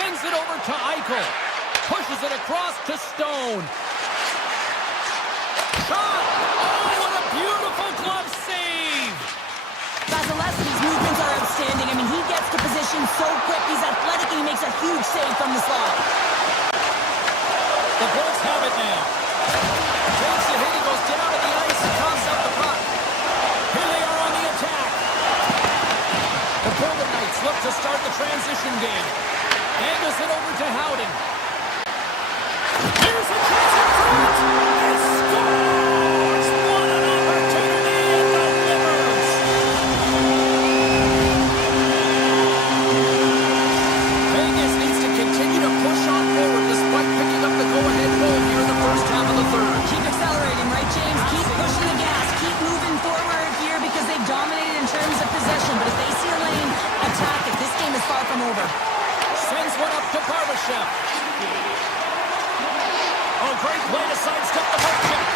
Sends it over to Eichel. Pushes it across to Stone. Shot! Oh, what a beautiful glove save! Vasilevsky's movements are outstanding. I mean, he gets to position so quick. He's athletic and he makes a huge save from the slot. The Bolts have it now. Takes the hit, he goes down to the ice and coughs up the puck. Here they are on the attack. The Golden Knights look to start the transition game. Angles it over to Howden. Here's a chance in front. He scores! What an opportunity and delivers! Vegas needs to continue to push on forward despite picking up the go-ahead goal here in the first half of the third. Keep accelerating, right, James? Keep pushing the gas. Keep moving forward here because they've dominated in terms of possession. But if they see a lane, attack it. This game is far from over. Sends one up to Barbashev. Oh, great play to sidestep the poke check.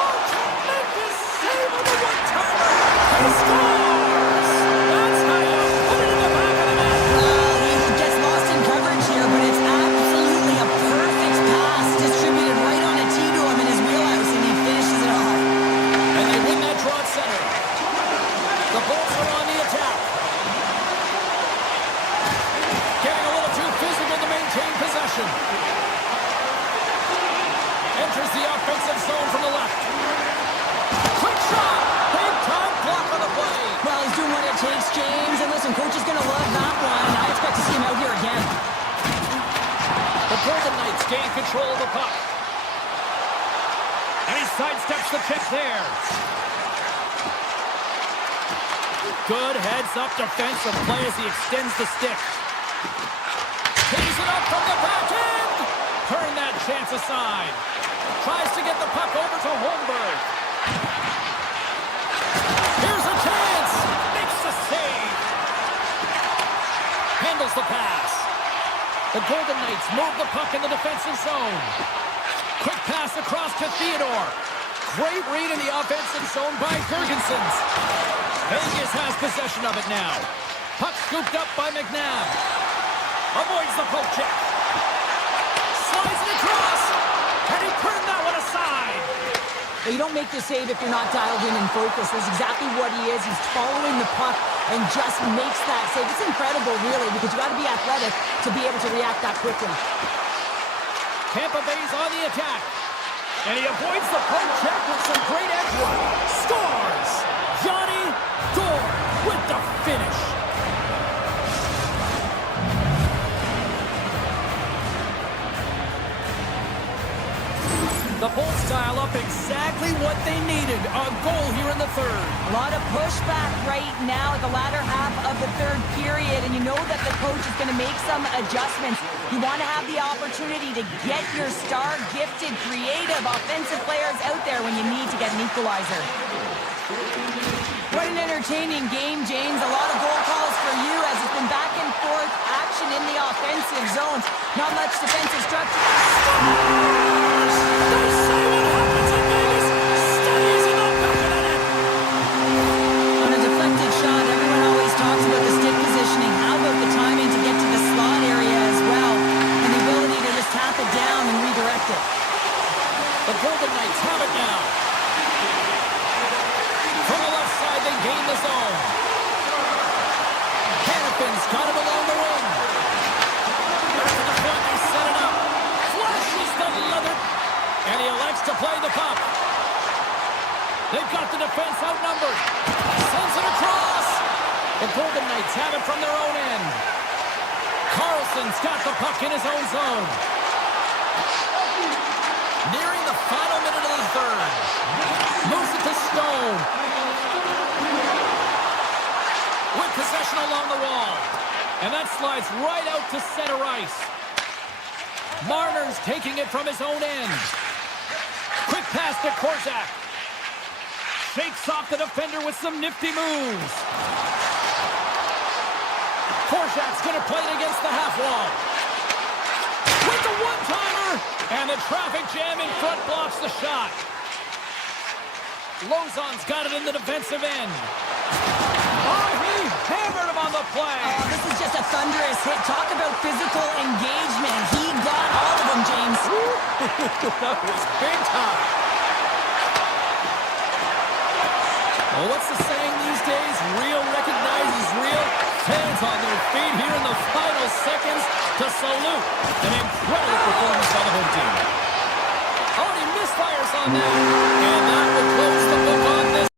Oh, tremendous save on the one-timer. He scores! That's how you put it in the back of the net. He gets lost in coverage here, but it's absolutely a perfect pass distributed right on a tee to him in his wheelhouse, and he finishes it off. And they win that draw at center. The Bolts are on the attack. Getting a little too physical to maintain possession. Enters the offensive zone from the left. Quick shot! Big time block on the play. Well, he's doing what it takes, James. And listen, coach is going to love that one. I expect to see him out here again. The Golden Knights gain control of the puck. And he sidesteps the check there. Good heads-up defensive play as he extends the stick. Tees it up from the back end. Turn that chance aside. Tries to get the puck over to Holmberg. Here's a chance. Makes the save. Handles the pass. The Golden Knights move the puck in the defensive zone. Quick pass across to Theodore. Great read in the offensive zone by Gergensons. Vegas has possession of it now. Puck scooped up by McNabb. Avoids the poke check. Slides it across. And he turned that one aside. You don't make the save if you're not dialed in and focused. That's exactly what he is. He's following the puck and just makes that save. It's incredible, really, because you got to be athletic to be able to react that quickly. Tampa Bay's on the attack. And he avoids the poke check with some great edge work. Scores! Johnny Gore with the finish. The Bolts dial up exactly what they needed. A goal here in the third. A lot of pushback right now at the latter half of the third period, and you know that the coach is going to make some adjustments. You want to have the opportunity to get your star, gifted, creative, offensive players out there when you need to get an equalizer. What an entertaining game, James. A lot of goal calls for you as it's been back and forth action in the offensive zones. Not much defensive structure. They say what happens in Vegas stays in the back of the net. On a deflected shot, everyone always talks about the stick positioning. How about the timing to get to the slot area as well? And the ability to just tap it down and redirect it. The Golden Knights have it now. From the left side, they gain the zone. Hannafin's got it along the wing. Back to the point, they set it up. Flashes the leather. And he elects to play the puck. They've got the defense outnumbered. Sends it across. The Golden Knights have it from their own end. Carlson's got the puck in his own zone. Nearing the final minute of the third. Moves it to Stone. With possession along the wall. And that slides right out to center ice. Marner's taking it from his own end. Quick pass to Korczak. Shakes off the defender with some nifty moves. Korczak's going to play it against the half wall. With the one-timer. And the traffic jam in front blocks the shot. Lozon's got it in the defensive end. Oh, he hammered him on the play. Oh, this is just a thunderous hit. Talk about physical engagement. He got all of them, James. That was big time. Well, what's the saying these days? Real recognizes real. Fans on their feet here in the final seconds to salute an incredible performance by the home team. Oh, and he misfires on that. And that will close the book on this.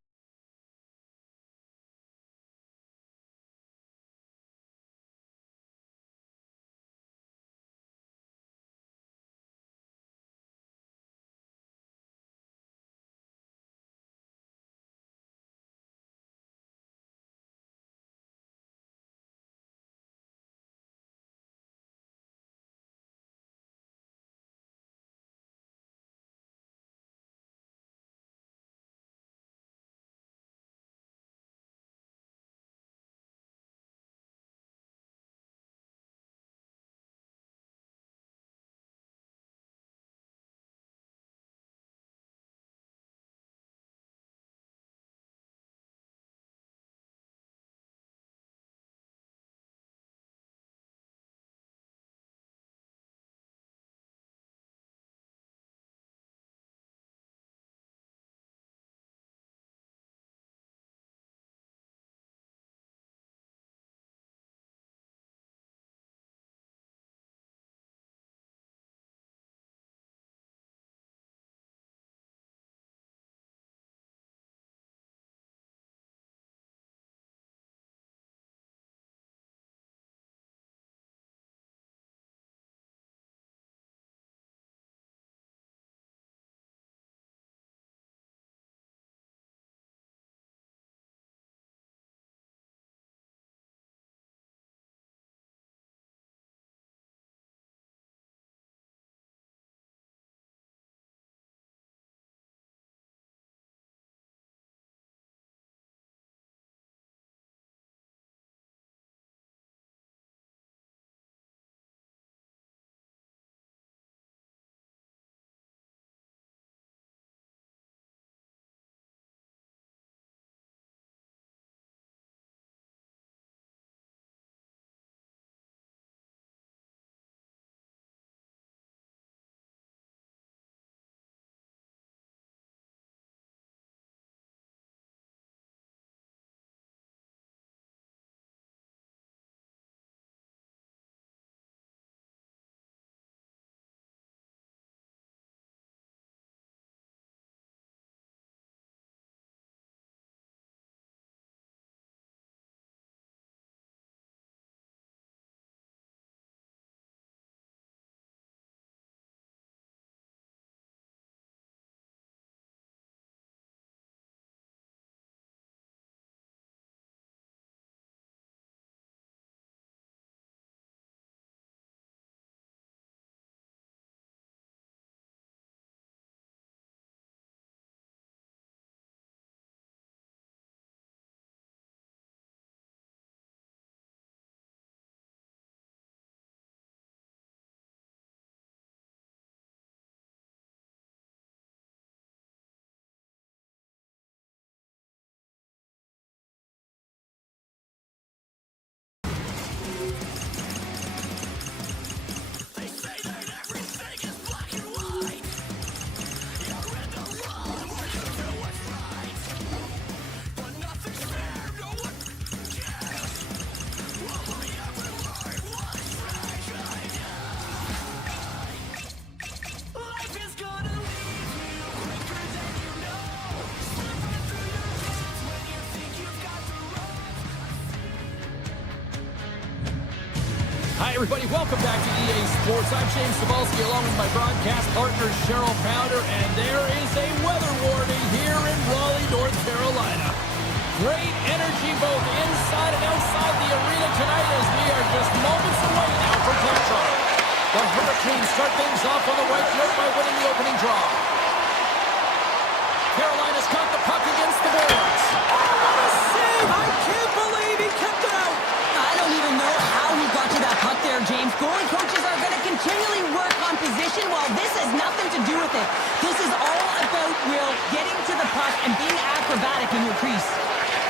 Hi, everybody. Welcome back to EA Sports. I'm James Cebulski, along with my broadcast partner, Cheryl Pounder, and there is a weather warning here in Raleigh, North Carolina. Great energy both inside and outside the arena tonight as we are just moments away now from kickoff. The Hurricanes start things off on the right note by winning the opening draw. Carolina's got the puck against the boards. Oh, what a save! I can't believe he kept it out! I don't even know how he got to that puck there, James. Goalie coaches are going to continually work on position while this has nothing to do with it. This is all about, Will, getting to the puck and being acrobatic in your crease.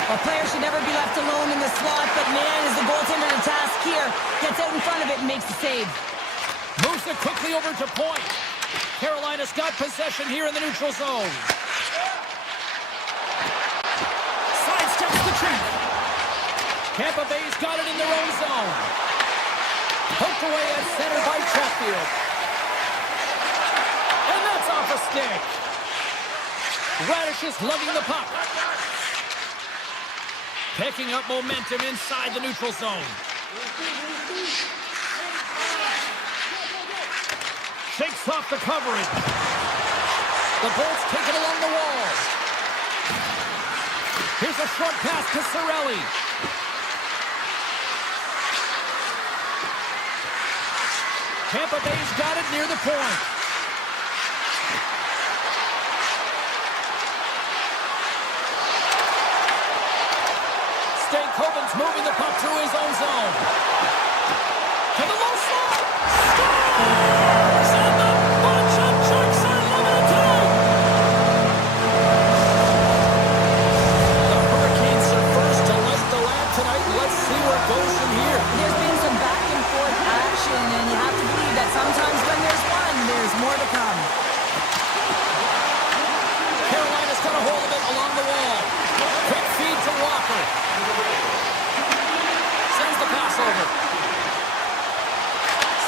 A player should never be left alone in the slot, but man, is the goaltender to task here. Gets out in front of it and makes the save. Moves it quickly over to point. Carolina's got possession here in the neutral zone. Sidesteps the tree. Tampa Bay's got it in their own zone. Poked away at center by Chatfield. And that's off a stick. Radish is lugging the puck. Picking up momentum inside the neutral zone. Shakes off the covering. The Bolts take it along the wall. Here's a short pass to Cirelli. Tampa Bay's got it near the point. Stankoven's moving the puck through his own zone. To the low slot. Scores! And the bunch of Sharks are limited tonight. The Hurricanes are first to light the lamp tonight. Let's see where it goes from here. There's been some back and forth action, and you have to believe that sometimes when there's one, there's more to come. Carolina's got a hold of it along the wall. Quick feed to Walker. Sends the pass over.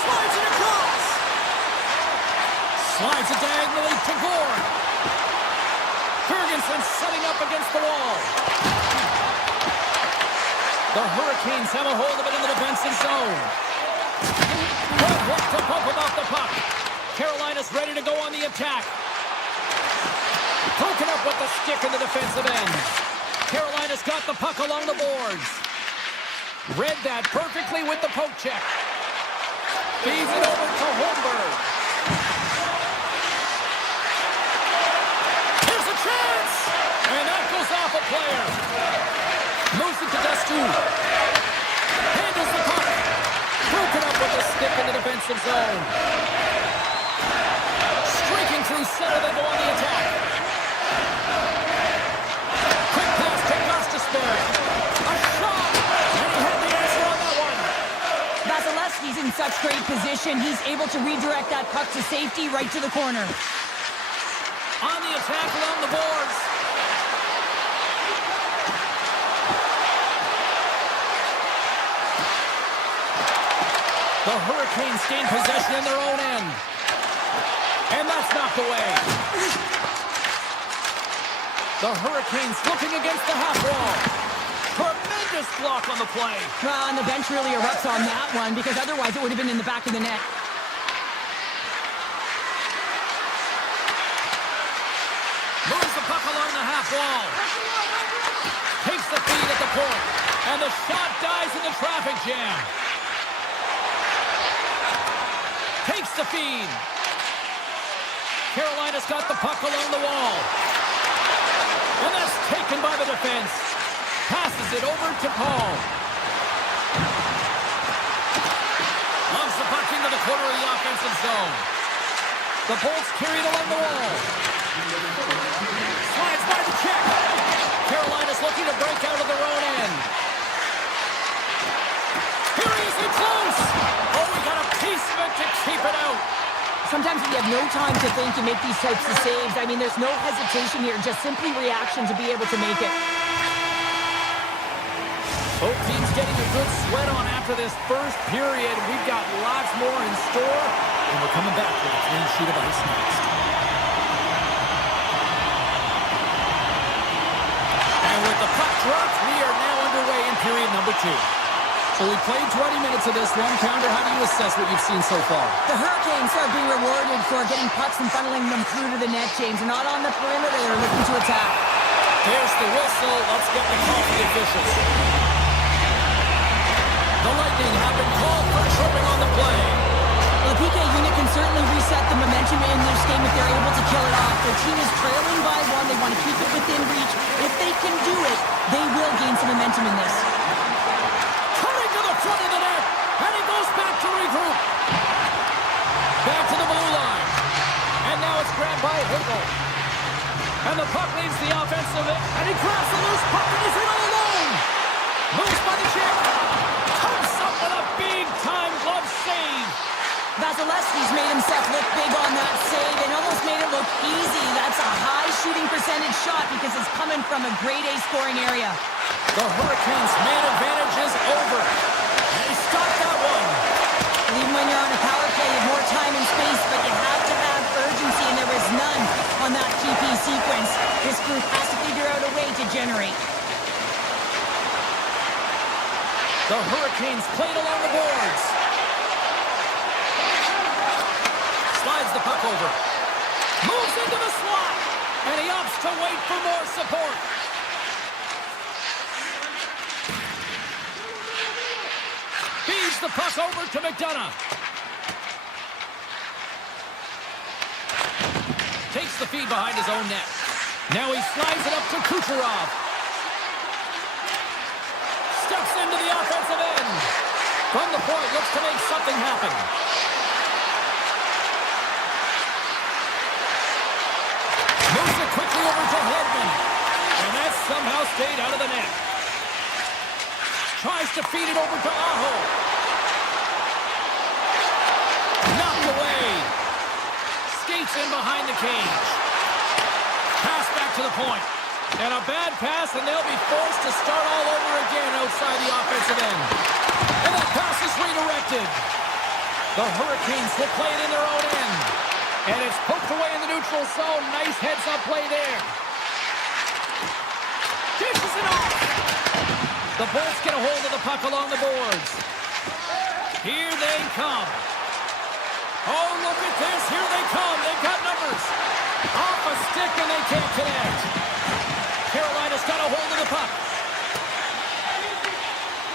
Slides it across. Slides it diagonally to Gord. Ferguson setting up against the wall. The Hurricanes have a hold of it in the defensive zone. Good work to bump him off the puck. Carolina's ready to go on the attack. Broken up with the stick in the defensive end. Carolina's got the puck along the boards. Read that perfectly with the poke check. Feeds it over to Holmberg. Here's a chance! And that goes off a player. Moves it to Destoux. Handles the puck. Broken up with the stick in the defensive zone. Streaking through center, they go on the attack. Quick pass to Gostisbehere. A shot! And he had the answer on that one. Vasilevsky's in such great position. He's able to redirect that puck to safety right to the corner. On the attack along the boards. The Hurricanes gain possession in their own end. And that's knocked away. The Hurricanes looking against the half wall. Tremendous block on the play. Well, and the bench really erupts on that one because otherwise it would have been in the back of the net. Moves the puck along the half wall. Takes the feed at the point. And the shot dies in the traffic jam. Takes the feed. Carolina's got the puck along the wall. And that's taken by the defense. Passes it over to Paul. Loves the puck into the corner of the offensive zone. The Bolts carried along the wall. Slides by the check. Carolina's looking to break out of their own end. Here he is in close. Oh, we got a piece of it to keep it out. Sometimes when you have no time to think, you make these types of saves. I mean, there's no hesitation here, just simply reaction to be able to make it. Both teams getting a good sweat on after this first period. We've got lots more in store, and we're coming back with a clean sheet of ice next. And with the puck dropped, we are now underway in period number 2. So we played 20 minutes of this one. Pounder, how do you assess what you've seen so far? The Hurricanes are being rewarded for getting pucks and funneling them through to the net, James. They're not on the perimeter. They're looking to attack. There's the whistle. Let's get the call for the officials. The Lightning have been called for tripping on the play. Well, the PK unit can certainly reset the momentum in this game if they're able to kill it off. Their team is trailing by 1. They want to keep it within reach. If they can do it, they will gain some momentum in this. Front of the net, and he goes back to regroup. Back to the blue line. And now it's grabbed by Hinkle. And the puck leaves the offensive end, and he grabs the loose puck, and he's in all check. Comes up with a big-time glove save. Vasilevsky's made himself look big on that save and almost made it look easy. That's a high shooting percentage shot because it's coming from a grade A scoring area. The Hurricanes' man advantage is over. And he stopped that one. Even when you're on a power play, you have more time and space, but you have to have urgency, and there was none on that PP sequence. This group has to figure out a way to generate. The Hurricanes played along the boards. Slides the puck over. Moves into the slot. And he opts to wait for more support. Feeds the puck over to McDonough. Takes the feed behind his own net. Now he slides it up to Kucherov. Steps into the offensive end. From the point, looks to make something happen. Moves it quickly over to Hedman. And that somehow stayed out of the net. Tries to feed it over to Aho. Knocked away. Skates in behind the cage. Pass back to the point. And a bad pass, and they'll be forced to start all over again outside the offensive end. And that pass is redirected. The Hurricanes will play it in their own end. And it's poked away in the neutral zone. Nice heads-up play there. Dishes it off. The Bolts get a hold of the puck along the boards. Here they come. Oh, look at this. Here they come. They've got numbers. Off a stick, and they can't connect. Carolina's got a hold of the puck.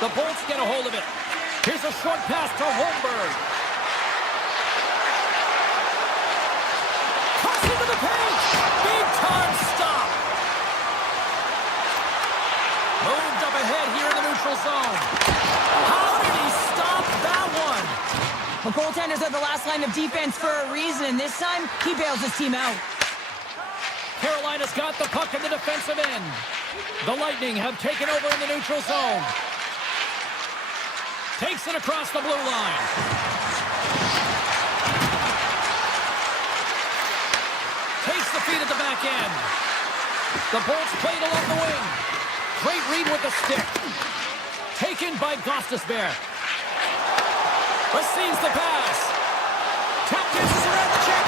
The Bolts get a hold of it. Here's a short pass to Holmberg. Cuts into the paint. Big time stop. Moved up ahead here in the neutral zone. How did he stop that one? The goaltenders are the last line of defense for a reason. This time, he bails his team out. Carolina's got the puck in the defensive end. The Lightning have taken over in the neutral zone. Takes it across the blue line. Takes the feed at the back end. The Bolts played along the wing. Great read with the stick. Taken by Gostisbehere. Receives the pass. Tap dances around the check.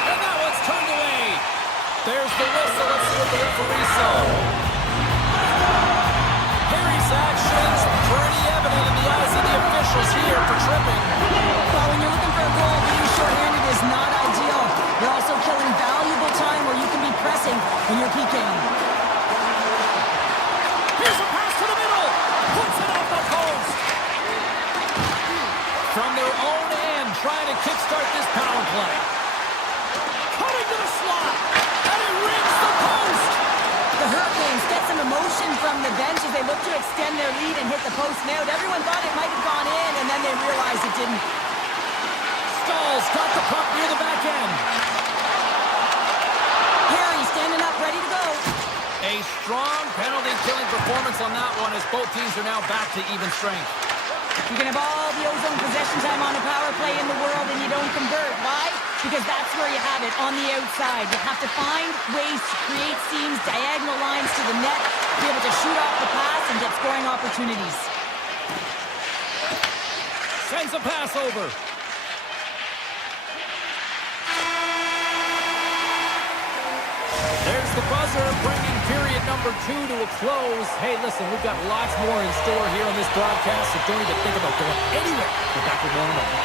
And that one's turned away. There's the whistle. Let's see what the referee saw. Harry's actions pretty evident in the eyes of the officials here for tripping. Well, when you're looking for a goal, being short-handed is not ideal. You're also killing valuable time where you can be pressing when you're PKing. Here's a pass to the middle. Puts it off the post. From their own end, trying to kickstart this power play. Cutting to the slot. And it rings the post. The Hurricanes get some emotion from the bench as they look to extend their lead and hit the post now. Everyone thought it might have gone in, and then they realized it didn't. Stahl's got the puck near the back end. Harry standing up, ready to go. A strong penalty-killing performance on that one as both teams are now back to even strength. You can have all the ozone possession time on a power play in the world and you don't convert. Why? Because that's where you have it, on the outside. You have to find ways to create seams, diagonal lines to the net, be able to shoot off the pass and get scoring opportunities. Sends a pass over. There's the buzzer, bringing period number 2 to a close. Hey, listen, we've got lots more in store here on this broadcast, so don't even think about going anywhere. We're back with more in a moment.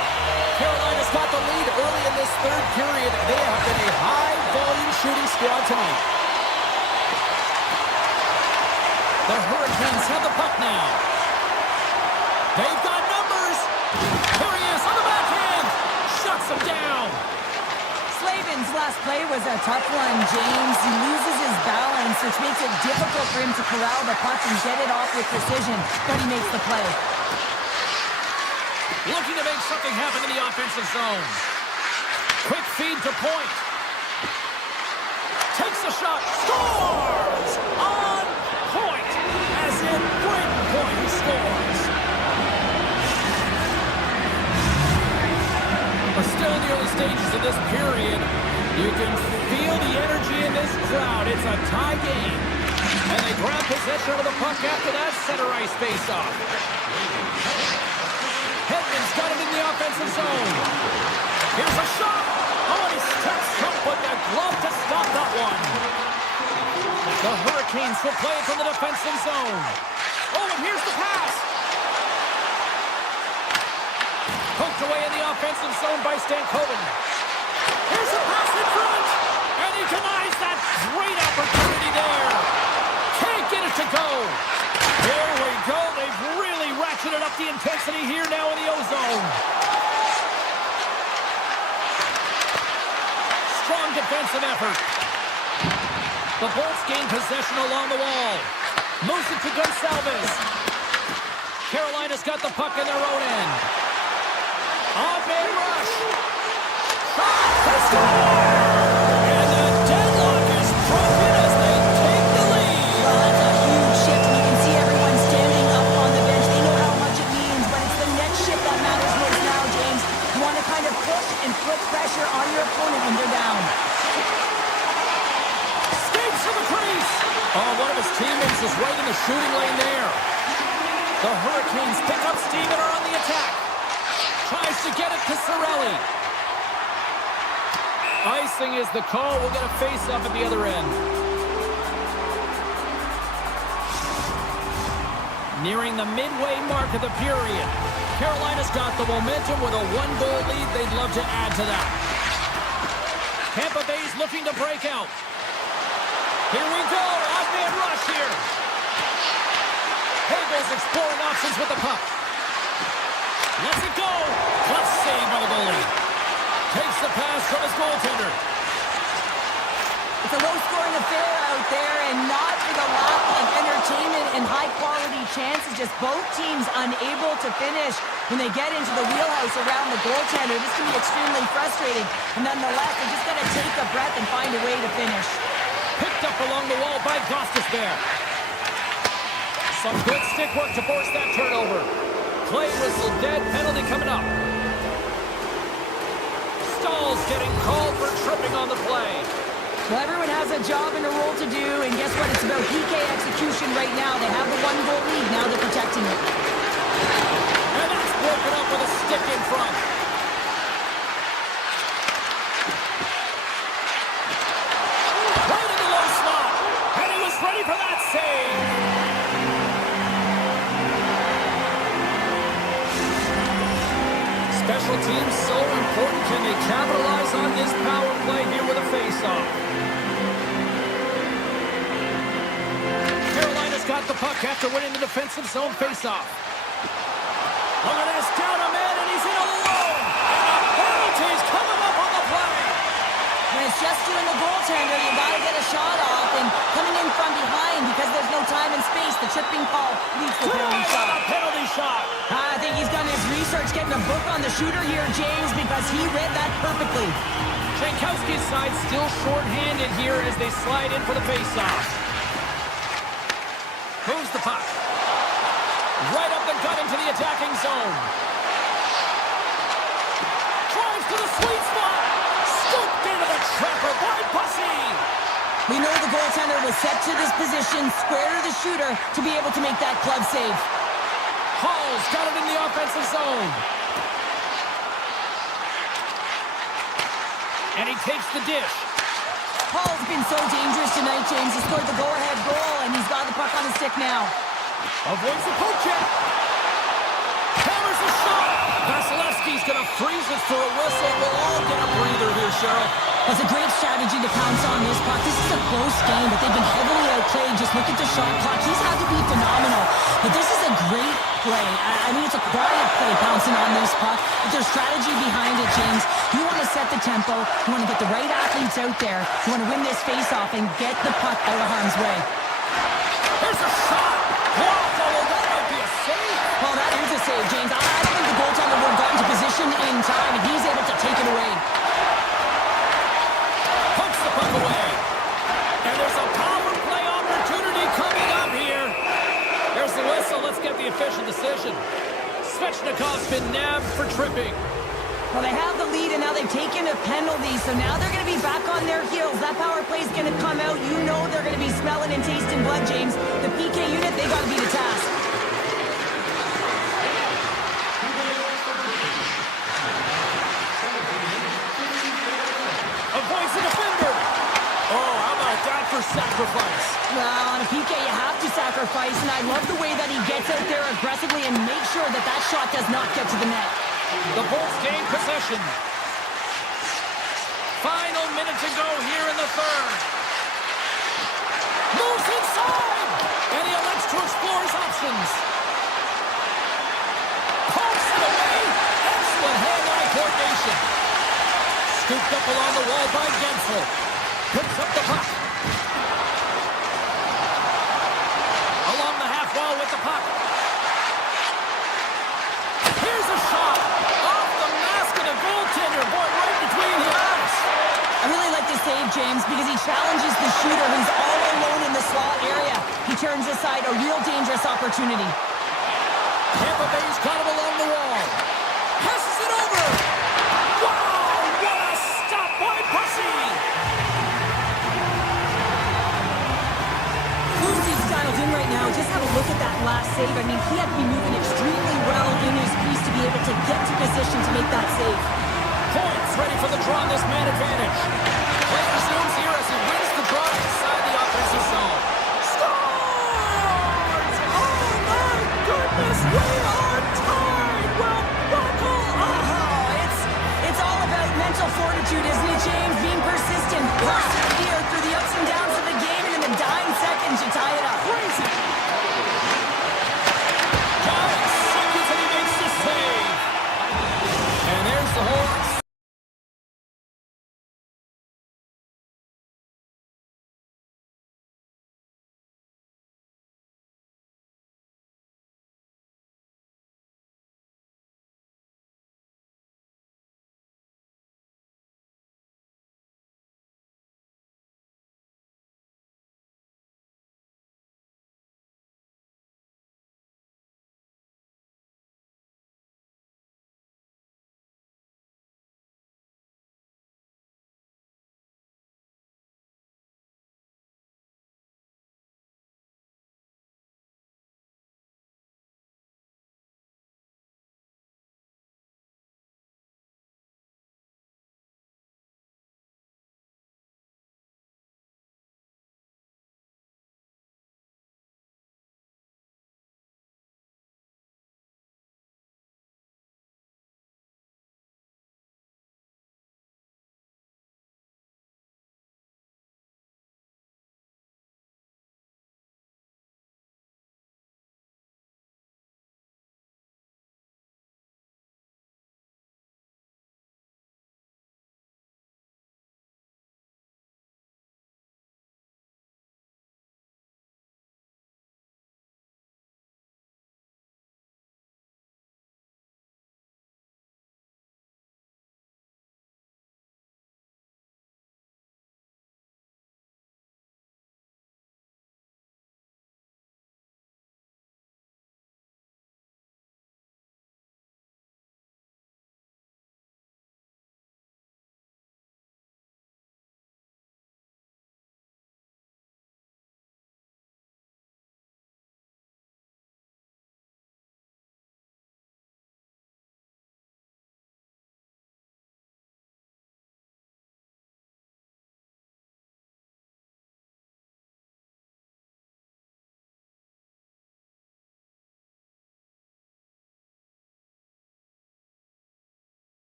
Carolina's got the lead early in this third period. They have been a high-volume shooting squad tonight. The Hurricanes have the puck now. They've got numbers. Here he is on the backhand. Shuts him down. Slavin's last play was a tough one, James. He loses his balance, which makes it difficult for him to corral the puck and get it off with precision, but he makes the play. Looking to make something happen in the offensive zone. Quick feed to point. Takes a shot. Scores! On point! As in, great point. He scores. We're still in the early stages of this period. You can feel the energy in this crowd. It's a tie game. And they grab possession of the puck after that center ice face-off. Hedman's got it in the offensive zone. Here's a shot. Oh, he steps up with the glove to stop that one. The Hurricanes will play it from the defensive zone. Oh, and here's the pass. Poked away in the offensive zone by Stankoven. Here's the pass in front. And he denies that great opportunity there. Can't get it to go. There we go. They've really ratcheted up the intensity here now in the O-zone. Strong defensive effort. The Bolts gain possession along the wall. Moves it to Gonsalves. Carolina's got the puck in their own end. On-man rush. They score! And the deadlock is broken as they take the lead. Well, that's a huge shift. You can see everyone standing up on the bench. They know how much it means, but it's the next shift that matters most now, James. You want to kind of push and put pressure on your opponent when they're down. Skates to the crease. Oh, one of his teammates is right in the shooting lane there. The Hurricanes pick up steam and are on the attack. Tries to get it to Cirelli. Icing is the call. We'll get a face-off at the other end. Nearing the midway mark of the period. Carolina's got the momentum with a one-goal lead. They'd love to add to that. Tampa Bay's looking to break out. Here we go. Odd-man rush here. Hagel's exploring options with the puck. Lets it go. Clutch save by the goalie. Takes the pass from his goaltender. It's a low-scoring affair out there, and not for the lack of entertainment and high-quality chances. Just both teams unable to finish when they get into the wheelhouse around the goaltender. This can be extremely frustrating. And nonetheless, they just got to take a breath and find a way to finish. Picked up along the wall by Gostis there. Some good stick work to force that turnover. Play whistle dead, penalty coming up. Stahl's getting called for tripping on the play. Well, everyone has a job and a role to do, and guess what? It's about PK execution right now. They have the one-goal lead. Now they're protecting it. And that's broken up with a stick in front. Right in the low slot. And he was ready for that save. Special teams so important. Can they capitalize on this power play here with a face-off? Carolina's got the puck after winning the defensive zone face-off. Look at this, down a man, and he's in alone. And a penalty's coming up on the play. When it's just you and the goaltender, you got to get a shot off, and coming in from behind because there's no time and space, the tripping call leads to the penalty shot. A penalty shot. I think he's done his research, getting a book on the shooter here, James, because he read that perfectly. Jankowski's side still short-handed here as they slide in for the face-off. Moves the puck. Right up the gut into the attacking zone. Drives to the sweet spot. Scooped into the trapper by Bussy. We know the goaltender was set to this position, square to the shooter, to be able to make that glove save. Hall's got it in the offensive zone. And he takes the dish. Hall's been so dangerous tonight, James. He scored the go-ahead goal, and he's got the puck on his stick now. Avoids the poke check. Hammers the shot. Vasilevsky's going to freeze it for a whistle. We'll all get a breather here, Cheryl. That's a great strategy to pounce on this puck. This is a close game, but they've been heavily outplayed. Just look at the shot clock. He's had to be phenomenal. But this is a great play. I mean, it's a quiet play pouncing on this puck. But there's strategy behind it, James. You want to set the tempo. You want to get the right athletes out there. You want to win this face-off and get the puck out of harm's way. Here's a shot. Blocked. Oh, that might be a save. Well, that is a save, James. I don't think the goaltender would have gotten to position in time, and he's able to take it away. Puts the puck away. And there's a power play opportunity coming up here. There's the whistle. Let's get the official tripping. Well, they have the lead, and now they've taken a penalty, so now they're going to be back on their heels. That power play is going to come out. You know they're going to be smelling and tasting blood, James. The PK unit, they got to be the task. Avoids the defender. Oh, how about that for sacrifice? Well, on a PK, you have to sacrifice, and I love the way that he gets out there aggressively and makes sure that that shot does not get to the net. The Bolts gain possession. Final minute to go here in the third. Moves inside! And he elects to explore his options. Pokes it away. Excellent hand-eye coordination. Scooped up along the wall by Gensel. Picks up the puck. Along the half wall with the puck. Here's a shot. Off the mask of the goaltender. Boy, right between the eyes. I really like this save, James, because he challenges the shooter who's all alone in the slot area. He turns aside a real dangerous opportunity. Tampa Bay's got him along the wall. Passes it over. Wow, what a stop by Pussy. Pussy's dialed in right now. Just have a look at that last save. I mean, he had to be moving extremely well in his crease to be able to get to position to make that save. Points ready for the draw on this man advantage. Play resumes here as he wins the draw inside the offensive zone. Scores! Oh my goodness, we are tied! Well, buckle up! It's all about mental fortitude, isn't it, James? Being persistent, persevere through the ups and downs of the game, and in the dying seconds, you tie it up. Crazy! Dying seconds and he makes the save. And there's the horn.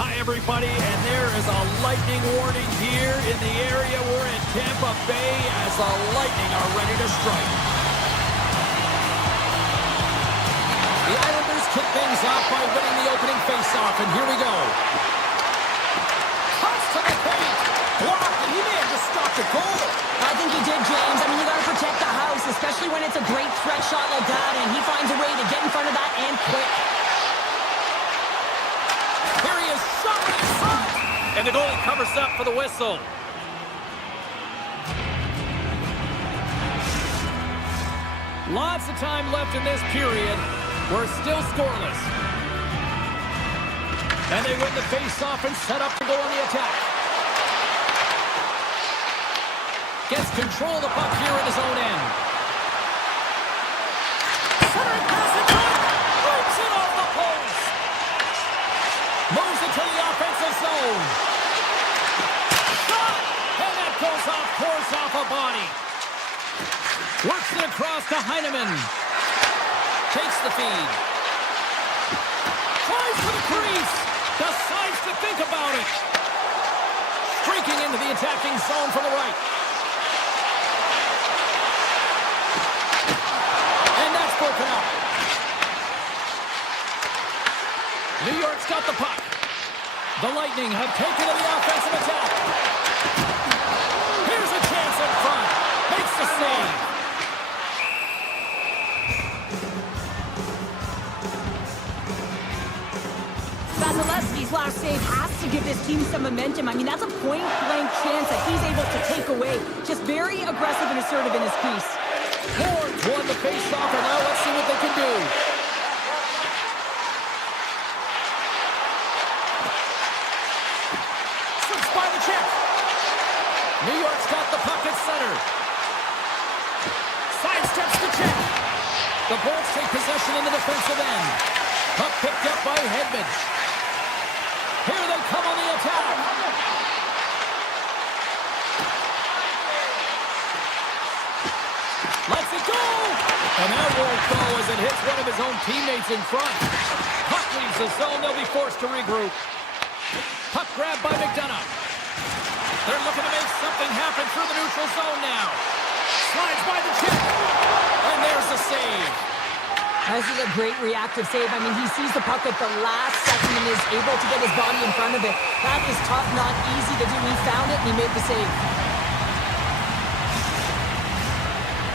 Hi, everybody, and there is a lightning warning here in the area. We're in Tampa Bay as the Lightning are ready to strike. The Islanders kick things off by winning the opening faceoff, and here we go. Cuts to the paint. Blocked, and he may have just stopped the goal. I think he did, James. I mean, you got to protect the house, especially especially when it's a great threat shot like that, and he finds a way to get in front of that and quick. Here he is, shot right in front! And the goalie covers up for the whistle. Lots of time left in this period. We're still scoreless. And they win the face-off and set up to go on the attack. Gets control of the puck here in his own end. Centering pass in front. Breaks it off the post. Moves it to the offensive zone. Shot! And that goes off course off a body. Works it across to Heineman. Takes the feed. Tries to the crease. Decides to think about it. Streaking into the attacking zone from the right. And that's broken up. New York's got the puck. The Lightning have taken to the offensive attack. Here's a chance in front. Makes the save. Vasilevsky's last save has to give this team some momentum. I mean, that's a point-blank chance that he's able to take away. Just very aggressive and assertive in his crease. Horns won the face-off, and now let's see what they can do. Slips by the check. New York's got the puck at center. Sidesteps the check. The Bolts take possession in the defensive end. Puck picked up by Hedman. Here they come on the attack. Lets it go! And that won't go as it hits one of his own teammates in front. Puck leaves the zone. They'll be forced to regroup. Puck grabbed by McDonough. They're looking to make something happen through the neutral zone now. Slides by the chip. And there's the save. This is a great reactive save. I mean, he sees the puck at the last second and is able to get his body in front of it. That is tough, not easy to do. He found it and he made the save.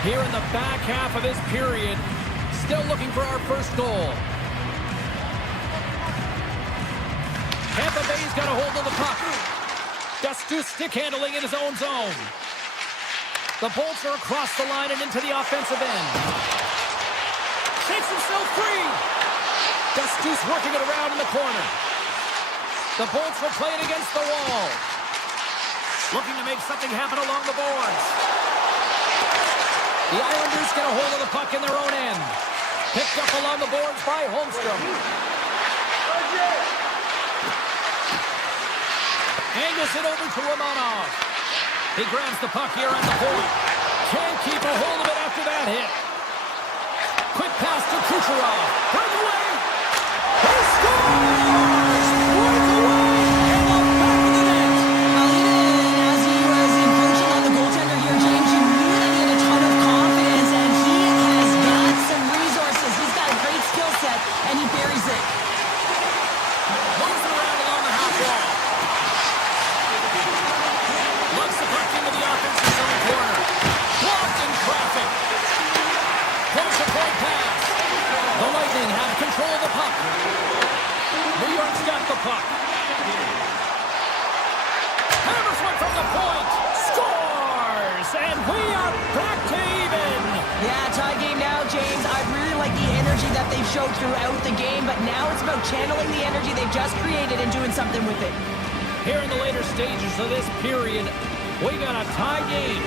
Here in the back half of this period, still looking for our first goal. Tampa Bay's got a hold of the puck. Gustu stick handling in his own zone. The Bolts are across the line and into the offensive end. Takes himself free. Gustu's working it around in the corner. The Bolts will play it against the wall. Looking to make something happen along the boards. The Islanders get a hold of the puck in their own end. Picked up along the boards by Holmstrom. Angles it over to Romanov. He grabs the puck here on the point. Can't keep a hold of it after that hit. Quick pass to Kucherov. Breakaway. He scores! Breakaway! And the back of the net. Well, even as he was encroaching on the goaltender here, James, you knew that he had a ton of confidence, and he has got some resources. He's got a great skill set, and he buries it. Moves it around along the half wall. Looks the puck into the offensive zone corner. Blocked in traffic. Close the point pass. The Lightning have control of the puck. New York's got the puck. Hammers one from the point. Scores! And we are back to even. Yeah, tie game now, James. I really like the energy that they've showed throughout the game, but now it's about channeling the energy they've just created and doing something with it. Here in the later stages of this period, we got a tie game.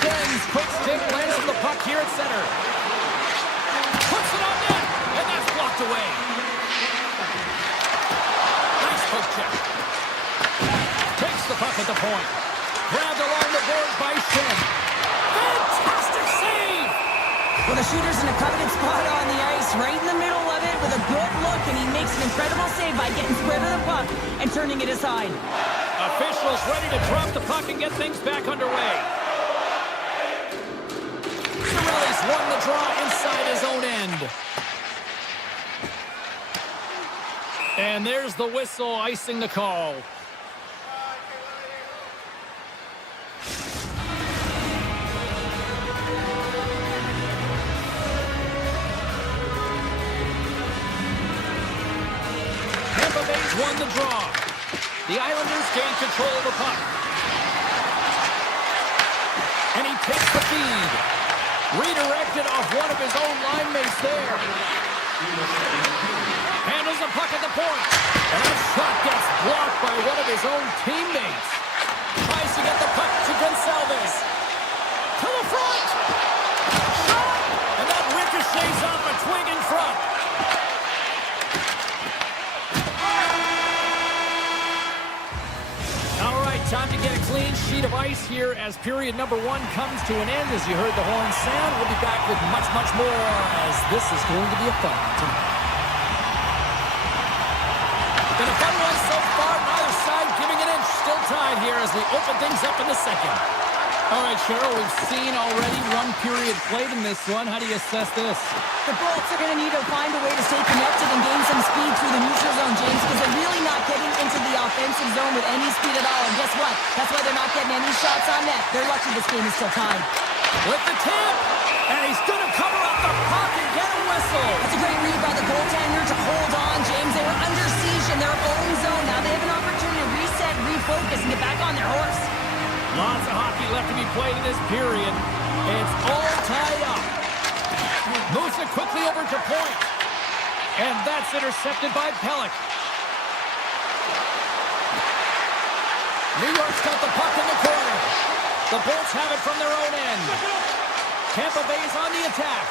Sends quick stick, lands on the puck here at center. Puts it on net, and that's blocked away. Nice poke check. Takes the puck at the point. Grabbed along the boards by Shen. Fantastic save! Well, the shooter's in a coveted spot on the ice, right in the middle of it with a good look, and he makes an incredible save by getting square to the puck and turning it aside. Officials ready to drop the puck and get things back underway. Cirelli's won the draw inside his own end. And there's the whistle icing the call. won the draw. The Islanders gain control of the puck. And he takes the feed. Redirected off one of his own line mates there. Handles the puck at the point. And that shot gets blocked by one of his own teammates. Tries to get the puck to Gonçalves. To the front. Shot. And that ricochets off a twig in front. All right, time to get a clean sheet of ice here as period number 1 comes to an end. As you heard the horn sound, we'll be back with much, much more as this is going to be a fun one tonight. Been a fun one so far, neither side giving an inch. Still tied here as we open things up in the second. All right, Cheryl, we've seen already 1 period played in this one. How do you assess this? The Bolts are going to need to find a way to stay connected and gain some speed through the neutral zone, James, because they're really not getting into the offensive zone with any speed at all. And guess what? That's why they're not getting any shots on net. They're lucky this game is still tied. With the tip, and he's going to cover up the puck and get a whistle. That's a great read by the goaltender to hold on, James. They were under siege in their own zone. Now they have an opportunity to reset, refocus, and get back on their horse. Lots of hockey left to be played in this period. It's all tied up. Moves it quickly over to point. And that's intercepted by Pelech. New York's got the puck in the corner. The Bolts have it from their own end. Tampa Bay's on the attack.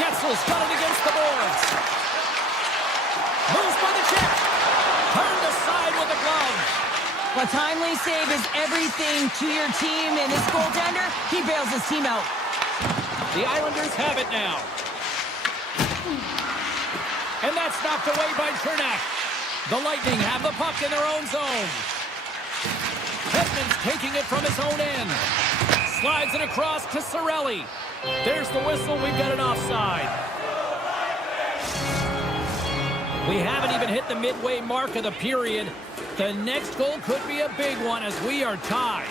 Getzel's got it against the boards. Moves by the check. Turned aside with a glove. A timely save is everything to your team, and this goaltender, he bails his team out. The Islanders have it now. And that's knocked away by Chernak. The Lightning have the puck in their own zone. Hedman's taking it from his own end. Slides it across to Cirelli. There's the whistle. We've got an offside. We haven't even hit the midway mark of the period. The next goal could be a big one as we are tied.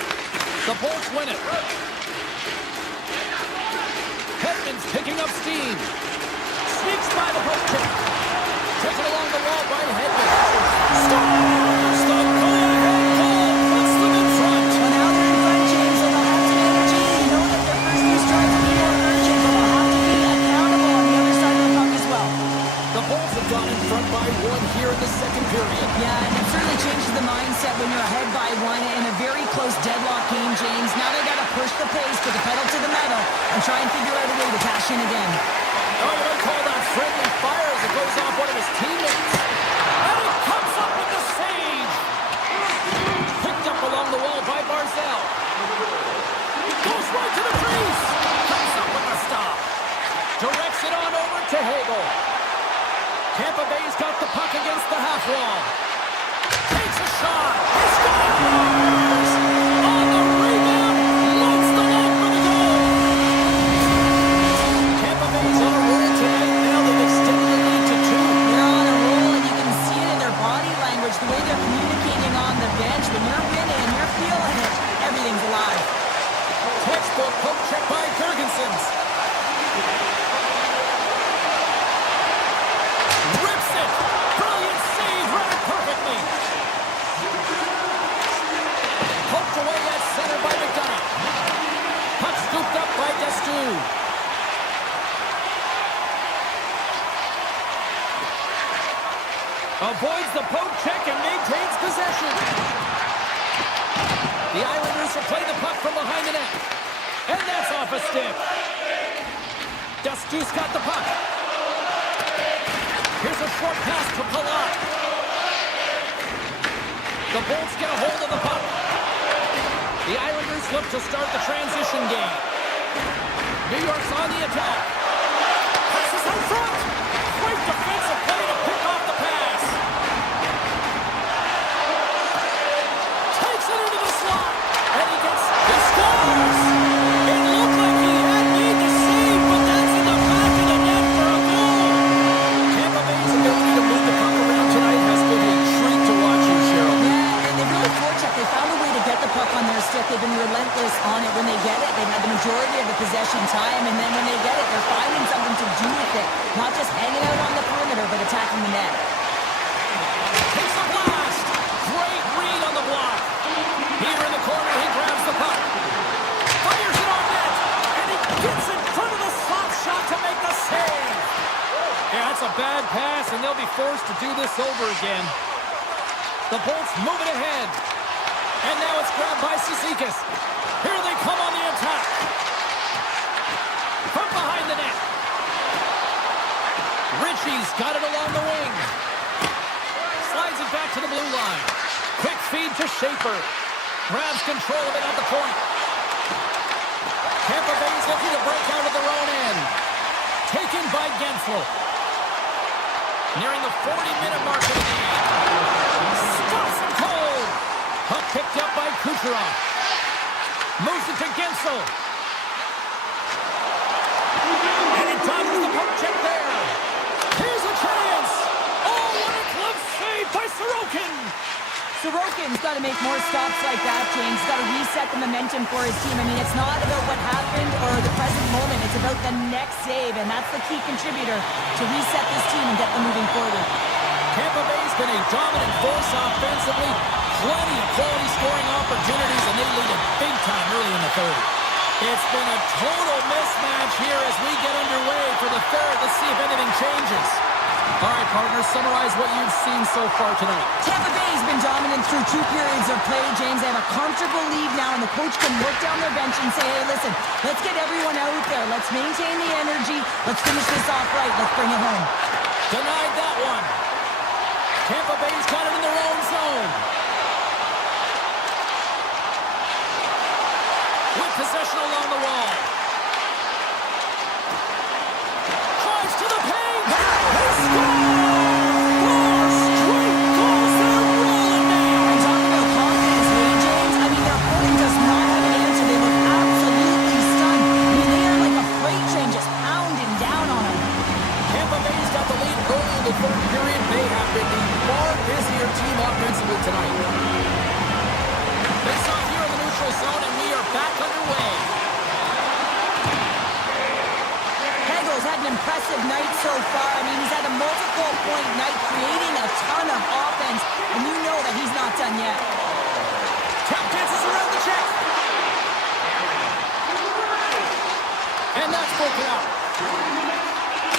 The Bolts win it. Hedman's picking up steam. Sneaks by the poke check. Taken along the wall by Hedman. Scores! The go-ahead goal puts them in front. Well, now they're in front, James, so they'll have some energy. You know that their first few strikes will be more urgent, but they'll have to be accountable on the other side of the puck as well. The Bolts have gone in front by 1 here in the second period. Yeah, and it certainly changes the mindset when you're ahead by 1 in a very close deadlock game, James. Now they got to push the pace, put the pedal to the metal, and try and figure out a way to cash in again. Oh, you might call that friendly fire as it goes off one of his teammates. And he comes up with the save. Picked up along the wall by Barzal. Goes right to the crease. Comes up with the stop. Directs it on over to Hagel. Tampa Bay's got the puck against the half wall. Takes a shot. He scores! On the rebound. Loads the net for the goal. Tampa Bay's on a roll tonight. Now they've extended the lead to 2. They're on a roll, and you can see it in their body language, the way they're communicating on the bench. When you're winning and you're feeling it, everything's alive. Textbook poke check by Girgensons. Rips it. Brilliant save. Read it perfectly. Poked away at center by McDonough. Puck scooped up by Destu. Avoids the poke check and maintains possession. The Islanders will play the puck from behind the net. And that's off a stick. Destu's got the puck. Here's a short pass to Palat. The Bolts get a hold of the puck. The Islanders look to start the transition game. New York's on the attack. Passes out front. Great defensive play to pick off the pass. Takes it into the slot. And he scores. It looked like he had made the save, but that's in the back of the net for a goal. Tampa Bay's ability to move the puck around tonight has been a treat to watch in, Cheryl. Yeah, and they've really forechecked. They found a way to get the puck on their stick. They've been relentless on it. When they get it, they've had the majority of the possession time, and then when they get it, they're finding something to do with it. Not just hanging out on the perimeter, but attacking the net. Here in the corner, he grabs the puck. Fires it on net. And he gets in front of the slot shot to make the save. Yeah, that's a bad pass, and they'll be forced to do this over again. The Bolts move it ahead. And now it's grabbed by Cizikas. Here they come on the attack. From behind the net. Ritchie's got it along the wing. Slides it back to the blue line. Quick feed to Schaefer. Grabs control of it at the point. Tampa Bay's looking to break out of their own end. Taken by Gensel. Nearing the 40-minute mark of the game. Stops him cold. Puck picked up by Kucherov. Moves it to Gensel. And he dodges the puck check there. Here's a chance. Oh, what a glove save by Sorokin. Sorokin's got to make more stops like that, James. He's got to reset the momentum for his team. I mean, it's not about what happened or the present moment. It's about the next save, and that's the key contributor to reset this team and get them moving forward. Tampa Bay's been a dominant force offensively. Plenty of quality scoring opportunities, and they lead it big time early in the third. It's been a total mismatch here as we get underway for the third. Let's see if anything changes. All right, partners, summarize what you've seen so far tonight. Tampa Bay's been dominant through 2 periods of play, James. They have a comfortable lead now, and the coach can work down their bench and say, hey, listen, let's get everyone out there. Let's maintain the energy. Let's finish this off right. Let's bring it home. Denied that one. Tampa Bay's got it in their own zone. With possession along the wall. Drives to the paint. He scores! 4 straight goals. They're rolling now. And talking about confidence, hey, James, I mean, their opponent does not have an answer. They look absolutely stunned. I mean, they are like a freight train just pounding down on them. Tampa Bay's got the lead early in the third period. They have been the far busier team offensively tonight. They saw here in the neutral zone, and we are back underway. Hegel's had an impressive night so far. I mean, he's had a multiple-point night, creating a ton of offense, and you know that he's not done yet. Tap dances around the check. And that's broken out.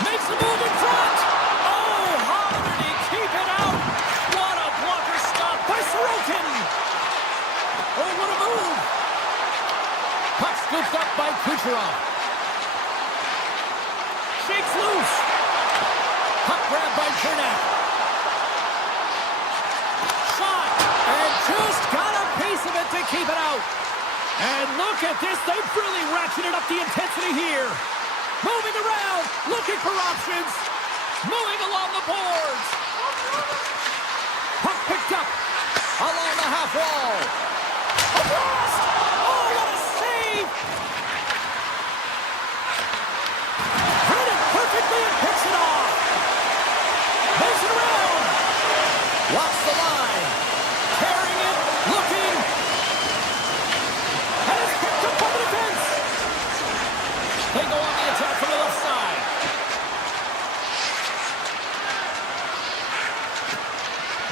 Makes a move in front. Oh, how did he keep it out? What a blocker stop by Sorokin. Oh, what a move. Puck scooped up by Kucherov. Shakes loose. Puck grabbed by Chernak. Shot. And just got a piece of it to keep it out. And look at this. They've really ratcheted up the intensity here. Moving around. Looking for options. Moving along the boards. Puck picked up. Along the half wall. A blast. Oh, what a save. Read it perfectly and picks it off. Moves it around. Walks the line. Carrying it. Looking. And it's picked up by the defense. They go on the attack from the left side.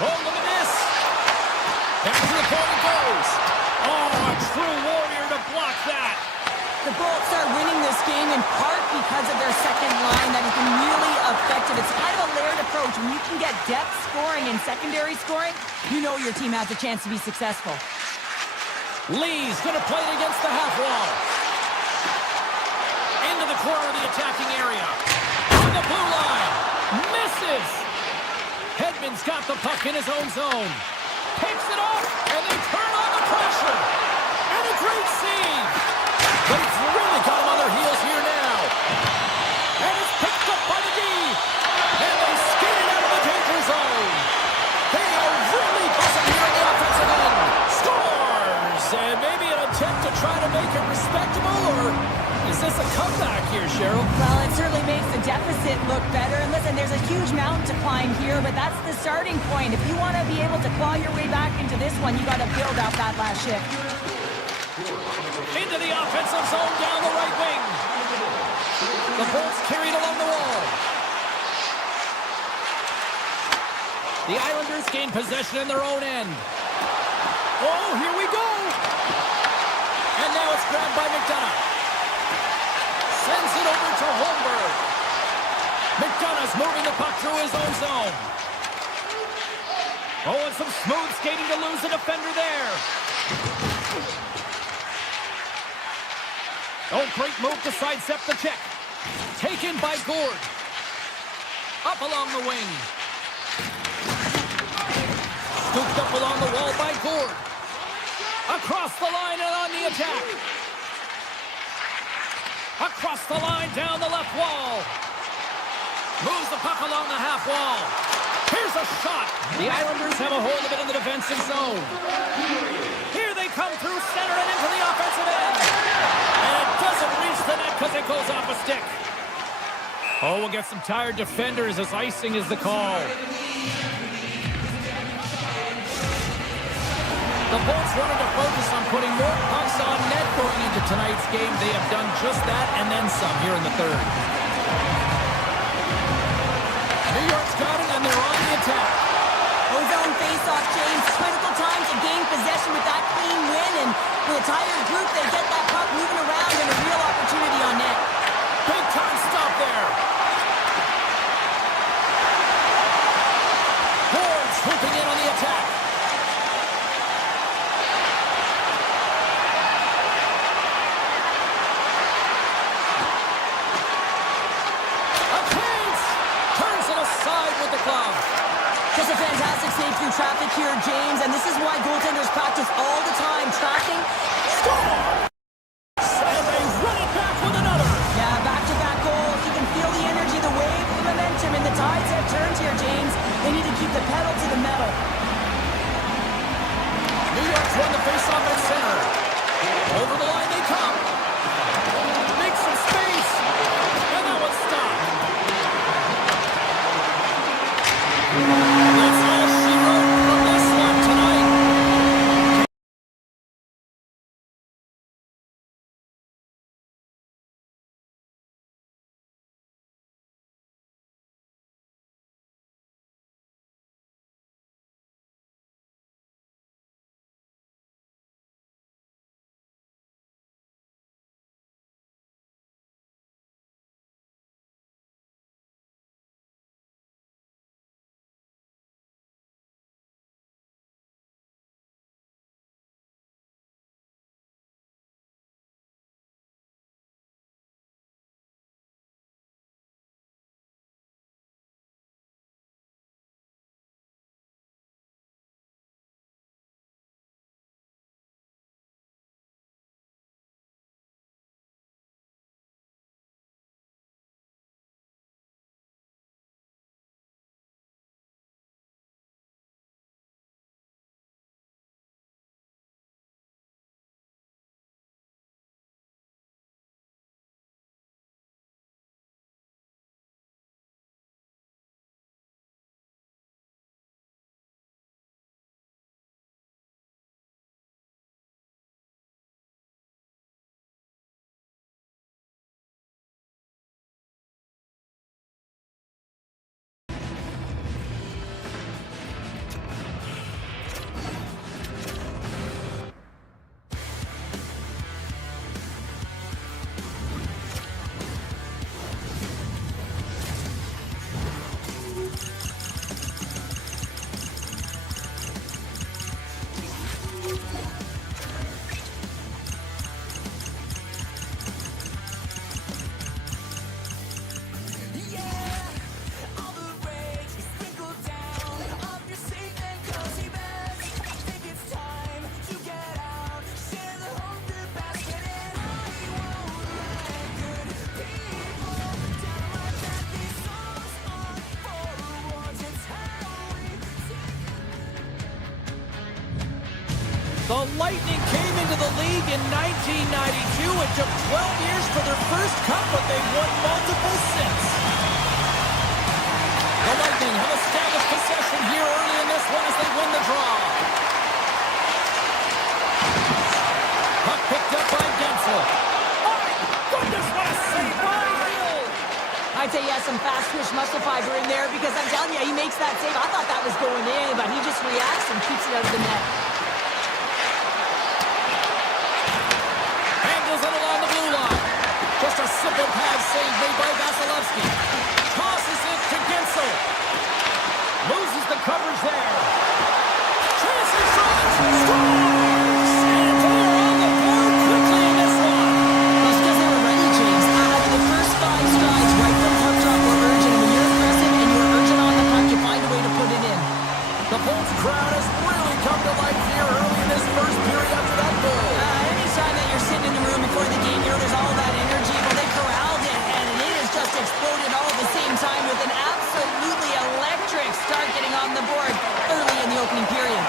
Oh, look at this. Back to the point it goes. Oh, a true warrior to block that. The Bolts are winning this game in part because of their second line that has been really effective. It's kind of a layered approach. When you can get depth scoring and secondary scoring, you know your team has a chance to be successful. Lee's going to play it against the half wall. Into the corner of the attacking area. On the blue line. Misses. Hedman's got the puck in his own zone. Picks it up, and they turn on the pressure. And a great save. But it's really got them on their heels here now. And it's picked up by the D. And they skate it out of the danger zone. They are really buzzing here on the offensive end. Scores! And maybe an attempt to try to make it respectable, or is this a comeback here, Cheryl? Well, it certainly makes the deficit look better. And listen, there's a huge mountain to climb here, but that's the starting point. If you want to be able to claw your way back into this one, you got to build out that last shift. Into the offensive zone down the right wing. The Bolts carried along the wall. The Islanders gain possession in their own end. Oh, here we go. And now it's grabbed by McDonough. Sends it over to Holmberg. McDonough's moving the puck through his own zone. Oh, and some smooth skating to lose a defender there. Oh, great move to sidestep the check. Taken by Gord. Up along the wing. Scooped up along the wall by Gord. Across the line and on the attack. Across the line, down the left wall. Moves the puck along the half wall. Here's a shot. The Islanders have a hold of it in the defensive zone. Here they come through center and into the offensive end. And it doesn't reach the net because it goes off a stick. Oh, we'll get some tired defenders as icing is the call. The Bolts wanted to focus on putting more pucks on net going into tonight's game. They have done just that and then some here in the third. New York's got it, and they're on the attack. Ozone face-off, James. Critical time to gain possession with that clean win. And for the tired group, they get that puck moving around and a real opportunity on net. Big time stop there. Gord's swooping in on the attack. Just a fantastic save through traffic here, James, and this is why goaltenders practice all the time. Tracking, score! And they run it back with another. Yeah, back-to-back goals. You can feel the energy, the wave, the momentum, and the tides have turned here, James. They need to keep the pedal to the metal. New York's won the face-off at center. Over the line they come. Make some space. And that one's stopped. That's all she wrote from this one tonight. The Lightning came into the league in 1992. It took 12 years for their first cup, but they've won multiple since. The Lightning have established possession here early in this one as they win the draw. Puck picked up by Gensel. My goodness, what a save by Hill! I'd say he has some fast twitch muscle fiber in there because I'm telling you, he makes that save. I thought that was going in, but he just reacts and keeps it out of the net. Simple pass save made by Vasilevsky. Tosses it to Gensel. Loses the coverage there. Chance in front. Scores! And they're on the board quickly in this one. That's because they were ready, James. The first 5 strides right from puck drop were urgent. And when you're aggressive and you're urgent on the puck, you find a way to put it in. The Bolts crowd has really come to life here early in this first period after that goal. Anytime that you're sitting in the room before the game, there's all that energy. Well, they corralled it, and it has just exploded all at the same time with an absolutely electric start getting on the board early in the opening period.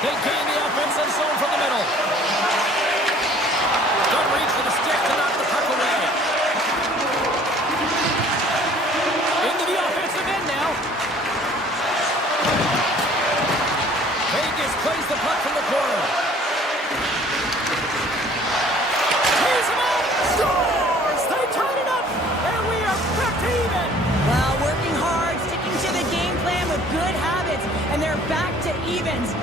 They gain the offensive zone from the middle. Good reach for the stick to knock the puck away. Into the offensive end now. Vegas plays the puck from the corner. Here's him out. Scores! They tied it up, and we are back to even. Well, working hard, sticking to the game plan with good habits, and they're back to evens.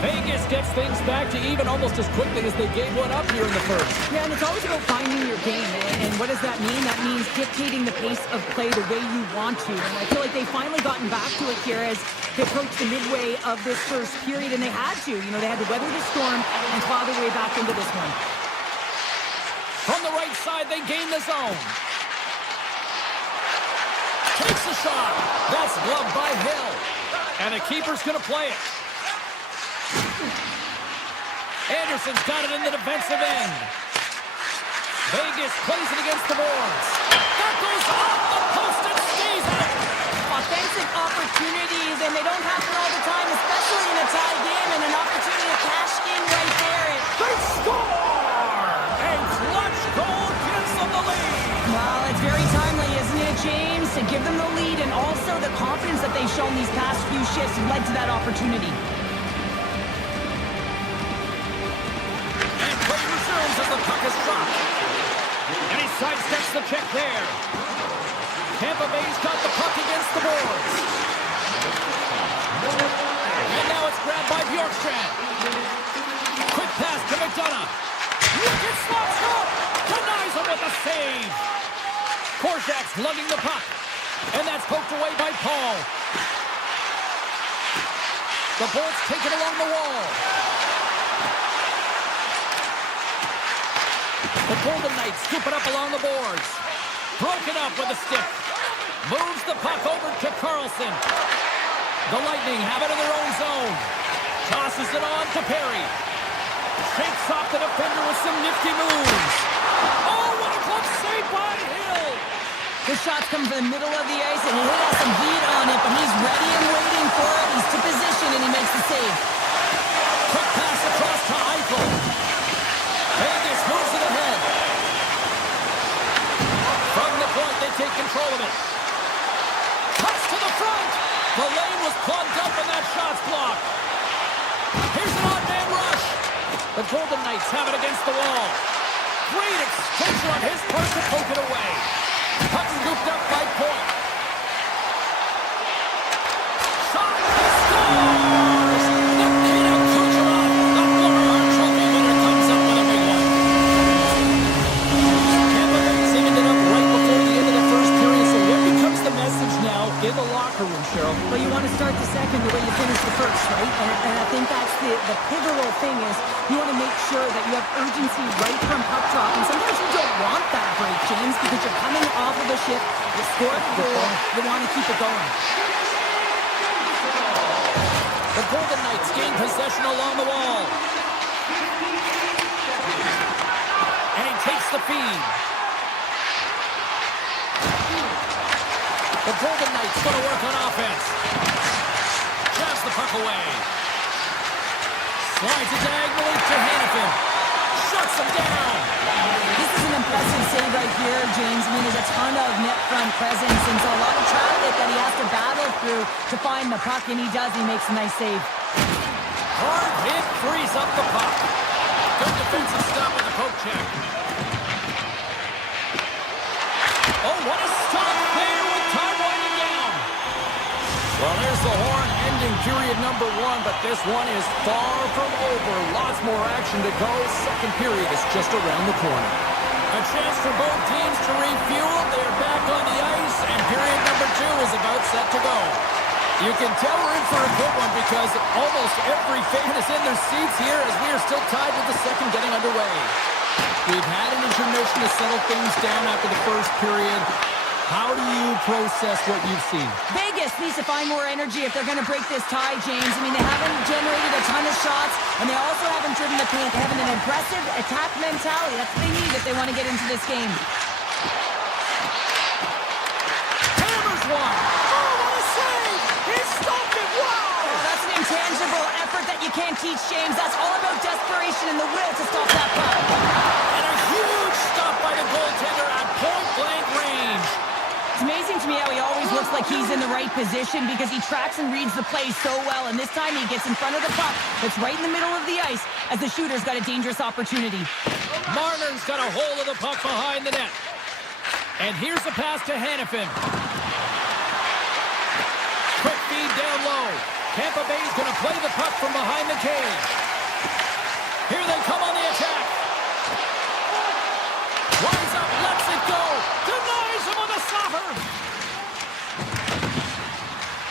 Vegas gets things back to even almost as quickly as they gave one up here in the first. Yeah, and it's always about finding your game. And what does that mean? That means dictating the pace of play the way you want to. And I feel like they've finally gotten back to it here as they approach the midway of this first period, and they had to. You know, they had to weather the storm and claw their way back into this one. From the right side, they gain the zone. Takes a shot. That's gloved by Hill. And the keeper's going to play it. Anderson's got it in the defensive end. Vegas plays it against the boards. That goes off the post and stays out. Offensive opportunities, and they don't happen all the time, especially in a tie game, and an opportunity to cash in right there. They score! And clutch goal gives them the lead. Well, it's very timely, isn't it, James? To give them the lead, and also the confidence that they've shown these past few shifts led to that opportunity. As the puck is dropped. And he sidesteps the check there. Tampa Bay's got the puck against the boards. And now it's grabbed by Bjorkstrand. Quick pass to McDonough. Look at Slotstrom. Denies him with a save. Korczak's lugging the puck. And that's poked away by Paul. The Bolts take it along the wall. The Golden Knights scoop it up along the boards. Broken up with a stick. Moves the puck over to Carlson. The Lightning have it in their own zone. Tosses it on to Perry. Shakes off the defender with some nifty moves. Oh, what a glove save by Hill. The shot's come from the middle of the ice, and he has some heat on it, but he's ready and waiting for it. He's to position, and he makes the save. Quick pass across to Eichel. Vegas moves it ahead. From the point, they take control of it. Cuts to the front. The lane was plugged up and that shot's blocked. Here's an odd man rush. The Golden Knights have it against the wall. Great extension on his part to poke it away. Puck scooped up by Point. Shot. He scores! Nikita Kucherov, the Hart Trophy winner, comes up with a big one. Tampa Bay's ended up right before the end of the first period, so what becomes the message now in the locker room, Cheryl? Well, you want to start the second the way you finish the first, right? And I think that's the pivotal thing is you want to make sure that you have urgency right from puck drop. And sometimes you don't want that break, James, because you're coming off of a shift, you scored a goal, you want to keep it going. The Golden Knights gain possession along the wall. And he takes the feed. The Golden Knights going to work on offense. Jabs the puck away. Slides it diagonally to Hanifin. Shuts him down. This is an impressive save right here, James. I mean, there's a ton of net front presence and so a lot of traffic that he has to battle through to find the puck, and he does. He makes a nice save. Hard hit frees up the puck. Good defensive stop with the poke check. Oh, what a stop there with time winding down. Well, there's the horn ending period number 1, but this one is far from over. Lots more action to go. Second period is just around the corner. A chance for both teams to refuel. They're back on the ice, and period number 2 is about set to go. You can tell we're in for a good one because almost every fan is in their seats here as we are still tied with the second getting underway. We've had an intermission to settle things down after the first period. How do you process what you've seen? Vegas needs to find more energy if they're going to break this tie, James. I mean, they haven't generated a ton of shots, and they also haven't driven the paint. They have an aggressive attack mentality. That's what they need if they want to get into this game. Hammers one. Oh, what a save! He stopped it! Wow! Oh, that's an intangible effort that you can't teach, James. That's all about desperation and the will to stop that puck. And a huge stop by the goaltender at point-blank range. It's amazing to me how he always looks like he's in the right position because he tracks and reads the play so well, and this time he gets in front of the puck that's right in the middle of the ice as the shooter's got a dangerous opportunity. Marner's got a hold of the puck behind the net. And here's the pass to Hannafin. Quick feed down low. Tampa Bay's going to play the puck from behind the cage. Here they come on the attack. Winds up, lets it go. Denies him with a stopper.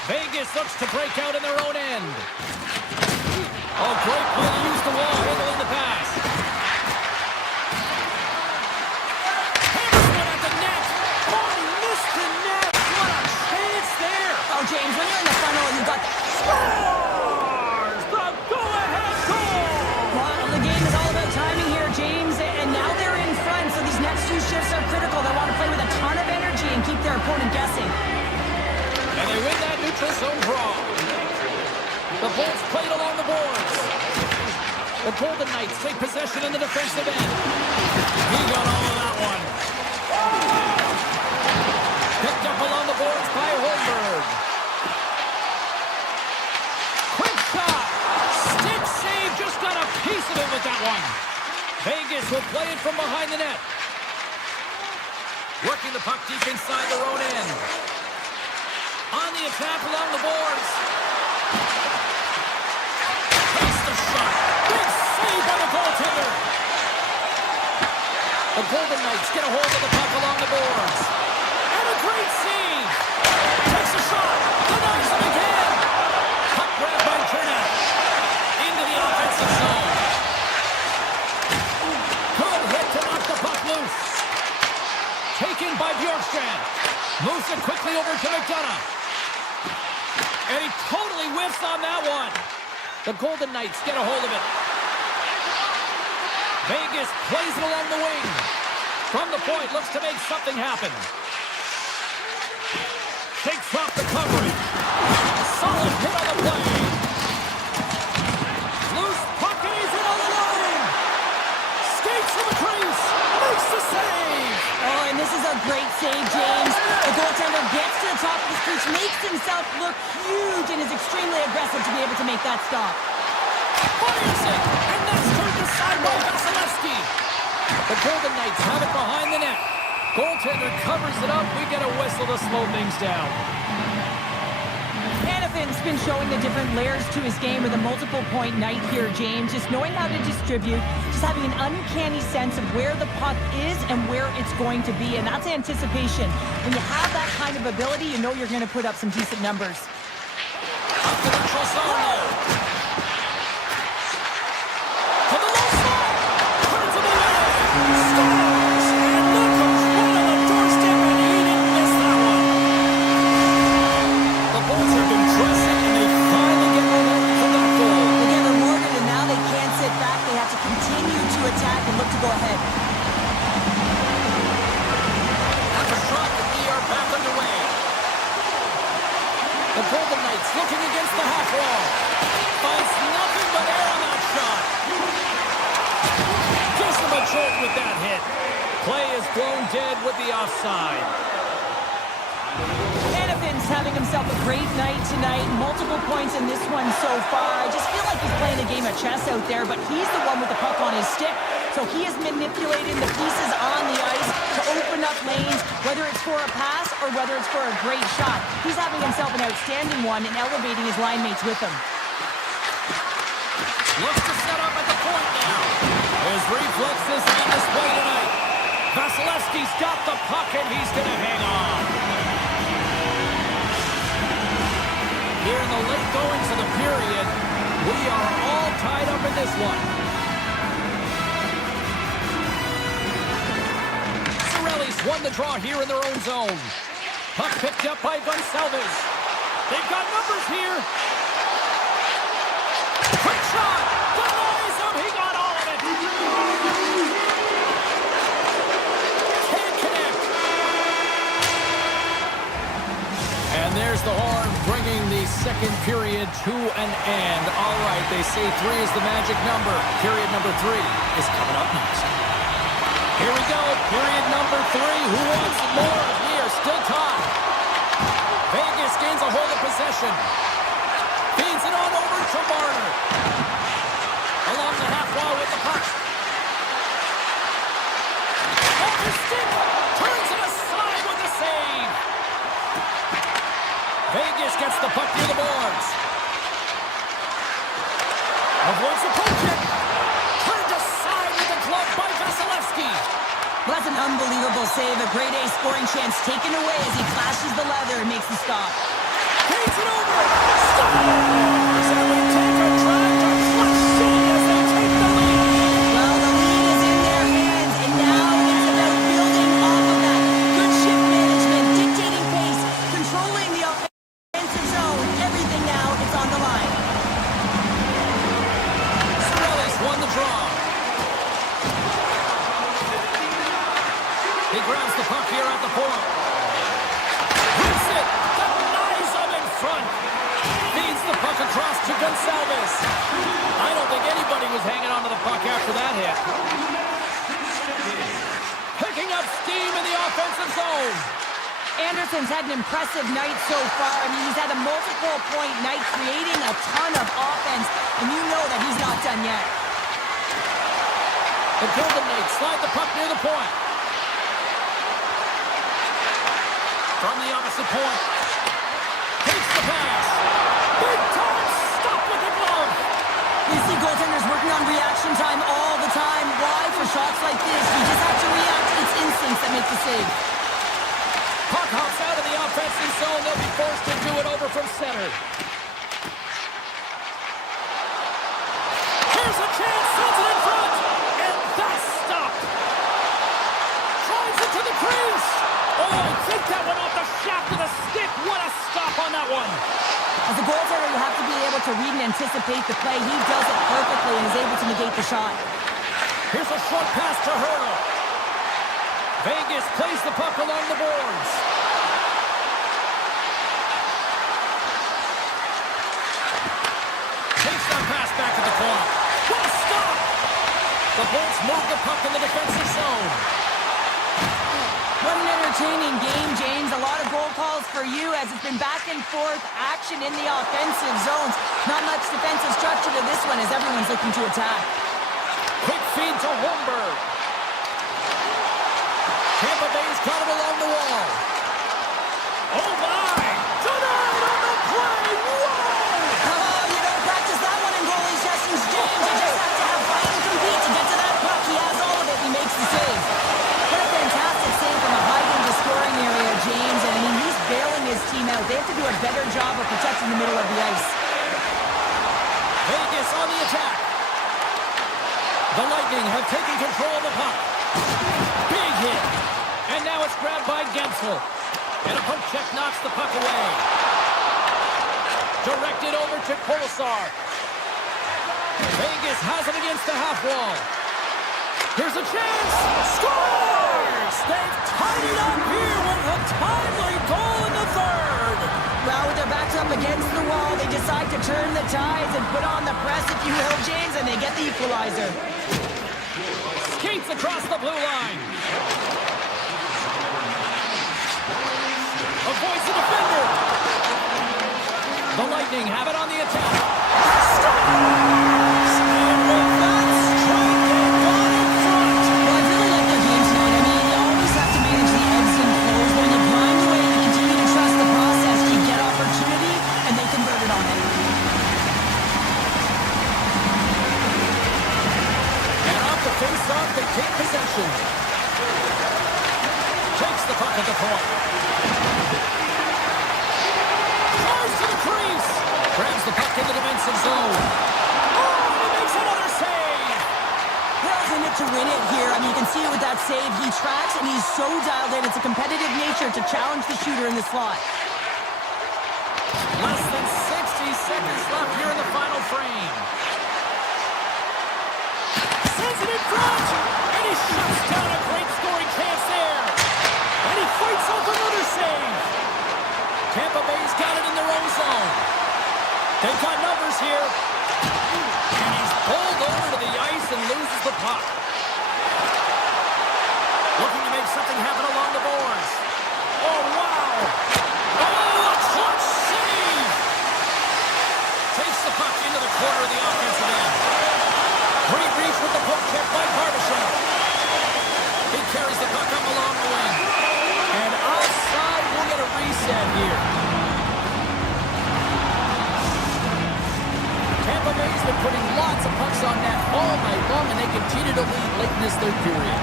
Vegas looks to break out in their own end. Oh, great play to use the wall, handling the pass. Hammers one at the net. Oh, he missed the net. What a chance there. Oh, James, when you're in the funnel and you've got the... Scores the go-ahead goal. Well, the game is all about timing here, James, and now they're in front, so these next 2 shifts are critical. They want to play with a ton of energy and keep their opponent guessing. And they win that neutral zone draw. The Bolts played along the boards. The Golden Knights take possession in the defensive end. He got all of that one. Picked up along the boards by Holmberg. Quick shot. Stick save. Just got a piece of it with that one. Vegas will play it from behind the net. Working the puck deep inside their own end. On the attack along the boards. Takes the shot. Big save by the goaltender. The Golden Knights get a hold of the puck along the boards. And a great save. Takes a shot. Denies him again. Puck grabbed by Turner. Into the offensive zone. Good hit to knock the puck loose. Taken by Bjorkstrand. Moves it quickly over to McDonough. And he totally whiffs on that one. The Golden Knights get a hold of it. Vegas plays it along the wing. From the point, looks to make something happen. Shakes off the coverage. Solid hit on the play. Loose puck and he's in on the line. Skates to the crease. Makes the save. Oh, and this is a great save, James. The goaltender gets to the top of his crease, makes himself look huge, and is extremely aggressive to be able to make that stop. Fires it, and that's turned aside by Vasilevsky. The Golden Knights have it behind the net. Goaltender covers it up. We get a whistle to slow things down. Hannafin's been showing the different layers to his game with a multiple-point night here, James. Just knowing how to distribute, just having an uncanny sense of where the puck is and where it's going to be, and that's anticipation. When you have that kind of ability, you know you're going to put up some decent numbers. Up to the neutral zone now. To the low slot. Put it to the leg. Scores! And look who's right on the doorstep, and he didn't miss that one. The Bolts have been pressing, and they finally get momentum from that goal. Again, they're mortared, and now they can't sit back. They have to continue to attack and look to go ahead. After shot, the D are back underway. The Golden Knights looking against the half wall. Finds nothing but air on that shot. Gives them a jolt with that hit. Play is blown dead with the offside. Hannafin's having himself a great night tonight. Multiple points in this one so far. I just feel like he's playing a game of chess out there, but he's the one with the puck on his stick. So he is manipulating the pieces on the ice to open up lanes, whether it's for a pass or whether it's for a great shot. He's having himself an outstanding one and elevating his line mates with him. Looks to set up at the point now. His reflexes on display tonight. Vasilevsky's got the puck, and he's going to hang on. Here in the late goings of the period, we are all tied up in this one. Cirelli's won the draw here in their own zone. Puck picked up by Gonçalves. They've got numbers here. Quick shot! Denies him! He got all of it! Can't connect! And there's the horn bringing the second period to an end. All right, they say 3 is the magic number. Period number 3 is coming up next. Here we go, period number 3. Who wants more? We are still tied. Vegas gains a hold of possession. Feeds it on over to Marner. Along the half wall with the puck. Off his stick. Turns it aside with a save. Vegas gets the puck near the boards. Avoids the poke check. Turned aside with the glove by Vasilevsky. Well, that's an unbelievable save. A grade A scoring chance taken away as he clashes the leather and makes the stop. Feeds it over. Scores! And we take a drive to Flush City as they take the lead. Well, the lead is in their hands, and now it's about building off of that. Good shift management, dictating pace, controlling the offensive zone. Everything now is on the line. Cirelli's won the draw. He grabs the puck here at the point. Hits it. Denies him in front. Feeds the puck across to Gonçalves. I don't think anybody was hanging on to the puck after that hit. Picking up steam in the offensive zone. Anderson's had an impressive night so far. I mean, he's had a multiple-point night, creating a ton of offense, and you know that he's not done yet. The Golden Knights slide the puck near the point. From the opposite point. Takes the pass. Big time stop with the glove. You see goaltenders working on reaction time all the time. Why? For shots like this, you just have to react. It's instincts that make the save. Puck hops out of the offensive zone. They'll be forced to do it over from center. Here's a chance. Sends it in front. And that's stopped. Drives it to the crease. Oh, I think that went off the shaft of the stick. What a stop on that one. As a goaltender, you have to be able to read and anticipate the play. He does it perfectly and is able to negate the shot. Here's a short pass to Hurdle. Vegas plays the puck along the boards. Takes that pass back to the point. What a stop! The Bolts move the puck in the defensive zone. What an entertaining game, James. A lot of goal calls for you as it's been back and forth action in the offensive zones. Not much defensive structure to this one as everyone's looking to attack. Quick feed to Holmberg. Tampa Bay's got it along the wall. Oh my! Denied on the play! Whoa! Oh, you don't practice that one in goalie sessions, James. You just have to have fight and compete to get to that puck. He has all of it. He makes the save. What a fantastic save from a high-danger scoring area, James. And I mean, he's bailing his team out. They have to do a better job of protecting the middle of the ice. Vegas on the attack. The Lightning have taken control of the puck. Big hit. And now it's grabbed by Gensel. And a poke check knocks the puck away. Directed over to Kolesar. Vegas has it against the half wall. Here's a chance. Scores! They've tied it up here with a timely goal in the third. Well, with their backs up against the wall, they decide to turn the tides and put on the press, if you will, James, and they get the equalizer. Skates across the blue line. Avoids the defender. The Lightning have it on the attack. Scores! And with that strike, they've gone in front. Well, I really like their game tonight. I mean, you always have to manage the ebbs and flows. When you grind away, you continue to trust the process. You get opportunity, and they convert it on it. And off the face-off, they take possession. Fires to the crease. Grabs the puck in the defensive zone. Oh, and he makes another save. Hill's in it to win it here. I mean, you can see it with that save. He tracks, and he's so dialed in. It's a competitive nature to challenge the shooter in the slot. Less than 60 seconds left here in the final frame. Sends it in front, and he shuts down a great scoring chance there. And he fights off another save. Tampa Bay's got it in their own zone. They've got numbers here. And he's pulled over to the ice and loses the puck. Looking to make something happen along the boards. Oh, wow. Oh, a clutch save. Takes the puck into the corner of the offensive end. Great reach with the poke check by Barbashev. He carries the puck up along the wing. And offside, we'll get a reset here. Tampa Bay's been putting lots of pucks on net all night long, and they continue to lead late in this third period.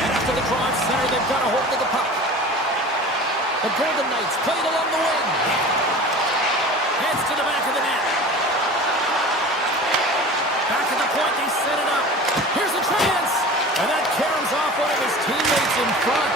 And after the draw at center, they've got a hold of the puck. The Golden Knights play it along the wing. Heads to the back of the net. Back at the point, they set it up. Here's a chance. And that caroms off one of his teammates in front.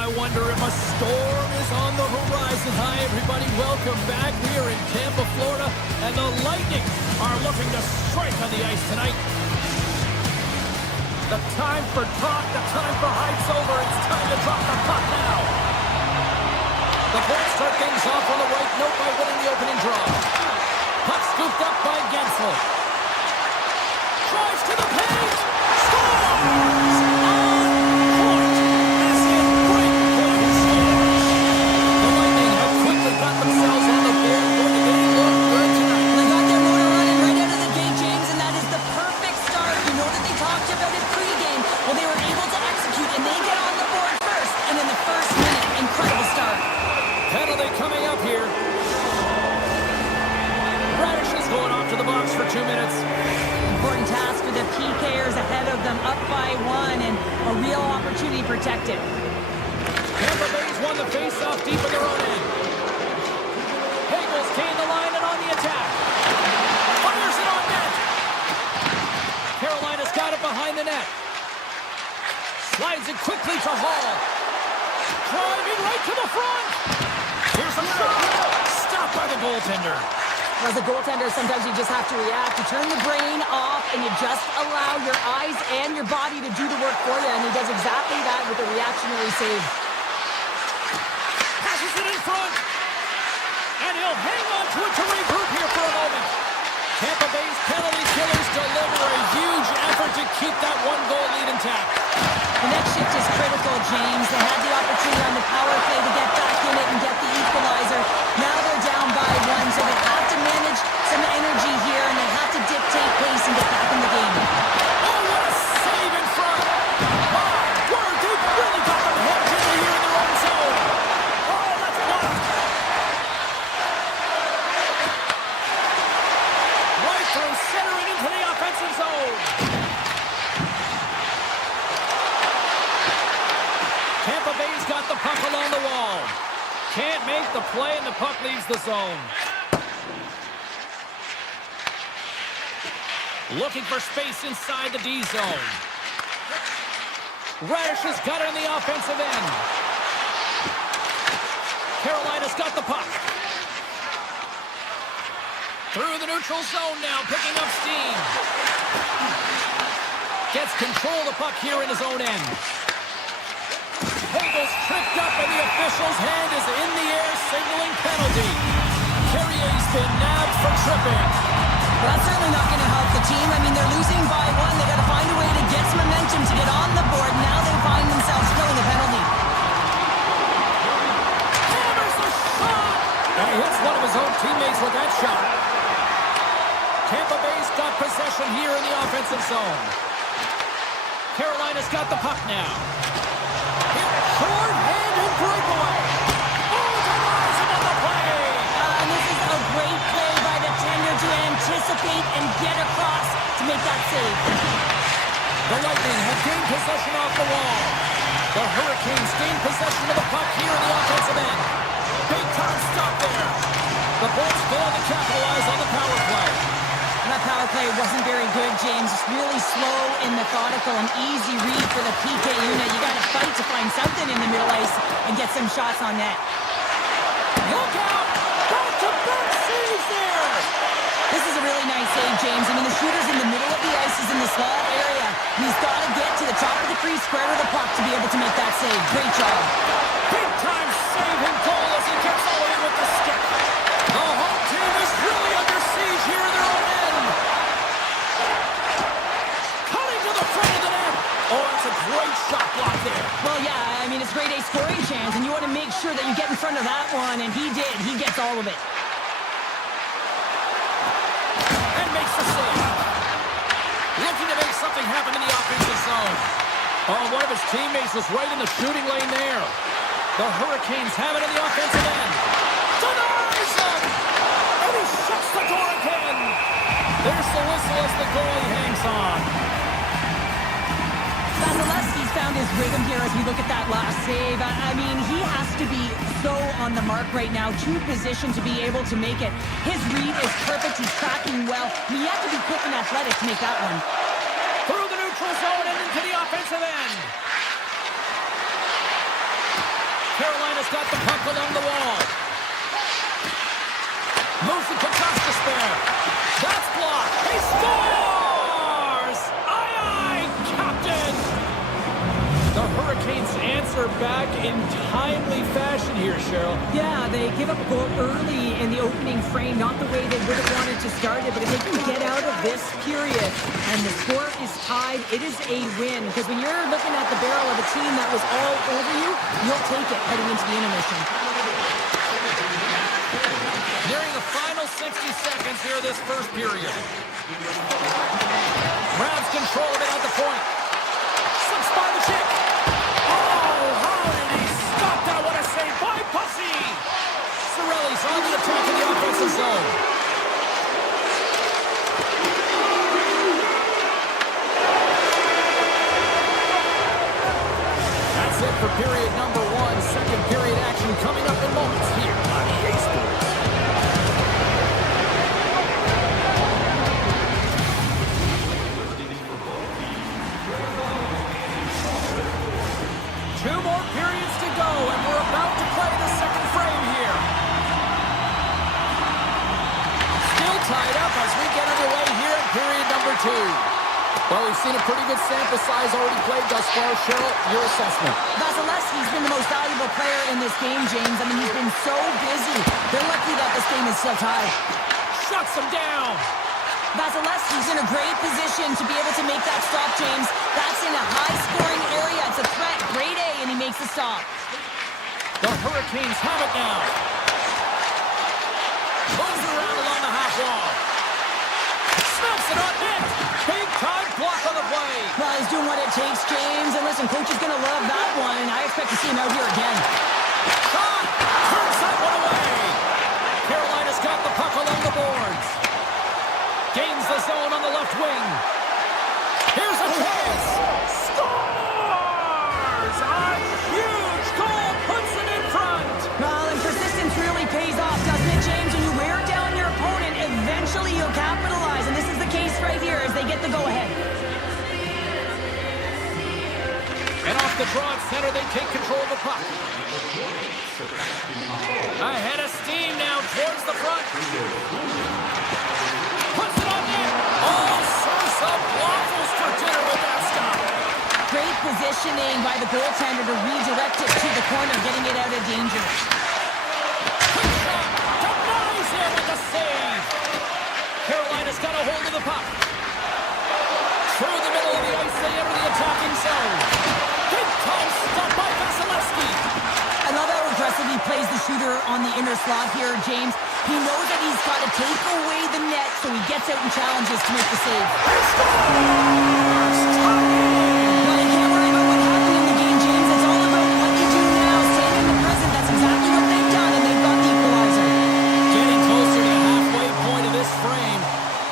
I wonder if a storm is on the horizon. Hi, everybody. Welcome back. We are in Tampa, Florida, and the Lightning are looking to strike on the ice tonight. The time for talk, the time for hype's over. It's time to drop the puck now. The Bolts start things off on the right note by winning the opening draw. Puck scooped up by Gensel. Drives to the paint. Scores! For 2 minutes. Important task for the PKers ahead of them, up by 1, and a real opportunity protected. Tampa Bay's won the face-off deep in their own end. Hagel's gained the line and on the attack. Fires it on net. Carolina's got it behind the net. Slides it quickly to Hall. Driving right to the front. Here's a shot. Stopped by the goaltender. As a goaltender, sometimes you just have to react. You turn the brain off, and you just allow your eyes and your body to do the work for you, and he does exactly that with a reactionary save. Passes it in front, and he'll hang on to it to regroup here for a moment. Tampa Bay's penalty killers deliver a huge effort to keep that one-goal lead intact. The next shift is critical, James. They had the opportunity on the power play to get back in it and get the equalizer. Now they're down by 1, so they have to manage some energy here, and they have to dictate pace and get back in the game. Oh, what a save in front! My word, they've really got them hemmed in here in their own zone. Oh, that's blocked. Right through center and into the offensive zone. Tampa Bay's got the puck along the wall. Can't make the play, and the puck leaves the zone. Looking for space inside the D zone. Radish has got it in the offensive end. Carolina's got the puck. Through the neutral zone now, picking up steam. Gets control of the puck here in his own end. Hagel's tripped up, and the official's hand is in the air, signaling penalty. Carrier's been nabbed for tripping. Well, that's certainly not going to help the team. I mean, they're losing by 1. They got to find a way to get some momentum to get on the board. Now they find themselves killing a penalty. Hammers the shot! And he hits one of his own teammates with that shot. Tampa Bay's got possession here in the offensive zone. Carolina's got the puck now. Short-handed breakaway. Oh, denies him on the play. And this is a great play by the tender to anticipate and get across to make that save. The Lightning have gained possession off the wall. The Hurricanes gain possession of the puck here in the offensive end. Big time stop there. The Bolts fail to capitalize on the power play. That power play wasn't very good, James. It's really slow and methodical, an easy read for the PK unit. You got to fight to find something in the middle ice and get some shots on net. Look out! Back-to-back saves there! This is a really nice save, James. I mean, the shooter's in the middle of the ice. He's in the slot area. And he's got to get to the top of the crease, square to the puck to be able to make that save. Great job. Big-time save and goal as he gets away with the stick. The home team is really under siege here in their own end. Cutting to the front of the net. Oh, that's a great shot block there. Well, yeah, I mean, it's grade A scoring chance, and you want to make sure that you get in front of that one, and he did. He gets all of it. And makes the save. Looking to make something happen in the offensive zone. Oh, one of his teammates was right in the shooting lane there. The Hurricanes have it in the offensive end. Denies him! And he shuts the door again. There's the whistle as the goalie hangs on. Vasilevsky's found his rhythm here as we look at that last save. I mean, he has to be so on the mark right now, too positioned to be able to make it. His read is perfect. He's tracking well. He has to be quick and athletic to make that one. Through the neutral zone and into the offensive end. Carolina's got the puck along the wall. Moves it to Gostisbehere. That's blocked. He scores! Aye, aye, Captain! The Hurricanes answer back in timely fashion here, Cheryl. Yeah, they give up a goal early in the opening frame. Not the way they would have wanted to start it, but if they can get out of this period and the score is tied, it is a win. Because when you're looking at the barrel of a team that was all over you, you'll take it heading into the intermission. Nearing the final 60 seconds here of this first period. Browns control of it at the point. Slips by the chick. Oh, how did he stop that? What a save by Pussy! Cirelli's on the attack in the offensive zone. That's it for period number one. Second period action coming up in moments here on EA Sports. Two more periods to go, and we're about to play the second frame here. Still tied up as we get underway here at period number two. Well, we've seen a pretty good sample size already played thus far. Cheryl, your assessment. Vasilevsky's been the most valuable player in this game, James. I mean, he's been so busy. They're lucky that this game is still tied. Shuts him down. Vasilevsky's in a great position to be able to make that stop, James. That's in a high-scoring area. It's a threat. Grade A, and he makes the stop. The Hurricanes have it now. Moves around along the half wall. Snaps it on net. Big-time block on the play. Well, he's doing what it takes, James. And listen, coach is going to love that one, and I expect to see him out here again. Shot! Turns that one away. Carolina's got the puck along the boards. Gains the zone on the left wing. Here's a chance. Scores! A huge goal puts it in front. Well, and persistence really pays off, doesn't it, James? When you wear down your opponent, eventually you'll capitalize. And this is the case right here as they get the go-ahead. And off the draw at center, they take control of the puck. Ahead of steam now towards the front. Puts it on in. Oh, serves up waffles for dinner with that stop. Great positioning by the goaltender to redirect it to the corner, getting it out of danger. Quick shot. Denies him with the save. Carolina's got a hold of the puck. Through the middle of the ice, they enter the attacking zone. Big time stop by Vasilevsky. I love how aggressive he plays the shooter on the inner slot here, James. He knows that he's got to take away the net, so he gets out and challenges to make the save. He scores! Well, you can't worry about what happened in the game, James. It's all about what you do now. Staying in the present, that's exactly what they've done, and they've got the equalizer. Getting closer to the halfway point of this frame.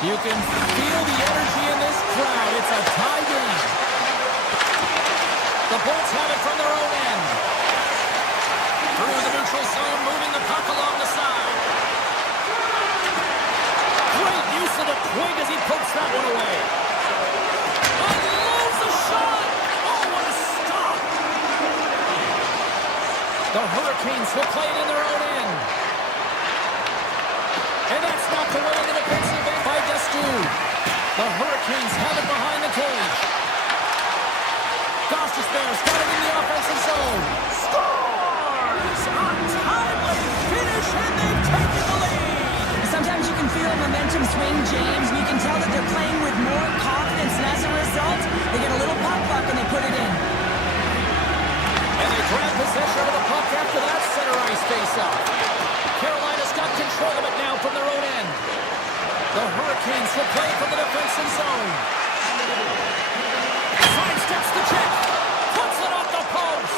You can feel the energy in this crowd. It's a tie game. The Bolts have it from their own end. Through the neutral zone, moving the puck along the side. Great use of the twig as he pokes that one away. Unloads the shot! Oh, what a stop! The Hurricanes will play it in their own end. And that's knocked away in the defensive end by Destu. The Hurricanes have it behind the cage. Gostisbehere's got it in the offensive zone. Scores! A timely finish, and they've taken the lead. Sometimes you can feel a momentum swing, James, and you can tell that they're playing with more confidence, and as a result, they get a little pop luck and they put it in. And they grab possession of the puck after that center ice face-off. Carolina's got control of it now from their own end. The Hurricanes will play from the defensive zone. Sidesteps the check. Puts it off the post.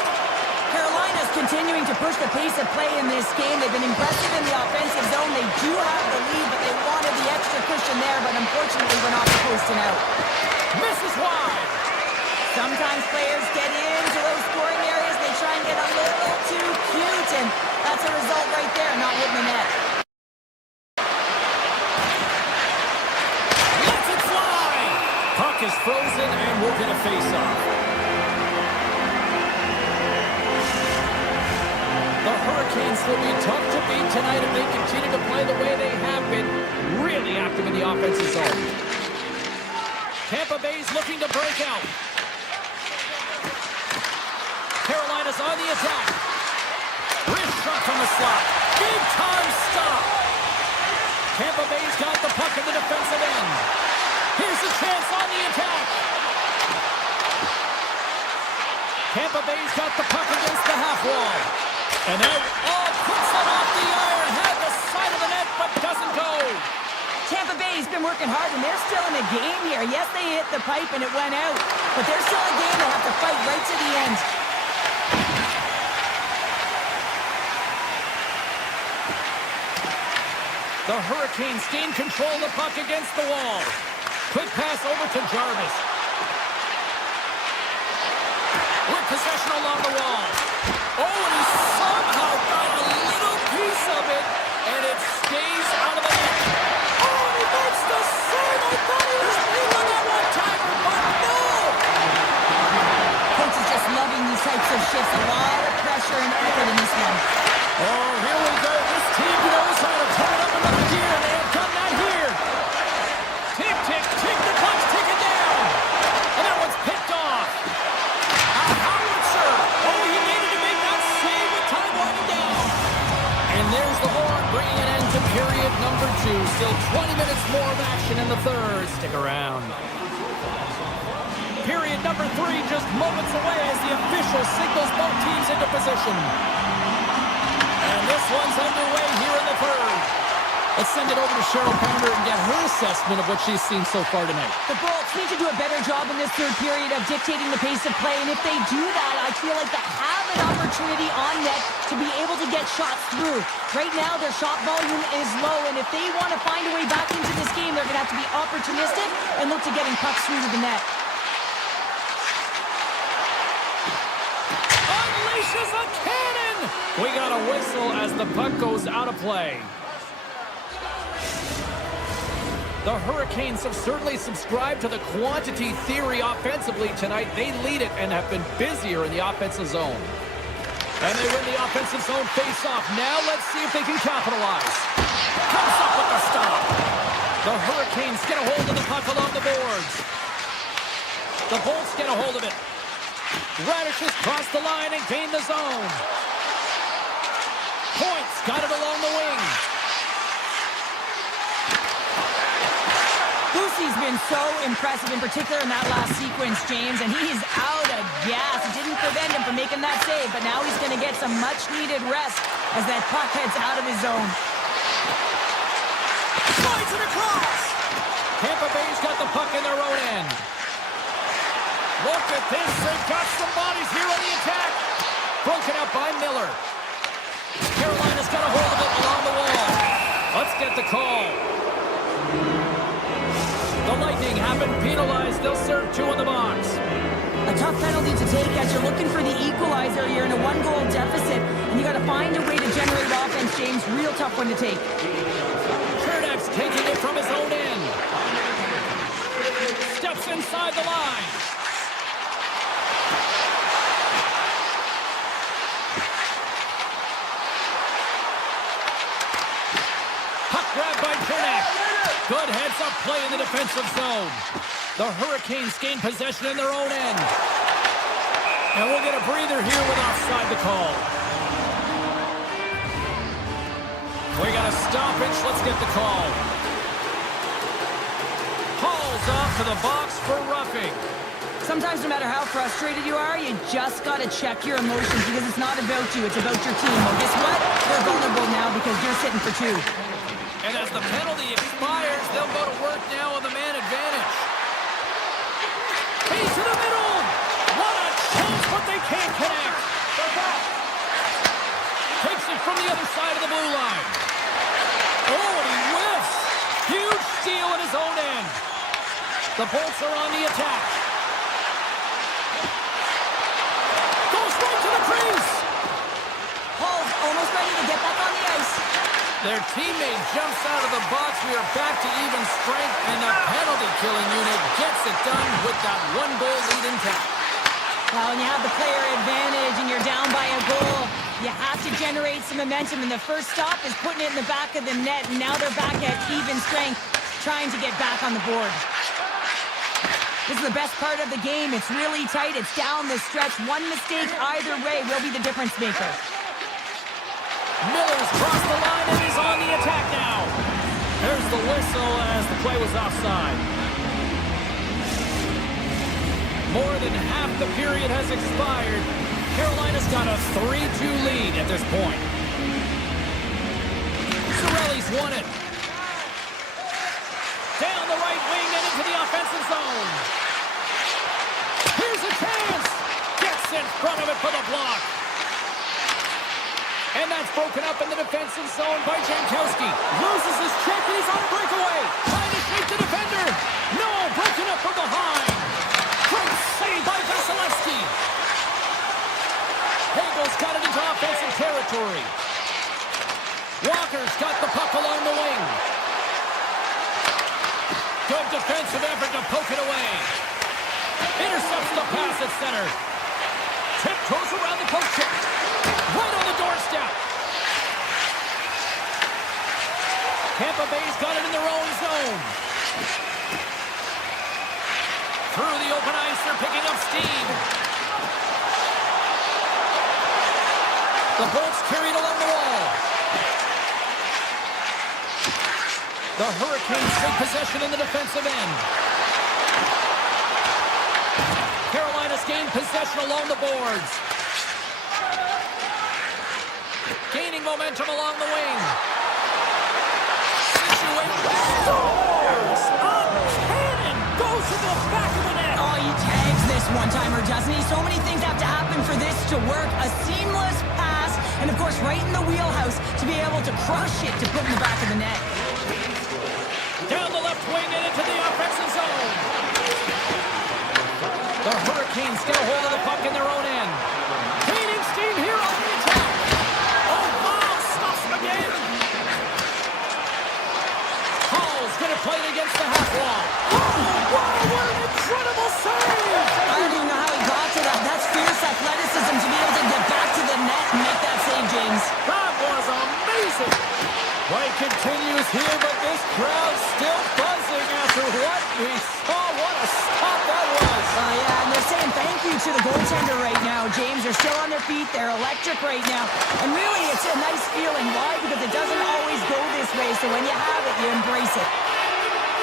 Carolina's continuing to push the pace of play in this game. They've been impressive in the offensive zone. They do have the lead, but they wanted the extra cushion there, but unfortunately we're not posting out. Misses wide. Sometimes players get into those scoring areas. They try and get a little too cute, and that's a result right there, not hitting the net. Lets it fly. Puck is frozen, and we'll get a face-off. Hurricanes will be tough to beat tonight if they continue to play the way they have been, really active in the offensive zone. Tampa Bay's looking to break out. Carolina's on the attack. Wrist shot from the slot. Big time stop. Tampa Bay's got the puck in the defensive end. Here's a chance on the attack. Tampa Bay's got the puck against the half wall. And now, puts it off the iron. Had the side of the net, but doesn't go. Tampa Bay's been working hard, and they're still in the game here. Yes, they hit the pipe and it went out, but they're still in a game. They have to fight right to the end. The Hurricanes gain control of the puck against the wall. Quick pass over to Jarvis. With possession along the wall. Oh, and he somehow got a little piece of it, and it stays out of the net. Oh, he makes the save. I thought he was leaving that one-timer, but no! Coach is just loving these types of shifts. A lot of pressure and effort in this one. Oh, here we go. This team knows how to turn it up another gear, and they have done that here. Tick, tick, tick. The clock's ticking down. And that one's picked off. Howitzer. Oh, he needed to make that save with time winding down. And there's the horn, bringing an end to period number 2. Still 20 minutes more of action in the third. Stick around. Period number 3 just moments away as the official signals both teams into position. And this one's underway here in the third. Let's send it over to Cheryl Pounder and get her assessment of what she's seen so far tonight. The Bolts need to do a better job in this third period of dictating the pace of play, and if they do that, I feel like they have an opportunity on net to be able to get shots through. Right now, their shot volume is low, and if they want to find a way back into this game, they're going to have to be opportunistic and look to getting pucks through to the net. Unleashes a cannon! We got a whistle as the puck goes out of play. The Hurricanes have certainly subscribed to the quantity theory offensively tonight. They lead it and have been busier in the offensive zone. And they win the offensive zone face-off. Now let's see if they can capitalize. Comes up with the stop. The Hurricanes get a hold of the puck along the boards. The Bolts get a hold of it. Radishes cross the line and gain the zone. Points got it along the wing. Lucy's been so impressive, in particular in that last sequence, James, and he's out of gas. It didn't prevent him from making that save, but now he's going to get some much-needed rest as that puck heads out of his zone. Slides it across. Tampa Bay's got the puck in their own end. Look at this. They've got some bodies here on the attack. Broken up by Miller. Carolina's got a hold of it along the wall. Let's get the call. The Lightning have been penalized. They'll serve 2 in the box. A tough penalty to take as you're looking for the equalizer. You're in a 1-goal deficit, and you got to find a way to generate offense, James. Real tough one to take. Chernak's taking it from his own end. Steps inside the line. Puck grab by Chernak. Good heads-up play in the defensive zone. The Hurricanes gain possession in their own end. And we'll get a breather here with offside the call. We got a stoppage. Let's get the call. Hall's off to the box for roughing. Sometimes no matter how frustrated you are, you just got to check your emotions because it's not about you, it's about your team. Well, guess what? They're vulnerable now because you're sitting for 2. And as the penalty expires, they'll go to work now on the man advantage. He's to the middle. What a chance, but they can't connect. Takes it from the other side of the blue line. Oh, and he whiffs. Huge steal at his own end. The Bolts are on the attack. Goes right to the crease. Hall's almost ready to get back on the ice. Their teammate jumps out of the box. We are back to even strength, and the penalty-killing unit gets it done with that 1-goal lead intact. Well, when you have the player advantage and you're down by a goal, You have to generate some momentum, and the first stop is putting it in the back of the net, and now they're back at even strength, trying to get back on the board. This is the best part of the game. It's really tight. It's down the stretch. One mistake either way will be the difference maker. Miller's crossed the line and is on the attack now. There's the whistle as the play was offside. More than half the period has expired. Carolina's got a 3-2 lead at this point. Cirelli's won it. Down the right wing and into the offensive zone. Here's a chance. Gets in front of it for the block. And that's broken up in the defensive zone by Jankowski. Loses his check and he's on a breakaway. Trying to shake the defender. No, broken up from behind. Great save by Vasilevsky. Hagel's got it into offensive territory. Walker's got the puck along the wing. Good defensive effort to poke it away. Intercepts the pass at center. Tiptoes around the post check. Right on the doorstep. Tampa Bay's got it in their own zone. Through the open ice, they're picking up steam. The Bolts carried along the wall. The Hurricanes take possession in the defensive end. Carolina's gained possession along the boards. Gaining momentum along the wing. Scores! A cannon goes to the back of the net. Oh, he tags this one-timer, doesn't he? So many things have to happen for this to work. A seamless pass, and of course, right in the wheelhouse to be able to crush it to put in the back of the net. Down the left wing and into the offensive zone. The Hurricanes get a hold of the puck in their own end. Gaining steam here on the attack. Oh, wow, stops him again. Hall's going to play it against the half wall. Oh, wow, what an incredible save. I don't even know how he got to that. That's fierce athleticism to be able to get back to the net and make that save, James. That was amazing. Play continues here, but this crowd's still buzzing after what we saw. What a stop that was. Yeah, and they're saying thank you to the goaltender right now, James. They're still on their feet. They're electric right now. And really, it's a nice feeling. Why? Because it doesn't always go this way, so when you have it, you embrace it.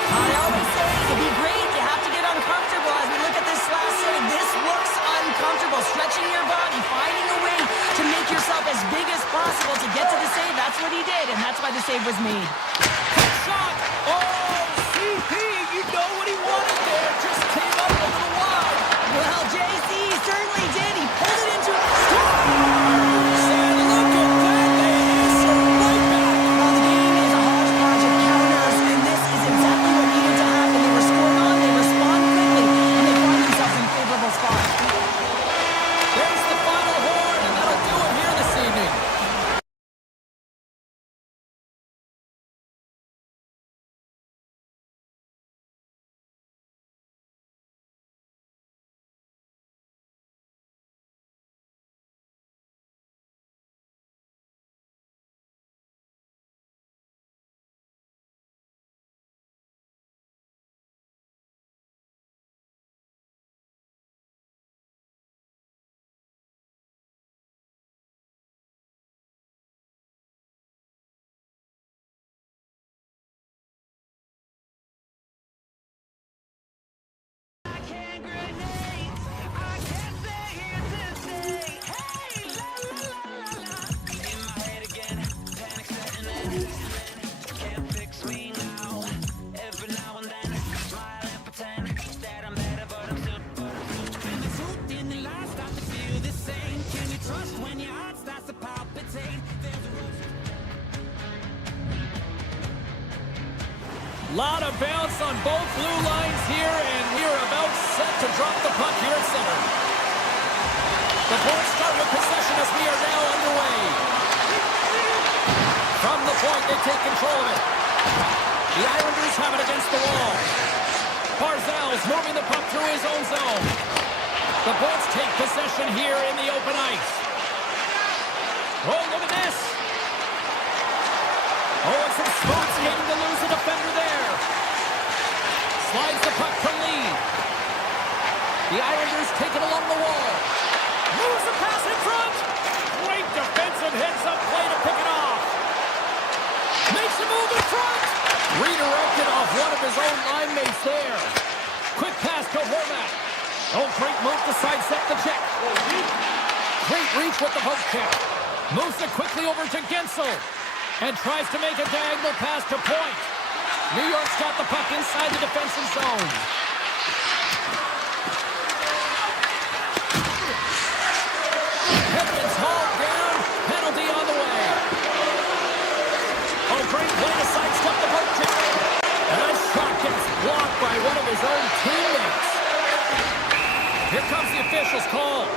I always say to be great, you have to get uncomfortable. As we look at this last save, this looks uncomfortable. Stretching your body, finding a way to make yourself as big as possible to get to the save. That's what he did, and that's why the save was made. Good shot. Oh, CP, you know what he wanted there. Just came up a little wide. Well, JC certainly did. He pulled it into a Scores! And look at that. They answer right back. Well, the game is a hodgepodge of counters, and this is exactly what needed to happen. They were scored on, they respond quickly, and they find themselves in a favorable spot. There's the final horn, and that'll do it here this evening. Lot of bounce on both blue lines here, and we are about set to drop the puck here at center. The Bolts start with possession as we are now underway. From the point, they take control of it. The Islanders have it against the wall. Barzal's moving the puck through his own zone. The Bolts take possession here in the open ice. Oh, look at this. Oh, it's some smooth skating to lose a defender there. Slides the puck to lead. The Islanders take it along the wall. Moves the pass in front. Great defensive heads-up play to pick it off. Makes a move in front. Redirected off one of his own line mates there. Quick pass to Horvat. Oh, great move to sidestep the check. Great reach with the poke check. Moves it quickly over to Gensel. And tries to make a diagonal pass to point. New York's got the puck inside the defensive zone. Hedman's hauled down. Penalty on the way. Oh, great play to sidestep the poke check. And that shot gets blocked by one of his own teammates. Here comes the official's call.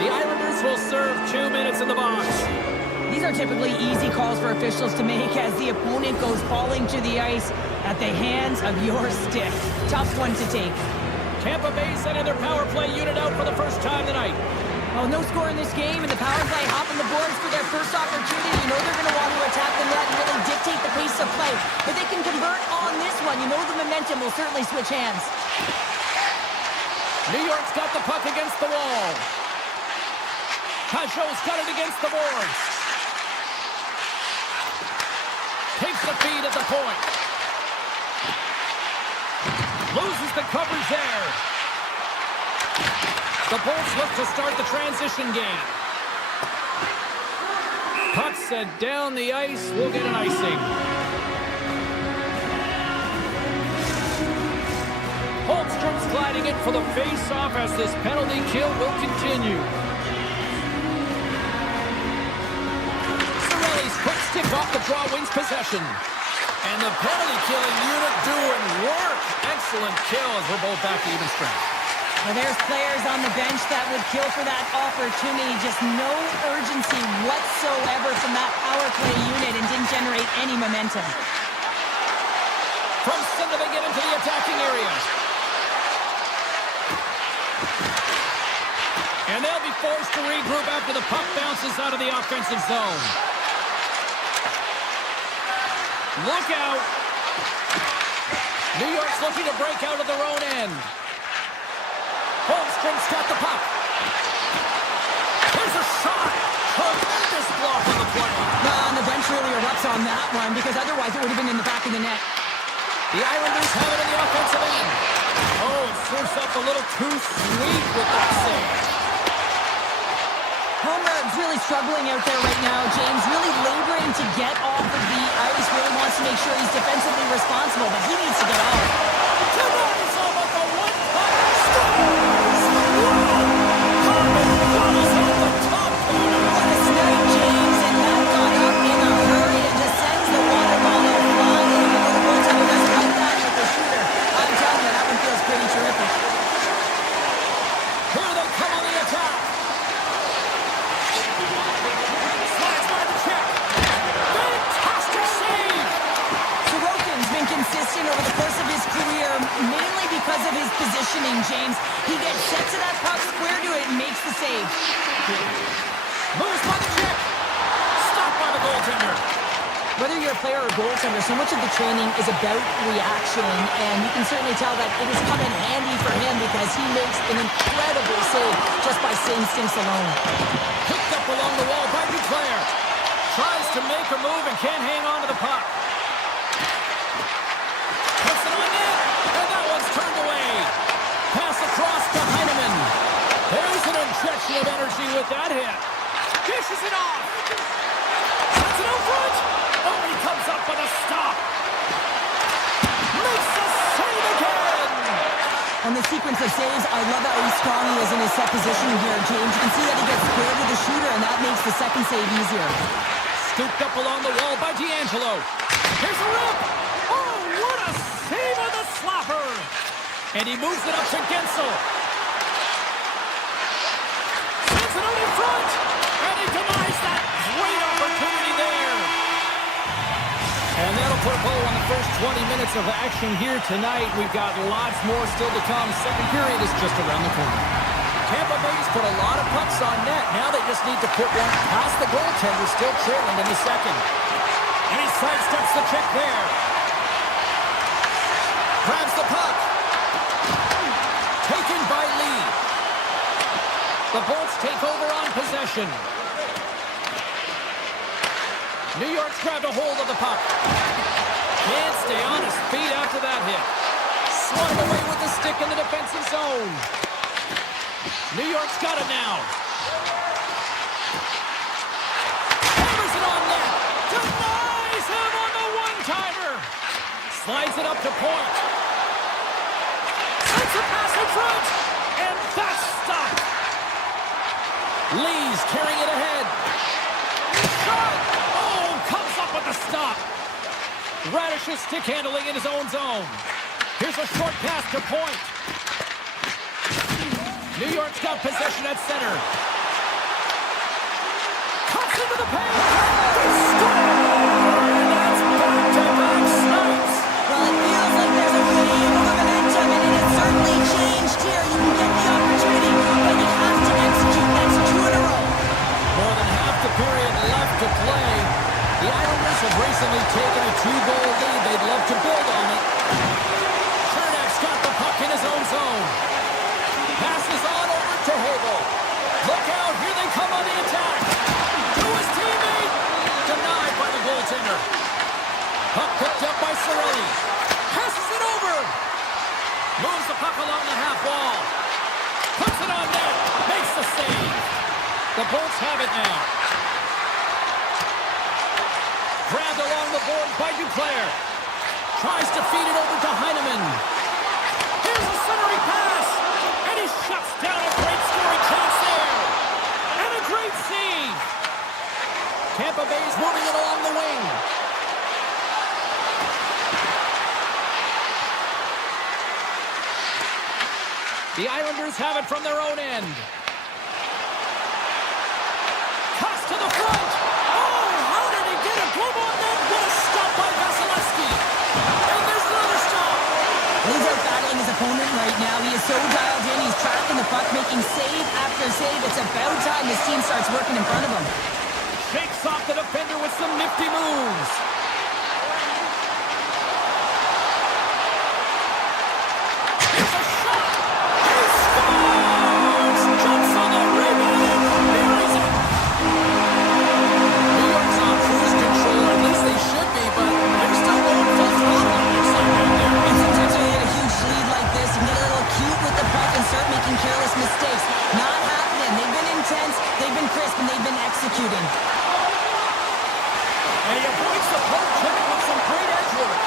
The Islanders will serve 2 minutes in the box. These are typically easy calls for officials to make as the opponent goes falling to the ice at the hands of your stick. Tough one to take. Tampa Bay sending their power play unit out for the first time tonight. Oh, no score in this game, and the power play hopping the boards for their first opportunity. You know they're going to want to attack the net and really dictate the pace of play. But they can convert on this one. You know the momentum will certainly switch hands. New York's got the puck against the wall. Pajot's got it against the boards. Takes the feed at the point. Loses the coverage there. The Bolts look to start the transition game. Puck set down the ice. We'll get an icing. Holmstrom's gliding in for the face-off as this penalty kill will continue. Cirelli's quick stick off the draw wins possession. And the penalty-killing unit doing work. Excellent kill as we're both back to even strength. Well, there's players on the bench that would kill for that opportunity. Just no urgency whatsoever from that power play unit and didn't generate any momentum. From center, they get into the attacking area. And they'll be forced to regroup after the puck bounces out of the offensive zone. Look out. New York's looking to break out of their own end. Holmstrom's got the puck. There's a shot. Tremendous block on the play. And the bench really erupts on that one because otherwise it would have been in the back of the net. The Islanders have it in the offensive end. Oh, it serves up a little too sweet with that save. Homer's really struggling out there right now. James really laboring to get off of the ice. Really wants to make sure he's defensively responsible, but he needs to get off. Tavares over the one-puck scores! Homer's off the top corner. What a snipe, James, and that got up in a hurry and just sends the water bottle flying. You know the goaltender doesn't like that with the shooter. I'm telling you, that one feels pretty terrific. Here they come on the attack. Slides by the check. Fantastic save! Sorokin's been consistent over the course of his career, mainly because of his positioning, James. He gets set to that puck, square to it, and makes the save. Moves by the check. Stopped by the goaltender. Whether you're a player or goaltender, so much of the training is about reaction, and you can certainly tell that it has come in handy for him because he makes an incredible save just by instincts alone. Picked up along the wall by Duclair. Tries to make a move and can't hang on to the puck. Puts it on net, and that one's turned away. Pass across to Heineman. There's an injection of energy with that hit. Dishes it off. Sends it out front. Oh, he comes up with a stop. Makes the save again. On the sequence of saves, I love how strong he is in his set position here, James. You can see that he gets square to the shooter, and that makes the second save easier. Scooped up along the wall by D'Angelo. Here's a rip. Oh, what a save on the slapper. And he moves it up to Gensel. Sends it out in front. And he denies that great opportunity there. And that'll put a bow on the first 20 minutes of action here tonight. We've got lots more still to come. Second period is just around the corner. Tampa Bay's put a lot of pucks on net. Now they just need to put one past the goaltender, still trailing in the second. And he sidesteps the check there. Grabs the puck. Taken by Lee. The Bolts take over on possession. New York's grabbed a hold of the puck. Can't stay on his feet after that hit. Swatted away with the stick in the defensive zone. New York's got it now. Hammers it on net. Denies him on the one-timer. Slides it up to point. Sends a pass in front. And that's stopped. Lee's carrying it ahead. Shot. Oh, comes up with the stop. Radish's stick handling in his own zone. Here's a short pass to point. New York's got possession at center. Cuts into the paint. They score! And that's back-to-back snipes. Well, it feels like there's a wave of momentum, and it has certainly changed here. You can get the opportunity, but you have to execute. That's 2 in a row. More than half the period left to play. The Islanders have recently taken a 2-goal lead. They'd love to build on it. Chernak's got the puck in his own zone. Passes on over to Hagel. Look out, here they come on the attack. To his teammate. Denied by the goaltender. Puck picked up by Cirelli. Passes it over. Moves the puck along the half wall. Puts it on net. Makes the save. The Bolts have it now. Grabbed along the boards by Duclair. Tries to feed it over to Heineman. Here's a centering pass. And he shuts down a great scoring chance there. And a great save. Tampa Bay's moving it along the wing. The Islanders have it from their own end. Cuts to the front. Oh, how did he get a glove on that? What a stop by Vasilevsky. And there's another stop. He's out battling his opponent right now. He is so dialed in. He's tracking the puck, making save after save. It's about time his team starts working in front of him. Shakes off the defender with some nifty moves. Here's a shot. He scores! Jumps on the rebound and buries it. New York's on cruise control. At least they should be, but they're still going full throttle. It looks like out there. And sometimes when you get a huge lead like this, you get a little cute with the puck and start making careless mistakes. Not happening. They've been intense, they've been crisp, and they've been executing. And he avoids the poke check with some great edge work.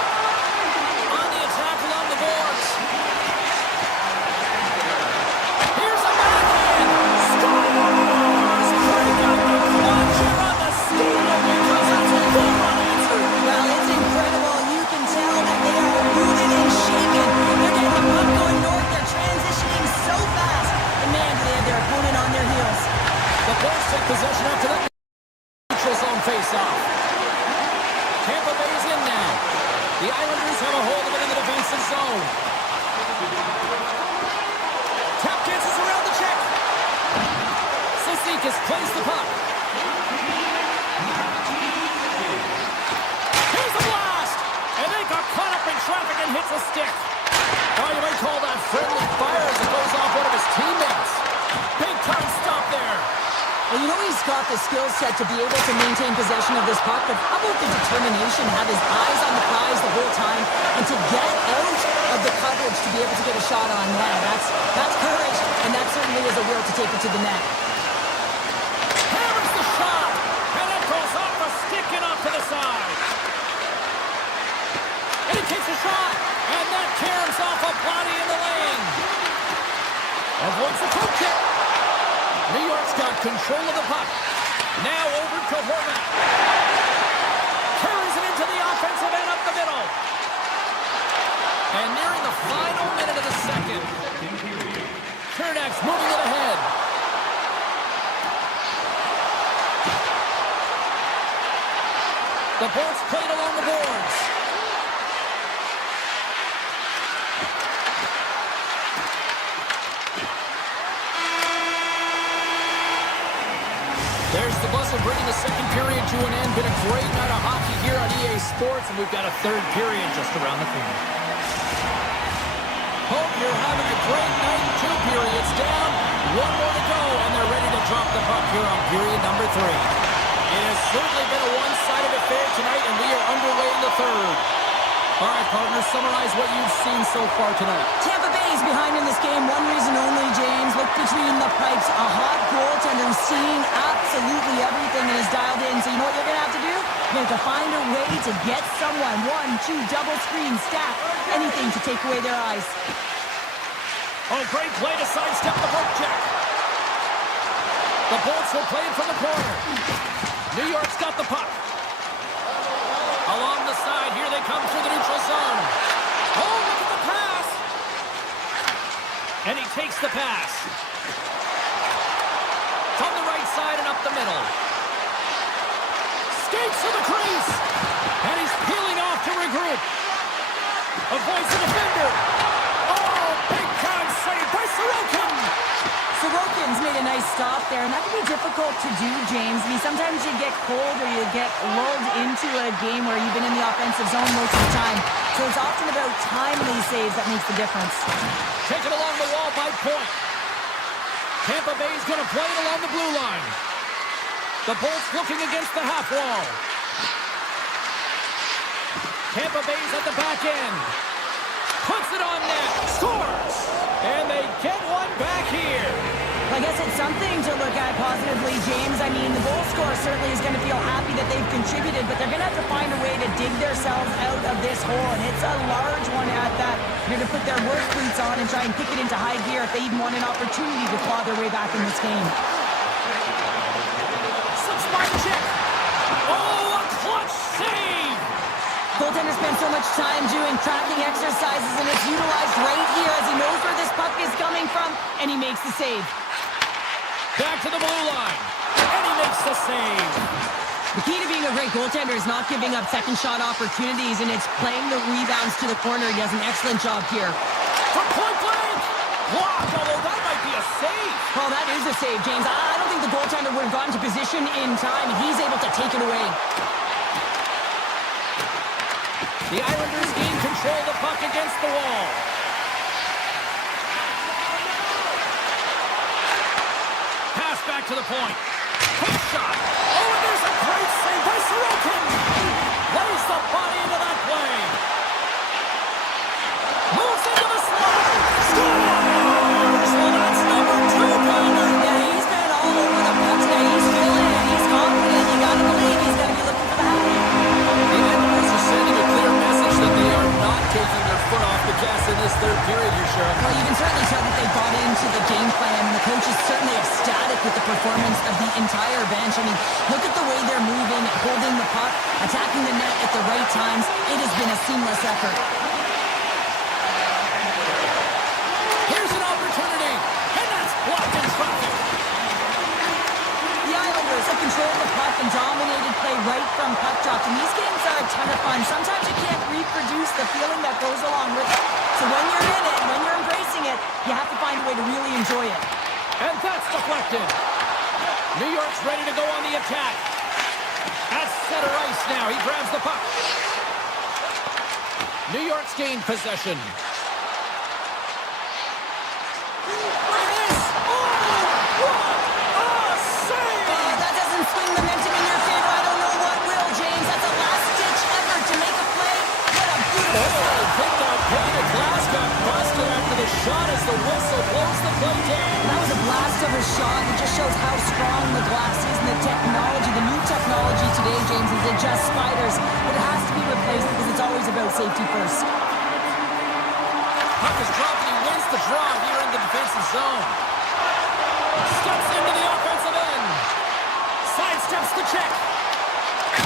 On the attack along the boards. Here's a backhand. Scores! Break out the clutch here on the steal because that's a home run answer. Well, it's incredible. You can tell that they are moving and shaking. They're getting the puck going north. They're transitioning so fast. And man, do they have their opponent on their heels. The Bolts take possession after that neutral zone face-off. Tampa Bay's in now. The Islanders have a hold of it in the defensive zone. Tap dances around the check. Cizikas plays the puck. Here's a blast! And they got caught up in traffic and hits a stick. Oh, you might call that friendly fire as it goes off one of his teammates. Big time stop there. Well, you know he's got the skill set to be able to maintain possession of this puck, but how about the determination, have his eyes on the prize the whole time, and to get out of the coverage to be able to get a shot on net. That's courage, and that certainly is a will to take it to the net. Hammers the shot, and it goes off the stick and off to the side. And he takes a shot, and that caroms off a body in the lane. Avoids the poke check. New York's got control of the puck. Now over to Horvat. Carries it into the offensive end up the middle. And nearing the final minute of the second. Chernak's moving it ahead. The Bolts played along the boards. Coach, the bus will bring the second period to an end. Been a great night of hockey here on EA Sports, and we've got a third period just around the corner. Hope you're having a great night. 2 periods down, 1 more to go, and they're ready to drop the puck here on period number 3. It has certainly been a one-sided affair tonight, and we are underway in the third. All right, partners, summarize what you've seen so far tonight. Tampa Bay is behind in this game. One reason only, James. Look between the pipes. A hot goaltender who's seeing absolutely everything and is dialed in. So you know what you're going to have to do? You're going to have to find a way to get someone. 1, 2, double screen, stack, anything to take away their eyes. Oh, great play to sidestep the poke check. The Bolts will play it from the corner. New York's got the puck. Along the side, here they come through the neutral zone. Oh, look at the pass! And he takes the pass. From the right side and up the middle. Skates to the crease. And he's peeling off to regroup. Avoids the defender. Oh, big time save by Sorokin. Sorokin's made a nice stop there, and that can be difficult to do, James. I mean, sometimes you get cold or you get lulled into a game where you've been in the offensive zone most of the time. So it's often about timely saves that makes the difference. Taken along the wall by Point. Tampa Bay's going to play it along the blue line. The Bolts looking against the half wall. Tampa Bay's at the back end. Puts it on net. Scores! And they get one back here. I guess it's something to look at positively, James. I mean, the goal scorer certainly is going to feel happy that they've contributed, but they're going to have to find a way to dig themselves out of this hole, and it's a large one at that. They're going to put their work boots on and try and kick it into high gear if they even want an opportunity to claw their way back in this game. Some spine check. Oh, a clutch save! Goaltender spends so much time doing tracking exercises, and it's utilized right here as he knows where this puck is coming from, and he makes the save. Back to the blue line, and he makes the save. The key to being a great goaltender is not giving up second shot opportunities, and it's playing the rebounds to the corner. He does an excellent job here. From point blank! Blocked, although that might be a save. Well, that is a save, James. I don't think the goaltender would have gotten to position in time, and he's able to take it away. The Islanders gain control of the puck against the wall. Pass back to the point. Quick shot. Oh, and there's a great save by Sorokin. Lays the body into that play. Moves into the slot. Scores! Well, that's number 2, Palmer. Yeah, he's been all over the puck tonight. He's feeling it. He's confident. You gotta believe he's gonna be looking for the hat. The Islanders are sending a clear message that they are not taking their foot off the gas in this third period here, Sheriff. Well, you can certainly tell that they bought into the game plan, and the coach is certainly ecstatic with the performance of the entire bench. I mean, look at the way they're moving, holding the puck, attacking the net at the right times. It has been a seamless effort. Here's an opportunity, and that's blocked in traffic. The Islanders have controlled the puck and dominated play right from puck drop, and these games are a ton of fun. Sometimes you can't reproduce the feeling that goes along with it. So when you're in it, when you're embracing it, you have to find a way to really enjoy it. And that's deflected. New York's ready to go on the attack. At center ice now, he grabs the puck. New York's gained possession. That doesn't swing momentum in your favor. I don't know what will, James. That's a last-ditch effort to make a play. What a beautiful play. I think that pane of glass got busted after the shot as the whistle blows the play down. That was a blast of a shot. It just shows how strong the glass is and the technology. The new technology today, James, is it just spiders. But it has to be replaced because it's always about safety first. Puck is dropped and he wins the draw here in the defensive zone. Steps into the offensive end. Sidesteps the check.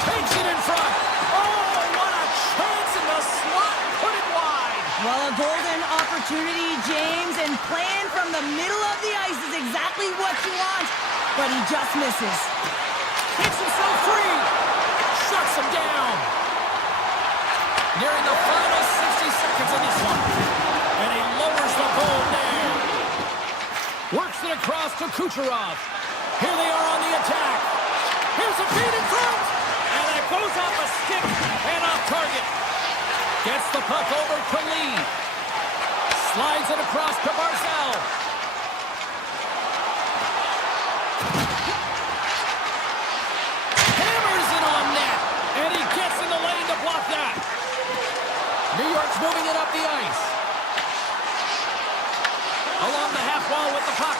Takes it in front. Oh, what a chance in the slot. Put it wide. Well, a golden opportunity, James, and playing from the middle of the ice is exactly what you want, but he just misses. Takes himself free. Shuts him down. Nearing the final 60 seconds of this one. And he lowers the goal there. Works it across to Kucherov. Here they are on the attack. Here's a feed in front. And it goes off a stick and off target. Gets the puck over to Lee. Slides it across to Barzal. Hammers it on net. And he gets in the lane to block that. New York's moving it up the ice. Along the half wall with the puck.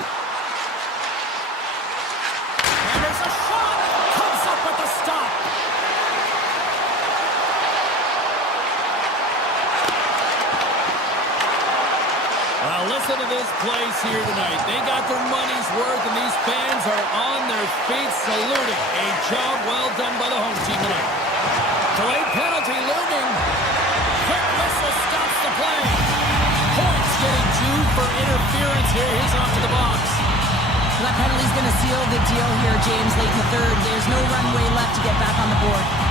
And there's a shot. Comes up with the stop. Well, listen to this place here tonight. They got their money's worth, and these fans are on their feet saluting. A job well done by the home team tonight. Delayed penalty looming. Quick whistle stops the play. Points getting due for interference here. He's off to the box. That penalty's going to seal the deal here, James, late in the third. There's no runway left to get back on the board.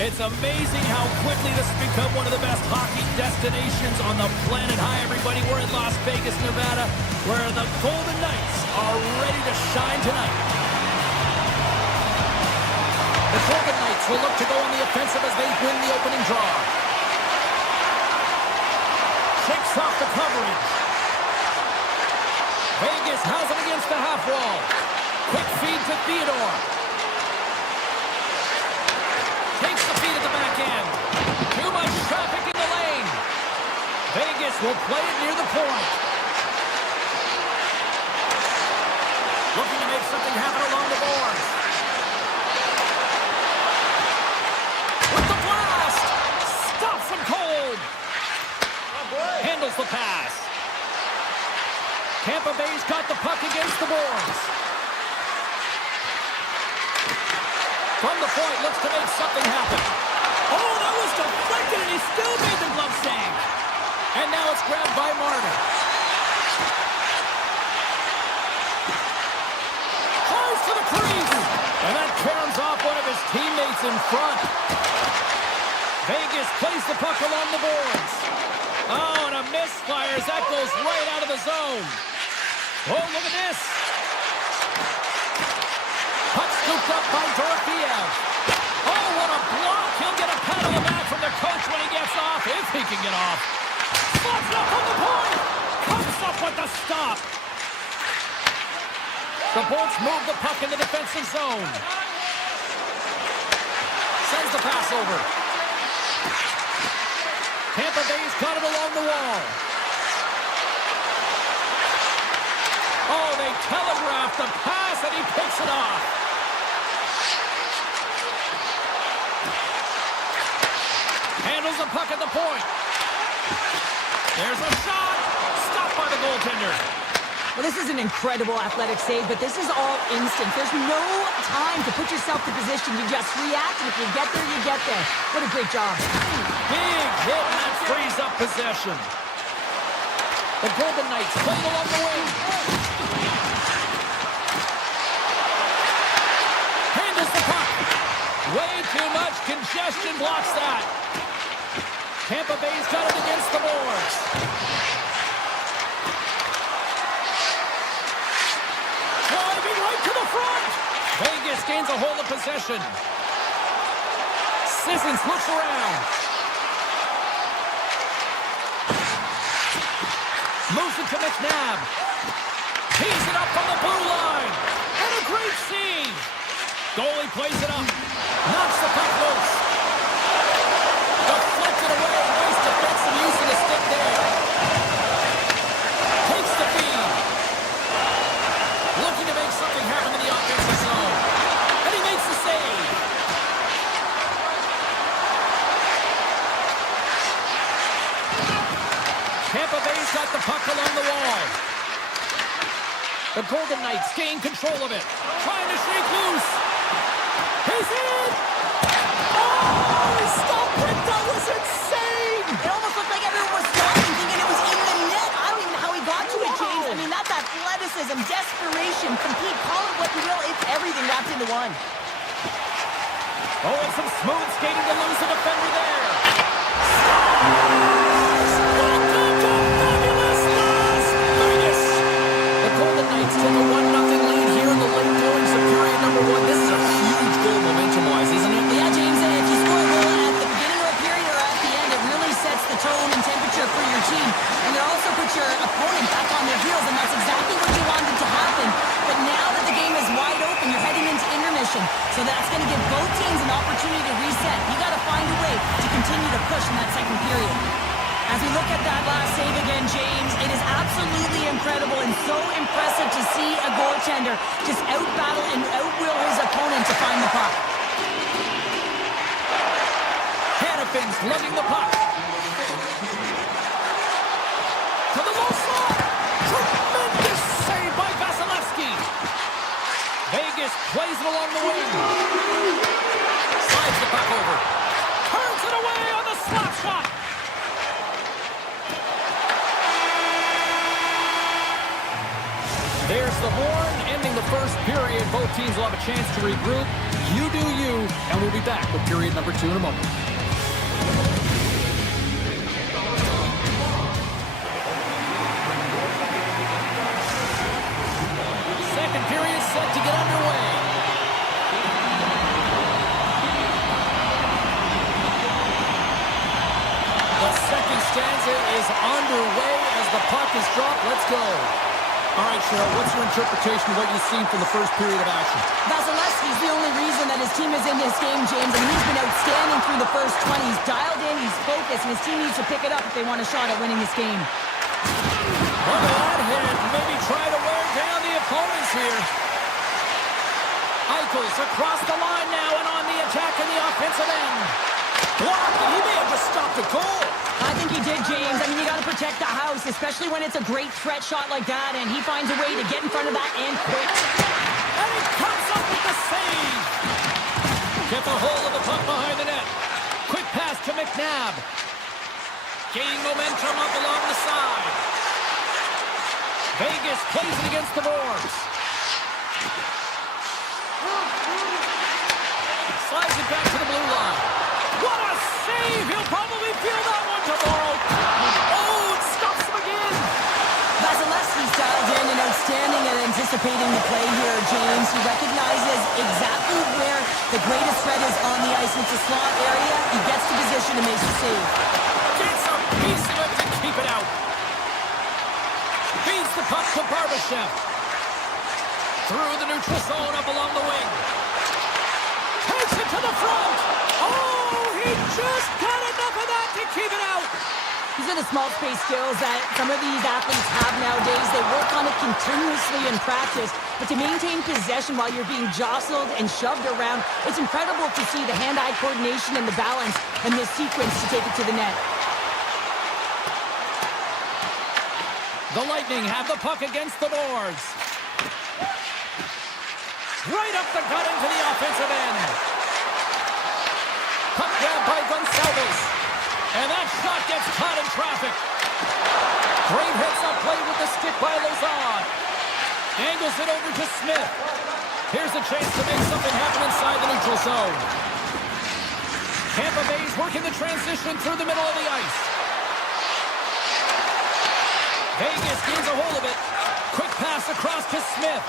It's amazing how quickly this has become one of the best hockey destinations on the planet. Hi, everybody. We're in Las Vegas, Nevada, where the Golden Knights are ready to shine tonight. The Golden Knights will look to go on the offensive as they win the opening draw. Shakes off the coverage. Vegas has it against the half wall. Quick feed to Theodore. Takes the feed at the back end. Too much traffic in the lane. Vegas will play it near the point. Looking to make something happen along the boards. With the blast. Stops him cold. Handles the pass. Tampa Bay's got the puck against the boards. From the point, looks to make something happen. Oh, that was deflected, and he still made the glove save. And now it's grabbed by Marner. Tries to the crease. And that caroms off one of his teammates in front. Vegas plays the puck along the boards. Oh, and a misfire as that goes right out of the zone. Oh, look at this. Puck scooped up by Dorofeev. Oh, what a block. He'll get a pat on the back from the coach when he gets off, if he can get off. Slots it up from the point. Comes up with the stop. The Bolts move the puck in the defensive zone. Sends the pass over. Tampa Bay's got it along the wall. Oh, they telegraphed the pass, and he picks it off. Handles the puck at the point. There's a shot. Stopped by the goaltender. Well, this is an incredible athletic save, but this is all instant. There's no time to put yourself in position. You just react, and if you get there, you get there. What a great job. Big hit, and that frees up possession. The Golden Knights playing along the wing. Handles the puck. Way too much congestion blocks that. Tampa Bay's got it against the boards. Driving right to the front. Vegas gains a hold of possession. Sissons looks around. Moves it to McNabb. Tees it up from the blue line. And a great save. Goalie plays it up. Knocks the puck loose. Deflected away. Nice defensive use of the stick there. Takes the feed. Looking to make something happen in the offensive zone. And he makes the save. Tampa Bay's got the puck along the wall. The Golden Knights gain control of it. Trying to shake loose. He's in! Oh, he stopped it! That was insane! It almost looked like everyone was stopping, thinking it was in the net. I don't even know how he got to it, James. I mean, that's athleticism, desperation, compete, call it what you will. It's everything wrapped into one. Oh, and some smooth skating to lose a defender there. Golden Knights take a 1-0 lead here in the late goings of period number 1. This is a huge goal momentum-wise, isn't it? Yeah, James, and if you score a goal at the beginning of a period or at the end, it really sets the tone and temperature for your team. And it also puts your opponent back on their heels, and that's exactly what you wanted to happen. But now that the game is wide open, you're heading into intermission. So that's going to give both teams an opportunity to reset. You got to find a way to continue to push in that second period. As we look at that last save again, James, it is absolutely incredible and so impressive to see a goaltender just out-battle and out-will his opponent to find the puck. Hannafin's lugging the puck. To the low slot. Tremendous save by Vasilevsky. Vegas plays it along the wing. Slides the puck over. Turns it away on the slap shot. There's the horn and the ending the first period. Both teams will have a chance to regroup. You do you, and we'll be back with period number 2 in a moment. Second period set to get underway. The second stanza is underway as the puck is dropped. Let's go. All right, Cheryl, what's your interpretation of what you've seen from the first period of action? Vasilevsky's the only reason that his team is in this game, James, and he's been outstanding through the first 20. He's dialed in, he's focused, and his team needs to pick it up if they want a shot at winning this game. Look at that hit. Maybe try to wear down the opponents here. Eichels across the line now and on the attack in the offensive end. Blocked, and he may have just stopped a goal. I think he did, James. I mean, you got to protect the house, especially when it's a great threat shot like that, and he finds a way to get in front of that and quick. And he comes up with the save. Gets a hold of the puck behind the net. Quick pass to McNabb. Gaining momentum up along the side. Vegas plays it against the boards. Slides it back to the blue line. What a save! He'll probably feel that one tomorrow. Oh, it stops him again. Vasilevsky's dialed in and outstanding at anticipating the play here, James. He recognizes exactly where the greatest threat is on the ice. It's a slot area. He gets to position and makes the save. Gets a piece of it to keep it out. Feeds the puck to Barbashev. Through the neutral zone up along the wing. Takes it to the front. Oh, he just got enough of that to keep it out. These are the small space skills that some of these athletes have nowadays. They work on it continuously in practice. But to maintain possession while you're being jostled and shoved around, it's incredible to see the hand-eye coordination and the balance in this sequence to take it to the net. The Lightning have the puck against the boards. Right up the gut into the offensive end. Puck grabbed by Gonçalves. And that shot gets caught in traffic. Great hits up play with the stick by Lazard. Angles it over to Smith. Here's a chance to make something happen inside the neutral zone. Tampa Bay's working the transition through the middle of the ice. Vegas gains a hold of it. Quick pass across to Smith.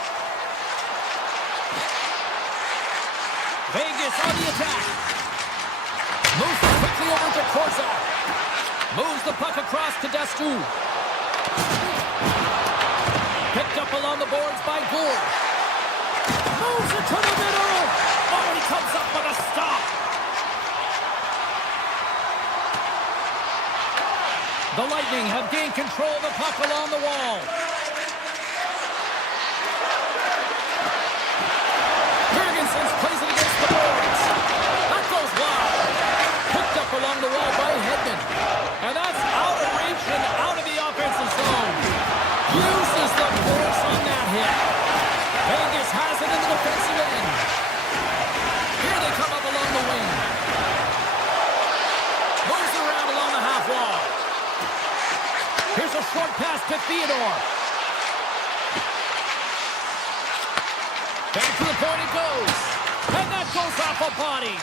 Vegas on the attack. Moves quickly over to Korczak. Moves the puck across to Destu. Picked up along the boards by Gould. Moves it to the middle. Oh, and he comes up with a stop. The Lightning have gained control of the puck along the wall. Jurgensen's plays it against the boards. That goes wide. Picked up along the wall by Hedman. And that's out of reach and out of the offensive zone. Uses the force on that hit. Vegas has it in the defensive end. Here they come up along the wing. Moves it around along the half wall. Here's a short pass to Theodore. Back to the point it goes. And that goes off a body.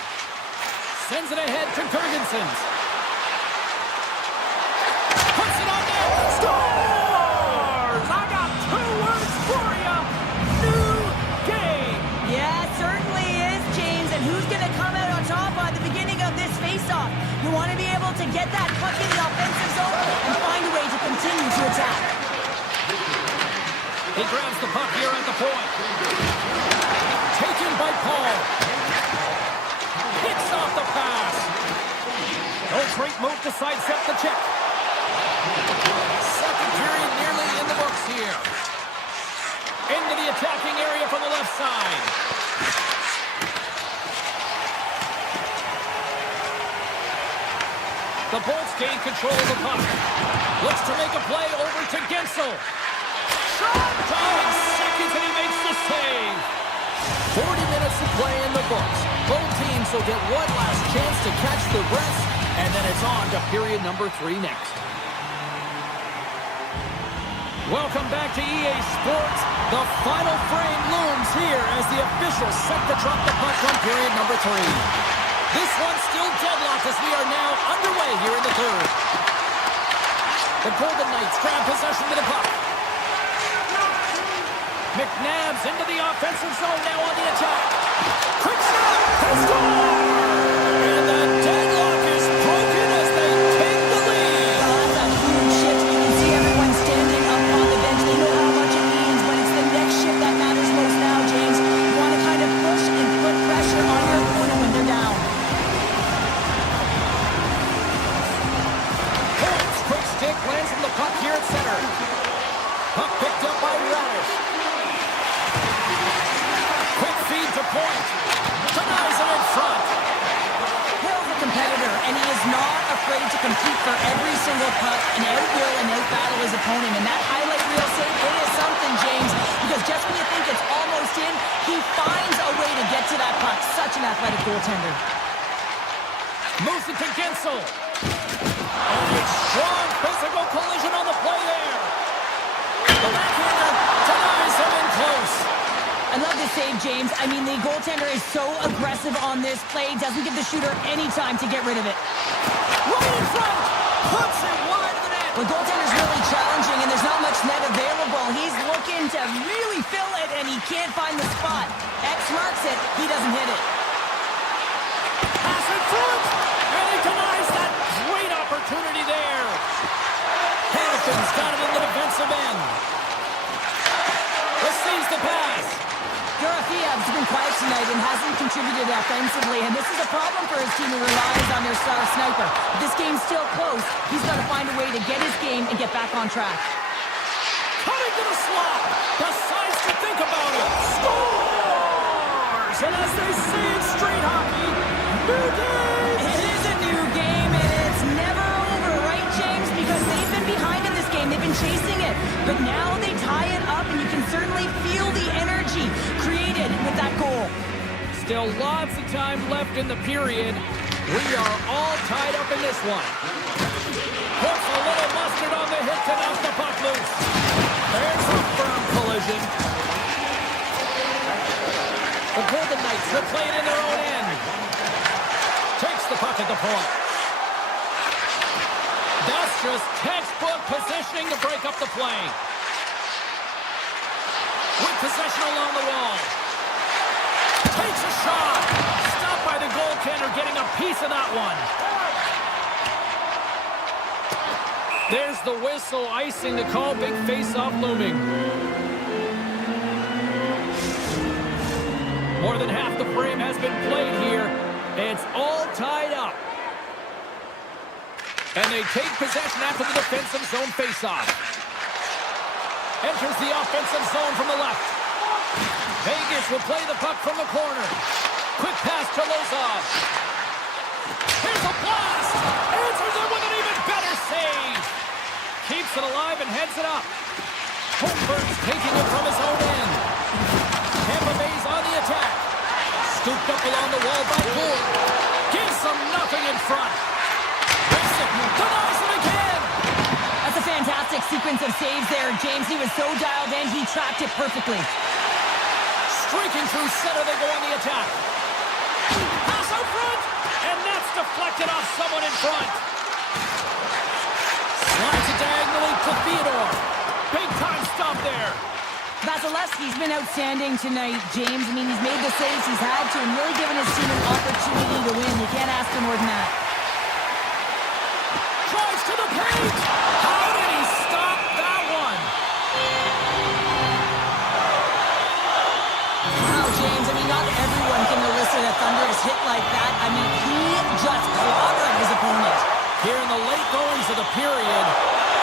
Sends it ahead to Jurgensen's. Puts it on there. Scores! I got 2 words for you. New game. Yeah, it certainly is, James. And who's going to come out on top at the beginning of this face-off? You want to be able to get that puck in the offensive zone and find a way to continue to attack. He grabs the puck here at the point. Taken by Paul. Picks off the pass. No great move to sidestep the check. Second period nearly in the books here. Into the attacking area from the left side. The Bolts gain control of the puck. Looks to make a play over to Gensel. Shot! 5 seconds and he makes the save. 40 minutes to play in the books. Both teams will get one last chance to catch their breaths, and then it's on to period number 3 next. Welcome back to EA Sports. The final frame looms here as the officials set to drop the puck on period number 3. This one's still deadlocked as we are now underway here in the third. The Golden Knights grab possession with the puck. McNabb's into the offensive zone now on the attack. Quick shot! They score! And the deadlock is broken as they take the lead. Well, that's a huge shift. You can see everyone standing up on the bench. They know how much it means, but it's the next shift that matters most now, James. You want to kind of push and put pressure on your opponent when they're down. Points. Quick stick lands from the puck here at center. Puck picked up by Radish. Quick feed to Point. Denies it in front. Hill's a competitor, and he is not afraid to compete for every single puck and outwill and outbattle his opponent. And that highlight reel save, it is something, James, because just when you think it's almost in, he finds a way to get to that puck. Such an athletic goaltender. Moves it to Gensel. And a strong physical collision on the play there. The backhander denies him in close. I love this save, James. I mean, the goaltender is so aggressive on this play. Doesn't give the shooter any time to get rid of it. Right in front. Puts it wide of the net. The goaltender's really challenging, and there's not much net available. He's looking to really fill it, and he can't find the spot. X marks it. He doesn't hit it. Pass in front. And he denies that great opportunity there. Hannifin's got it in the defensive end. Receives the pass. Dorofeyev's been quiet tonight and hasn't contributed offensively, and this is a problem for his team who relies on their star sniper. If this game's still close, he's got to find a way to get his game and get back on track. Coming to the slot. Decides to think about it. Scores! And as they say in street hockey, new game! It is a new game, and it's never over, right, James? Because they've been behind in this game. They've been chasing it. But now they tie it up, and you can certainly feel the energy created with that goal. Still lots of time left in the period. We are all tied up in this one. Puts a little mustard on the hit to knock the puck loose. There's a firm collision. The Golden Knights will play it in their own end. Takes the puck at the point. That's just textbook positioning to break up the play. With possession along the wall. Takes a shot. Stopped by the goaltender, getting a piece of that one. There's the whistle, icing the call. Big face-off looming. More than half the frame has been played here. It's all tied up. And they take possession after the defensive zone face-off. Enters the offensive zone from the left. Vegas will play the puck from the corner. Quick pass to Lozov. Here's a blast. Answers it with an even better save. Keeps it alive and heads it up. Holmberg's taking it from his own end. Tampa Bay's on the attack. Scooped up along the wall by Gould. Gives them nothing in front. Denies it again. That's a fantastic sequence of saves there, James. He was so dialed in, he tracked it perfectly. Streaking through center, they go on the attack. Pass out front, and that's deflected off someone in front. Slides it diagonally to Theodore. Big time stop there. Vasilevsky's been outstanding tonight, James. I mean, he's made the saves he's had to and really given his team an opportunity to win. You can't ask for more than that. Drives to the paint. How did he stop that one? Wow, James, I mean, not everyone can elicit a thunderous hit like that. I mean, he just clobbered his opponent. Here in the late goings of the period,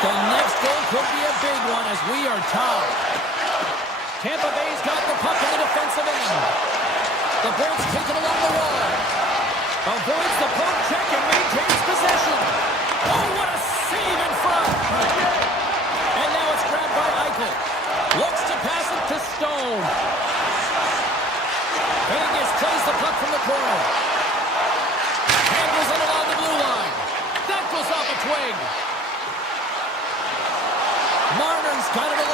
the next goal could be a big one as we are tied. Tampa Bay's got the puck in the defensive end. The Bolts taken along the wall. Avoids the poke check and maintains possession. Oh, what a save in front. And now it's grabbed by Eichel. Looks to pass it to Stone. Vegas plays the puck from the corner. Handles it along the blue line. That goes off a twig. Marner's got it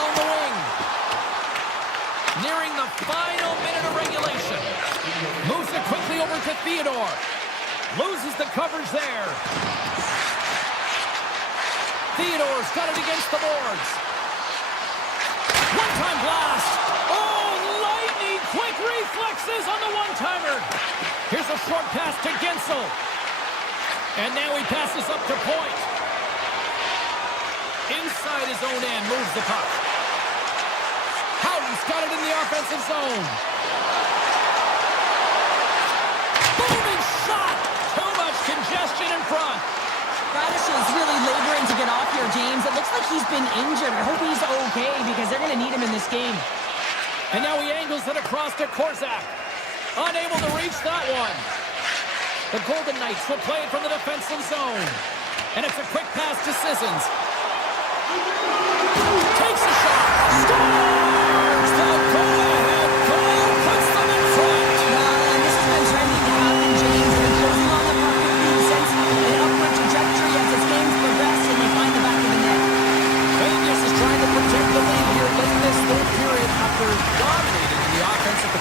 Moves it quickly over to Theodore. Loses the coverage there. Theodore's got it against the boards. One-time blast. Oh, lightning quick reflexes on the one-timer. Here's a short pass to Gensel. And now he passes up to Point. Inside his own end, moves the puck. Howden's got it in the offensive zone. Booming shot. Too much congestion in front. Radish is really laboring to get off here, James. It looks like he's been injured. I hope he's okay because they're going to need him in this game. And now he angles it across to Korzak. Unable to reach that one. The Golden Knights will play it from the defensive zone. And it's a quick pass to Sissons. Takes a shot. Scores! The go-ahead goal puts them in front. And this has been trending to happen, James. They're closing on the puck with the sense an upward trajectory as this game's progressed, and they find the back of the net. Vegas is trying to protect the lead here late in this third period after dominating in the offensive.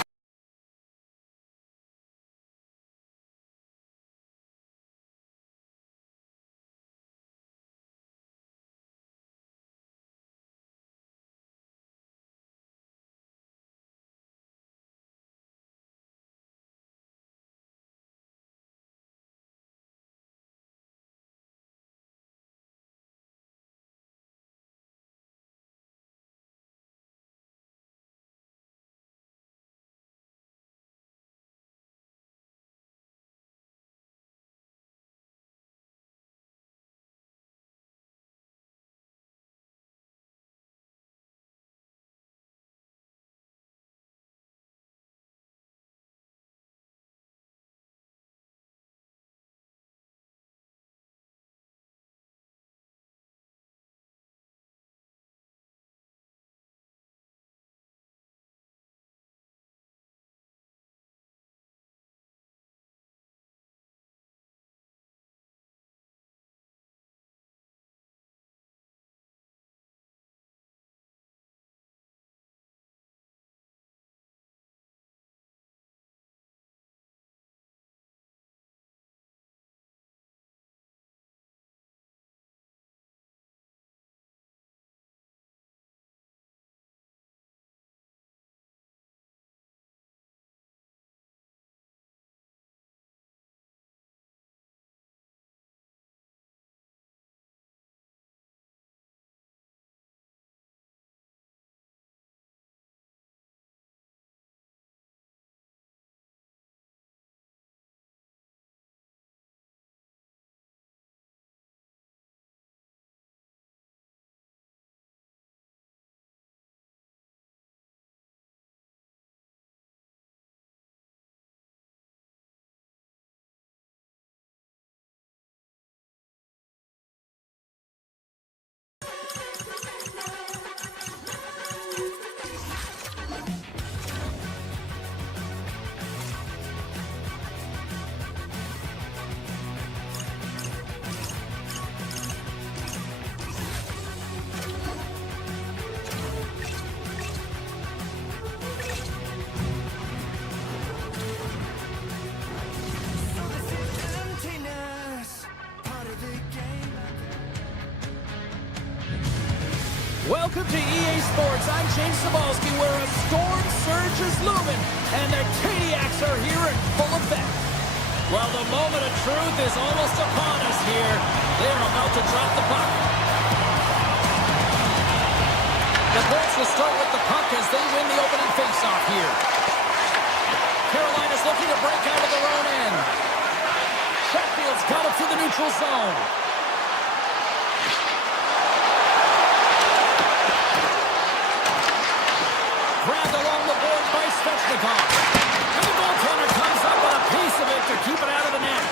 Welcome to EA Sports. I'm James Cebulski, where a storm surge is looming, and the Caniacs are here in full effect. Well, the moment of truth is almost upon us here. They're about to drop the puck. The Bolts will start with the puck as they win the opening faceoff here. Carolina's looking to break out of their own end. Chatfield's got it through the neutral zone. Grabbed along the board by Svechnikov. And the goaltender comes up with a piece of it to keep it out of the net.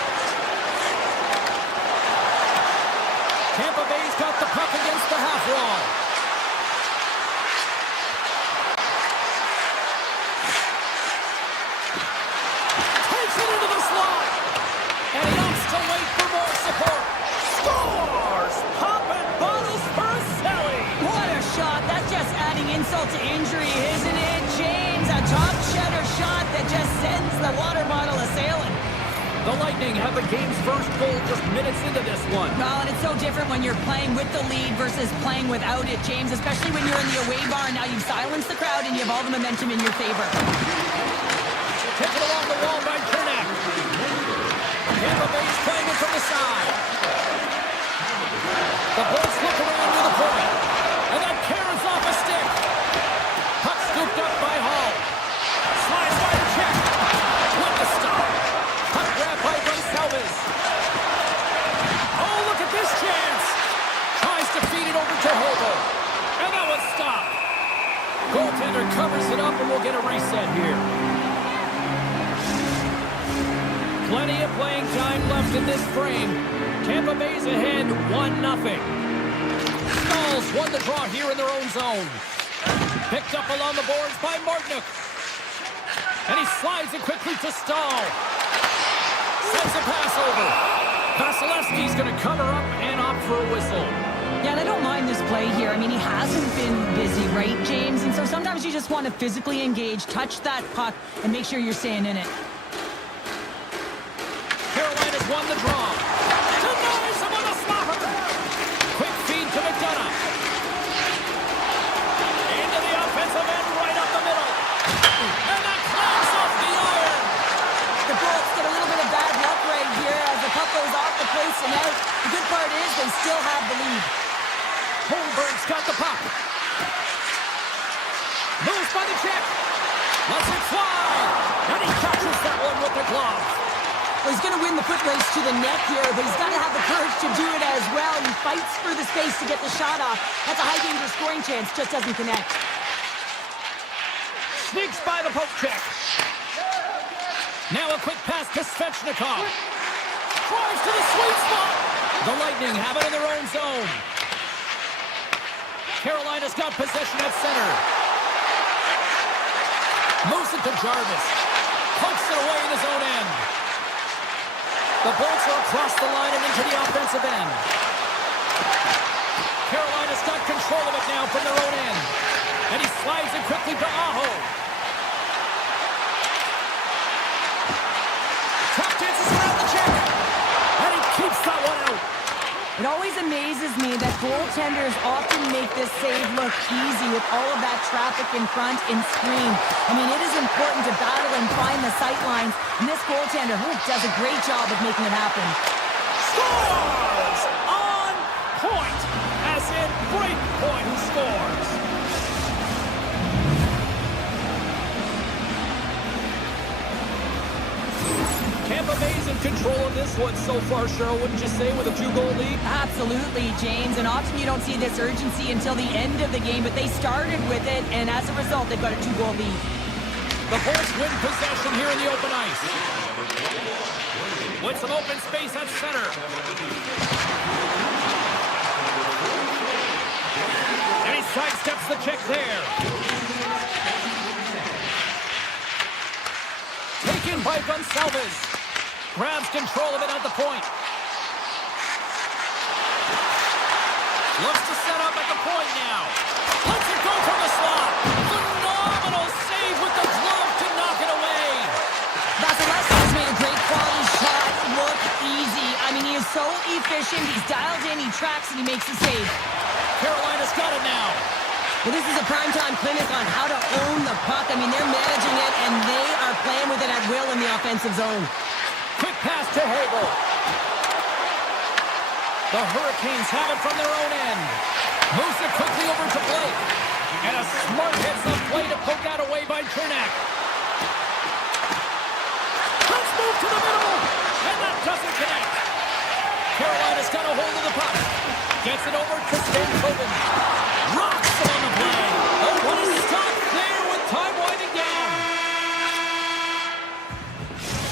Tampa Bay's got the puck against the half wall. Takes it into the slot. And he opts to wait for more support. Scores! Popping bottles for Selly. What a shot. That's just adding insult to injury, isn't it, James? A top cheddar shot that just sends the water bottle The Lightning have the game's first goal just minutes into this one. Well, and it's so different when you're playing with the lead versus playing without it, James, especially when you're in the away bar. Now you've silenced the crowd and you have all the momentum in your favor. Taken along the wall by Cernak. Tampa Bay's playing it from the side. The Bolts look around near the point. And that carries off a stick. Puck scooped up by Hall. Slides by the check. With the stop. Puck grab by Gonsalves. Oh, look at this chance. Tries to feed it over to Hobo. And that was stopped. Goaltender covers it up and we'll get a reset here. Plenty of playing time left in this frame. Tampa Bay's ahead 1-0. Stalls won the draw here in their own zone. Picked up along the boards by Martinook. And he slides it quickly to Stahl. Sends a pass over. Vasilevsky's going to cover up and opt for a whistle. Yeah, and I don't mind this play here. I mean, he hasn't been busy, right, James? And so sometimes you just want to physically engage, touch that puck, and make sure you're staying in it. Carolina's won the draw. Denies him with a slapper. Quick feed to McDonough. Into the offensive end, right up the middle. And that clamps off the iron. The Bolts get a little bit of bad luck right here as the puck goes off the post and out. The good part is they still have the lead. Holmberg's got the puck. Moves by the check. Lets it fly. And he catches that one with the glove. Well, he's going to win the foot race to the net here, but he's got to have the courage to do it as well. He fights for the space to get the shot off. That's a high danger scoring chance, just doesn't connect. Sneaks by the poke check. Now a quick pass to Svechnikov. Drives to the sweet spot. The Lightning have it in their own zone. Carolina's got possession at center. Moves it to Jarvis. Pokes it away in his own end. The Bolts are across the line and into the offensive end. Carolina's got control of it now from their own end. And he slides it quickly to Aho. Top dances around the check. And he keeps that one out. It always amazes me that goaltenders often make this save look easy with all of that traffic in front and screen. I mean, it is important to battle and find the sight lines, and this goaltender does a great job of making it happen. Scores! On point! As in break point who scores. Tampa Bay's in control of this one so far, Cheryl, wouldn't you say, with a 2-goal lead? Absolutely, James, and often you don't see this urgency until the end of the game, but they started with it, and as a result, they've got a 2-goal lead. The Bolts win possession here in the open ice. With some open space at center. And he sidesteps the check there. Taken by Gonsalves. Grabs control of it at the point. Looks to set up at the point now. Lets it go from the slot. Phenomenal save with the glove to knock it away. Vasilevsky's made a great quality shot look easy. I mean, he is so efficient. He's dialed in, he tracks, and he makes the save. Carolina's got it now. Well, this is a primetime clinic on how to own the puck. I mean, they're managing it, and they are playing with it at will in the offensive zone. Quick pass to Hagel. The Hurricanes have it from their own end. Moves it quickly over to Blake. And a smart heads-up play to poke that away by Cernak. Let's move to the middle. And that doesn't connect. Carolina's got a hold of the puck. Gets it over to Stankoven. Rocks it on the play. Oh, what a stop there with time winding down.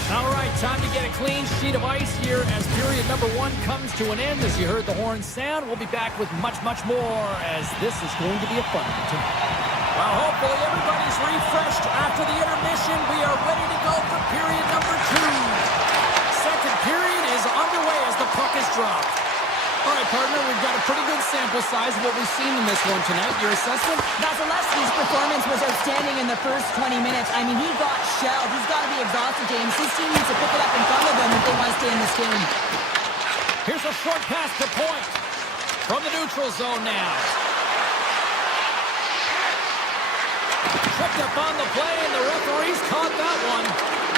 All right, time to get a clean sheet of ice here as period number 1 comes to an end. As you heard the horn sound, we'll be back with much, much more as this is going to be a fun one tonight. Well, hopefully everybody's refreshed after the intermission. We are ready to go for period number 2. Second period is underway as the puck is dropped. All right, partner, we've got a pretty good sample size of what we've seen in this one tonight. Your assessment? Vasilevsky's performance was outstanding in the first 20 minutes. I mean, he got shelled. He's got to be exhausted, James. His team needs to pick it up in front of him if they want to stay in this game. Here's a short pass to Point. From the neutral zone now. Tripped up on the play, and the referees caught that one.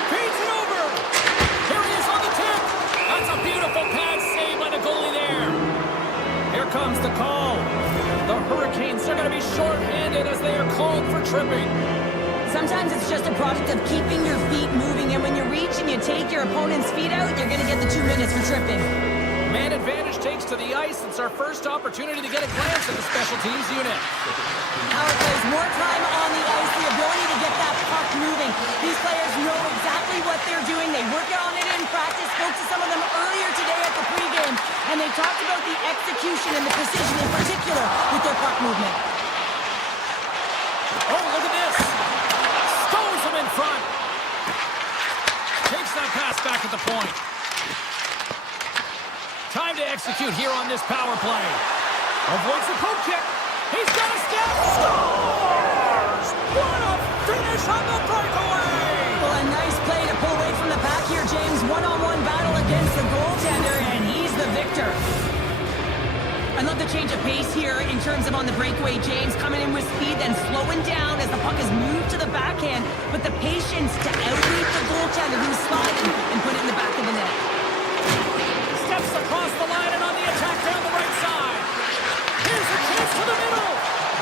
Feeds it over. Here he is on the tip. That's a beautiful pad save by the goalie there. Here comes the call. The Hurricanes are going to be shorthanded as they are called for tripping. Sometimes it's just a product of keeping your feet moving, and when you reach and you take your opponent's feet out, you're going to get the 2 minutes for tripping. Man advantage takes to the ice. It's our first opportunity to get a glance at the special teams unit. Power plays more time on the ice, the ability to get that puck moving. These players know exactly what they're doing. They work on it in practice. Spoke to some of them earlier today at the pregame, and they talked about the execution and the precision in particular with their puck movement. Oh, look at this. Stones him in front. Takes that pass back at the point. Time to execute here on this power play. Avoids the poke check. He's got a step. Scores! What a finish on the breakaway! Well, a nice play to pull away from the pack here, James. One-on-one battle against the goaltender, and he's the victor. I love the change of pace here in terms of on the breakaway. James coming in with speed, then slowing down as the puck is moved to the backhand, but the patience to outreach the goaltender who's sliding and put it in the back of the net. Steps across the line and on the attack down the right side. Here's a chance to the middle.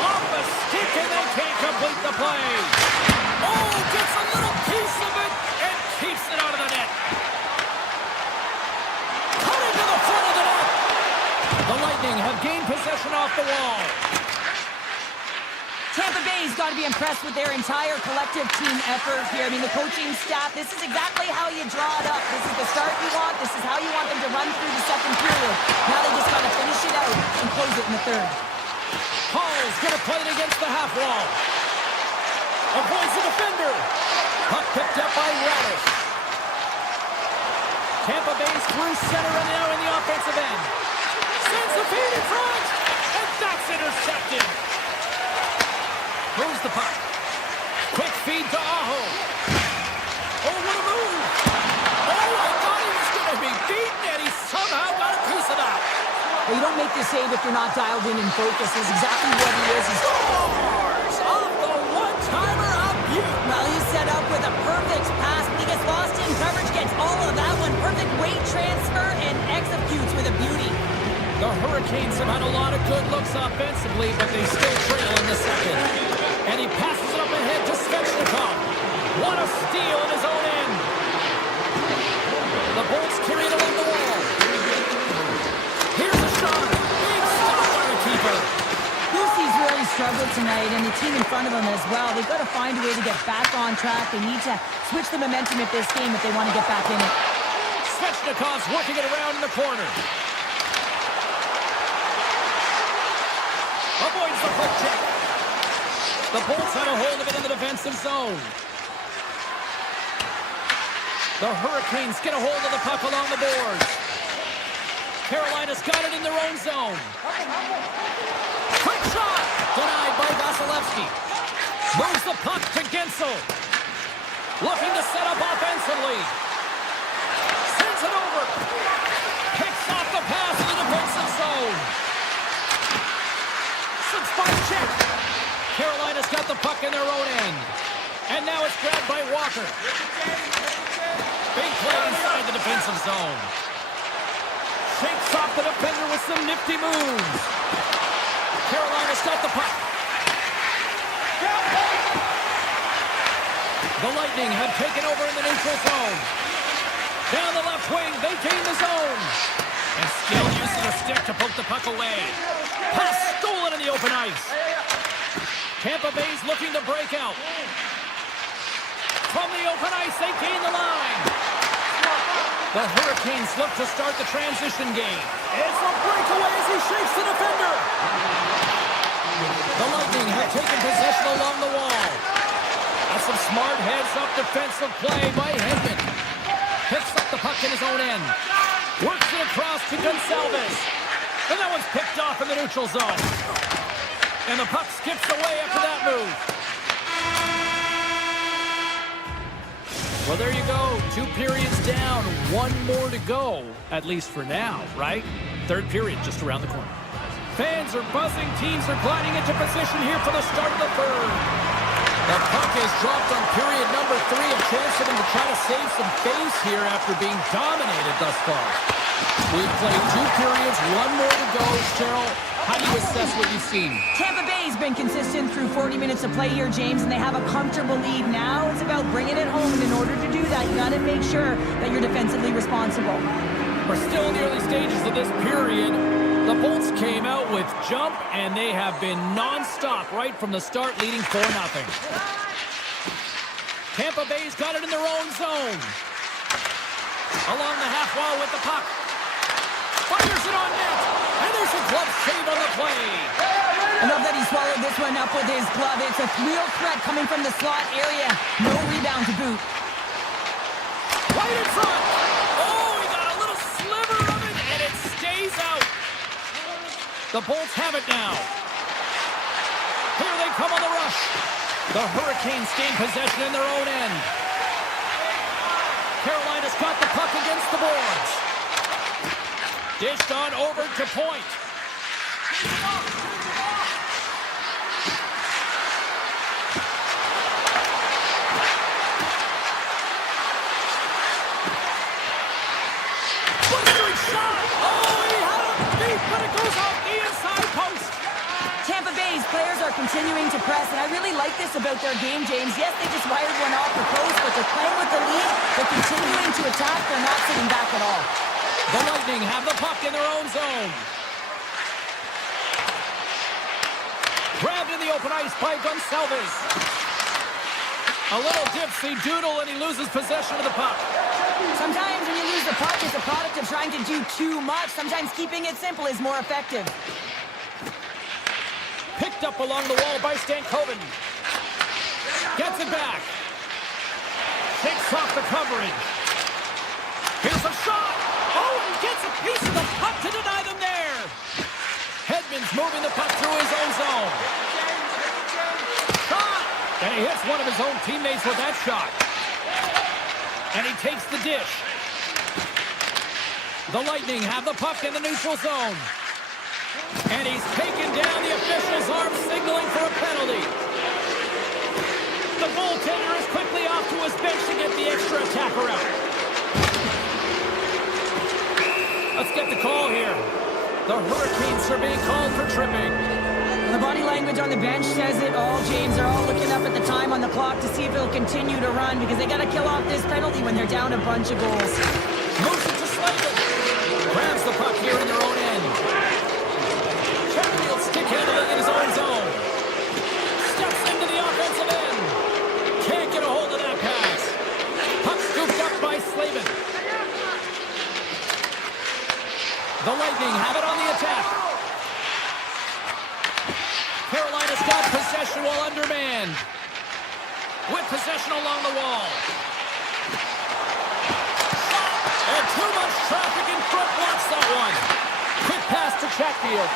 Off the stick and they can't complete the play. Oh, gets a little piece of it and keeps it out of the net. Coming to the front of the net. The Lightning have gained possession off the wall. Tampa Bay's got to be impressed with their entire collective team effort here. I mean, the coaching staff, this is exactly how you draw it up. This is the start you want. This is how you want them to run through the second period. Now they just got to finish it out and close it in the third. Hall's going to play it against the half wall. Avoids the defender. Puck picked up by Radish. Tampa Bay's through center and now in the offensive end. Sends the feed in front. And that's intercepted. Moves the puck. Quick feed to Aho. Oh, what a move. Oh, I thought he was going to be beaten, and he somehow got a piece of that. Well, you don't make the save if you're not dialed in and focused. Is exactly what he is. He's Scores off the one-timer up you. Well, he's set up with a perfect pass, but he gets lost in coverage, gets all of that one. Perfect weight transfer and executes with a beauty. The Hurricanes have had a lot of good looks offensively, but they still trail in the second. And he passes it up ahead to Svechnikov. What a steal in his own end. The Bolts carry it along the wall. Here's a shot. Big stop by the keeper. Lucy's really struggled tonight, and the team in front of him as well. They've got to find a way to get back on track. They need to switch the momentum of this game if they want to get back in it. Svechnikov's working it around in the corner. Avoids the hook check. The Bolts had a hold of it in the defensive zone. The Hurricanes get a hold of the puck along the boards. Carolina's got it in their own zone. Quick shot! Denied by Vasilevsky. Moves the puck to Gensel. Looking to set up offensively. Sends it over. Picks off the pass in the defensive zone. Spot check. Carolina's got the puck in their own end. And now it's grabbed by Walker. Big play inside the defensive zone. Shakes off the defender with some nifty moves. Carolina's got the puck. The Lightning have taken over in the neutral zone. Down the left wing, they gain the zone. And skilled use of the stick to poke the puck away. Pass stolen in the open ice. Tampa Bay's looking to break out. From the open ice, they gain the line. The Hurricanes look to start the transition game. It's a breakaway as he shakes the defender. The Lightning have taken possession along the wall. That's some smart heads-up defensive play by Hedman. Picks up the puck in his own end. Works it across to Gonçalves. And that one's picked off in the neutral zone. And the puck skips away after that move. Well, there you go. 2 periods down. 1 more to go, at least for now, right? Third period just around the corner. Fans are buzzing. Teams are gliding into position here for the start of the third. The puck is dropped on period number 3. A chance for them to try to save some face here after being dominated thus far. We've played 2 periods, 1 more to go. Cheryl, how do you assess what you've seen? Tampa Bay's been consistent through 40 minutes of play here, James, and they have a comfortable lead. Now it's about bringing it home, and in order to do that, you got to make sure that you're defensively responsible. We're still in the early stages of this period. The Bolts came out with jump, and they have been non-stop right from the start, leading 4-0. Tampa Bay's got it in their own zone. Along the half wall with the puck. Fires it on net, and there's a glove save on the play. I love that he swallowed this one up with his glove. It's a real threat coming from the slot area. No rebound to boot. Right in front. Oh, he got a little sliver of it, and it stays out. The Bolts have it now. Here they come on the rush. The Hurricanes gain possession in their own end. Carolina's got the puck against the boards. Dished on over to point. Blistering shot! Oh, he had it deep, but it goes off the inside post. Tampa Bay's players are continuing to press, and I really like this about their game, James. Yes, they just wired one off the post, but they're playing with the lead. They're continuing to attack. They're not sitting back at all. The Lightning have the puck in their own zone. Grabbed in the open ice by Gonçalves. A little dipsy doodle, and he loses possession of the puck. Sometimes when you lose the puck, it's a product of trying to do too much. Sometimes keeping it simple is more effective. Picked up along the wall by Stankoven. Gets it back. Takes off the coverage. Here's a shot. Oh, and gets a piece of the puck to deny them there. Hedman's moving the puck through his own zone. Shot! And he hits one of his own teammates with that shot. And he takes the dish. The Lightning have the puck in the neutral zone. And he's taken down. The official's arm signaling for a penalty. The goaltender is quickly off to his bench to get the extra attacker out. Let's get the call here. The Hurricanes are being called for tripping. The body language on the bench says it all, James. They're all looking up at the time on the clock to see if it'll continue to run because they got to kill off this penalty when they're down a bunch of goals. Moves it to Slavin. Grabs the puck here in their own end. Chatfield stick handling in his own zone. Steps into the offensive end. Can't get a hold of that pass. Puck scooped up by Slavin. The Lightning have it on the attack. Carolina's got possession while undermanned. With possession along the wall. And too much traffic in front blocks that one. Quick pass to Chatfield.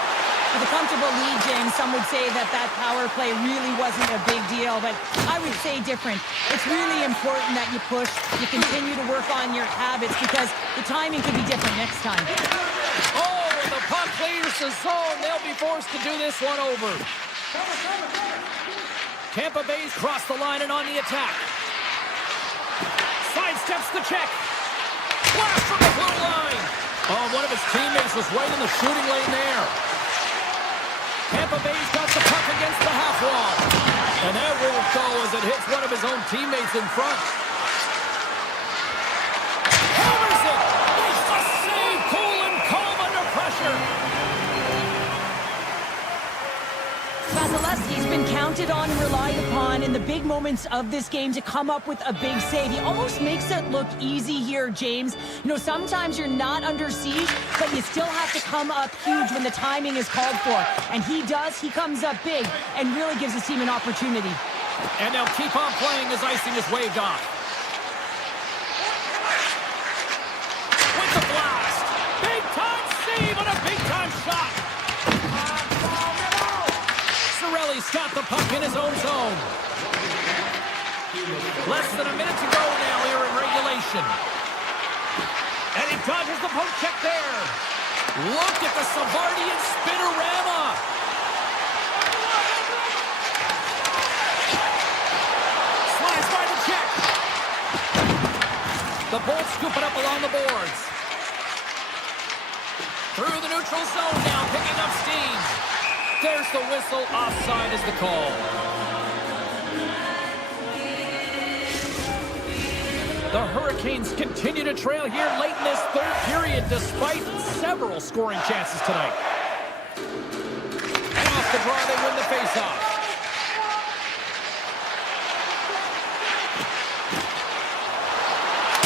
With a comfortable lead, James, some would say that power play really wasn't a big deal, but I would say different. It's really important that you push, you continue to work on your habits because the timing could be different next time. Oh, and the puck clears the zone. They'll be forced to do this one over. Tampa Bay's crossed the line and on the attack. Sidesteps the check. Blast from the blue line. Oh, one of his teammates was right in the shooting lane there. Tampa Bay's got the puck against the half wall. And that won't go as it hits one of his own teammates in front. Hammers it. Makes the save. Cool and calm under pressure. Vasilevsky's been counted on and relied upon in the big moments of this game to come up with a big save. He almost makes it look easy here, James. You know, sometimes you're not under siege, but you still have to come up huge when the timing is called for. And he does. He comes up big and really gives his team an opportunity. And they'll keep on playing as icing is waved off. With the blast. Big-time save and a big-time shot. got the puck in his own zone. Less than a minute to go now here in regulation. And he dodges the poke check there. Look at the Savardian spinorama. Slides by the check. The Bolts scoop it up along the boards. Through the neutral zone now, picking up steam. There's the whistle. Offside is the call. The Hurricanes continue to trail here late in this third period despite several scoring chances tonight. And off the draw, they win the faceoff.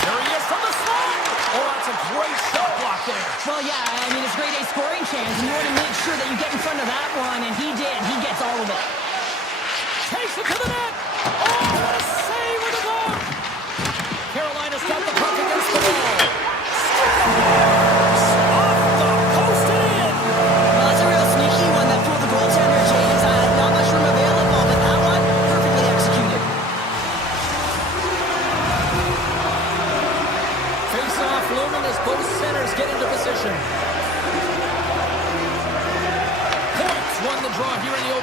There he is from the slot. Oh, that's a great shot block there. Well, yeah, I mean, it's grade A scoring chance, and you want to make sure that you get in front of that one, and he did. He gets all of it. Takes it to the net. Oh, what a save with the block. Carolina's got the puck against the wall. Scores! Off the post and in. Well, that's a real sneaky one that pulled the goaltender, James. Not much room available, but that one, perfectly executed. Face-off looming as both centers get into position. Points won the draw here in the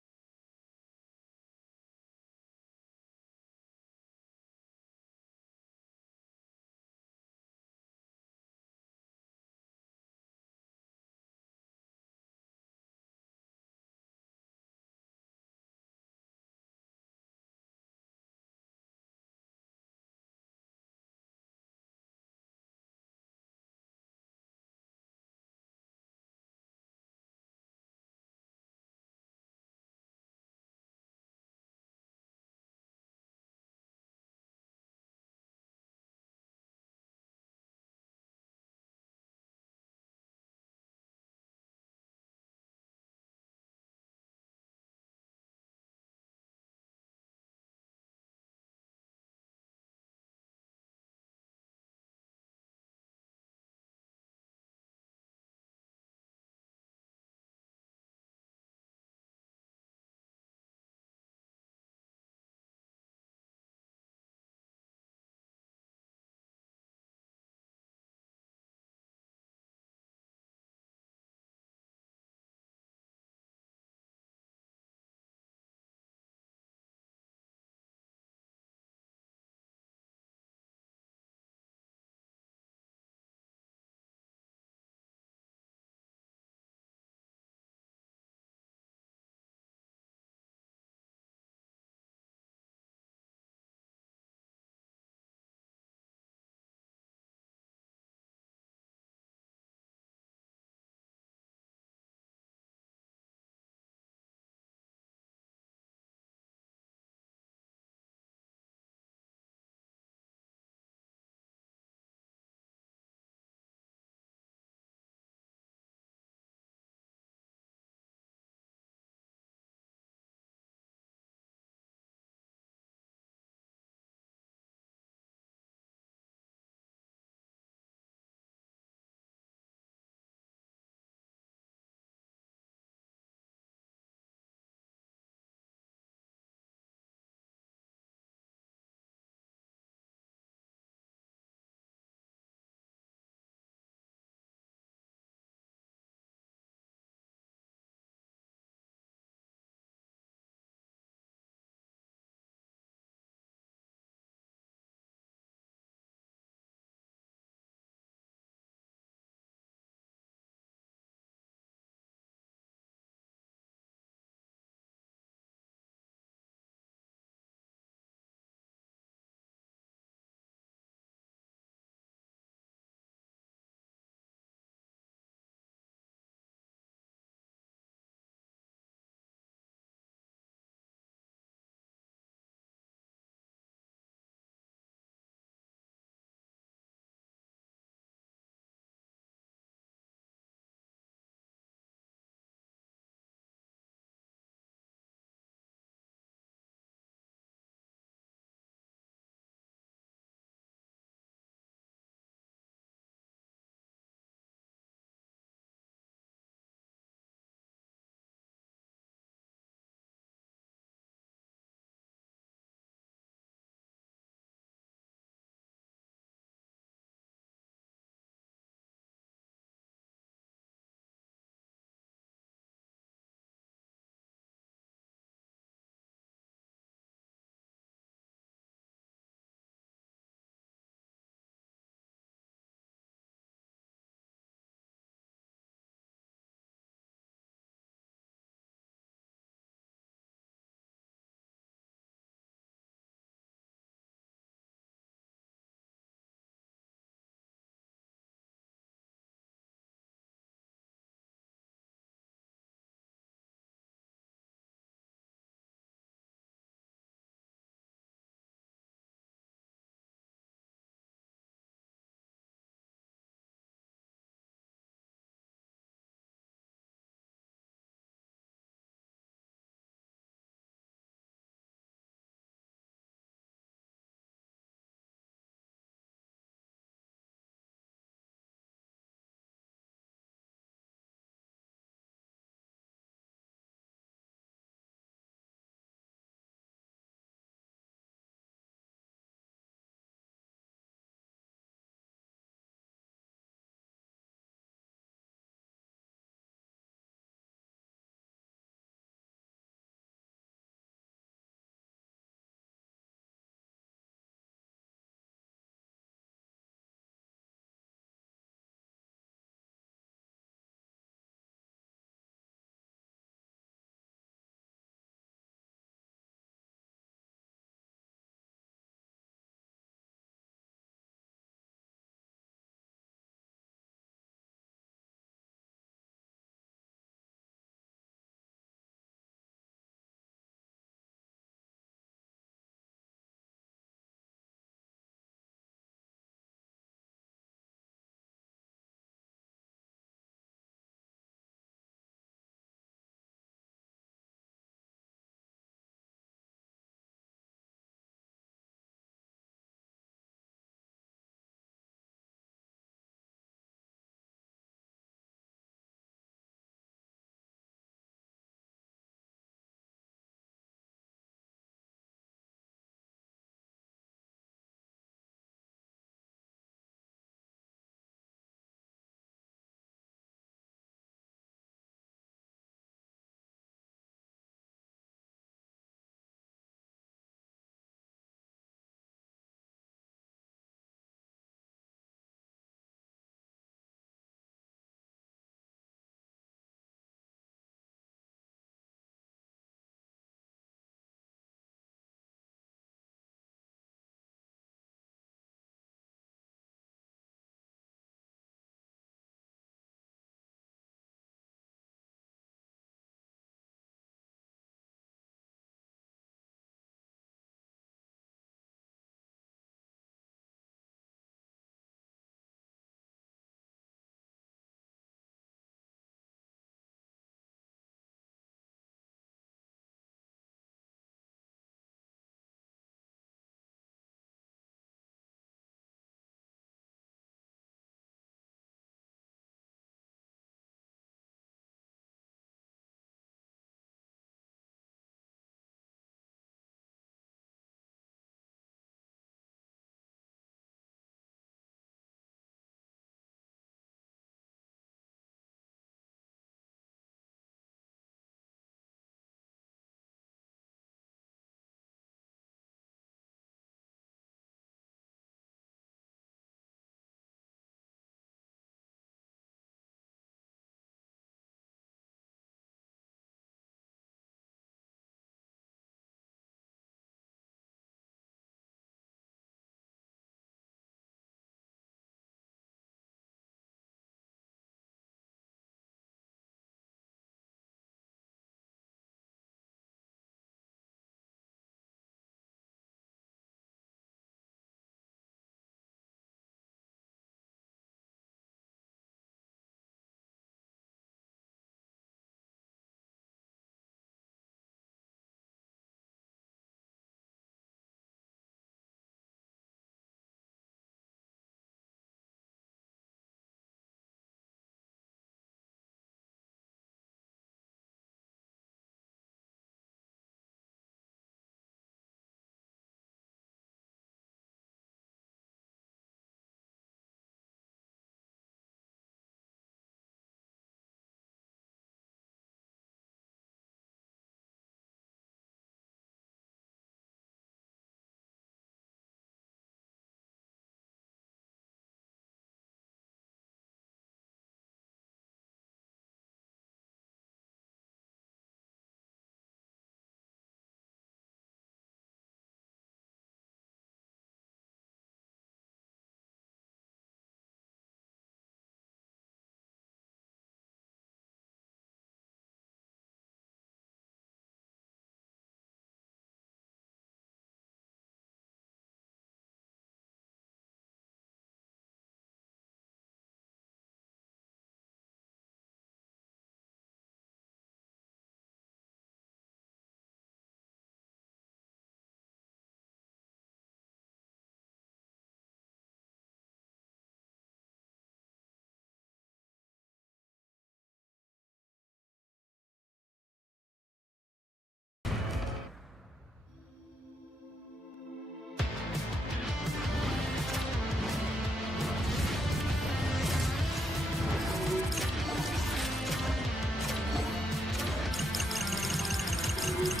Tension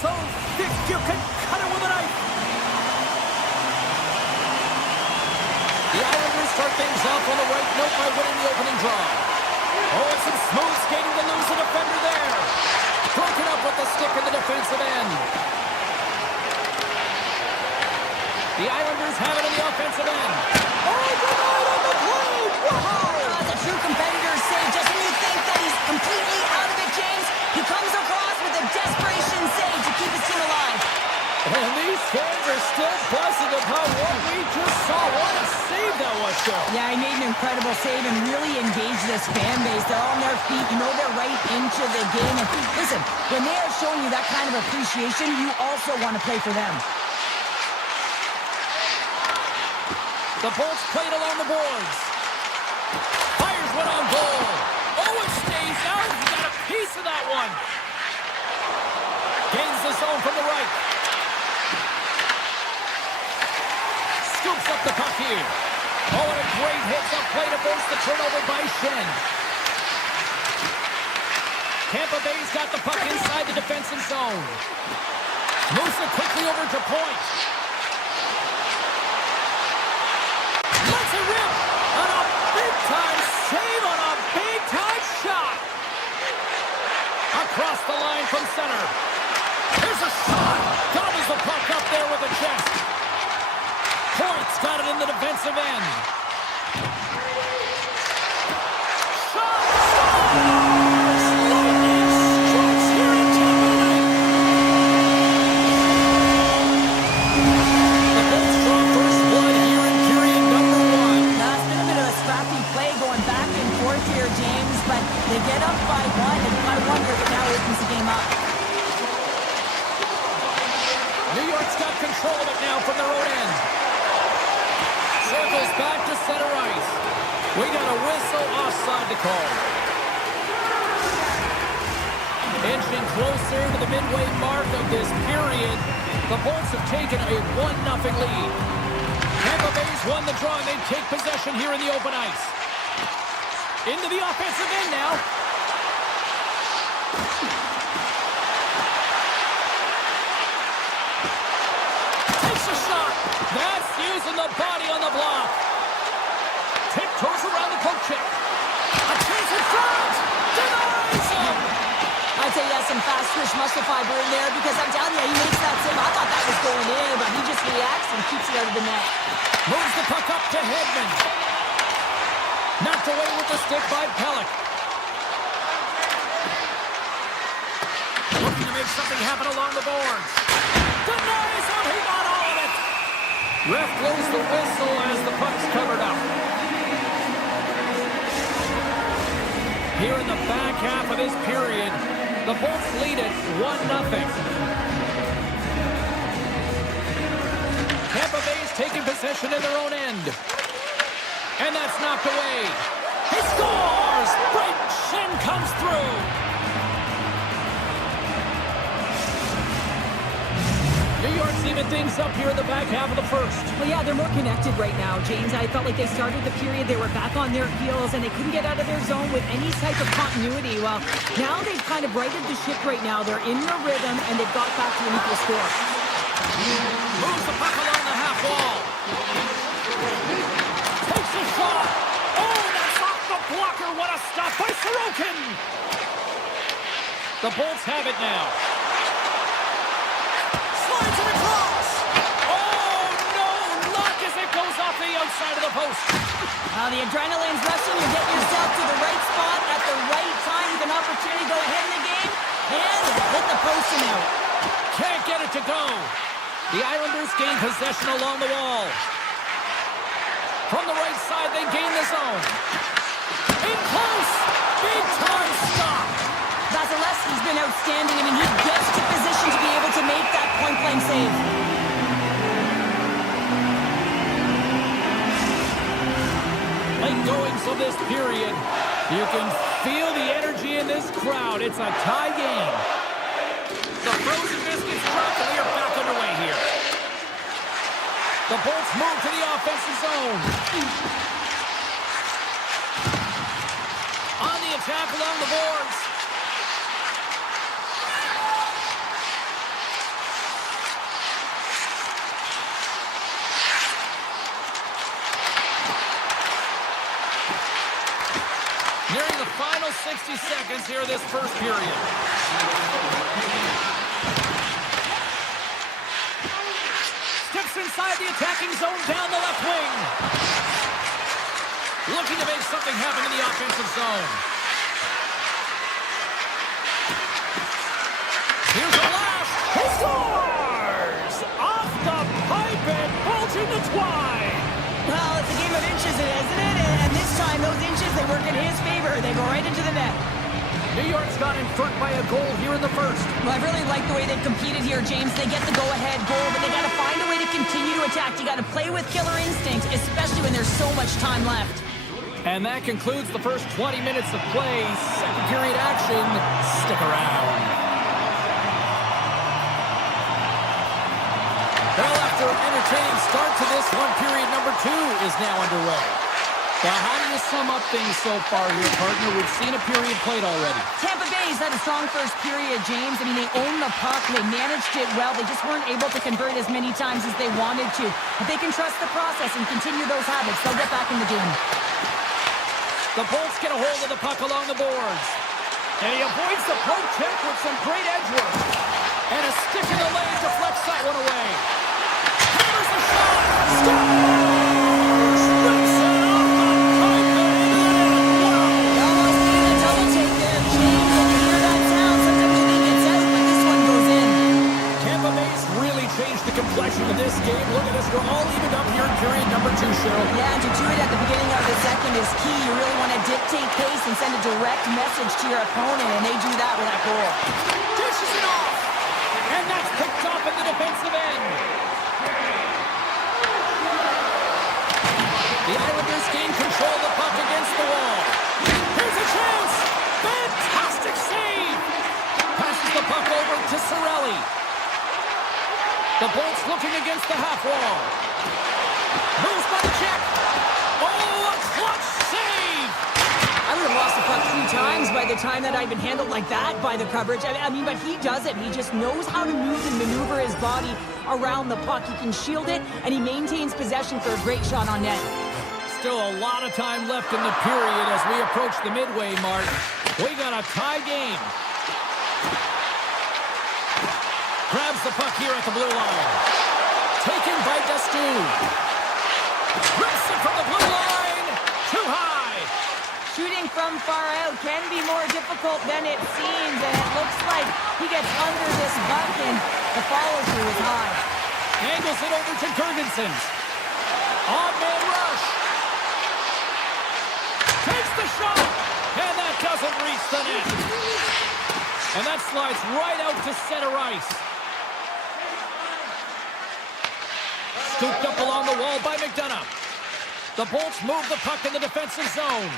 so thick you can cut it with a knife. The Islanders start things off on the right note by winning the opening draw. Oh, it's some smooth skating to lose the defender there. Broken up with the stick in the defensive end. The Islanders have it in the offensive end. Oh, denied on the play! Wow! The true competitor's save. Just when you think that he's completely out of it, James, he comes across with a desperation save to keep his team alive. And these fans are still buzzing about what we just saw. What a save that was, Joe. Yeah, he made an incredible save and really engaged this fan base. They're on their feet. You know they're right into the game. And listen, when they are showing you that kind of appreciation, you also want to play for them. The Bolts played along the boards. Fires one on goal. Oh, it stays out. He got a piece of that one. Gains the zone from the right. Scoops up the puck here. Oh, and a great hit up play to force the turnover by Shen. Tampa Bay's got the puck inside the defensive zone. Moves it quickly over to point. Lets it rip on a big-time save on a big-time shot. Across the line from center. Here's a shot. Gobbles the puck up there with the chest. Point's got it in the defensive end. Shot! Scores! Lightning strikes here in Tampa tonight. The Bolts draw first blood here in period number 1. Now, it's been a bit of a scrappy play going back and forth here, James, but they get up by one, and I wonder if it now opens the game up. New York's got control of it now from their own end. Circles back to center ice. We got a whistle offside to call. Inching closer to the midway mark of this period, the Bolts have taken a 1-0 lead. Tampa Bay's won the draw, and they take possession here in the open ice. Into the offensive end now. Takes a shot. That's using the body on the block. Tiptoes around the poke check. A chance in front. Denies him. I'd say he has some fast twitch muscle fiber in there because I'm telling you, he makes that save. I thought that was going in, but he just reacts and keeps it out of the net. Moves the puck up to Hedman. Knocked away with the stick by Pellick. Looking to make something happen along the boards. Denies him. He got all of it. Ref blows the whistle as the puck's covered up. Here in the back half of this period, the Bolts lead it 1-0. Tampa Bay's taking possession in their own end. And that's knocked away. He scores! Brayden Schenn comes through. New York's even things up here in the back half of the first. Well, yeah, they're more connected right now, James. I felt like they started the period, they were back on their heels, and they couldn't get out of their zone with any type of continuity. Well, now they've kind of righted the ship right now. They're in their rhythm, and they've got back to an equal score. Moves the puck along the half wall. Takes a shot. Oh, that's off the blocker. What a stop by Sorokin. The Bolts have it now. Slides it across. Oh, no. Luck as it goes off the outside of the post. The adrenaline's rushing. You're getting yourself to the right spot at the right time with an opportunity to go ahead in the game. And hit the post and out. Can't get it to go. The Islanders gain possession along the wall. From the right side, they gain the zone. In close. Big time stop. Vasilevsky's been outstanding. I mean, he gets to position to be able to make that point-blank save. Late goings of this period. You can feel the energy energy in this crowd. It's a tie game. The frozen biscuits dropped, and we are back underway here. The Bolts move to the offensive zone. On the attack along the boards. Nearing the final 60 seconds here this first period. Steps inside the attacking zone down the left wing. Looking to make something happen in the offensive zone. Here's a lash. He scores! Off the pipe and bulging the twine. Well, it's a game of inches, isn't it? And this time, those inches, they work in his favor. They go right into the net. New York's got in front by a goal here in the first. Well, I really like the way they've competed here, James. They get the go-ahead goal, but they got to find a way to continue to attack. You got to play with killer instinct, especially when there's so much time left. And that concludes the first 20 minutes of play. Second period action. Stick around. Well, after an entertaining start to this one, period number 2 is now underway. Now, how do you sum up things so far here, partner? We've seen a period played already. Tampa Bay's had a strong first period, James. I mean, they owned the puck. They managed it well. They just weren't able to convert as many times as they wanted to. If they can trust the process and continue those habits, they'll get back in the game. The Bolts get a hold of the puck along the boards. And he avoids the poke check with some great edge work. And a stick in the lane deflects that one away. Hammers the shot. Scores! Rips it off the pipe and in. Wow! Almost needed a double take there, James. And you hear that sound. Sometimes you think it's out, but this one goes in. Tampa Bay's really changed the complexion of this game. Look at this. We're all evened up here in period number 2, Cheryl. Yeah, and to do it at the beginning of the second is key. You really want to dictate pace and send a direct message to your opponent, and they do that with that goal. Dishes it off. And that's picked up in the defensive end. The Islanders gain control of the puck against the wall. Here's a chance. Fantastic save. Passes the puck over to Cirelli. The Bolts looking against the half wall. Moves by the check. Oh, a clutch save. I would have lost the puck 3 times by the time that I'd been handled like that by the coverage. I mean, but he does it. He just knows how to move and maneuver his body around the puck. He can shield it, and he maintains possession for a great shot on net. Still a lot of time left in the period as we approach the midway mark. We got a tie game. Grabs the puck here at the blue line. Taken by Destu. Rips it from the blue line. Too high. Shooting from far out can be more difficult than it seems, and it looks like he gets under this puck, and the follow-through is high. Angles it over to Gergensen. Odd-man rush. Takes the shot, and that doesn't reach the net. And that slides right out to center ice. Scooped up along the wall by McDonough. The Bolts move the puck in the defensive zone.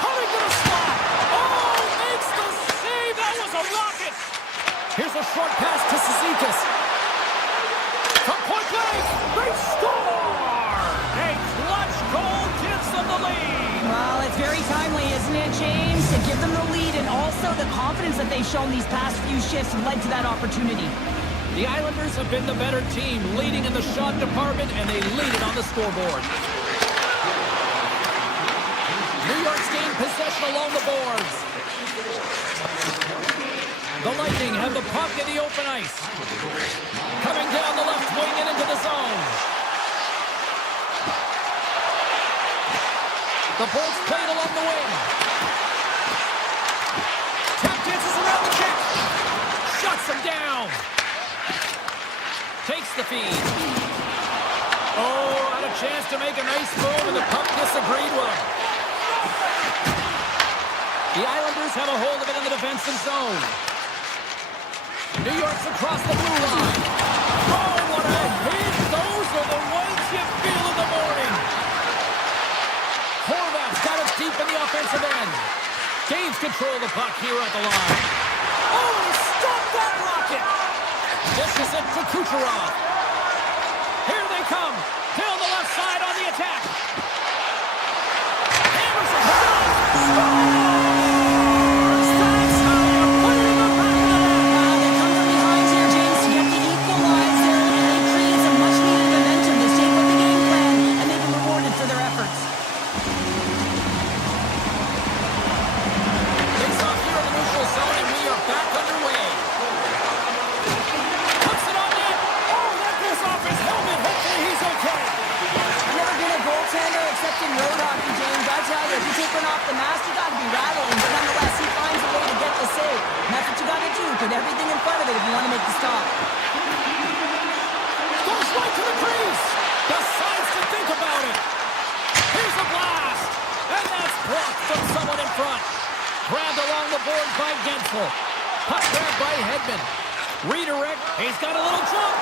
Coming to the slot. Oh, makes the save. That was a rocket. Here's a short pass to Cizikas. From point blank, they score. A clutch goal gives them the lead. Well, it's very timely, isn't it, James? To give them the lead, and also the confidence that they've shown these past few shifts led to that opportunity. The Islanders have been the better team, leading in the shot department, and they lead it on the scoreboard. New York's gained possession along the boards. The Lightning have the puck in the open ice. Coming down the left wing and into the zone. The Bolts played along the wing. Tap dances around the kick. Shuts him down. Takes the feed. Oh, had a chance to make a nice move, and the puck disagreed with him. The Islanders have a hold of it in the defensive zone. New York's across the blue line. Oh, what a hit! Those are the ones you feel in the morning. Horvat's got it deep in the offensive takes control of the puck here at the line. Oh, stop that rocket! This is it to Kucherov. Here they come. Down the left side on the attack. Hammers it home. Scores! That's how you put it in the back of the net. They come from behind here, James, to get the equalizer, and they create some much-needed momentum. They stayed with the game plan, and they've been rewarded for their efforts. Face off here in the neutral zone, and we are back underway. Puts it on net. Oh, that goes off his helmet. Hopefully he's okay. I've never been a goaltender except in road hockey, James. I tell you, if you take one off the mask, you got to be rattling. But nonetheless, he finds a way to get the save. And that's what you got to do. Put everything in front of it if you want to make the stop. Goes right to the crease. Decides to think about it. Here's a blast. And that's blocked from someone in front. Grabbed along the board by Gensel. Puck grabbed by Hedman. Redirect. He's got a little jump.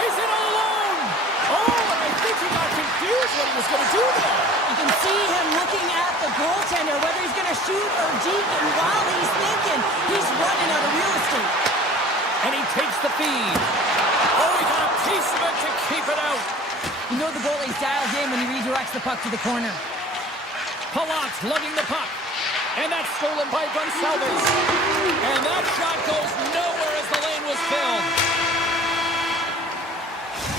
He's in all alone. Oh, and I think he got confused what he was going to do there. You can see him looking at the goaltender, whether he's going to shoot or deep, and while he's thinking, he's running out of real estate. And he takes the feed. Oh, he got a piece of it to keep it out. You know the goalie's dialed in when he redirects the puck to the corner. Palat's lugging the puck. And that's stolen by Gonsalves. And that shot goes nowhere as the lane was filled.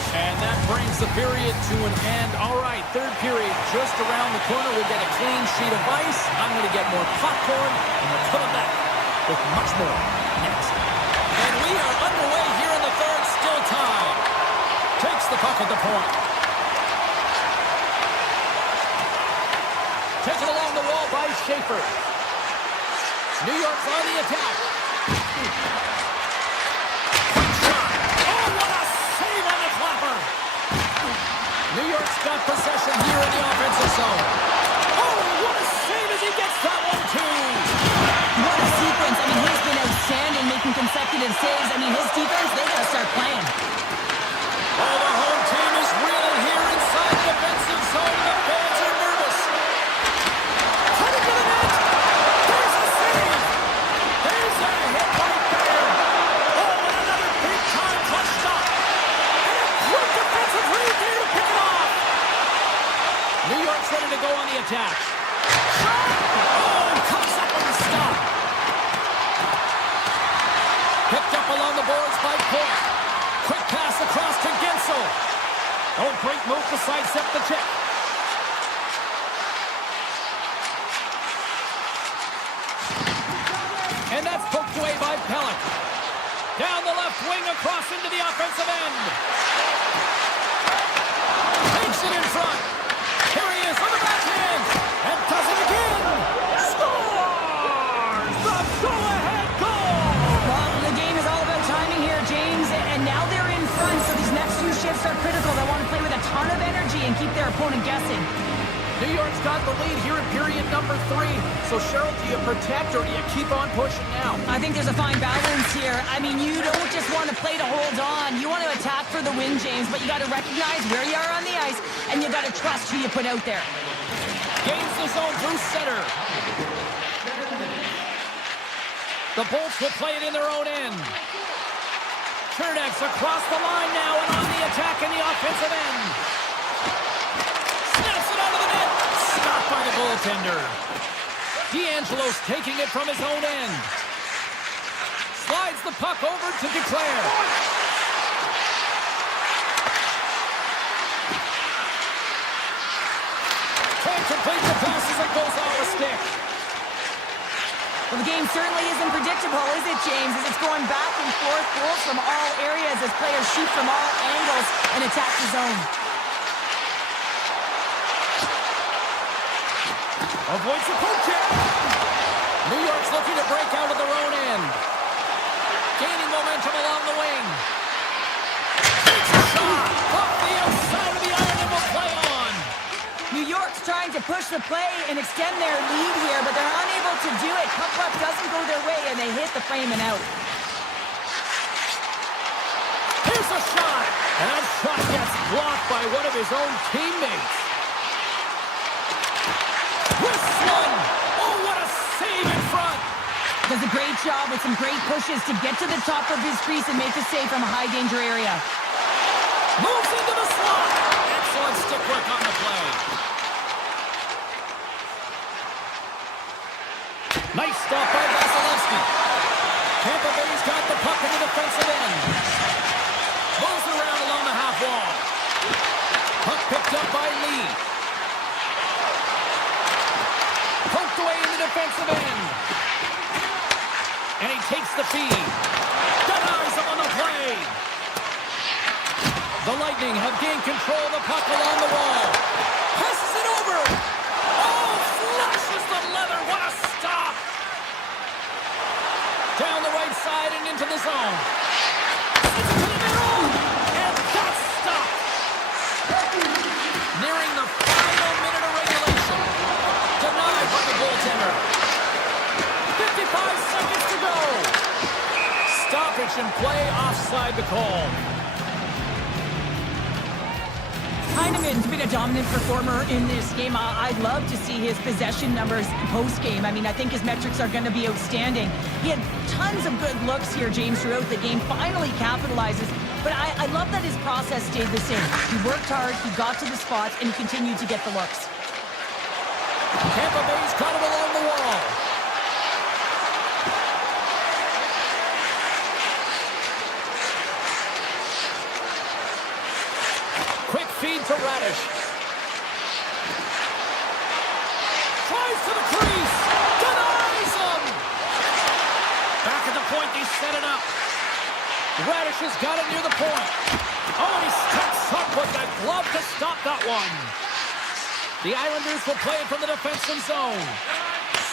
And that brings the period to an end. All right, third period just around the corner. We'll get a clean sheet of ice. I'm going to get more popcorn, and we're coming back with much more next. And we are underway here in the third, still tied. Takes the puck at the point. Taken along the wall by Schaefer. New York's on the attack. Quick shot. Oh, what a save on the clapper. New York's got possession here in the offensive zone. Oh, what a save as he gets that one, too. What a sequence. I mean, he's been outstanding making consecutive saves. I mean, his defense, they got to start playing. Oh, the home team is really here inside the defensive zone. The fans are nervous. Headed to the net. There's a save. There's a hit right there. Oh, and another big-time clutch stop. And a quick defensive read there to pick it off. New York's ready to go on the attack. Shot. Oh, and comes up with a stop. Picked up along the boards by Point. Quick pass across to Gensel. Oh, great move to sidestep the check. And that's poked away by Pellick. Down the left wing across into the offensive end. Takes it in front. Here he is on the backhand. And does it again. Scores! The go-ahead goal! Well, the game is all about timing here, James, and now they're in front, so these next few shifts are critical. They want to play with a ton of energy and keep their opponent guessing. New York's got the lead here in period number 3. So, Cheryl, do you protect or do you keep on pushing now? I think there's a fine balance here. I mean, you don't just want to play to hold on. You want to attack for the win, James, but you got to recognize where you are on the ice, and you got to trust who you put out there. Gains the zone through center. The Bolts will play it in their own end. Chernak's across the line now and on the attack in the offensive end. Snaps it out of the net. Stopped by the goaltender. D'Angelo's taking it from his own end. Slides the puck over to Duclair. Can't complete the pass as it goes off a stick. Well, the game certainly isn't predictable, is it, James? As it's going back and forth, goals from all areas as players shoot from all angles and attack the zone. Avoids the poke check. New York's looking to break out of their own end. Gaining momentum along the wing. Takes a shot off the outside of the iron and will play on. New York's trying to push the play and extend their lead here, but they're unable to do it. Puck doesn't go their way, and they hit the frame and out. Here's a shot. And that shot gets blocked by one of his own teammates. This one. Oh, what a save a great job with some great pushes to get to the top of his crease and make a save from a high-danger area. Moves into the slot. Excellent stick work on the play. Nice stop by Vasilevsky. Tampa Bay's got the puck in the defensive end. Moves around along the half wall. Puck picked up by Lee. Poked away in the defensive end. And he takes the feed. Denies him on the play. The Lightning have gained control of the puck along the wall. Passes it over. Oh, flushes the leather. What a stop. Down the right side and into the zone. Sends it to the middle. And that's stopped. Nearing the final minute of regulation. Denied by the goaltender. 55 seconds to go. Stoppage in play offside the call. Heineman's been a dominant performer in this game. I'd love to see his possession numbers post-game. I mean, I think his metrics are going to be outstanding. He had tons of good looks here, James, throughout the game. Finally capitalizes. But I love that his process stayed the same. He worked hard, he got to the spots, and he continued to get the looks. Tampa Bay's got it along the wall. Quick feed to Radish. Tries to the crease. Denies him. Back at the point, they set it up. Radish has got it near the point. Oh, and he steps up with that glove to stop that one. The Islanders will play it from the defensive zone.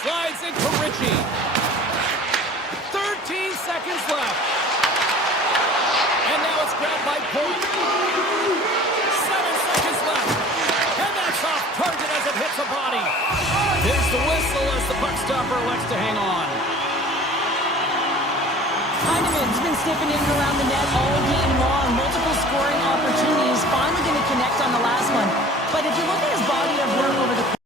Slides into Ritchie. 13 seconds left. And now it's grabbed by Point. 7 seconds left. And that's off target as it hits a body. There's the whistle as the puck stopper elects to hang on. Heineman's been sniffing in and around the net all game long. Multiple scoring opportunities. Finally going to connect on the last one. But if you look at his body of work over the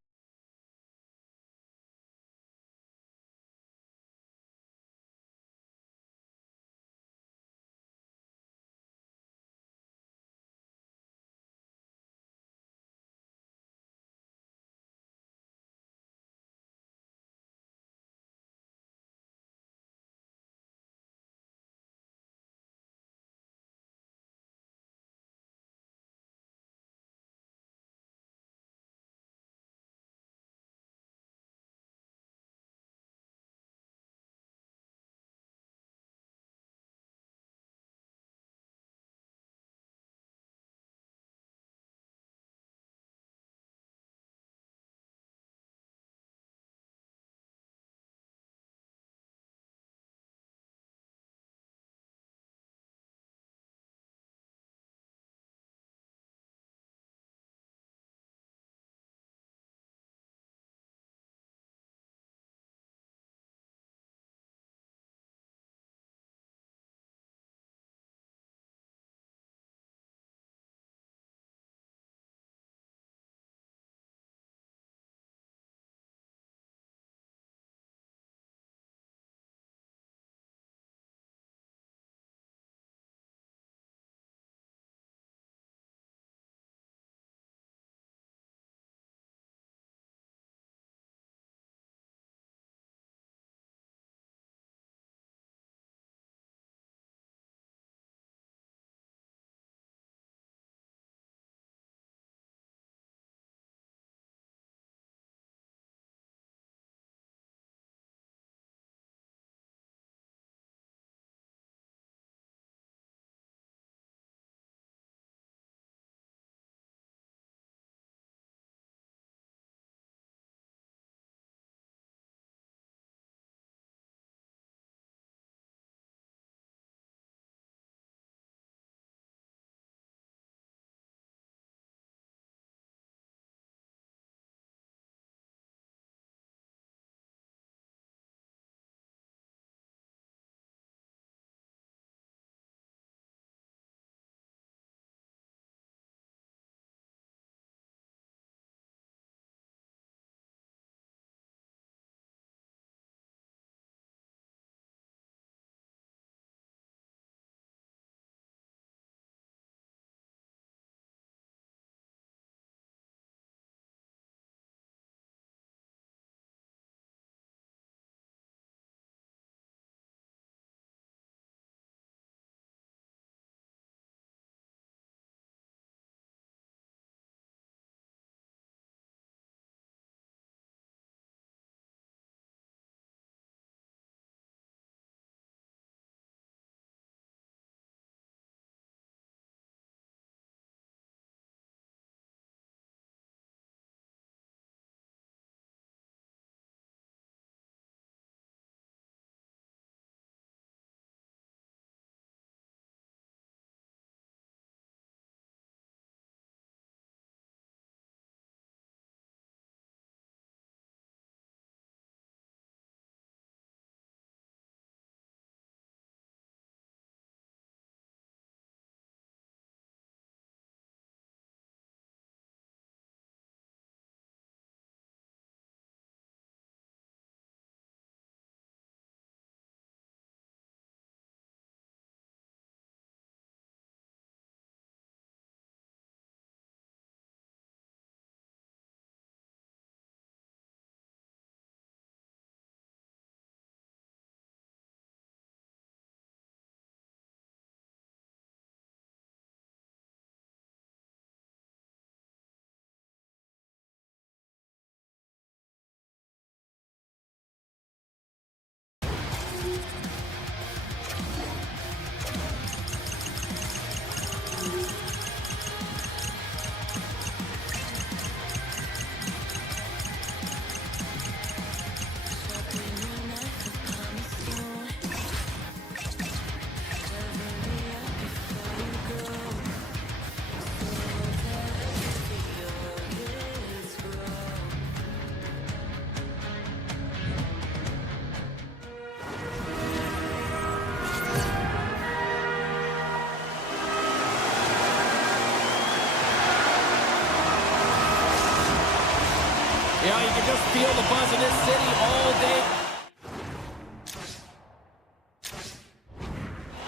Yeah, you can just feel the buzz in this city all day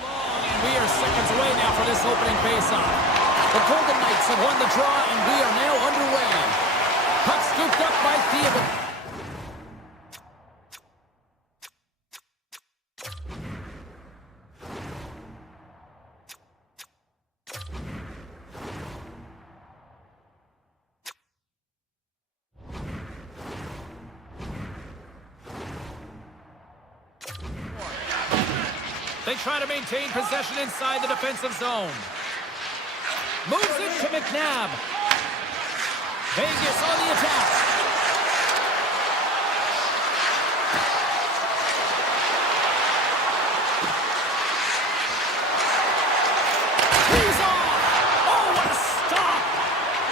long, and we are seconds away now for this opening faceoff. The Golden Knights have won the draw, and we are now underway. Puck scooped up by Theodore. They try to maintain possession inside the defensive zone. Moves it to McNabb. Vegas on the attack. He's off. Oh, what a stop.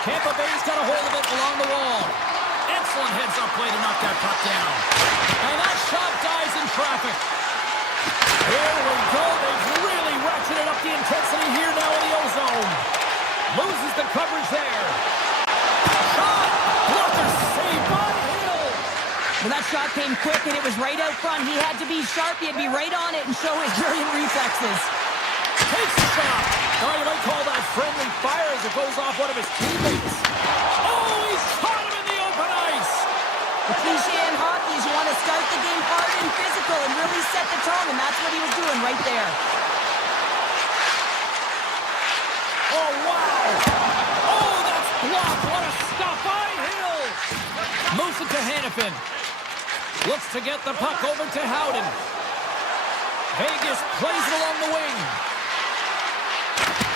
Tampa Bay's got a hold of it along the wall. Excellent heads-up play to knock that puck down. And that shot dies in traffic. Here we go. They've really ratcheted up the intensity here now in the O-zone. Loses the coverage there. Shot! Blocker saved by Hill. Well, that shot came quick, and it was right out front. He had to be sharp. He had to be right on it and show his brilliant reflexes. Takes the shot. Oh, you might call that friendly fire as it goes off one of his teammates. Oh, he's caught him in the open ice. The cliche in hockey is you want to start the game hard and physical and really set the tone, and that's what he was doing right there. Oh, wow. Oh, that's blocked. What a stop by Hill. Moves it to Hannafin. Looks to get the puck over to Howden. Vegas plays it along the wing.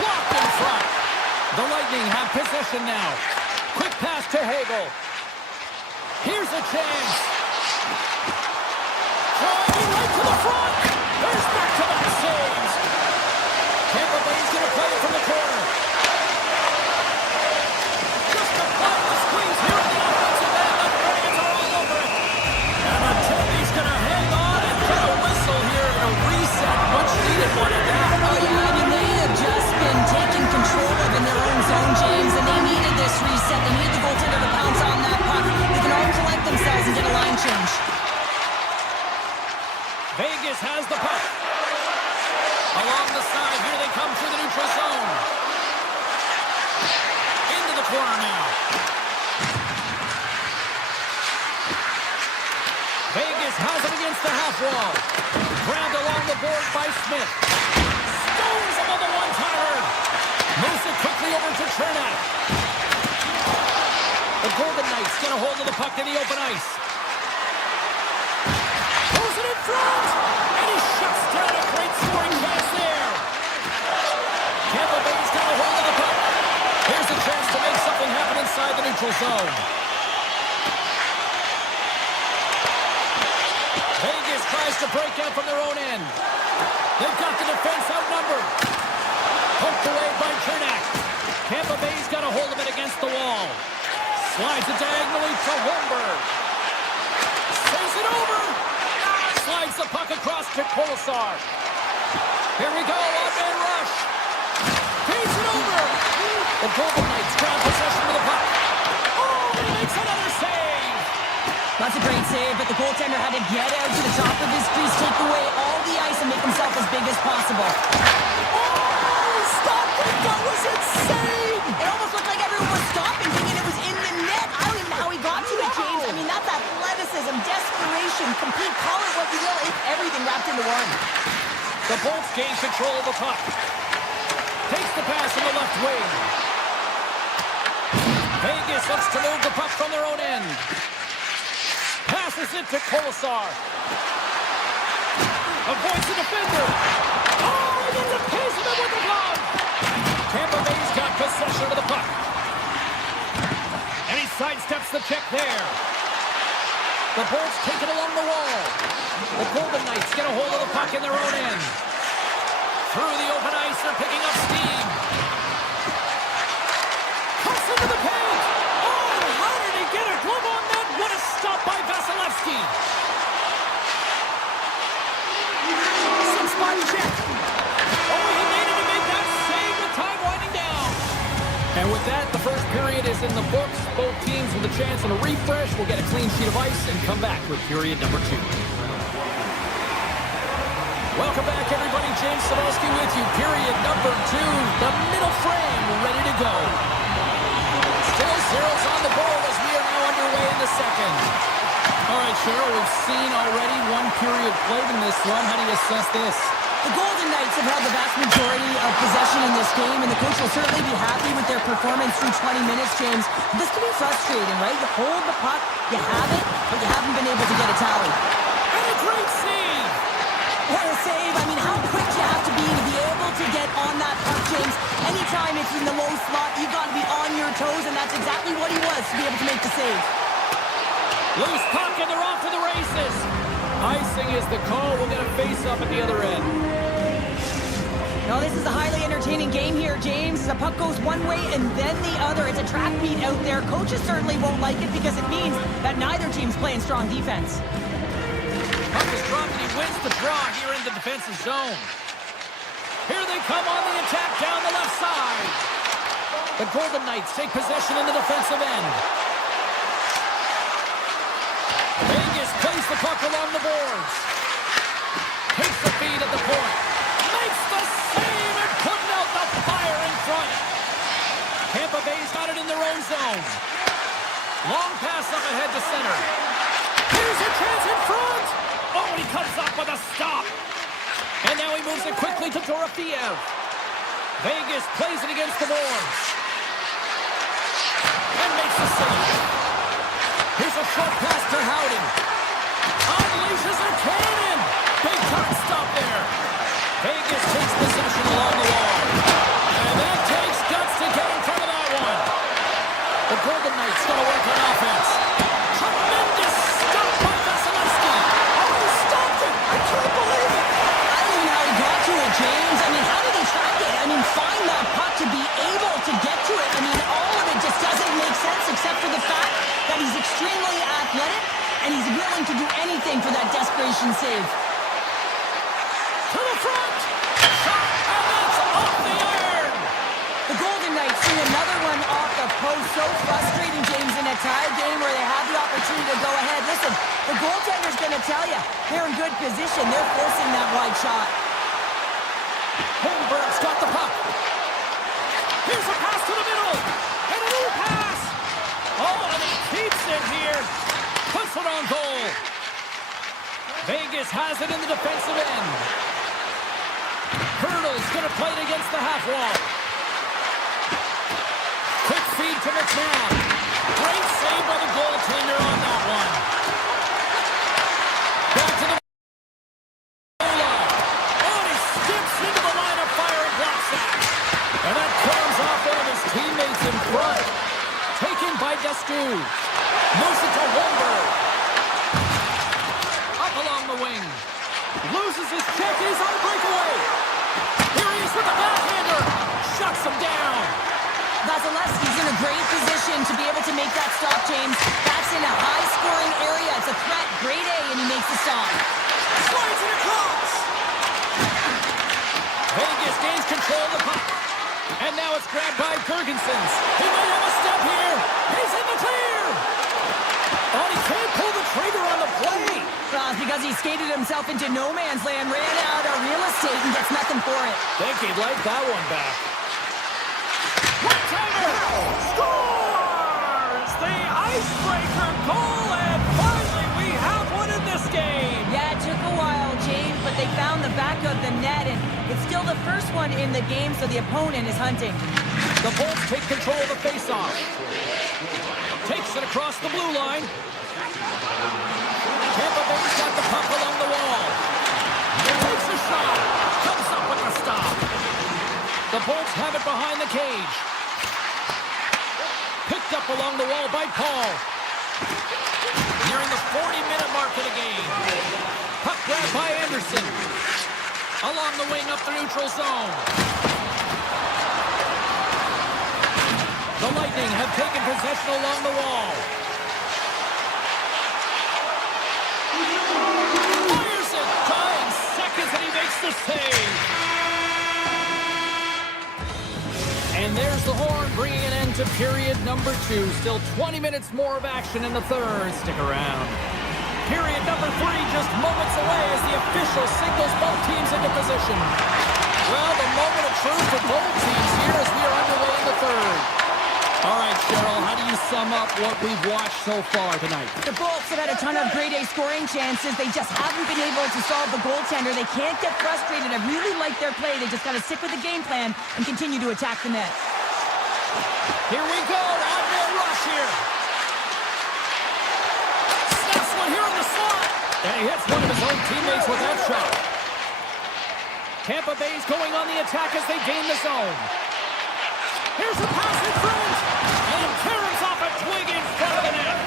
Blocked in front. The Lightning have possession now. Quick pass to Hagel. Here's a chance. Driving right to the front. There's back-to-back saves. Tampa Bay's going to play it from the corner. Just apply the squeeze here in the offensive end. The fans are all over it. And Mattelli's going to hang on and get a whistle here and a reset. Much needed one at that. Oh, yeah, I mean, they have just been taken control of in their own zone, James, and they needed this reset. They needed the goaltender to pounce on that puck. They can all collect themselves and get a line change. Vegas has the puck. Along the side, here they come through the neutral zone. Into the corner now. Vegas has it against the half wall. Grabbed along the board by Smith. Stones him on the one-timer. Moves it quickly over to Chernak. The Golden Knights get a hold of the puck in the open ice. Pulls it in front. And he shuts down a great scoring pass there. Tampa Bay's got a hold of the puck. Here's a chance to make something happen inside the neutral zone. Vegas tries to break out from their own end. They've got the defense outnumbered. Poked away by Chernak. Tampa Bay's got a hold of it against the wall. Slides it diagonally to Holmberg. Saves it over. Slides the puck across to Kolesar. Here we go, one-man rush. Feeds it over. The Golden Knights grab possession of the puck. Oh, he makes another save. That's a great save, but the goaltender had to get out to the top of his crease, take away all the ice, and make himself as big as possible. Oh, stop it. That was insane. It almost looked like everyone was stopping, thinking it was in the net. I don't even know how he got to it, James. I mean, that's athleticism, desperation, complete, call it what you will. It's everything wrapped into one. The Bolts gain control of the puck. Takes the pass from the left wing. Vegas looks to move the puck from their own end. Passes it to Kolesar. Avoids the defender. Oh, he gets a piece of it with the glove. Tampa Bay's got possession of the puck. And he sidesteps the check there. The Bolts take it along the wall. The Golden Knights get a hold of the puck in their own end. Through the open ice, they're picking up steam. Cuts into the paint. Oh, how did he get a glove on that? What a stop by Vasilevsky. Six-spot check. Oh, he needed to make that save with time winding down. And with that, the first period is is in the books. Both teams with a chance and a refresh will get a clean sheet of ice and come back with period number 2. Welcome back, everybody. James Cebulski with you. Period number 2. The middle frame ready to go. Still zeros on the board as we are now underway in the second. All right, Cheryl, we've seen already one period played in this one. How do you assess this? The Golden Knights have had the vast majority of possession in this game, and the coach will certainly be happy with their performance through 20 minutes, James. This can be frustrating, right? You hold the puck, you have it, but you haven't been able to get a tally. And a great save! What a save. I mean, how quick you have to be able to get on that puck, James. Anytime it's in the low slot, you've got to be on your toes, and that's exactly what he was to be able to make the save. Loose puck, and they're off to the races. Icing is the call. We'll get a face-up at the other end. No, this is a highly entertaining game here, James. The puck goes one way and then the other. It's a track meet out there. Coaches certainly won't like it because it means that neither team's playing strong defense. Puck is dropped and he wins the draw here in the defensive zone. Here they come on the attack down the left side. The Golden Knights take possession in the defensive end. Vegas plays the puck along the boards. Takes the feed at the point. Makes the save and putting out the fire in front. Tampa Bay's got it in their own zone. Long pass up ahead to center. Here's a chance in front. Oh, he comes up with a stop. And now he moves it quickly to Dorofeev. Vegas plays it against the boards. And makes the save. Here's a short pass to Howden. Unleashes a cannon. Big time stop there. Vegas takes possession along the wall. And that takes guts to get in front of that one. The Golden Knights going to work on offense. Tremendous stop by Vasilevsky. Oh, he stopped it. I can't believe it. I don't even know how he got to it, James. I mean, how did he track it? I mean, find that puck to be able to get to it. I mean, all of it just doesn't make sense except for the fact that he's extremely athletic and he's willing to do anything for that desperation save. To the front. Shot, and it's off the iron. The Golden Knights see another one off the post. So frustrating, James, in a tie game where they have the opportunity to go ahead. Listen, the goaltender's going to tell you they're in good position. They're forcing that wide shot. Holmberg's got the puck. Here's a pass to the middle. And a new pass. Oh, and he keeps it here. Puts it on goal. Vegas has it in the defensive end. Hurdle's going to play it against the half wall. Quick feed to McNabb. Great save by the goaltender on that one. Back to the goal line. Oh, and he skips into the line of fire and blocks that. And that comes off one of his teammates in front. Taken by Descu. Moves it to Holmberg. Up along the wing. Loses his check. He's on a breakaway. Here he is with the backhander. Shuts him down. Vasilevsky's in a great position to be able to make that stop, James. That's in a high-scoring area. It's a threat. Grade A, and he makes the stop. Slides it across. Vegas gains control of the puck. And now it's grabbed by Gergensons. He might have a step here. He's in the clear. Oh, he can't pull the trigger on the play. Because he skated himself into no man's land, ran out of real estate, and gets nothing for it. Think he'd like that one back. One-timer! Scores! The icebreaker goal, and finally we have one in this game. Yeah, it took a while, James, but they found the back of the net, and it's still the first one in the game, so the opponent is hunting. The Bolts take control of the faceoff. Takes it across the blue line. Tampa Bay's got the puck along the wall. Takes a shot. Comes up with a stop. The Bolts have it behind the cage. Picked up along the wall by Paul. Nearing the 40-minute mark of the game. Puck grab by Anderson. Along the wing up the neutral zone. The Lightning have taken possession along the wall. Fires it. Time seconds and he makes the save. And There's the horn, bringing an end to period number 2. Still 20 minutes more of action in the third. Stick around. Period number 3 just moments away as the official signals both teams into position. Well, the moment of truth for both teams here as we are underway in the third. All right, Cheryl, how do you sum up what we've watched so far tonight? The Bolts have had a ton of grade A scoring chances. They just haven't been able to solve the goaltender. They can't get frustrated. I really like their play. They just got to stick with the game plan and continue to attack the net. Here we go. On-goal rush here. Snaps one here in the slot. And he hits one of his own teammates with that shot. Tampa Bay's going on the attack as they gain the zone. Here's a pass in front. And Karen's off a twig in front of the net.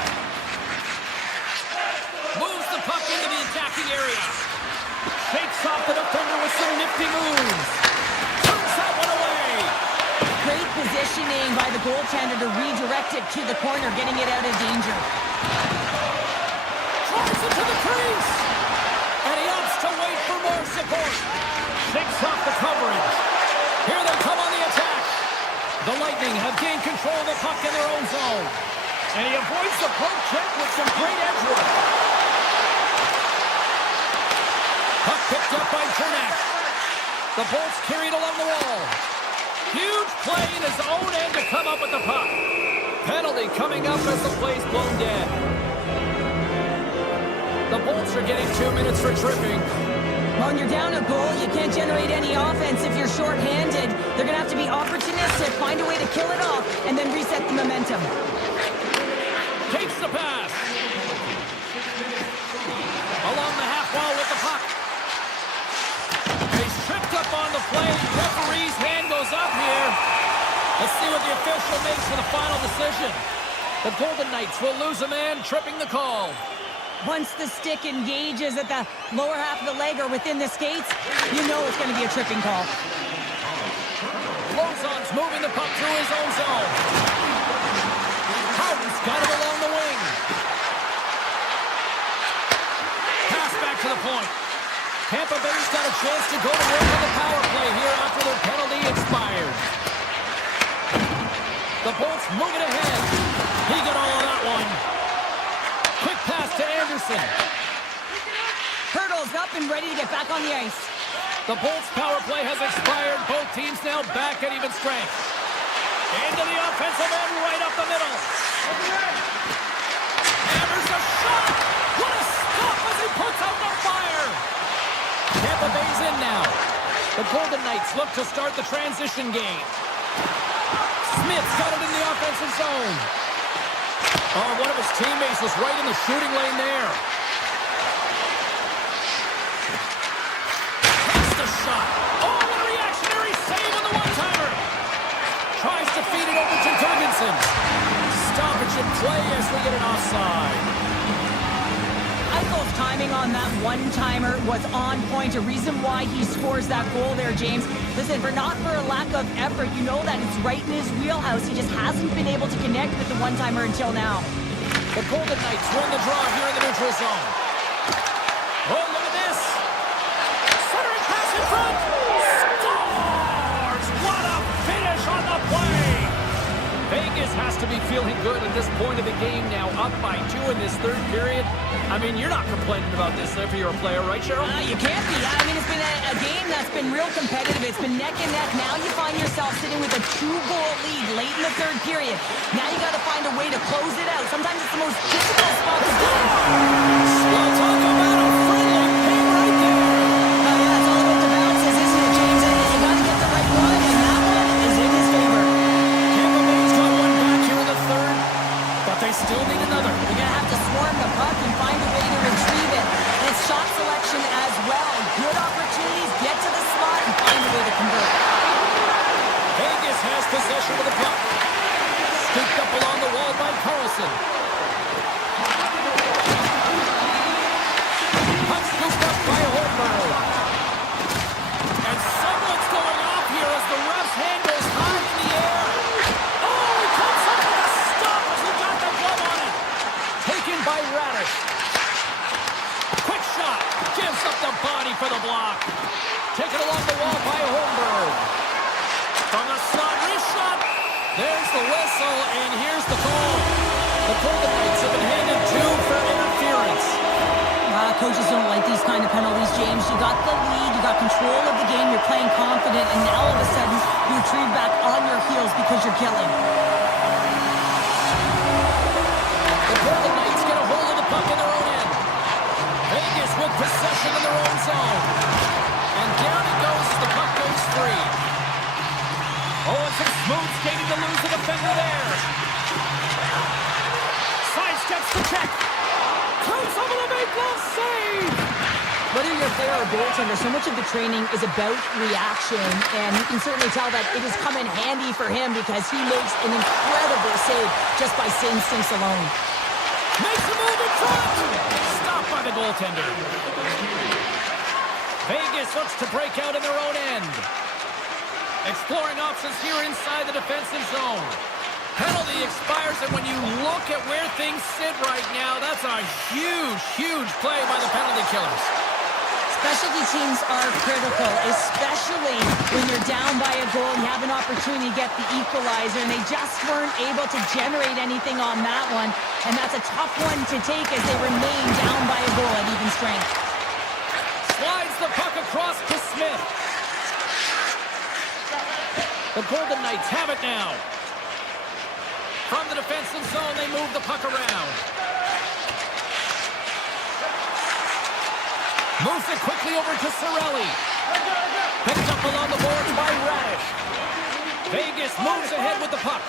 Moves the puck into the attacking area. Shakes off the defender with some nifty moves. Turns that one away. Great positioning by the goaltender to redirect it to the corner, getting it out of danger. Tries it to the crease. And he opts to wait for more support. Shakes off the coverage. Here they come on the attack. The Lightning have gained control of the puck in their own zone. And he avoids the poke check with some great edge work. Puck picked up by Chernak. The Bolts carried along the wall. Huge play in his own end to come up with the puck. Penalty coming up as the play's blown dead. The Bolts are getting 2 minutes for tripping. When you're down a goal, you can't generate any offense if you're shorthanded. They're going to have to be opportunistic, find a way to kill it off, and then reset the momentum. Takes the pass. Along the half wall with the puck. He's tripped up on the play. Referee's hand goes up here. Let's see what the official makes for the final decision. The Golden Knights will lose a man, tripping the call. Once the stick engages at the lower half of the leg or within the skates, you know it's going to be a tripping call. Lozon's moving the puck through his own zone. Houghton's got it along the wing. Pass back to the point. Tampa Bay's got a chance to go to work on the power play here after their penalty expired. The Bolts moving ahead. He got all of that one. Quick pass to Anderson. Hurdles up and ready to get back on the ice. The Bolts power play has expired. Both teams now back at even strength. Into the offensive end right up the middle. Hammers a shot. What a stop as he puts out the fire. Tampa Bay's in now. The Golden Knights look to start the transition game. Smith's got it in the offensive zone. Oh, one of his teammates was right in the shooting lane there. That's the shot. Oh, what a reactionary save on the one-timer. Tries to feed it over to Jorgensen. Stoppage in play as we get an offside. Eichel's timing on that one-timer was on point. A reason why he scores that goal there, James. Listen, not for a lack of effort. You know that it's right in his wheelhouse. He just hasn't been able to connect with the one-timer until now. The Golden Knights win the draw here in the neutral zone. Oh, look at this. Centering pass in front. Scores! What a finish on the play. Vegas has to be feeling good at this point of the game now, up by 2 in this third period. I mean, you're not complaining about this if you're a player, right, Cheryl? You can't be. I mean, it's been a game that's been real competitive. It's been neck and neck. Now you find yourself sitting with a 2-goal lead late in the third period. Now you got to find a way to close it out. Sometimes it's the most difficult spot to be in. Well, talk about a friendly pin right there. Oh, yeah, it's all about the bounces, isn't it, James? And you got to get the right one, and that one is in his favor. Tampa Bay's got one back here in the third, but they still need another. You're going to have to swarm the puck and find a way to retrieve it. And it's shot selection as well. Good opportunities, get to the slot, and find a way to convert. Vegas has possession of the puck. Scooped up along the wall by Carlson. Puck scooped up by Holmberg. And someone's going off here as the ref's hand goes high in the air. Oh, he comes up with a stop as he got the glove on it. Taken by Radish. Quick shot. Gives up the body for the block. Taken along the wall by Holmberg. From the slot, wrist shot. blows the whistle, and here's the call. The Golden Knights have been handed 2 for interference. Coaches don't like these kind of penalties, James. You got the lead, you got control of the game, you're playing confident, and now all of a sudden you retrieve back on your heels because you're killing. The Golden Knights get a hold of the puck in their own end. Vegas with possession in their own zone. And down it goes as the puck goes free. Oh, it's a smooth skating to lose the defender there. Sidesteps the check. Comes over the make glove save. Whether you're a player or a goaltender, so much of the training is about reaction, and you can certainly tell that it has come in handy for him because he makes an incredible save just by instincts alone. Makes a move in front. Stopped by the goaltender. Vegas looks to break out in their own end. Exploring options here inside the defensive zone. Penalty expires, and when you look at where things sit right now, that's a huge, huge play by the penalty killers. Specialty teams are critical, especially when you're down by a goal and you have an opportunity to get the equalizer, and they just weren't able to generate anything on that one, and that's a tough one to take as they remain down by a goal at even strength. Slides the puck across to Smith. The Golden Knights have it now. From the defensive zone, they move the puck around. Moves it quickly over to Cirelli. Picked up along the boards by Radish. Vegas moves ahead with the puck.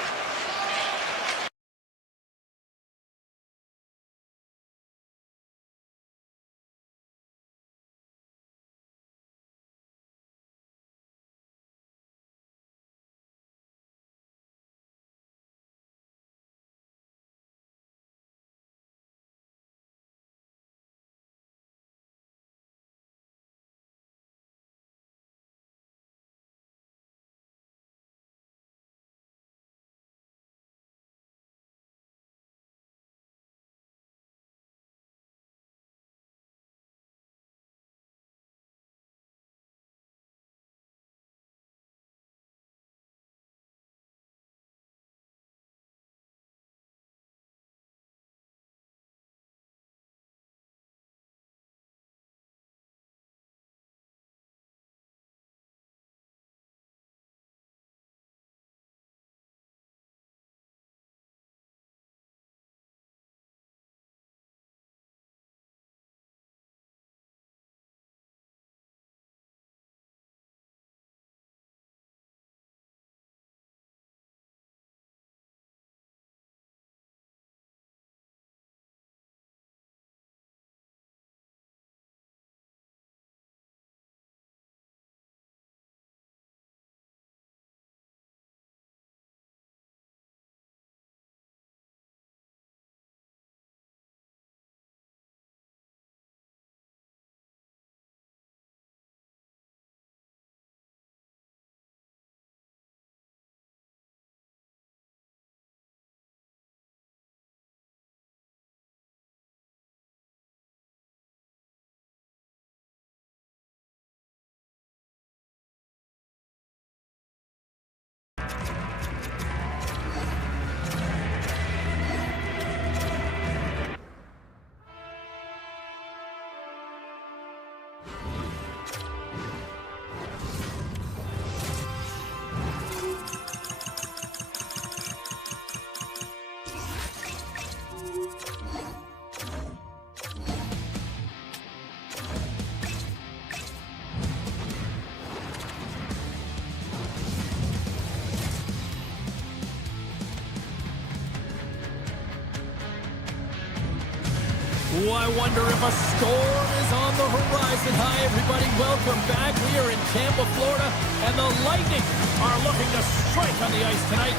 Oh, I wonder if a storm is on the horizon. Hi, everybody. Welcome back. We are in Tampa, Florida, and the Lightning are looking to strike on the ice tonight.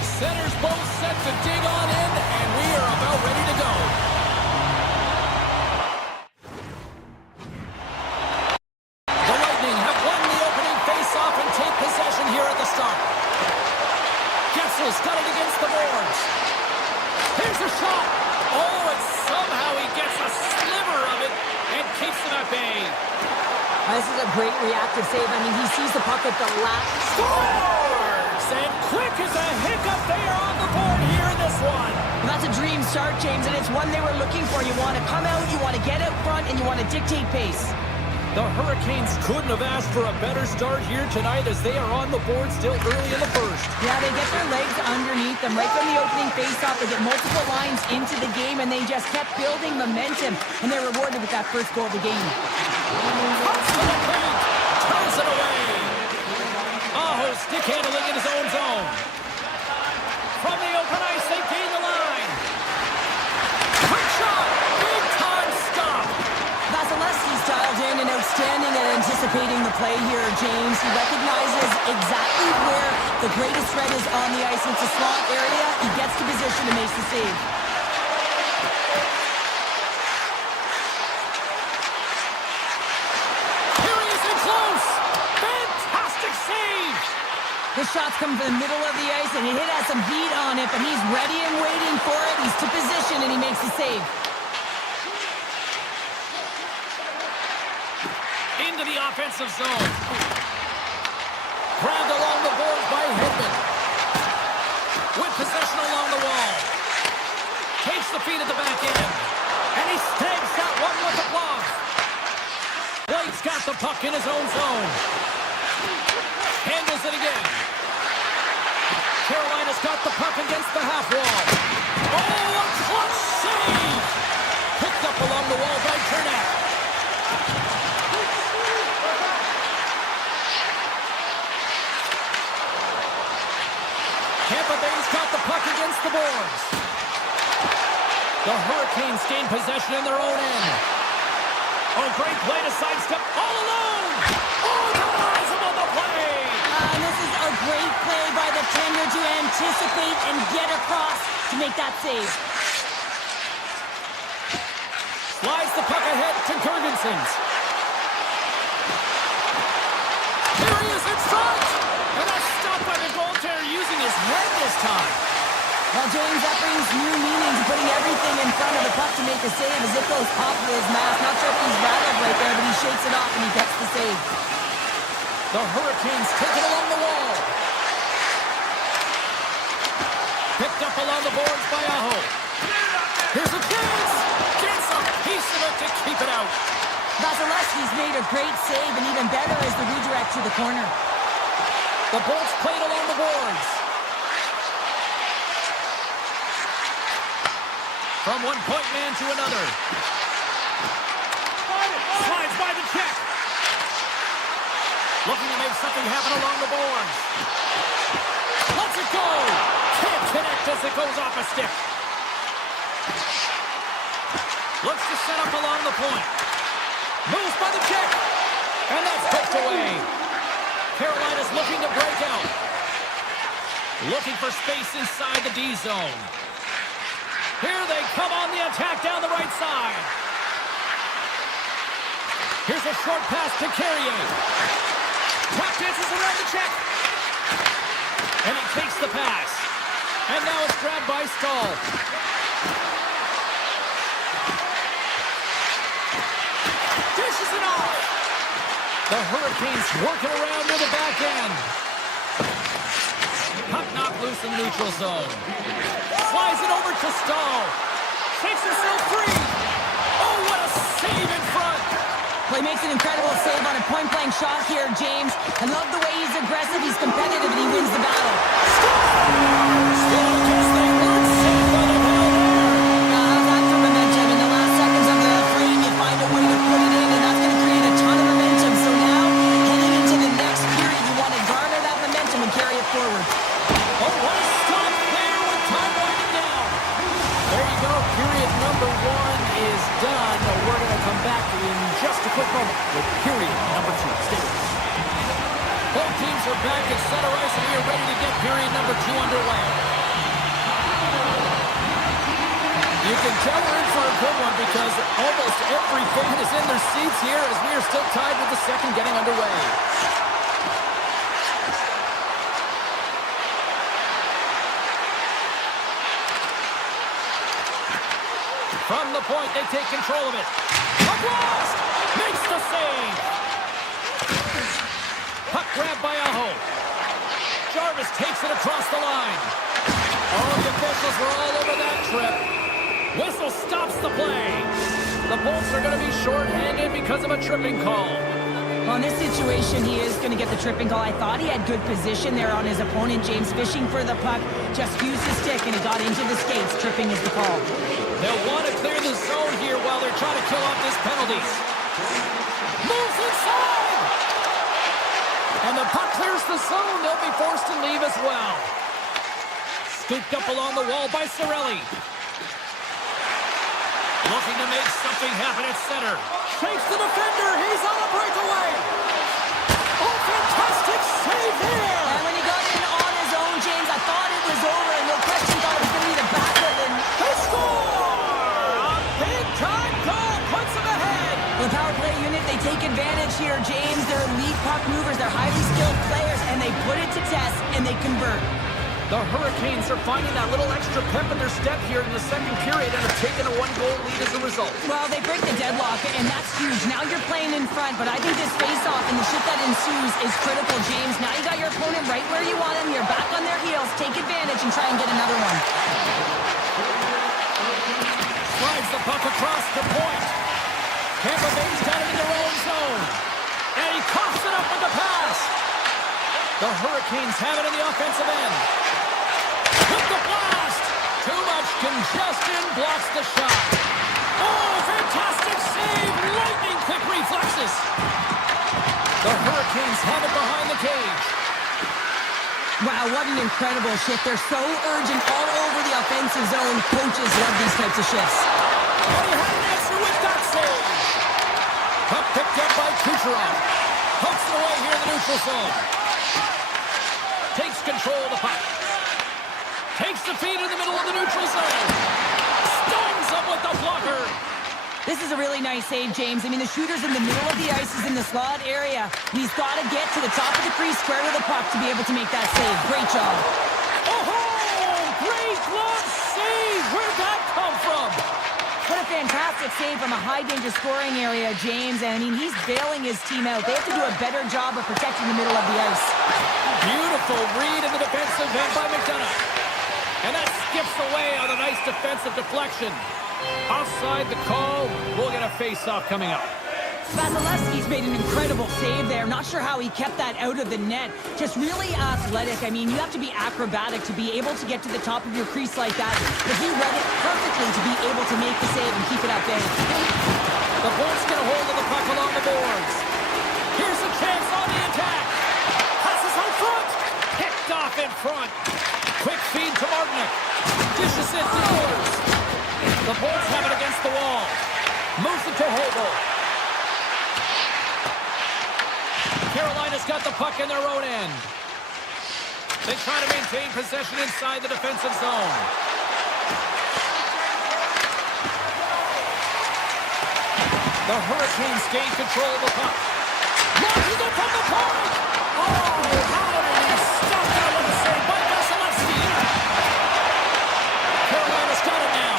Centers both set to dig on in, and we are about ready to go. The Lightning have won the opening face-off and take possession here at the start. Kessel's got it against the boards. Here's a shot. Oh, and somehow he gets a sliver of it and keeps them at bay. This is a great reactive save. I mean, he sees the puck at the last. Scores! quick as a hiccup. They are on the board here in this one. Well, that's a dream start, James, and it's one they were looking for. You want to come out, you want to get out front, and you want to dictate pace. The Hurricanes couldn't have asked for a better start here tonight as they are on the board still early in the first. Yeah, they get their legs underneath them. Right from the opening faceoff, they get multiple lines into the game, and they just kept building momentum, and they're rewarded with that first goal of the game. Comes to the paint, turns it away. Aho stick handling in his own zone. From the open ice, they gain the line. Quick shot, big time stop. Vasilevsky's dialed in and outstanding at anticipating the play here, James. He recognizes exactly where the greatest threat is on the ice. It's a slot area. He gets to position and makes the save. Here he is in close. Fantastic save. The shot's come from the middle of the ice, and it has some heat on it, but he's ready and waiting for it. He's to position, and he makes the save. Into the offensive zone. Grabbed along the boards by Hedman. With possession along the wall. Takes the feed at the back end. And he snags that one with the glove. Blake's got the puck in his own zone. Handles it again. Carolina's got the puck against the half wall. Oh, a clutch save! Picked up along the wall by Kernack. Tampa Bay's got the puck against the boards. The Hurricanes gain possession in their own end. Oh, great play to sidestep all alone. Oh, denies him on the play. And this is a great play by the tender to anticipate and get across to make that save. Slides the puck ahead to Girgensons. Here he is in front. And that's stopped by the goaltender using his head this time. Well, James, that brings new meaning to putting everything in front of the puck to make a save as it goes off of his mask. Not sure if he's rattled right there, but he shakes it off and he gets the save. The Hurricanes take it along the wall. Picked up along the boards by Aho. Here's a chance. Gets a piece of it to keep it out. Vasilevsky's made a great save, and even better is the redirect to the corner. The Bolts played along the boards. From one point man to another. Slides by the check. Looking to make something happen along the boards. Lets it go. Can't connect as it goes off a stick. Looks to set up along the point. Moves by the check. And that's poked away. Carolina's looking to break out. Looking for space inside the D zone. Here they come on the attack down the right side. Here's a short pass to Carrier. Tap dances around the check. And he takes the pass. And now it's grabbed by Stahl. Dishes it off. The Hurricanes working around near the back end. Puck knocked loose in the neutral zone. Slides it over to Stahl. Takes himself free. Oh, what a save in front. Well, he makes an incredible save on a point-blank shot here, James. I love the way he's aggressive, he's competitive, and he wins the battle. Still against they weren't safe by the ball there. That's the momentum. In the last seconds of the frame, you find a way to put it in, and that's going to create a ton of momentum. So now, heading into the next period, you want to garner that momentum and carry it forward. Oh, what a stop there with time winding down. There you go. Period number one is done. We're going to come back in just a quick moment with period number two. Stay with us. Both teams are back at center ice, and we are ready to get period number two underway. You can tell we're in for a good one because almost every fan is in their seats here as we are still tied with the second getting underway. From the point, they take control of it. A blast! Makes the save! Puck grabbed by Aho. Jarvis takes it across the line. Oh, the officials were all over that trip. Whistle stops the play. The Bolts are going to be shorthanded because of a tripping call. Well, in this situation, he is going to get the tripping call. I thought he had good position there on his opponent. James fishing for the puck, just used his stick, and he got into the skates. Tripping is the call. They'll want to clear the zone here while they're trying to kill off this penalty. Moves inside! And the puck clears the zone. They'll be forced to leave as well. Scooped up along the wall by Cirelli. Looking to make something happen at center. Shakes the defender. He's on a breakaway. Oh, fantastic save here. And when he got in on his own, James, I thought it was over, and no question thought it was going to be the backup. And they score! A big-time goal puts them ahead. The power play unit, they take advantage here, James. They're elite puck movers. They're highly skilled players, and they put it to test, and they convert. The Hurricanes are finding that little extra pep in their step here in the second period and have taken a one-goal lead as a result. Well, they break the deadlock, and that's huge. Now you're playing in front, but I think this face-off and the shit that ensues is critical, James. Now you got your opponent right where you want them. You're back on their heels. Take advantage and try and get another one. Slides the puck across the point. Tampa Bay's got it in their own zone. And he coughs it up with the pass. The Hurricanes have it in the offensive end. With the blast! Too much congestion blocks the shot. Oh, fantastic save! Lightning quick reflexes. The Hurricanes have it behind the cage. Wow, what an incredible shift. They're so urgent all over the offensive zone. Coaches love these types of shifts. And he had an answer with that save. Puck picked up by Kucherov. Pokes it away here in the neutral zone. Takes control of the puck. Takes the feed in the middle of the neutral zone. Stuns him with the blocker. This is a really nice save, James. I mean, the shooter's in the middle of the ice. He's in the slot area. He's got to get to the top of the crease, square with the puck to be able to make that save. Great job. Oh, great glove save. Where'd that come from? What a fantastic save from a high-danger scoring area, James. And, I mean, he's bailing his team out. They have to do a better job of protecting the middle of the ice. Beautiful read in the defensive end by McDonough. And that skips away on a nice defensive deflection. Offside the call. We'll get a face-off coming up. Vasilevsky's made an incredible save there. Not sure how he kept that out of the net. Just really athletic. I mean, you have to be acrobatic to be able to get to the top of your crease like that. But he read it perfectly to be able to make the save and keep it at bay. The Bolts get a hold of the puck along the boards. Here's a chance on the attack. Passes out front. Picked off in front. Quick feed to Martinick. Dishes it to Yours. The Bolts have it against the wall. Moves it to Hobo. Carolina's got the puck in their own end. They try to maintain possession inside the defensive zone. The Hurricanes gain control of the puck. Launches it from the point! Oh, how did he stop that with a save by Vasilevsky? Carolina's got it now.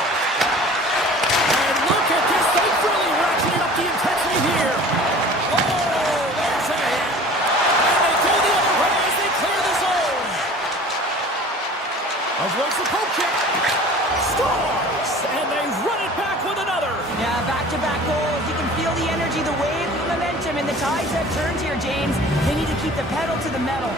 And look at this. They've really ratcheted up the intensity here. Oh, there's a hit. And they go the other way as they clear the zone. Avoids the poke check. Scores! And they run it back with another. Yeah, back-to-back goals. You can feel the energy, the wave, the momentum, and the tides have turned here, James. They need to keep the pedal to the metal.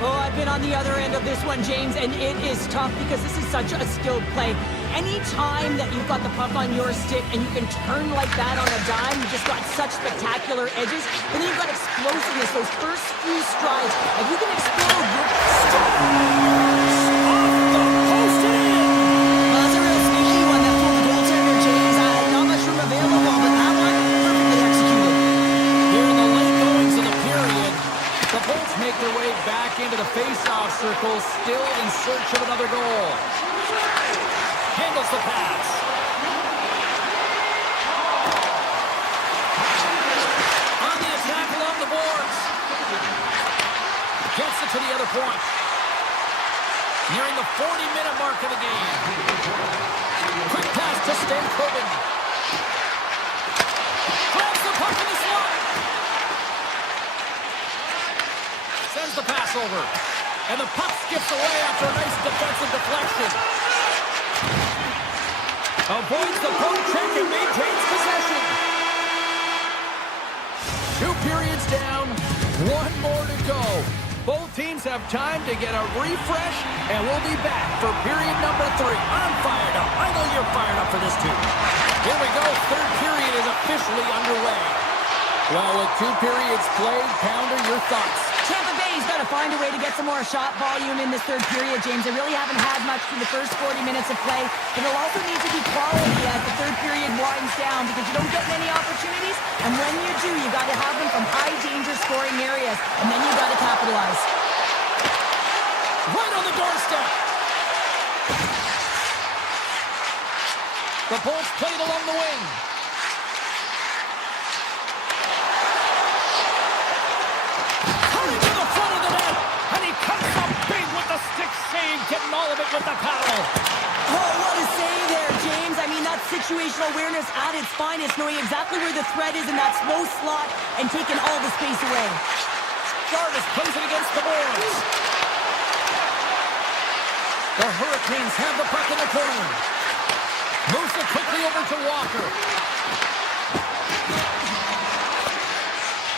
Oh, I've been on the other end of this one, James, and it is tough because this is such a skilled play. Any time that you've got the puck on your stick and you can turn like that on a dime, you've just got such spectacular edges. But then you've got explosiveness, those first few strides. If you can explode, you're make their way back into the face-off circle, still in search of another goal. Handles the pass. On the attack along the boards. Gets it to the other point. Nearing the 40-minute mark of the game. Quick pass to Stankoven. Grabs the puck in the slot. crossover. And the puck skips away after a nice defensive deflection. Avoids the poke check and maintains possession. 2 periods down, 1 more to go. Both teams have time to get a refresh, and we'll be back for period number 3. I'm fired up. I know you're fired up for this too. Here we go. 3rd period is officially underway. Well, with 2 periods played, Pounder, your thoughts? Tampa Bay's got to find a way to get some more shot volume in this 3rd period, James. They really haven't had much through the first 40 minutes of play, but it'll also need to be quality as the 3rd period winds down because you don't get many opportunities, and when you do, you got to have them from high-danger scoring areas, and then you got to capitalize. Right on the doorstep. The Bolts played along the wing. Coming to the front of the net, and he comes up big with the stick save, getting all of it with the paddle. Oh, what a save there, James. I mean, that's situational awareness at its finest, knowing exactly where the threat is in that slow slot and taking all the space away. Jarvis plays it against the boards. The Hurricanes have the puck in the corner. Moves it quickly over to Walker.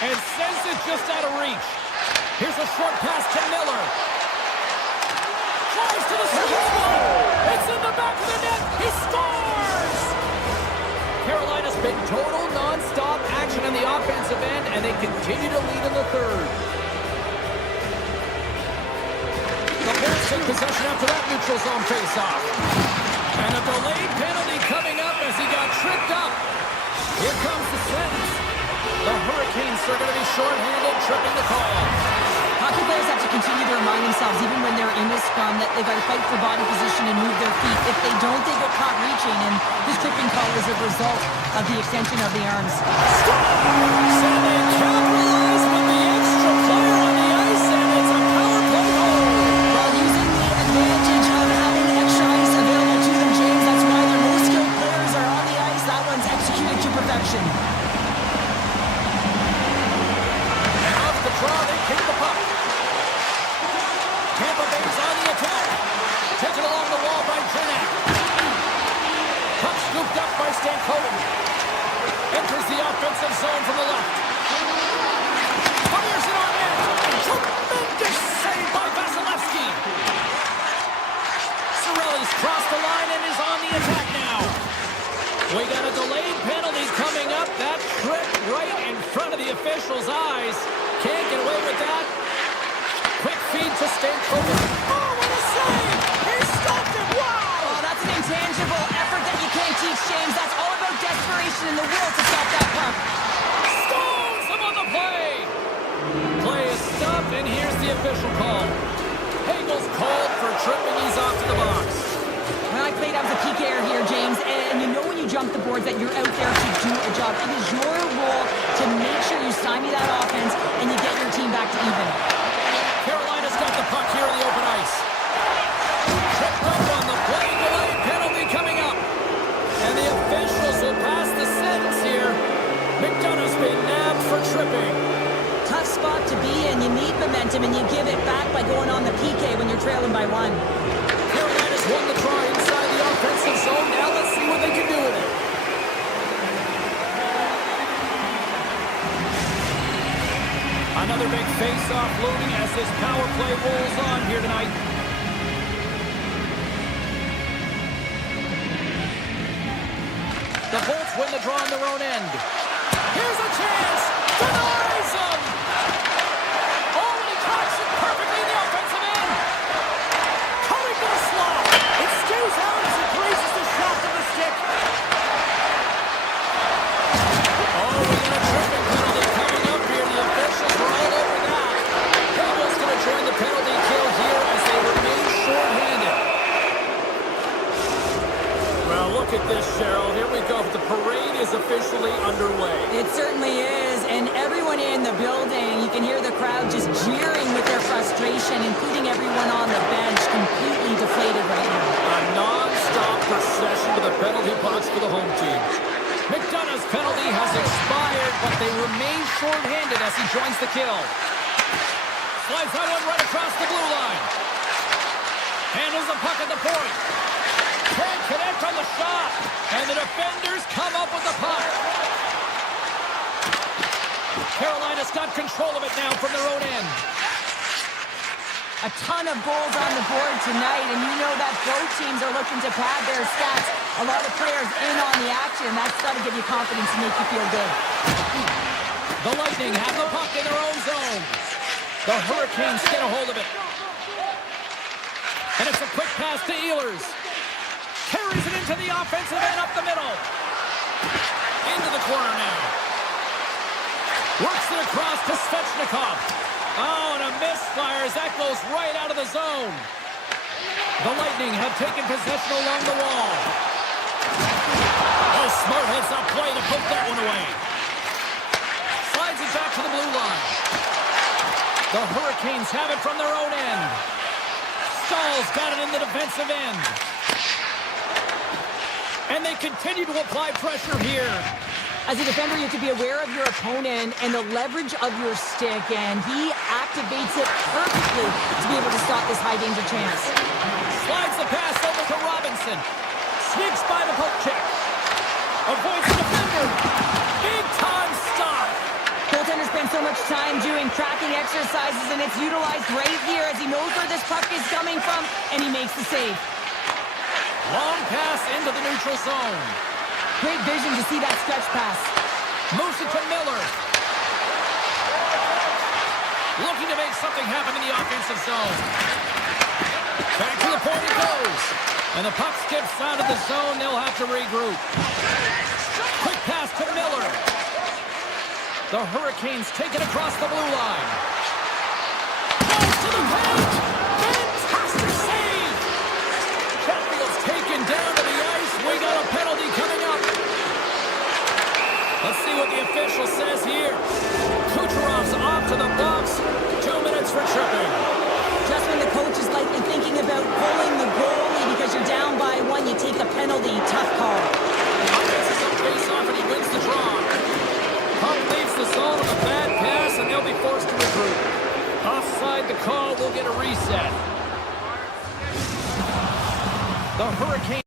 And sends it just out of reach. Here's a short pass to Miller. Tries to the sweet spot. It's in the back of the net. He scores! Carolina's been total non-stop action in the offensive end, and they continue to lead in the 3rd. The Bulls take possession after that neutral zone face-off. And a delayed penalty coming up as he got tripped up. Here comes the sentence. The Hurricanes are going to be short-handed, tripping the call. Hockey players have to continue to remind themselves, even when they're in a scrum, that they've got to fight for body position and move their feet. If they don't, they get caught reaching, and this tripping call is a result of the extension of the arms. Scores! And they capitalize with the extra player on the ice, and it's a power play goal. While using the advantage of having extra ice available to them, James, that's why their most skilled players are on the ice. That one's executed to perfection. And off the draw, they kick the puck. Tampa Bay's on the attack. Taken along the wall by Trinak. Puck scooped up by Stankoven. Enters the offensive zone from the left. Fires it on in. Tremendous save by Vasilevsky. Cirelli's crossed the line and is on the attack now. We got a delayed penalty coming up. That trip right in front of the official's eyes. Can't get away with that. Quick feed to Stankoven. Oh, what a save! He stopped it! Wow! Oh, that's an intangible effort that you can't teach, James. That's all about desperation and the will to stop that puck. Stones him on the play! Play is stopped, and here's the official call. Hagel's called for tripping. He's off to the box. When I played, I was a PKer here, James, and you know when you jump the boards that you're out there to do a job. It is your role to make sure you stymie that offense and you get your team back to even. Carolina's got the puck here in the open ice. Tripped up on the play delay penalty coming up. And the officials will pass the sentence here. McDonough's been nabbed for tripping. Tough spot to be in. You need momentum, and you give it back by going on the PK when you're trailing by 1. Carolina's won the try inside the offensive zone. Now let's see what they can do with it. Another big face-off looming as this power play rolls on here tonight. The Bolts win the draw on their own end. Here's a chance! Denies him! Oh, and he caught it perfectly in the offensive end! Coming to the slot! It stays out as it grazes the shaft of the stick! Oh, we got a tripping penalty coming up here. The officials are all over that. Hagel's going to join the penalty kill here as they remain short-handed. Well, look at this, Cheryl. Here we go. The parade is officially underway. It certainly is, and everyone in the building, you can hear the crowd just jeering with their frustration, including everyone on the bench, completely deflated right now. A non-stop procession to the penalty box for the home team. McDonough's penalty has expired, but they remain short-handed as he joins the kill. Slides that one right across the blue line. Handles the puck at the point. Can't connect on the shot. And the defenders come up with the puck. Carolina's got control of it now from their own end. A ton of goals on the board tonight, and you know that both teams are looking to pad their stats. A lot of players in on the action. That's got to give you confidence and make you feel good. The Lightning have the puck in their own zone. The Hurricanes get a hold of it. And it's a quick pass to Ehlers. Carries it into the offensive end up the middle. Into the corner now. Works it across to Svechnikov. Oh, and a misfire as that goes right out of the zone. The Lightning have taken possession along the wall. Oh, smart heads-up play to poke that one away. Slides it back to the blue line. The Hurricanes have it from their own end. Stahl's got it in the defensive end. And they continue to apply pressure here. As a defender, you have to be aware of your opponent and the leverage of your stick, and he activates it perfectly to be able to stop this high-danger chance. Slides the pass over to Robinson. Sneaks by the poke check. Avoids the defender. Big-time stop. Goaltender spends so much time doing tracking exercises, and it's utilized right here as he knows where this puck is coming from, and he makes the save. Long pass into the neutral zone. Great vision to see that stretch pass. Moves it to Miller. Looking to make something happen in the offensive zone. Back to the point it goes. And the puck skips out of the zone. They'll have to regroup. Quick pass to Miller. The Hurricanes take it across the blue line. Goes to the paint. Fantastic save. Sheffield's taken down to the ice. We got a penalty coming up. Let's see what the official says here. Kucherov's off to the box. 2 minutes for tripping. Just when the coach is likely thinking about pulling the goalie because you're down by 1, you take a penalty. Tough call. Offense is on face-off and he wins the draw. Puck leaves the zone on a bad pass and they'll be forced to regroup. Offside the call will get a reset. The Hurricanes.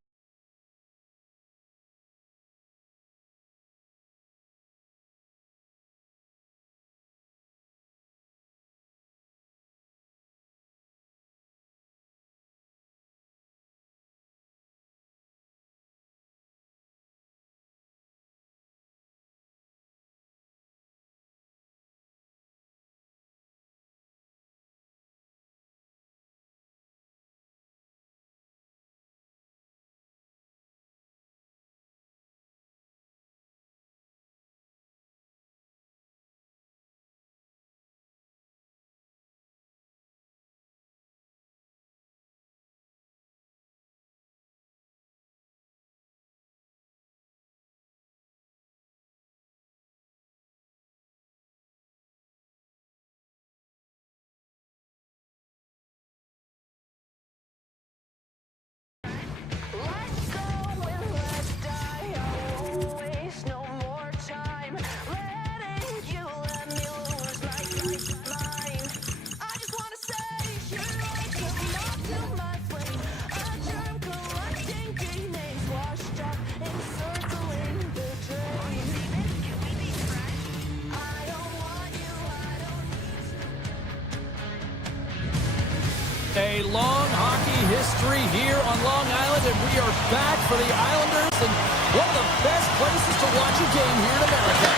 A long hockey history here on Long Island, and we are back for the Islanders and one of the best places to watch a game here in America.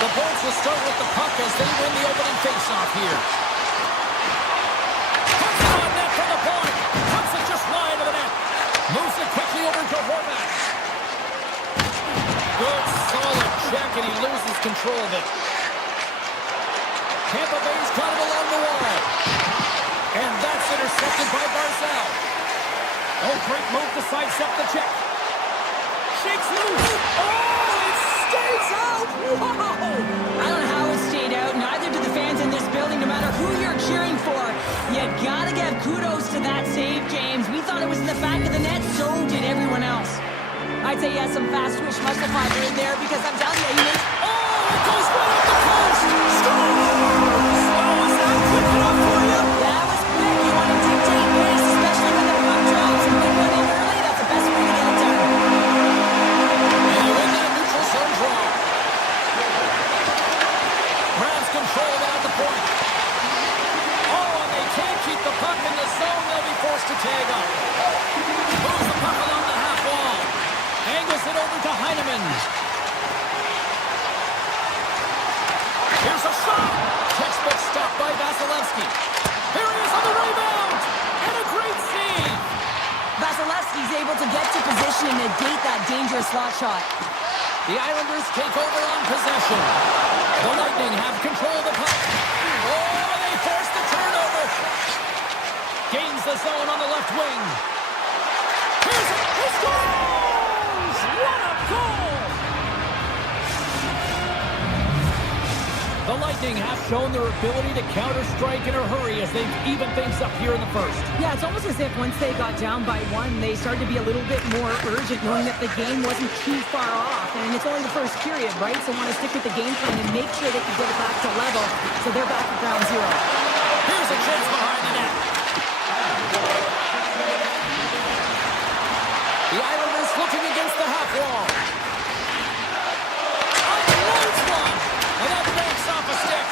The Bolts will start with the puck as they win the opening faceoff here. Puts it on net from the point. Puts it just wide of the net. Moves it quickly over to Horvath. Good, solid check, and he loses control of it. Tampa Bay's got it along the wall. And that's intercepted by Barzal. Oh, great move to sidestep the check. Shakes loose. Oh, it stays out. Wow. I don't know how it stayed out. Neither do the fans in this building, no matter who you're cheering for. You gotta give kudos to that save, James. We thought it was in the back of the net, so did everyone else. I'd say he has some fast twitch muscle fiber in there because I'm telling you, he makes... Oh, it goes right up the post. Score! Slow is not quick enough for negate that dangerous slot shot. The Islanders take over on possession. The Lightning have control of the puck. Oh, they force the turnover. Gains the zone on the left wing. Here's it. He scores! What a goal! The Lightning have shown their ability to counter-strike in a hurry as they even things up here in the first. Yeah, it's almost as if once they got down by one, they started to be a little bit more urgent, knowing that the game wasn't too far off. And it's only the first period, right? So want to stick with the game plan and make sure they can get it back to level. So they're back at ground zero. Here's a chance behind the net. The Islanders looking against the half wall. Unloads one. And that breaks off a stick.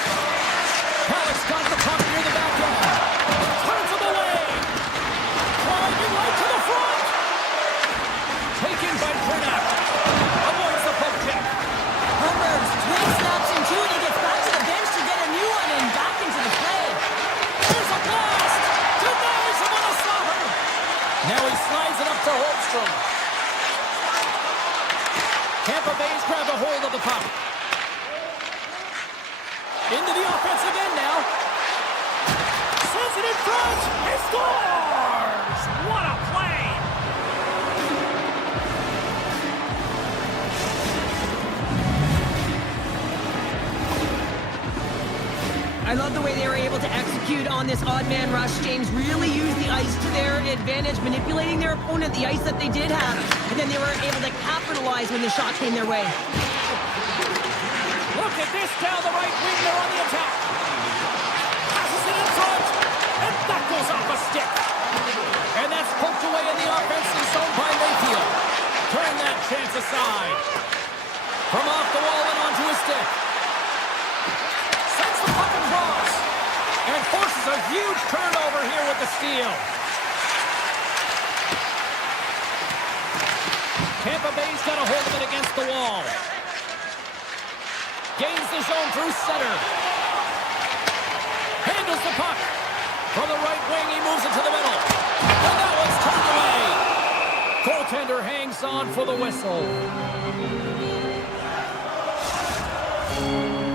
Alex got the puck near the back end. Turns him away. Driving right to the front. Taken by Brennan. Avoids the poke check. Humber's twin snaps in two, and he gets back to the bench to get a new one and back into the play. There's a blast. Denies him on a slaughter. Now he slides it up to Holmstrom. Tampa Bay's grabbed a hold of the puck. Into the offensive end now. Sends it in front. He scores! What a play! I love the way they were able to execute on this odd man rush. James really used the ice to their advantage, manipulating their opponent, the ice that they did have. And then they were able to capitalize when the shot came their way. Look at this down the right wing. They're on the attack. Passes it in front. And that goes off a stick. And that's poked away in the offensive zone by Mayfield. Turn that chance aside. From off the wall and onto his stick. Sends the puck across. And forces a huge turnover here with the steal. Tampa Bay's got a hold of it against the wall. Gains the zone through center. Handles the puck. From the right wing, he moves it to the middle. And that one's turned away. Goaltender hangs on for the whistle.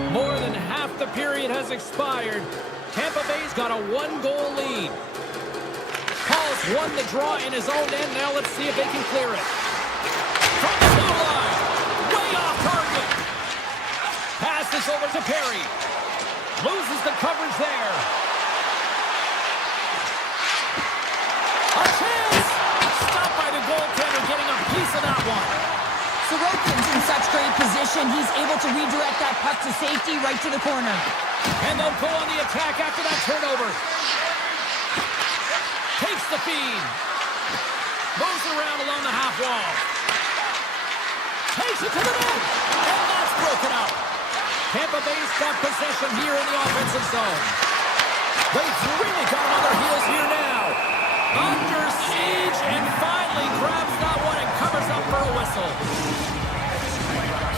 More than half the period has expired. Tampa Bay's got a one-goal lead. Paul's won the draw in his own end. Now let's see if they can clear it. From the blue line. Way off target. Passes over to Perry. Loses the coverage there. A chance! Stopped by the goaltender, getting a piece of that one. Sorokin's in such great position, he's able to redirect that puck to safety right to the corner. And they'll go on the attack after that turnover. Takes the feed. Moves around along the half wall. Takes it to the net. And that's broken up. Tampa Bay's got possession here in the offensive zone. They've really got them on their heels here now. Under siege and finally grabs that one and covers up for a whistle.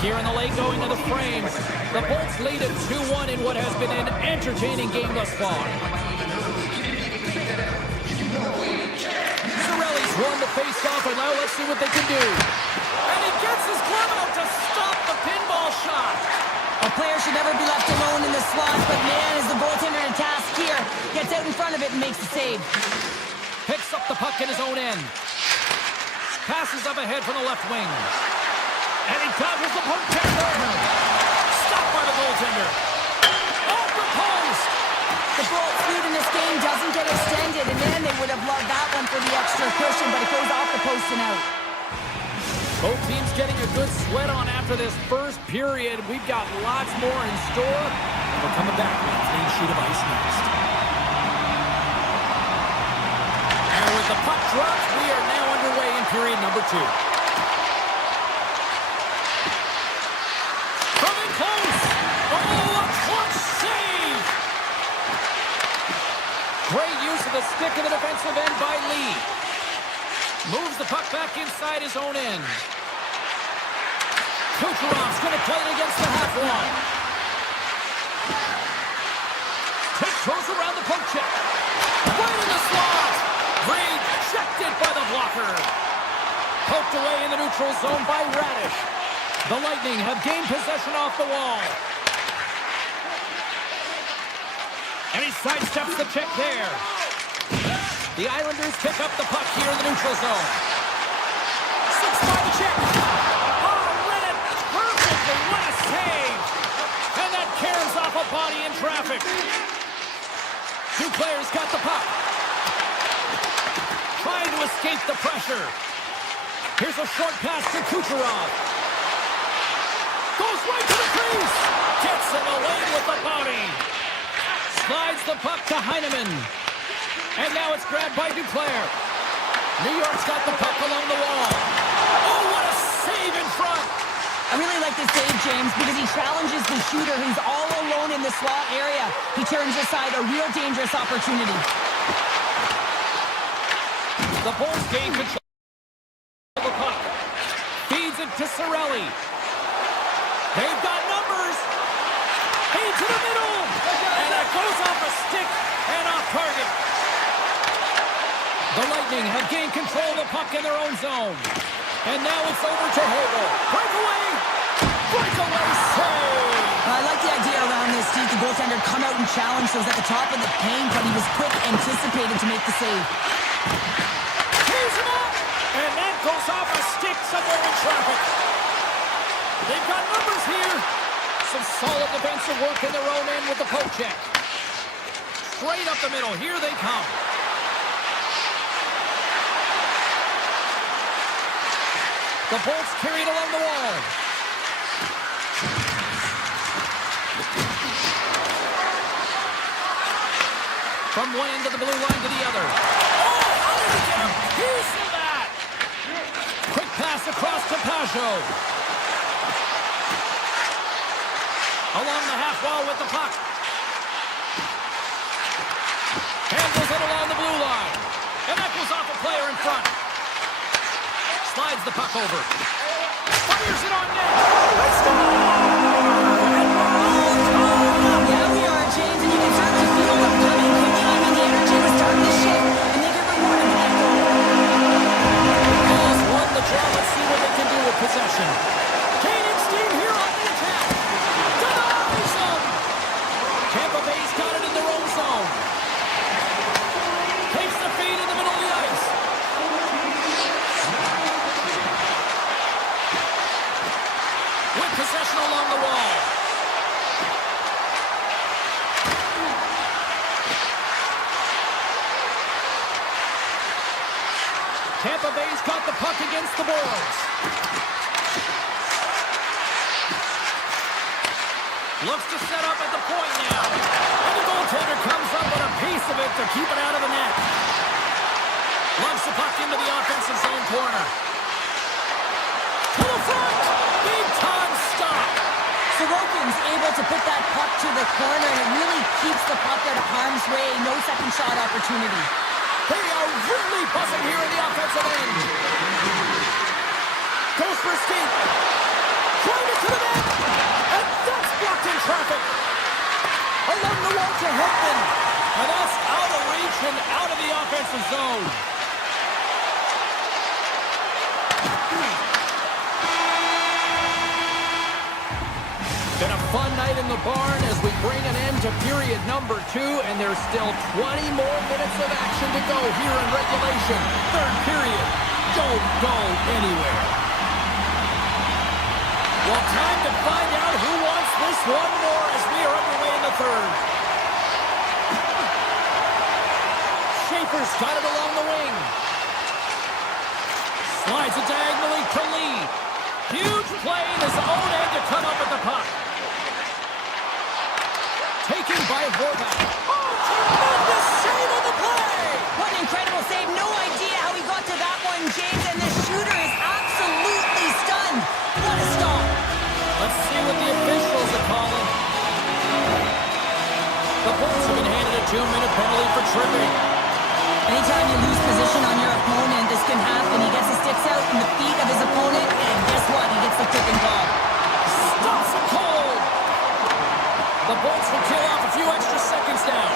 Here in the late going to the frames. The Bolts lead at 2-1 in what has been an entertaining game thus far. Cirelli's won the face-off, and now let's see what they can do. And he gets his glove out to stop the pinball shot. A player should never be left alone in the slot, but man, is the goaltender in task here. Gets out in front of it and makes the save. Picks up the puck in his own end. Passes up ahead from the left wing. And he covers the poke check there. Stopped by the goaltender. Off the post. The Bolts lead in this game doesn't get extended, and man, they would have loved that one for the extra cushion, but it goes off the post and out. Both teams getting a good sweat on after this first period. We've got lots more in store. We're coming back with a clean sheet of ice next. And with the puck dropped, we are now underway in period number 2. Coming close. Oh, a clutch save. Great use of the stick in the defensive end by Lee. Moves the puck back inside his own end. Kucherov's going to play it against the half wall. Tiptoes around the poke check. Right in the slot. Rejected by the blocker. Poked away in the neutral zone by Radish. The Lightning have gained possession off the wall. And he sidesteps the check there. The Islanders pick up the puck here in the neutral zone. 6-5 check. Oh, read it perfectly. What a save. And that caroms off a body in traffic. Two players got the puck. Trying to escape the pressure. Here's a short pass to Kucherov. Goes right to the crease. Gets him away with the body. Slides the puck to Heineman. And now it's grabbed by Duclair. New York's got the puck along the wall. Oh, what a save in front. I really like this save, James, because he challenges the shooter who's all alone in the slot area. He turns aside a real dangerous opportunity. The Bulls gain control of the puck. Feeds it to Cirelli. They've got numbers. Feed to the middle. And it goes off a stick and off target. The Lightning have gained control of the puck in their own zone. And now it's over to Hagel. Breakaway. Breakaway save. I like the idea around this, Steve. The goaltender come out and challenge those at the top of the paint, but he was quick, anticipated to make the save. Tees him up. And that goes off a stick somewhere in traffic. They've got numbers here. Some solid defensive work in their own end with the poke check. Straight up the middle. Here they come. The Bolts carried along the wall. From one end of the blue line to the other. Oh, how did he get a piece of that? Quick pass across to Pajot. Along the half wall with the puck. Handles it along the blue line. And that goes off a player in front. Slides the puck over. Fires it on net. Let's go! Yeah, we are, James, and you can certainly feel them coming quickly. I mean, the energy was starting to shift, and they get rewarded with that goal. Bulls won the draw. Let's see what they can do with possession. Gaining steam here on the attack. Denies them. Tampa Bay's got it in their own zone. Takes the feed in the middle of the ice. With possession along the wall. Tampa Bay's got the puck against the boards. Looks to set up at the point now. And the goaltender comes up with a piece of it to keep it out of the net. Lumps the puck into the offensive zone corner. To the front! Big time stop! Sorokin's able to put that puck to the corner, and it really keeps the puck out of harm's way. No second shot opportunity. They are really buzzing here in the offensive end. Goes for a skate. Trying it to the net. And that's blocked in traffic. Along the wall to Hedman. And that's out of reach and out of the offensive zone. Been a fun night in the barn as we bring an end to period number 2, and there's still 20 more minutes of action to go here in regulation. Third period. Don't go anywhere. Well, time to find out who wants this one more as we are underway in the third. Schaefer's got it along the wing. Slides it diagonally to Lee. Huge play in his own end to come up with the puck. Taken by Horvath. Oh, tremendous save on the play! What an incredible save. No idea how he got to that one, James, and the shooter is absolutely stunned. What a stop. Let's see what the officials are calling. The Bulls have been handed a 2-minute penalty for tripping. Anytime you lose position on your opponent, this can happen. He gets the sticks out in the feet of his opponent, and guess what? He gets the tipping ball. Stops him cold. The Bulls will kill off a few extra seconds now.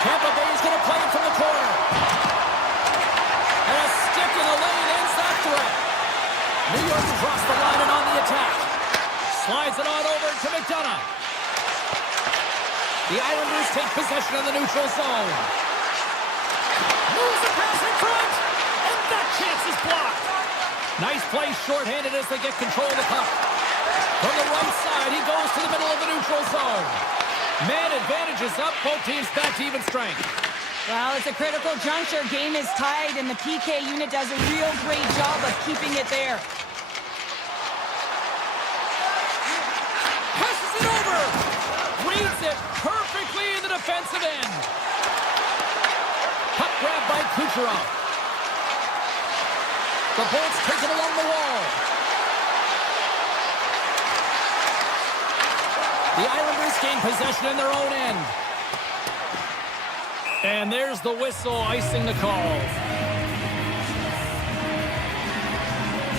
Tampa Bay is going to play it from the corner. And a New York across the line and on the attack. Slides it on over to McDonough. The Islanders take possession of the neutral zone. Moves the pass in front, and that chance is blocked. Nice play shorthanded as they get control of the puck. From the right side, he goes to the middle of the neutral zone. Man advantage is up, both teams back to even strength. Well, it's a critical juncture. Game is tied, and the PK unit does a real great job of keeping it there. Passes it over. Reads it perfectly in the defensive end. Puck grab by Kucherov. The Bolts take it along the wall. The Islanders gain possession in their own end. And there's the whistle icing the calls.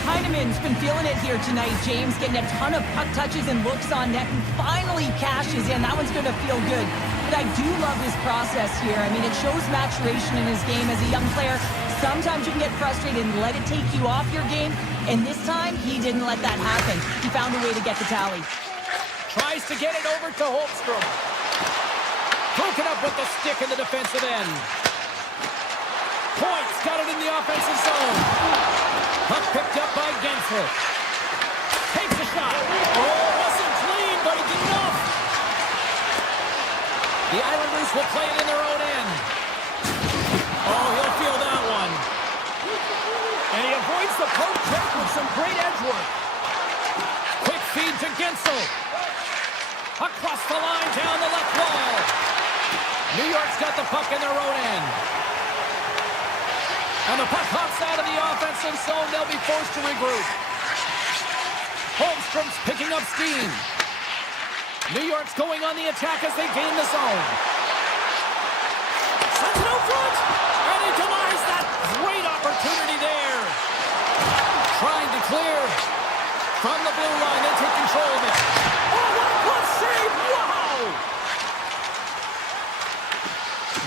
Heinemann's been feeling it here tonight, James, getting a ton of puck touches and looks on net, and finally cashes in. That one's going to feel good. But I do love his process here. I mean, it shows maturation in his game as a young player. Sometimes you can get frustrated and let it take you off your game, and this time, he didn't let that happen. He found a way to get the tally. Tries to get it over to Holmstrom. Broken up with the stick in the defensive end. Points got it in the offensive zone. Puck picked up by Gensel. Takes a shot. Oh, wasn't clean, but it's enough. The Islanders will play it in their own end. Oh, he'll feel that one. And he avoids the poke check with some great edge work. Quick feed to Gensel. Across the line, down the left wall. New York's got the puck in their own end. And the puck hops out of the offensive zone. They'll be forced to regroup. Holmstrom's picking up steam. New York's going on the attack as they gain the zone. Sends it out front. And he denies that great opportunity there. Trying to clear from the blue line. They take control of it. Oh, what a glove save! Wow!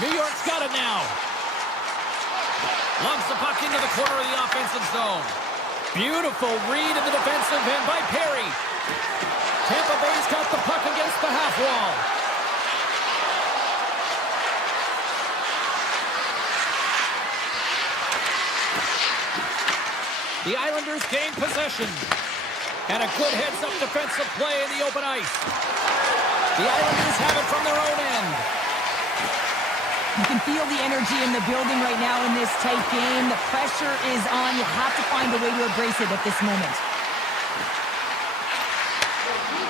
New York's got it now. Lumps the puck into the corner of the offensive zone. Beautiful read in the defensive end by Perry. Tampa Bay's got the puck against the half wall. The Islanders gain possession. And a good heads-up defensive play in the open ice. The Islanders have it from their own end. You can feel the energy in the building right now in this tight game. The pressure is on. You have to find a way to embrace it at this moment.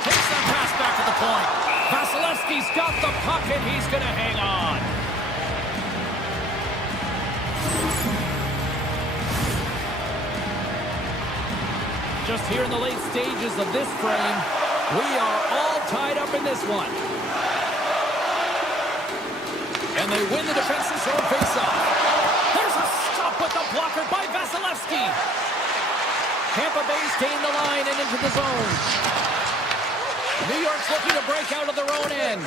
Takes that pass back to the point. Vasilevsky's got the puck, and he's going to hang on. Just here in the late stages of this frame, we are all tied up in this one. And they win the defensive zone faceoff. There's a stop with the blocker by Vasilevsky. Tampa Bay's gained the line and into the zone. New York's looking to break out of their own end.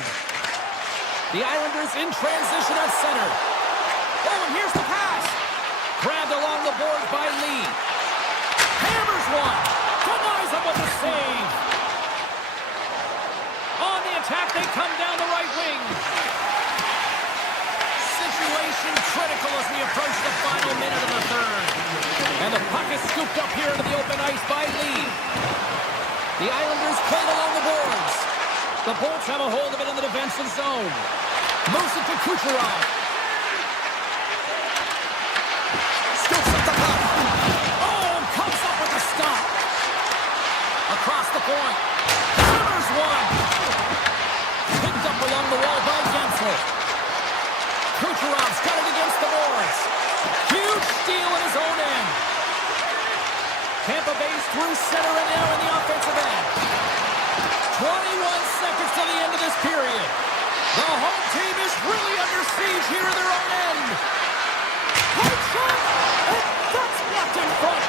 The Islanders in transition at center. Oh, and here's the pass. Grabbed along the board by Lee. Hammers one. Denies him with a save. On the attack, they come down the right wing. Situation critical as we approach the final minute of the third. And the puck is scooped up here into the open ice by Lee. The Islanders played along the boards. The Bolts have a hold of it in the defensive zone. Moves it to Kucherov. Scoops up the puck. Oh, comes up with a stop. Across the point. Hammers one. Picked up along the wall by Gensel. Kucherov's got it against the boards. Huge steal in his own end. Tampa Bay's through center and now in the offensive end. 21 seconds to the end of this period. The home team is really under siege here in their own end. Hard shot, and that's blocked in front.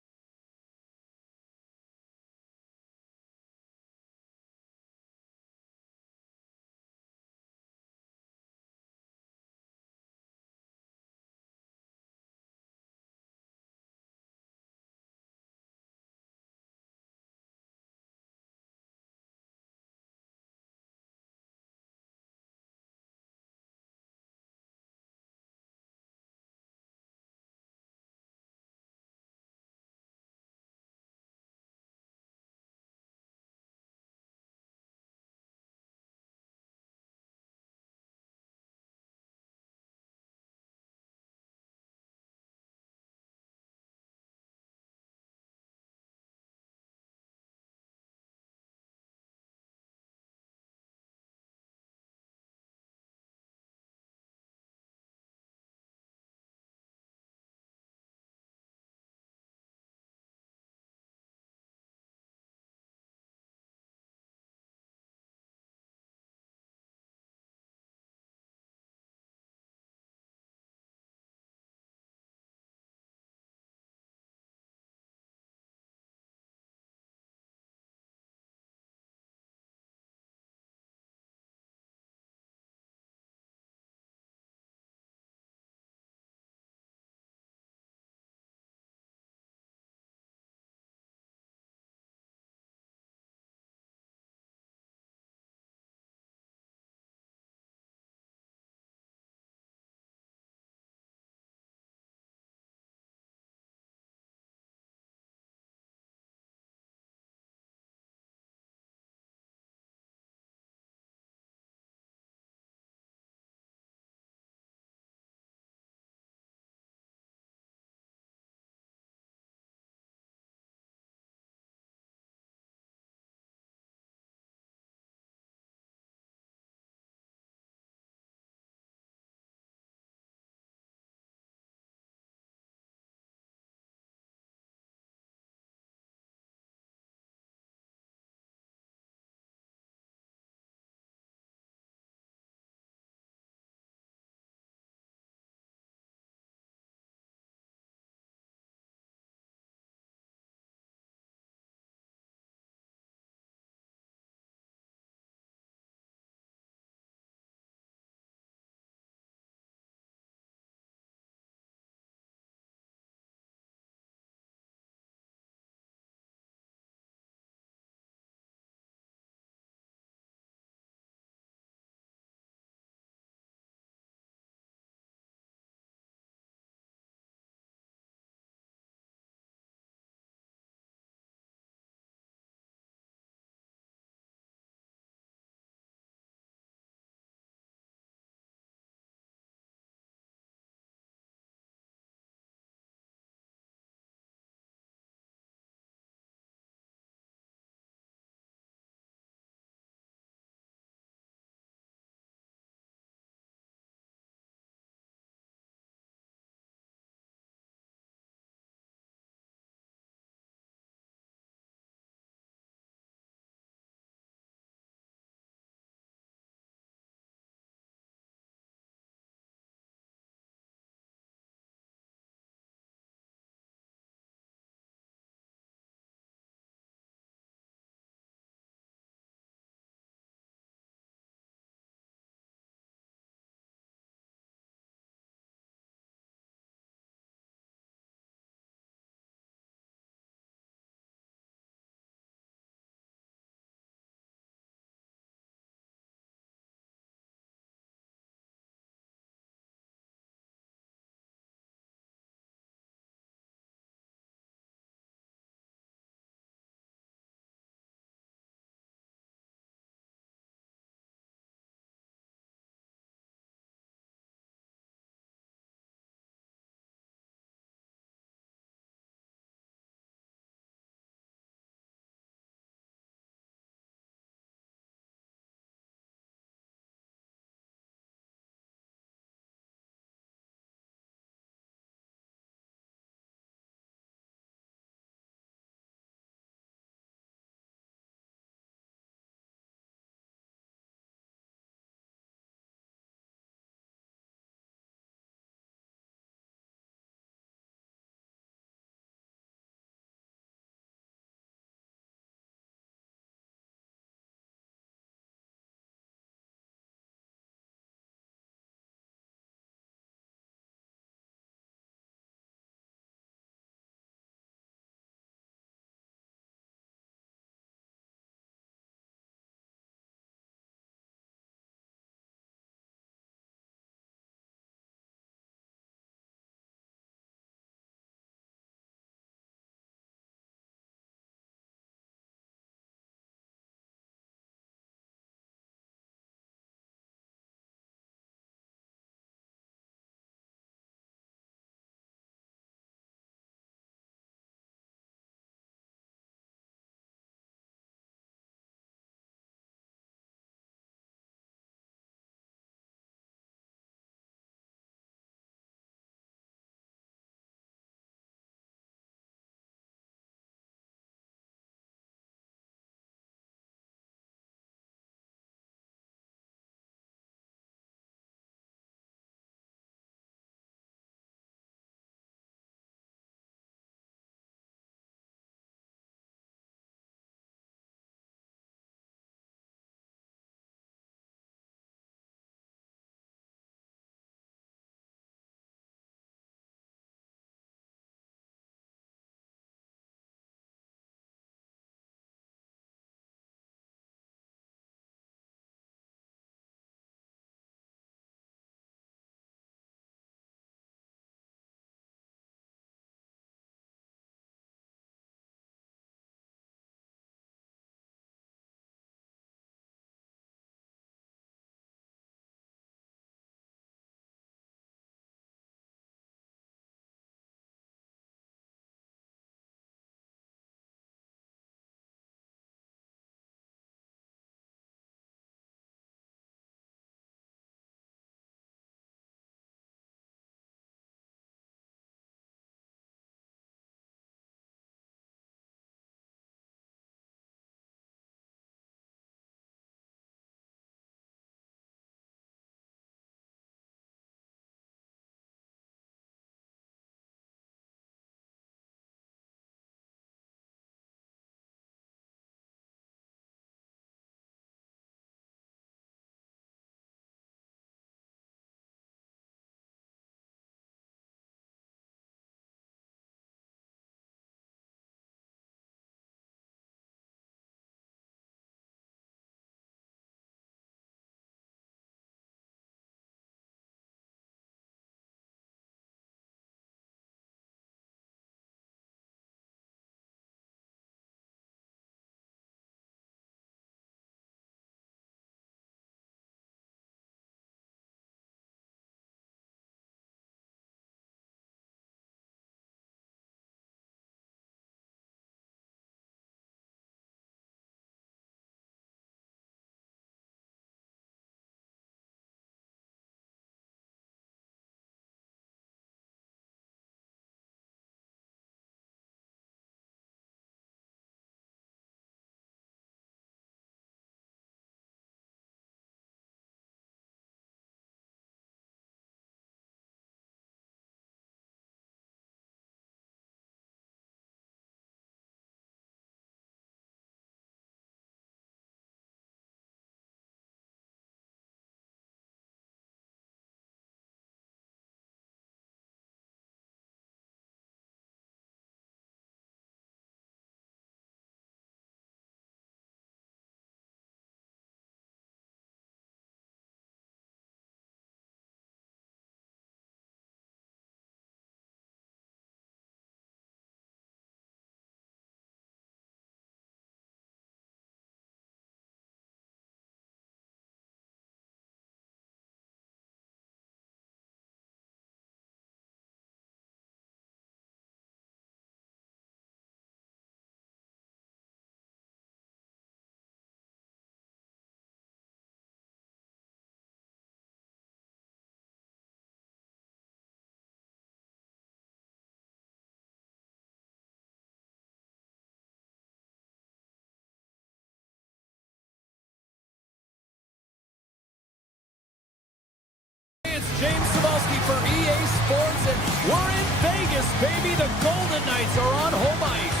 James Cybulski for EA Sports, and we're in Vegas, baby. The Golden Knights are on home ice.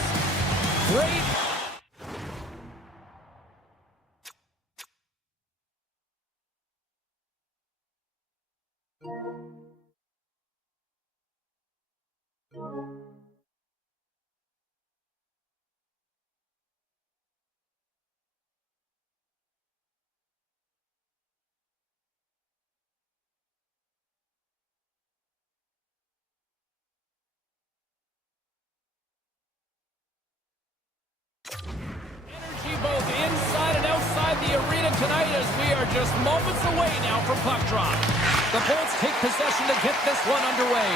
Great. Energy both inside and outside the arena tonight as we are just moments away now from puck drop. The Bolts take possession to get this one underway.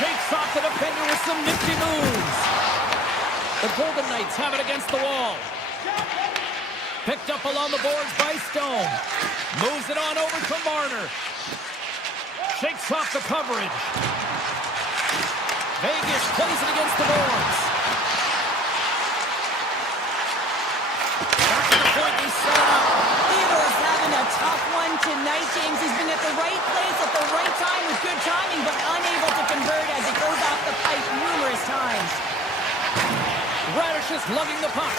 Shakes off the defender with some nifty moves. The Golden Knights have it against the wall. Picked up along the boards by Stone. Moves it on over to Marner. Shakes off the coverage. Vegas plays it against the boards. Theodore's having a tough one tonight, James. He's been at the right place at the right time with good timing, but unable to convert as it goes off the pipe numerous times. Radish is lugging the puck.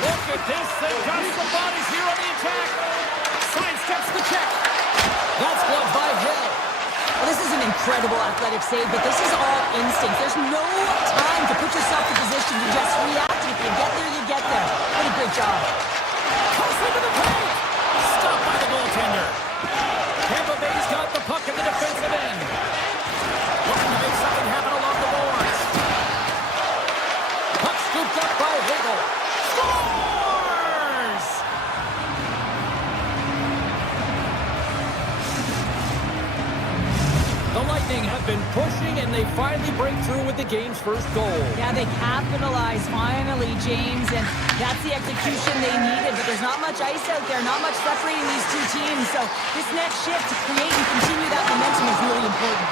Look at this. They've got some bodies here on the attack. Sidesteps the check. That's gloved by Hill. Well, this is an incredible athletic save, but this is all instinct. There's no time to put yourself in position. You just react. If you get there, you get there. What a great job. Close into the paint. Stopped by the goaltender. Tampa Bay's got the puck in the defensive end. Looking to make something happen along the boards. Puck scooped up by Hagel. Scores! The Lightning have been pushing, and they finally break through with the game's first goal. Yeah, they capitalize finally, James, and that's the execution they needed, but there's not much ice out there, not much separating these two teams, so this next shift to create and continue that momentum is really important.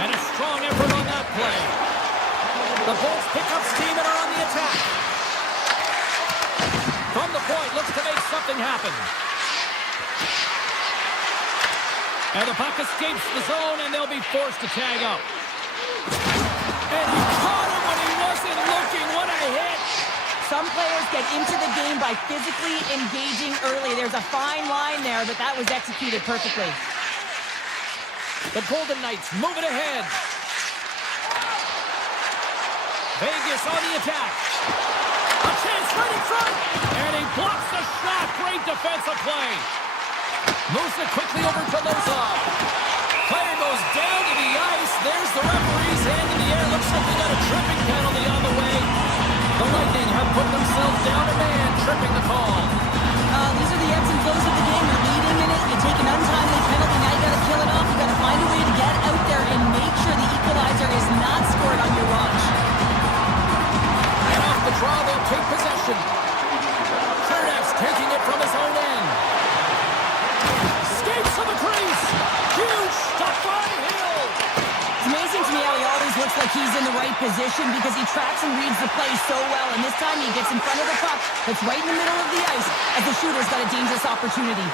And a strong effort on that play. The Bolts pick up steam and are on the attack. From the point, looks to make something happen. And the puck escapes the zone, and they'll be forced to tag up. And he caught him when he wasn't looking. What a hit! Some players get into the game by physically engaging early. There's a fine line there, but that was executed perfectly. The Golden Knights move it ahead. Vegas on the attack. A chance right in front. And he blocks the shot. Great defensive play. Moves it quickly over to Lozov. Player goes down to the ice. There's the referee's hand in the air. Looks like they got a tripping penalty on the way. The Lightning have put themselves down a man, tripping the call. These are the ebbs and flows of the game. You're leading in it. You take an untimely penalty. Now you got to kill it off. You got to find a way to get out there and make sure the equalizer is not scored on your watch. And off the draw, they'll take possession. Kernak's taking it from his own end. Skates to the crease. Huge stop by Hill. It's amazing to me how he always looks like he's in the right position because he tracks and reads the play so well. And this time he gets in front of the puck that's right in the middle of the ice as the shooter's got a dangerous opportunity.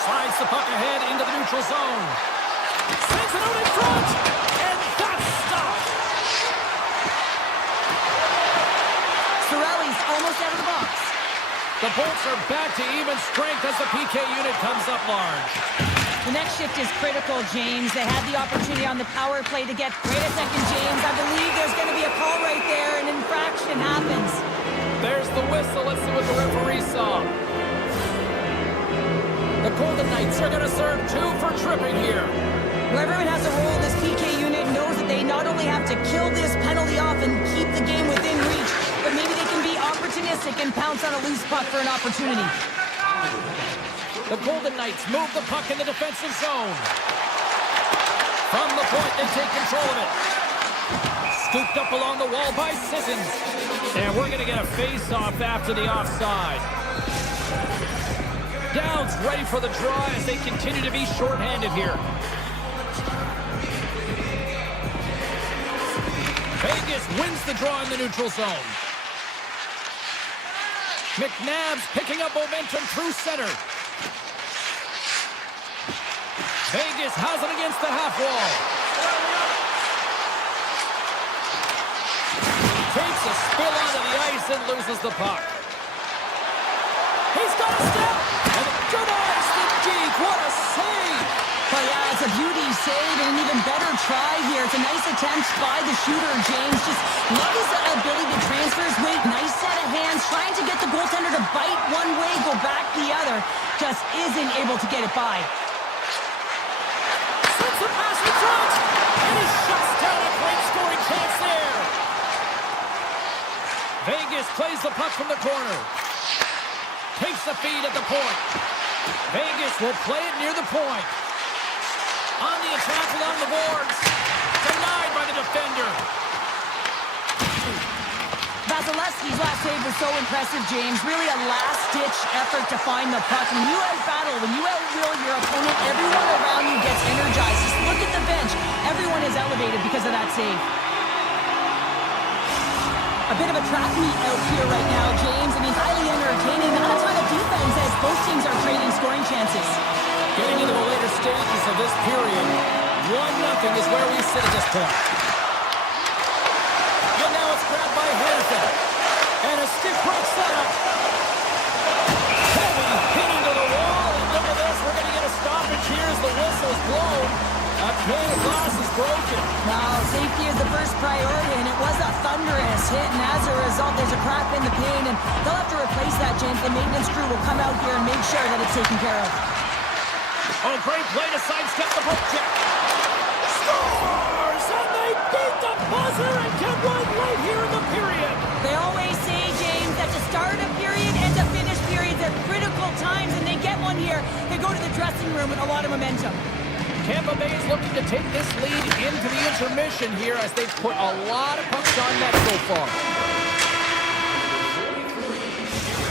Slides the puck ahead into the neutral zone. Sends it out in front. And that's stopped. Sorelli's almost out of the box. The Bolts are back to even strength as the PK unit comes up large. The next shift is critical, James. They had the opportunity on the power play to get... Wait a second, James. I believe there's going to be a call right there. An infraction happens. There's the whistle. Let's see what the referee saw. The Golden Knights are going to serve 2 for tripping here. Whoever has a role in this PK unit knows that they not only have to kill this penalty off and keep the game within reach, but maybe they can be opportunistic and pounce on a loose puck for an opportunity. The Golden Knights move the puck in the defensive zone. From the point, they take control of it. Scooped up along the wall by Sissons. And we're going to get a face-off after the offside. Downs ready for the draw as they continue to be shorthanded here. Vegas wins the draw in the neutral zone. McNabb's picking up momentum through center. Vegas has it against the half wall. Takes a spill onto the ice and loses the puck. He's got a step. And denies the deke. What a save. Oh, yeah, it's a beauty save and an even better try here. It's a nice attempt by the shooter, James. Just love his ability to transfer his weight. Nice set of hands, trying to get the goaltender to bite one way, go back the other. Just isn't able to get it by. Sends the pass in front. And he shuts down a great scoring chance there. Vegas plays the puck from the corner. Takes the feed at the point. Vegas will play it near the point. On the attack along the boards. Denied by the defender. Vasilevsky's last save was so impressive, James. Really a last-ditch effort to find the puck. When you out-battle, when you out-will your opponent, everyone around you gets energized. Just look at the bench. Everyone is elevated because of that save. A bit of a track meet out here right now, James. I mean, highly entertaining. Not a ton of defense as both teams are trading scoring chances. Getting into the later stages of this period, 1-0 is where we sit at this point. And now it's grabbed by Hanifin. And a stick break setup. Heavy hitting to the wall. And look at this. We're going to get a stoppage here as the whistle is blown. A pane of glass is broken. Now, safety is the first priority, and it was a thunderous hit. And as a result, there's a crack in the pane, and they'll have to replace that, James. The maintenance crew will come out here and make sure that it's taken care of. Oh, great play to sidestep the poke check. Scores! And they beat the buzzer and get one right here in the period. They always say, James, that to start a period and to finish periods at critical times, and they get one here. They go to the dressing room with a lot of momentum. Tampa Bay is looking to take this lead into the intermission here as they've put a lot of pucks on net so far.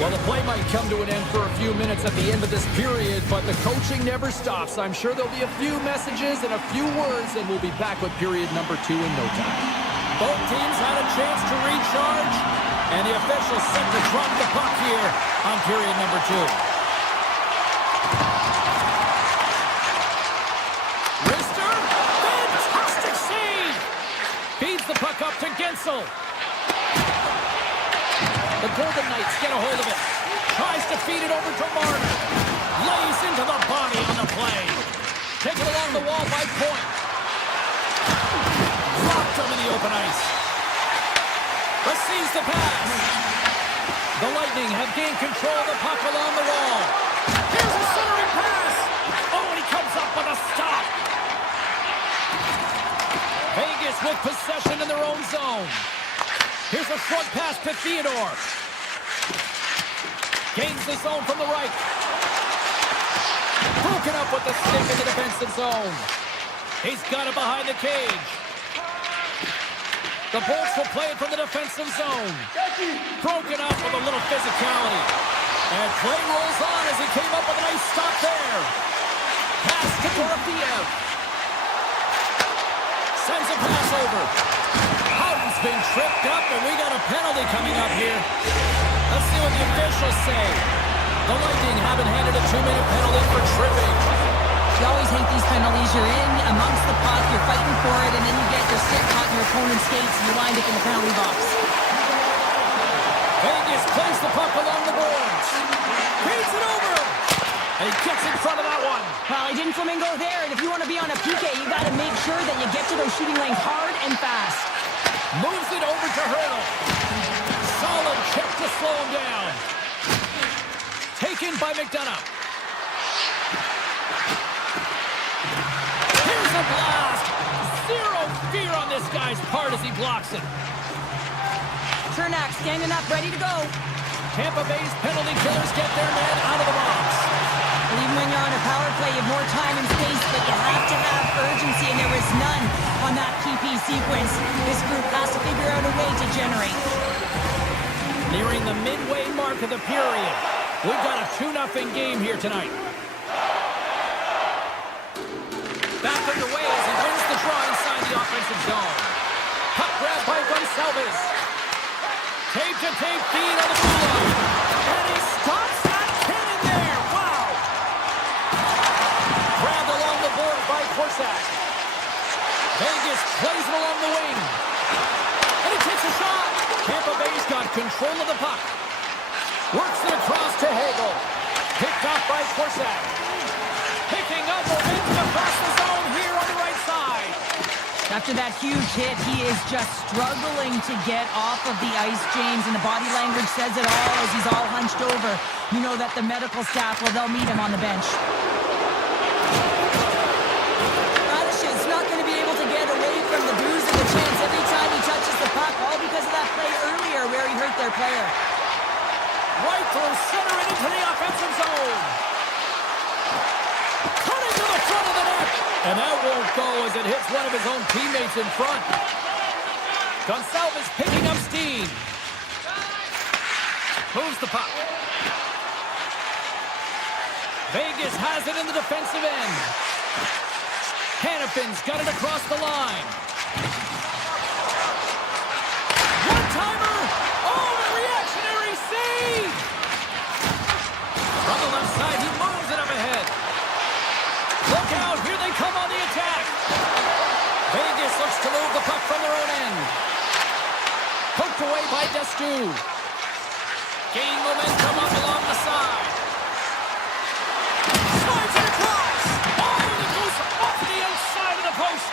Well, the play might come to an end for a few minutes at the end of this period, but the coaching never stops. I'm sure there'll be a few messages and a few words, and we'll be back with period number 2 in no time. Both teams had a chance to recharge, and the officials set to drop the puck here on period number 2. Rister, fantastic save! Feeds the puck up to Gensel. The Golden Knights get a hold of it. Tries to feed it over to Marner. Lays into the body on the play. Taken along the wall by Point. Dropped him in the open ice. Receives the pass. The Lightning have gained control of the puck along the wall. Here's a centering pass. Oh, and he comes up with a stop. Vegas with possession in their own zone. Here's a short pass to Theodore. Gains the zone from the right. Broken up with the stick in the defensive zone. He's got it behind the cage. The Bolts will play it from the defensive zone. Broken up with a little physicality. And play rolls on as he came up with a nice stop there. Pass to Dorofeev. Sends a pass over. Houghton's been tripped up, and we got a penalty coming up here. Let's see what the officials say. The Lightning haven't handed a 2-minute penalty for tripping. You always hate these penalties. You're in amongst the puck, you're fighting for it, and then you get your stick caught in your opponent's skates, and you wind up in the penalty box. Vegas plays the puck along the boards. Feeds it over. And he gets in front of that one. Well, he didn't flamingo there, and if you want to be on a PK, you got to make sure that you get to those shooting lanes hard and fast. Moves it over to Hurdle. Solid check to slow him down. Taken by McDonough. Here's a blast. Zero fear on this guy's part as he blocks it. Chernak standing up, ready to go. Tampa Bay's penalty killers get their man out of the box. And even when you're on a power play, you have more time and space, but you have to have urgency, and there was none on that PP sequence. This group has to figure out a way to generate. Nearing the midway mark of the period. We've got a 2-0 game here tonight. Back underway as he wins the draw inside the offensive zone. Puck grab by Gonçalves. Tape-to-tape feed on the blue line. And he stops that cannon there. Wow. Grabbed along the board by Korsak. Vegas plays it along the wing. And he takes a shot. Tampa Bay's got control of the puck. Works it across to Hagel. Picked off by Korsak. Picking up momentum across the zone here on the right side. After that huge hit, he is just struggling to get off of the ice, James, and the body language says it all as he's all hunched over. You know that the medical staff, well, they'll meet him on the bench. Radish is not going to be able to get away from the bruise and the chance every time he touches the puck, all because of that play earlier where he hurt their player. Right through center and into the offensive zone. Cutting to the front of the net. And that won't go as it hits one of his own teammates in front. Gonçalves picking up steam. Moves the puck. Vegas has it in the defensive end. Hannafin's got it across the line. One-timer! Oh, the reactionary save! From the left side, he moves it up ahead. Look out, here they come on the attack. Vegas looks to move the puck from their own end. Poked away by Destu. Gain momentum up along the side. Slides it across. Oh, and it goes off the outside of the post.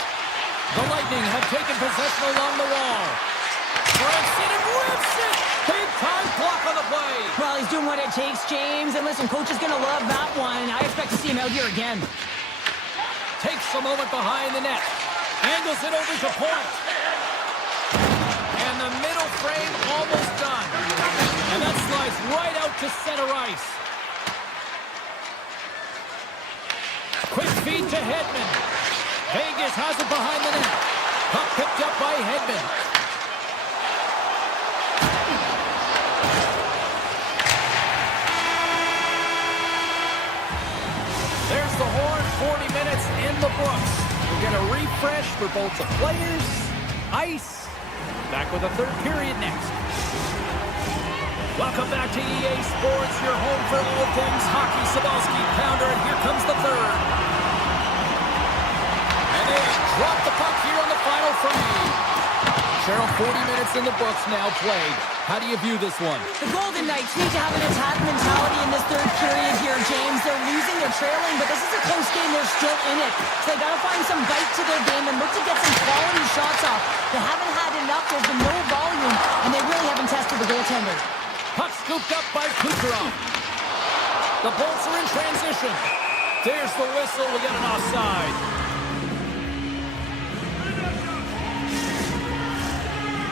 The Lightning have taken possession along the wall. Breaks it and rips it. Big time block on the play. Well, he's doing what it takes, James. And listen, coach is going to love that one. I expect to see him out here again. Takes a moment behind the net. Angles it over to point. And the middle frame almost done. And that slides right out to center ice. Quick feed to Hedman. Vegas has it behind the net. Puck picked up by Hedman. There's the horn. 40 minutes in the books. We'll get a refresh for both the players, ice. Back with a third period next. Welcome back to EA Sports, your home for all things hockey. Sabalski, pounder, and here comes the third. And they drop the puck here on the final frame. Cheryl, 40 minutes in the books now played. How do you view this one? The Golden Knights need to have an attack mentality in this third period here, James. They're losing, they're trailing, but this is a close game. They're still in it. So they got to find some bite to their game and look to get some quality shots off. They haven't had enough. There's been no volume, and they really haven't tested the goaltender. Puck scooped up by Kucherov. The Bolts are in transition. There's the whistle. We got an offside.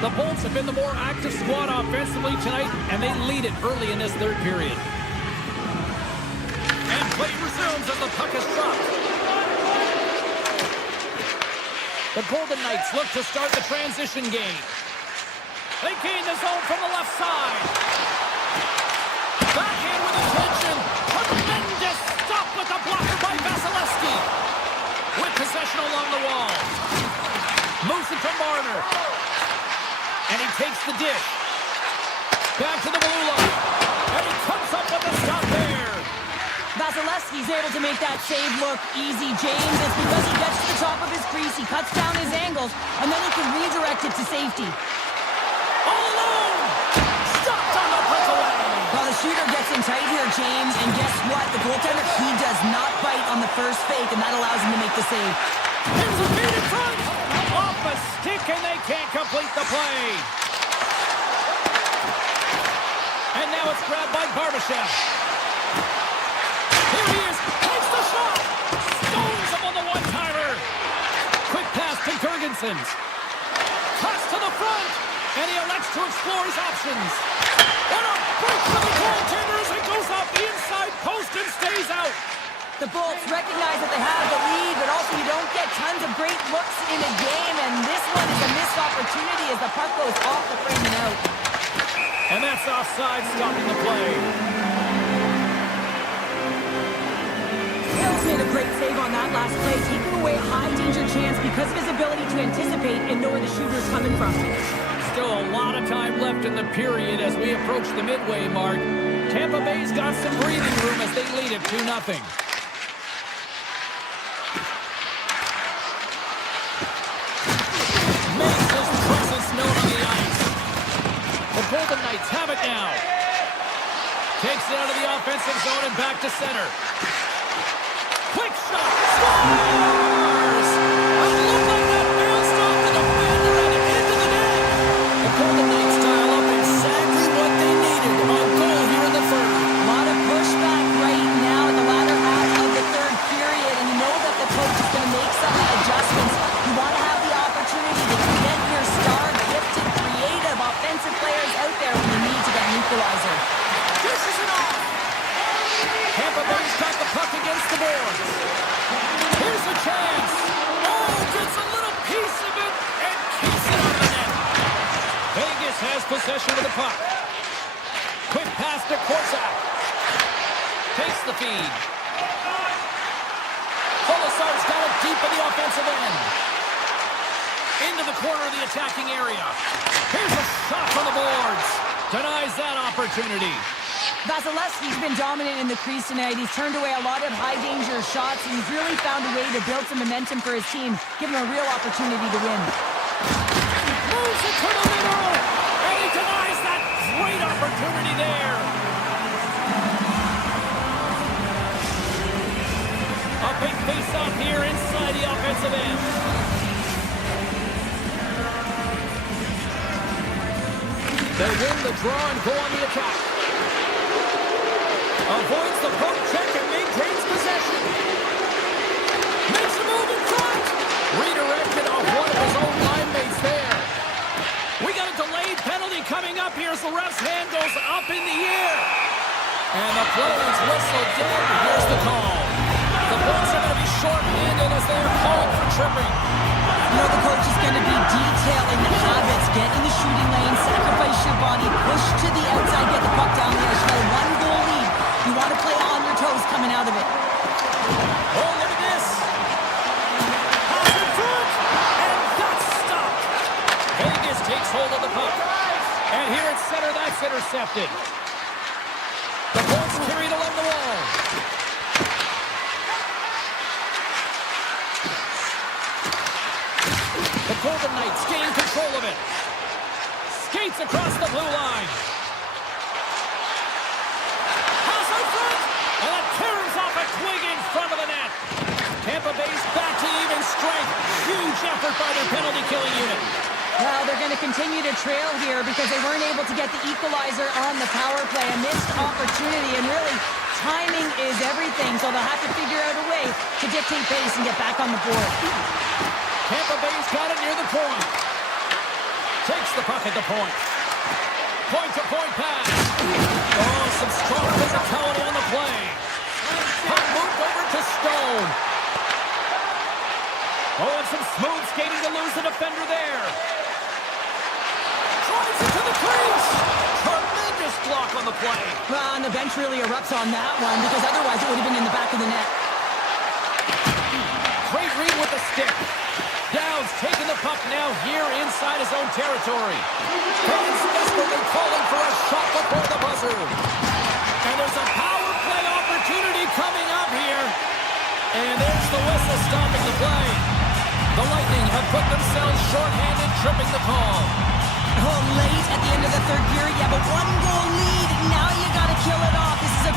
The Bolts have been the more active squad offensively tonight, and they lead it early in this third period. And play resumes as the puck is dropped. The Golden Knights look to start the transition game. They gain the zone from the left side. Back in with attention. Tremendous stop with the blocker by Vasilevsky. With possession along the wall. Moves it to Marner. And he takes the dish. Back to the blue line. And he comes up with a stop there. Vasilevsky's able to make that save look easy, James. It's because he gets to the top of his crease, he cuts down his angles, and then he can redirect it to safety. All alone! Stopped on the breakaway! Well, the shooter gets in tight here, James, and guess what? The goaltender, he does not bite on the first fake, and that allows him to make the save. Here's a feed in front! Off a stick, and they can't complete the play. And now it's grabbed by Barbashev. Here he is, takes the shot! Stones him on the one-timer! Quick pass to Gergensons. Cuts to the front, and he elects to explore his options. What a break for the goaltender as it goes off the inside post and stays out. The Bolts recognize that they have the lead, but also you don't get tons of great looks in a game, and this one is a missed opportunity as the puck goes off the frame and out. And that's offside, stopping the play. Hill's made a great save on that last play, taking away a high-danger chance because of his ability to anticipate and know where the shooter's coming from. Still a lot of time left in the period as we approach the midway mark. Tampa Bay's got some breathing room as they lead it 2-0. Golden Knights have it now. Takes it out of the offensive zone and back to center. Quick shot. Scores! It looked like that bounced off the defender and into the net. The Golden Knights dial up exactly what they needed on goal here in the third. A lot of pushback right now in the latter half of the third period, and you know that the coach is going to make some adjustments. You want to have the opportunity to get your star, gifted, creative, offensive players out there when you need to get an equalizer. Dishes it off. Tampa Bay's got the puck against the boards. Here's a chance. Oh, gets a little piece of it and keeps it on the net. Vegas has possession of the puck. Quick pass to Korczak. Takes the feed. Colasar's got it deep in the offensive end. Into the corner of the attacking area. Here's a shot from the boards. Denies that opportunity. Vasilevsky's been dominant in the crease tonight. He's turned away a lot of high-danger shots, and he's really found a way to build some momentum for his team, give him a real opportunity to win. Moves it to the middle, and he denies that great opportunity there. A big face-off here inside the offensive end. They win the draw and go on the attack. Avoids the poke check and maintains possession. Makes a move in front. Redirected off one of his own line mates there. We got a delayed penalty coming up here as the ref's hand goes up in the air. And the player's whistle dead. Here's the call. The Bulls are going to be short-handed as they are called for tripping. You know the coach is going to be detailing the habits. Get in the shooting lane, sacrifice your body, push to the outside, get the puck down there. It's got a one-goal lead. You want to play on your toes coming out of it. Oh, look at this. Pass in front, and that's stopped. Vegas takes hold of the puck. And here at center, that's intercepted. The Bolts carried along the wall. The Golden Knights gain control of it. Skates across the blue line. Pass out front. And it tears off a twig in front of the net. Tampa Bay's back to even strength. Huge effort by their penalty-killing unit. Well, they're going to continue to trail here because they weren't able to get the equalizer on the power play. A missed opportunity, and really, timing is everything, so they'll have to figure out a way to dictate pace and get back on the board. Tampa Bay's got it near the point. Takes the puck at the point. Point-to-point pass. Oh, some strong physicality on the play. Puck moved over to Stone. Oh, and some smooth skating to lose the defender there. Drives it to the crease. Tremendous block on the play. Well, and the bench really erupts on that one because otherwise it would have been in the back of the net. Great read with the stick. Downs taking the puck now here inside his own territory. Fans desperately calling for a shot before the buzzer. And there's a power play opportunity coming up here. And there's the whistle stopping the play. The Lightning have put themselves shorthanded, tripping the call. Oh, late at the end of the third period, you have a one-goal lead. Now you got to kill it off. This is a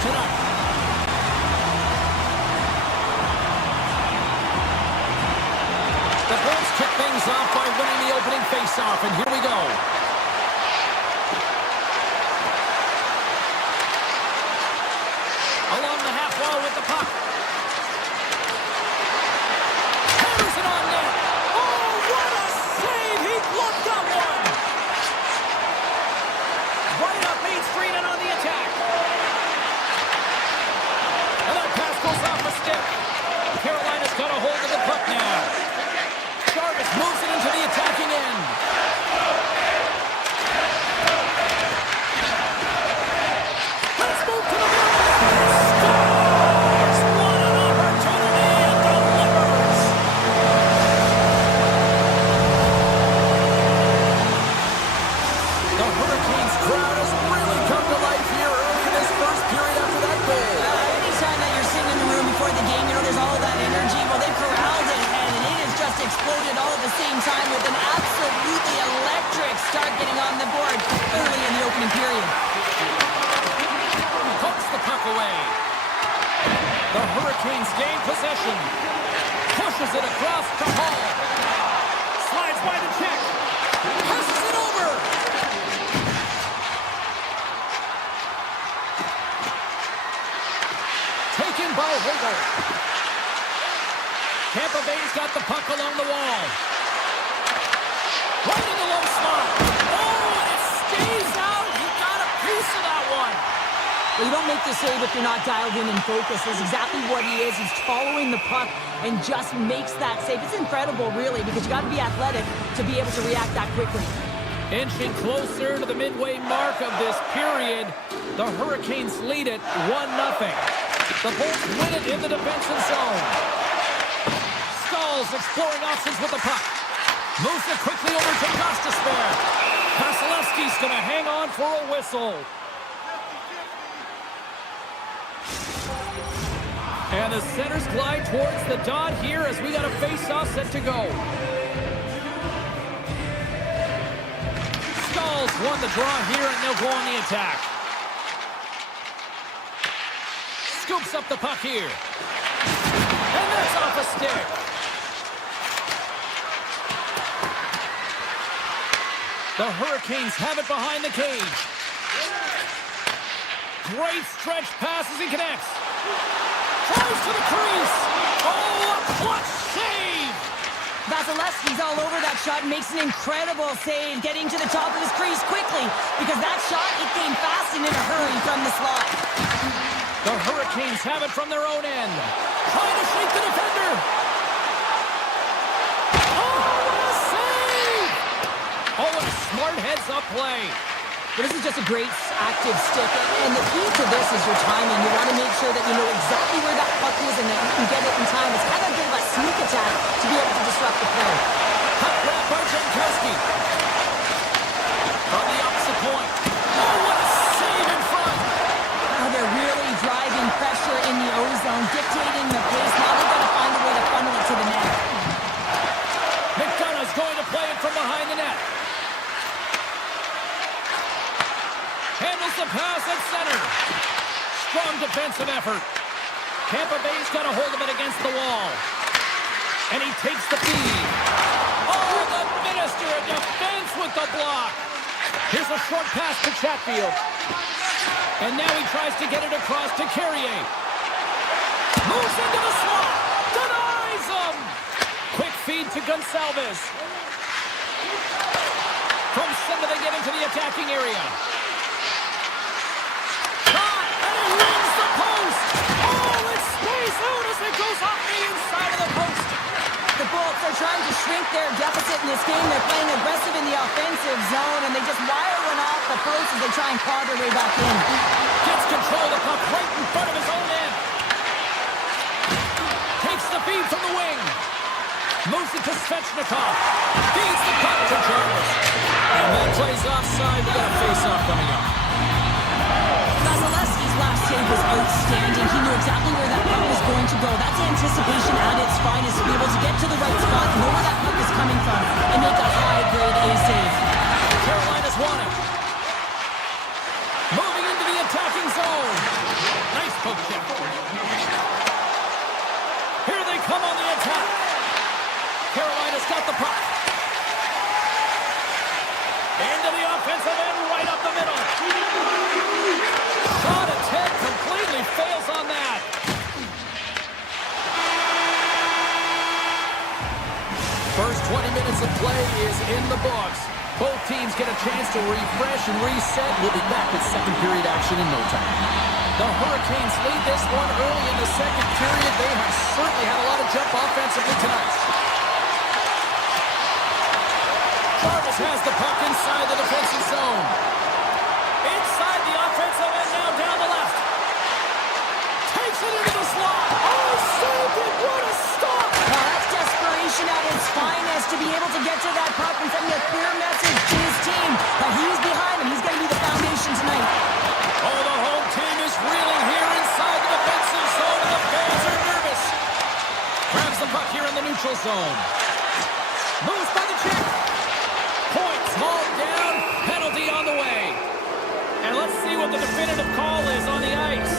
tonight. The Bulls kick things off by winning the opening faceoff, and here we go. Along the half wall with the puck. Hammers it on net. Oh, what a save! He blocked that one! Right up Main Street and on the attack. And that pass goes off a stick. Carolina's got a hold of the puck now. Jarvis moves it into the attacking end. Let's move to the middle. Scores! What an opportunity and delivers. The Hurricanes crowd has really come to life here early in this first period after that goal. Anytime that you're sitting in the room before the game, you know there's all that energy. Well, they corralled it, and it has just exploded all at the same time with an absolutely electric start getting on the board early in the opening period. Pokes the puck away. The Hurricanes gain possession. Pushes it across to Hall. Slides by the check. Passes it over. Taken by Hagel. Tampa Bay's got the puck along the wall. Right in the low slot. Oh, and it stays out. He got a piece of that one. Well, you don't make the save if you're not dialed in and focused. That's exactly what he is. He's following the puck and just makes that save. It's incredible, really, because you got to be athletic to be able to react that quickly. Inching closer to the midway mark of this period, the Hurricanes lead it 1-0. The Bulls win it in the defensive zone. Stalls exploring options with the puck. Moves it quickly over to Gostisbehere. Vasilevsky's going to hang on for a whistle. And the centers glide towards the dot here as we got a face-off set to go. Stalls won the draw here, and they'll go on the attack. Scoops up the puck here. And that's off a stick. The Hurricanes have it behind the cage. Great stretch passes and connects. Tries to the crease. Oh, a clutch save. Vasilevsky's all over that shot and makes an incredible save, getting to the top of his crease quickly, because that shot, it came fast and in a hurry from the slot. The Hurricanes have it from their own end. Trying to shake the defender. Oh, what a save! Oh, and a smart heads-up play. But this is just a great active stick, and the key to this is your timing. You want to make sure that you know exactly where that puck is and that you can get it in time. It's kind of a bit of a sneak attack to be able to disrupt the play. Puck grab by Jankowski. From the opposite point. Oh, what a save in front! Now they're really driving pressure in the O-zone, dictating the pace. Now they've got to find a way to funnel it to the net. McDonough's going to play it from behind the net. Handles the pass at center. Strong defensive effort. Tampa Bay's got a hold of it against the wall. And he takes the feed. Oh, the Minister of Defense with the block. Here's a short pass to Chatfield. And now he tries to get it across to Carrier. Moves into the slot. Denies him. Quick feed to Gonsalves. From center they get into the attacking area. It goes off the inside of the post. The Bolts are trying to shrink their deficit in this game. They're playing aggressive in the offensive zone, and they just wire one off the post as they try and claw their way back in. Gets control of the puck right in front of his own end. Takes the feed from the wing. Moves it to Svechnikov. Feeds the puck to Jarvis. And that plays offside. We got a face-off coming up. Vasilevsky's last save was outstanding. He knew exactly where that puck was going to go. That's anticipation at its finest, to be able to get to the right spot, know where that puck is coming from, and make a high-grade A save. Carolina's won it. Moving into the attacking zone. come on the attack. Carolina's got the puck. Into the offensive end, right up the middle. Shot attempt completely fails on that. First 20 minutes of play is in the books. Both teams get a chance to refresh and reset. We'll be back with second period action in no time. The Hurricanes lead this one early in the second period. They have certainly had a lot of jump offensively tonight. Jarvis has the puck inside the defensive zone. Inside the offensive end now down the left. Takes it into the slot. Oh, saved it. What a stop. Well, that's desperation at its finest to be able to get to that puck and send a clear message to his team that he's behind him. He's going to be the foundation tonight. Oh, the home team is reeling here inside the defensive zone. The fans are nervous. Grabs the puck here in the neutral zone. Moves by the check. Points hauled down. Penalty on the way. And let's see what the definitive call is on the ice.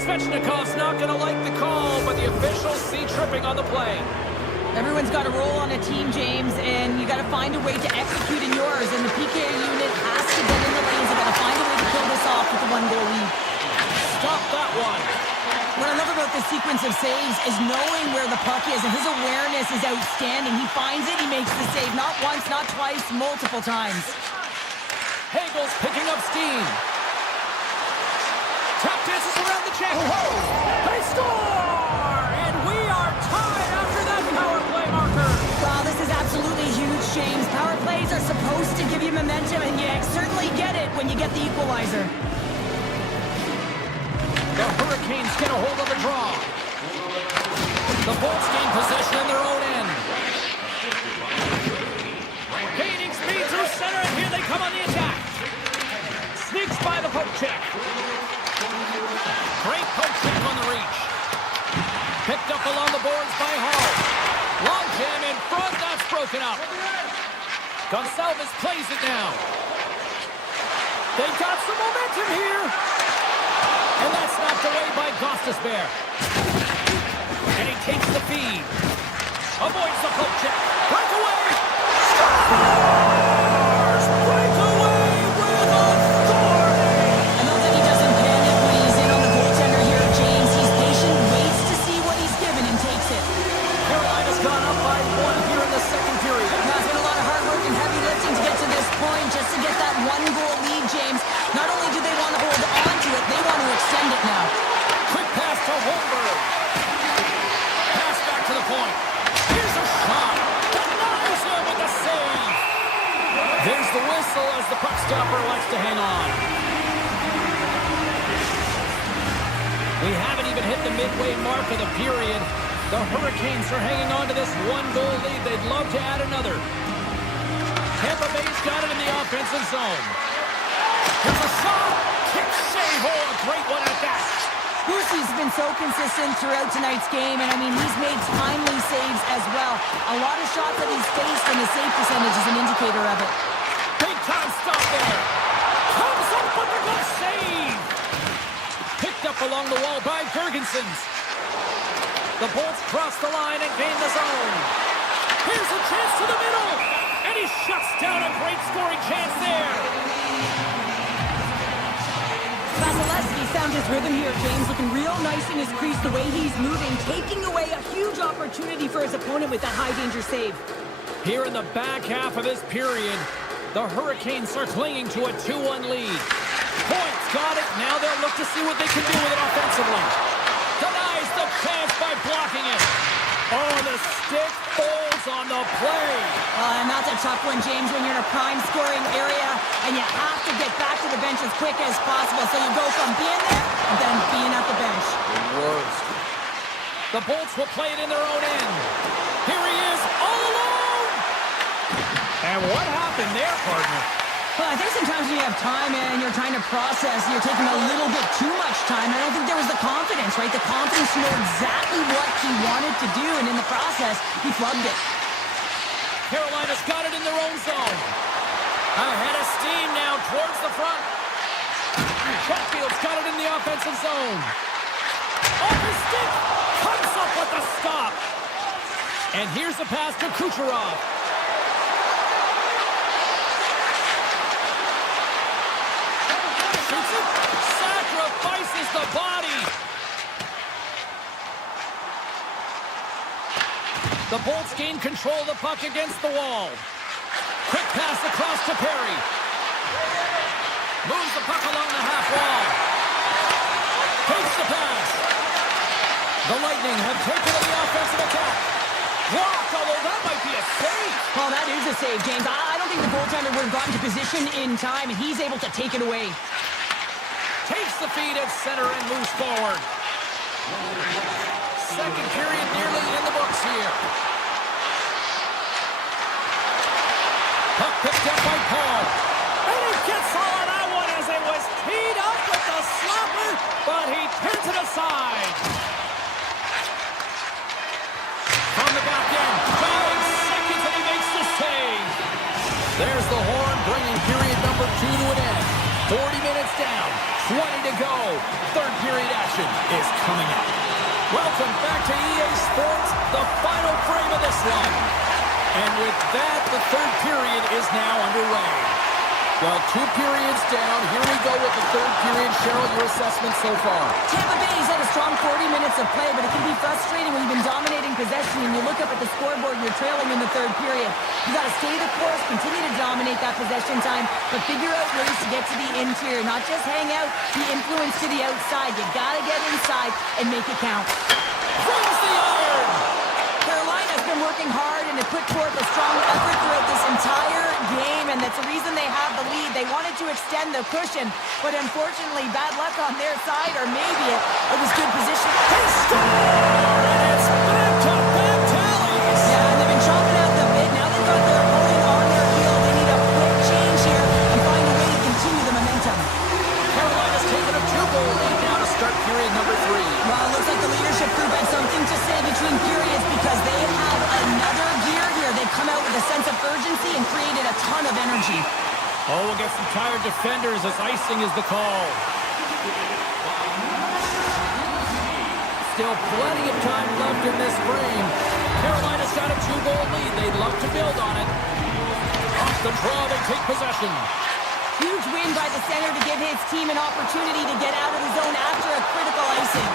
Svechnikov's not going to like the call, but the officials see tripping on the play. Everyone's got a role on a team, James, and you got to find a way to execute in yours. And the PK unit has to get in the lanes. They got to find a way to kill this off with the one-goal lead. Stop that one. What I love about this sequence of saves is knowing where the puck is, and his awareness is outstanding. He finds it, he makes the save. Not once, not twice, multiple times. Hagel's picking up steam. Tap dances around the check. They score! And we are tied after that power play marker. Wow, this is absolutely huge, James. Power plays are supposed to give you momentum, and you certainly get it when you get the equalizer. The Hurricanes get a hold of the draw. The Bolts gain possession in their own end. Gaining speed through center, and here they come on the attack. Sneaks by the poke check. Great poke check on the reach. Picked up along the boards by Hall. Long jam in front, that's broken up. Gonçalves plays it now. They've got some momentum here. And that's knocked away by Gostisbehere. And he takes the feed. Avoids the poke check. Breakaway. Scores! Breakaway with authority. I know that he doesn't panic when he's in on the goaltender here, James. He's patient, waits to see what he's given, and takes it. Carolina's gone up by one here in the second period. Now, it's been a lot of hard work and heavy lifting to get to this point, just to get that one-goal lead, James. Not only do they want to hold on to it, they want to extend it now. Quick pass to Holmberg. Pass back to the point. Here's a shot. Denies him with the save. There's the whistle as the puck stopper likes to hang on. We haven't even hit the midway mark of the period. The Hurricanes are hanging on to this one-goal lead. They'd love to add another. Tampa Bay's got it in the offensive zone. Here's a shot. Kick save. Oh, a great one at that. Boosie's been so consistent throughout tonight's game, and I mean, he's made timely saves as well. A lot of shots that he's faced, and his save percentage is an indicator of it. Big time stop there. Comes up with the good save. Picked up along the wall by Gergensons. The Bolts cross the line and gain the zone. Here's a chance to the middle. And he shuts down a great scoring chance there. Vasilevsky found his rhythm here, James, looking real nice in his crease, the way he's moving, taking away a huge opportunity for his opponent with that high-danger save. Here in the back half of this period, the Hurricanes are clinging to a 2-1 lead. Points got it. Now they'll look to see what they can do with it offensively. Denies the chance by blocking it. Oh, the stick falls on the play. And that's a tough one, James, when you're in a prime scoring area and you have to get back to the bench as quick as possible. So you go from being there and then being at the bench. The worst. The Bolts will play it in their own end. Here he is, all alone. And what happened there, partner? Well, I think sometimes when you have time and you're trying to process, you're taking a little bit too much time. I don't think there was the confidence, right? The confidence to know exactly what he wanted to do, and in the process, he flubbed it. Carolina's got it in their own zone. Ahead of steam now towards the front. Chatfield's got it in the offensive zone. Off his stick, comes up with the stop. And here's the pass to Kucherov. Shoots it. Sacrifices the body. The Bolts gain control of the puck against the wall. Quick pass across to Perry. Moves the puck along the half wall. Takes the pass. The Lightning have taken to the offensive attack. Blocked, although that might be a save. Oh, that is a save, James. I don't think the goaltender would have gotten to position in time, and he's able to take it away. Takes the feed at center and moves forward. Second period nearly in the books here. Puck picked up by Paul. And he gets all of that one as it was teed up with the slapper, but he turns it aside. From the back end, 5 seconds and he makes the save. There's the horn bringing period number 2 to an end. 40 minutes down, 20 to go. Third period action is coming up. Welcome back to EA Sports, the final frame of this one. And with that, the third period is now underway. Well, 2 periods down. Here we go with the third period. Cheryl, your assessment so far? Tampa Bay's had a strong 40 minutes of play, but it can be frustrating when you've been dominating possession and you look up at the scoreboard and you're trailing in the third period. You got to stay the course, continue to dominate that possession time, but figure out ways to get to the interior, not just hang out, be influenced to the outside. You got to get inside and make it count. Brings the iron! Carolina's been working hard and have put forth a strong effort throughout this entire game, and that's the reason they have the lead. They wanted to extend the cushion, but unfortunately, bad luck on their side, or maybe it was good position. They score! And it's back-to-back tallies! Yeah, and they've been chomping at the bit. Now they've got their opponent on their heel. They need a quick change here and find a way to continue the momentum. Carolina's taken a 2-goal lead now to start period number 3. Well, it looks like the leadership group had something to say between periods because they have another gear here. They've come out with a sense of urgency and created a ton of energy. Oh, we'll get some tired defenders as icing is the call. Still plenty of time left in this frame. Carolina's got a 2-goal lead. They'd love to build on it. Off the draw, they take possession. Huge win by the center to give his team an opportunity to get out of the zone after a critical icing.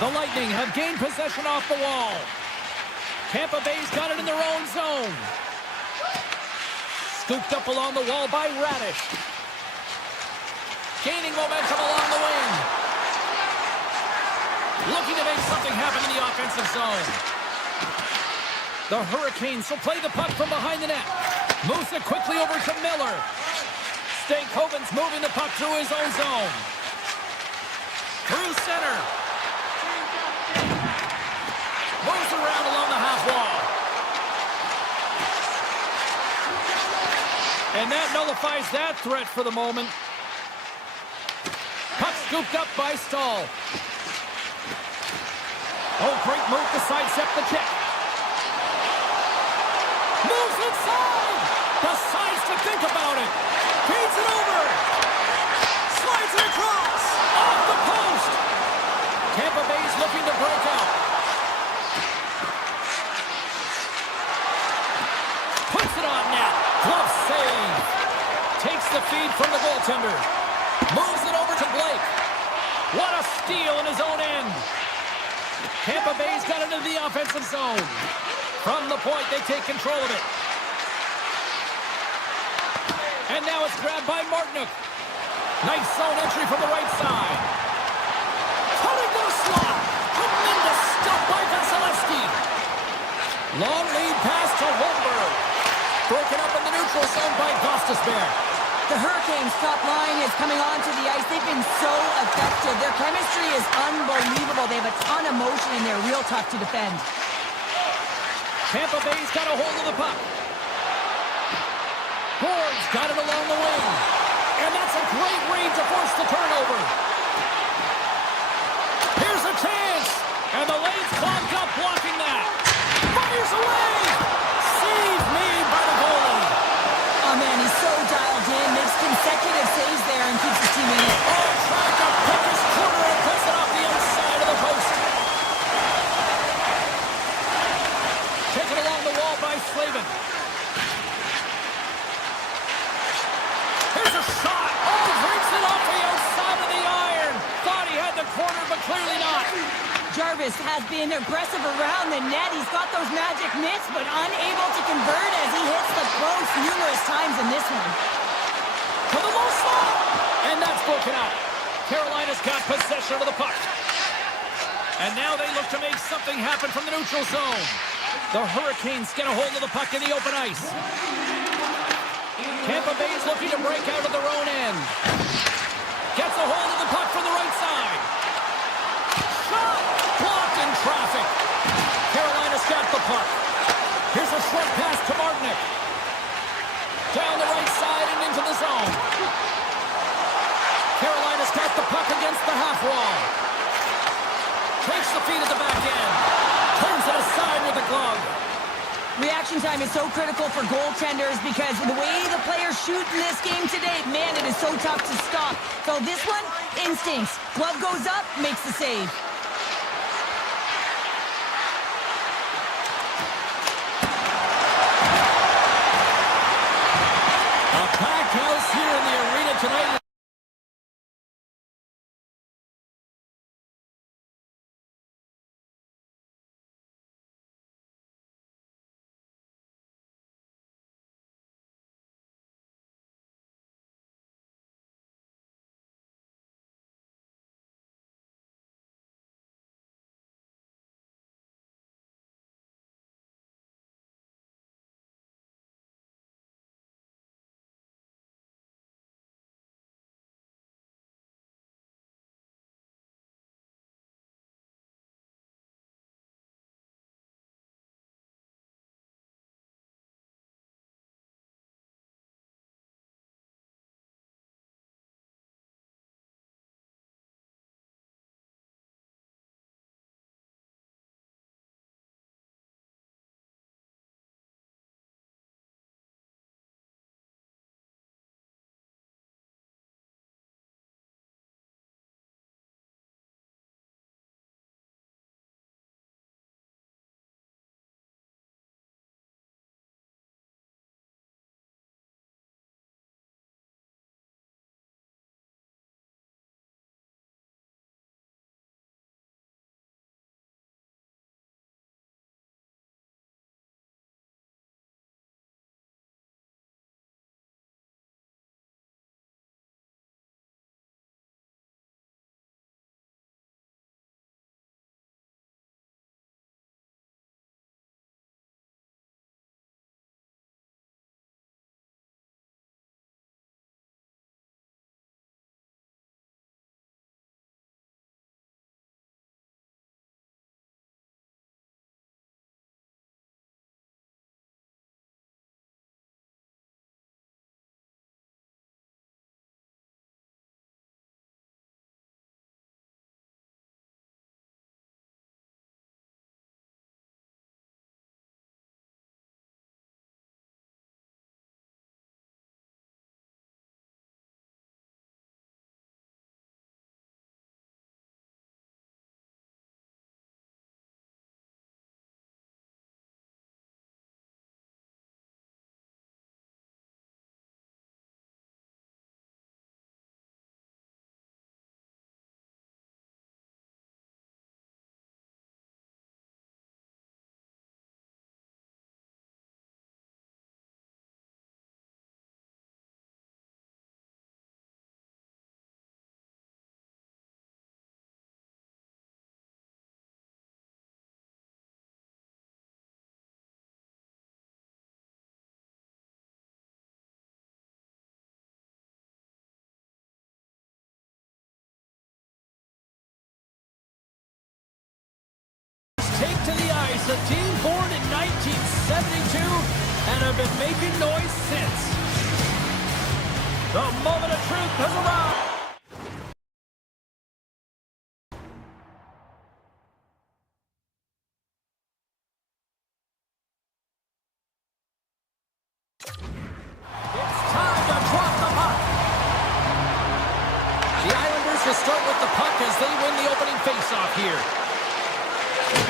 The Lightning have gained possession off the wall. Tampa Bay's got it in their own zone. Scooped up along the wall by Radish. Gaining momentum along the wing. Looking to make something happen in the offensive zone. The Hurricanes will play the puck from behind the net. Moves it quickly over to Miller. Stankoven's moving the puck through his own zone. Through center. Moves around along the half wall. And that nullifies that threat for the moment. Puck scooped up by Stahl. Oh, great move to sidestep the check. Moves inside. Decides to think about it. Feeds it over. Slides it across. Off the post. Tampa Bay's looking to break out. Puts it on net. Glove save. Takes the feed from the goaltender. Moves it over to Blake. What a steal in his own end. Tampa Bay's got it into the offensive zone. From the point, they take control of it. And now it's grabbed by Martinook. Nice zone entry from the right side. Cutting the slot. Tremendous stop by Vasilevsky. Long lead pass to Holmberg. Broken up in the neutral zone by Gostisbehere. The Hurricanes' top line is coming onto the ice. They've been so effective. Their chemistry is unbelievable. They have a ton of motion and they're real tough to defend. Tampa Bay's got a hold of the puck. Gord's got it along the wing. And that's a great read to force the turnover. Here's a chance. And the lane's clogged up blocking that. Fires away. Save made by the goalie. Oh, man, he's so dialed in. Makes consecutive saves there and keeps his team in it. Oh, trying to pick his corner and puts it off the outside of the Jarvis has been aggressive around the net. He's got those magic mitts, but unable to convert as he hits the post numerous times in this one. To the low slot, and that's broken out. Carolina's got possession of the puck. And now they look to make something happen from the neutral zone. The Hurricanes get a hold of the puck in the open ice. Tampa Bay's looking to break out of their own end. Gets a hold of the puck from the right side. Shot! Blocked in traffic. Carolina's got the puck. Here's a short pass to Martinick. Down the right side and into the zone. Carolina's got the puck against the half wall. Takes the feed at the back end. Turns it aside with the glove. Reaction time is so critical for goaltenders because the way the players shoot in this game today, man, it is so tough to stop. So this one, instincts. Glove goes up, makes the save. A packed house here in the arena tonight. Take to the ice, a team born in 1972 and have been making noise since. The moment of truth has arrived. It's time to drop the puck. The Islanders will start with the puck as they win the opening faceoff here.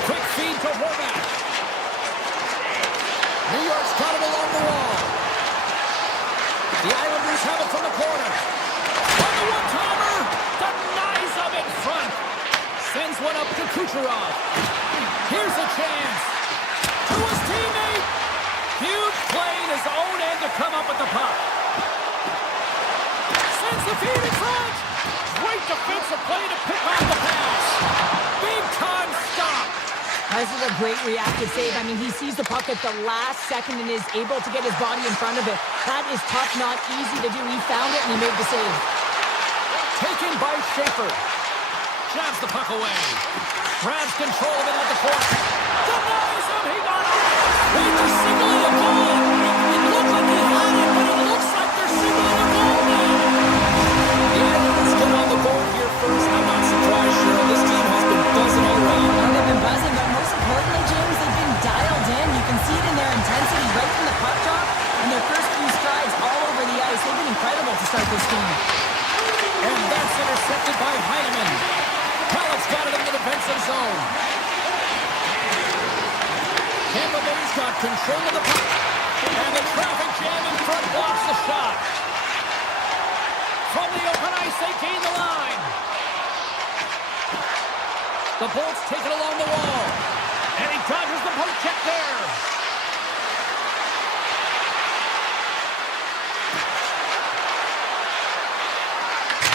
Quick feed to Horvat. New York's got it along the wall. The Islanders have it from the corner. On the one-timer, denies them in front. Sends one up to Kucherov. Here's a chance. To his teammate. Huge play in his own end to come up with the puck. Sends the feed in front. Great defensive play to pick off the pass. Big time stop. This is a great reactive save. I mean, he sees the puck at the last second and is able to get his body in front of it. That is tough, not easy to do. He found it and he made the save. Taken by Schaefer. Jabs the puck away. Grabs control of it at the point. Denies him. He got it. They're signaling a goal. It looked like he had it, but it looks like they're signaling a goal now. The Islanders get on the board here first. I'm not surprised, Cheryl. This team has been buzzing all around. Oh, they've been buzzing, but most importantly, James, they've been dialed in. You can see it in their intensity right from the puck drop and their first few strides all over the ice. They've been incredible to start this game. And that's intercepted by Heineman. Hallett's got it in the defensive zone. Tampa Bay's got control of the puck. And the traffic jam in front blocks the shot. From the open ice, they gain the line. The Bolts take it along the wall. And he dodges the poke check there.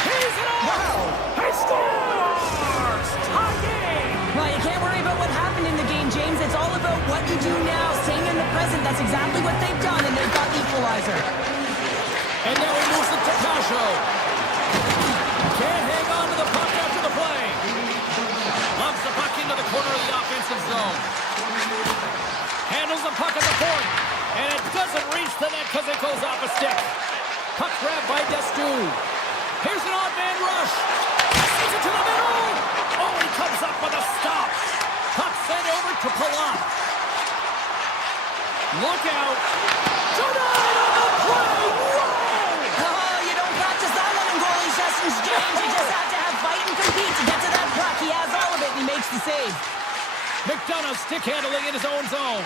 He's it off! Wow! He scores! Tie game! Well, you can't worry about what happened in the game, James. It's all about what you do now, staying in the present. That's exactly what they've done, and they've got the equalizer. And now he moves it to Cascio. Can't hang on to the puck after the play. Loves the puck into the corner of the offensive zone. Handles the puck at the point. And it doesn't reach the net because it goes off a stick. Puck grabbed by Destu. Here's an odd man rush. Sends it to the middle. Oh, he comes up with a stop. Puck sent over to Palat. Look out. Tonight on the play. Whoa! Oh, you don't practice that one in goalie sessions, James. You just have to have fight and compete to get to that puck. He has all of it, and he makes the save. McDonough stick handling in his own zone.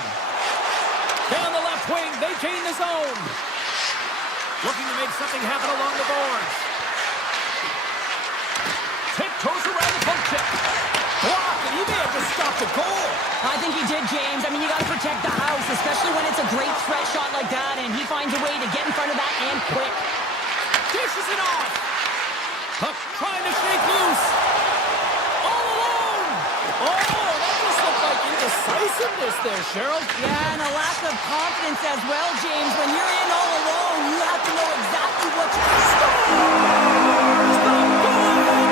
Down the left wing, they gain the zone. Looking to make something happen along the boards. Tiptoes around the poke check. Block, and he may have just stopped the goal. I think he did, James. I mean, you got to protect the house, especially when it's a great threat shot like that, and he finds a way to get in front of that and quick. Dishes it off. Puck trying to shake loose. All alone. Oh, that just looked like indecisiveness there, Cheryl. Yeah, and a lack of confidence as well, James. When you're in all alone, you have to know exactly what to do.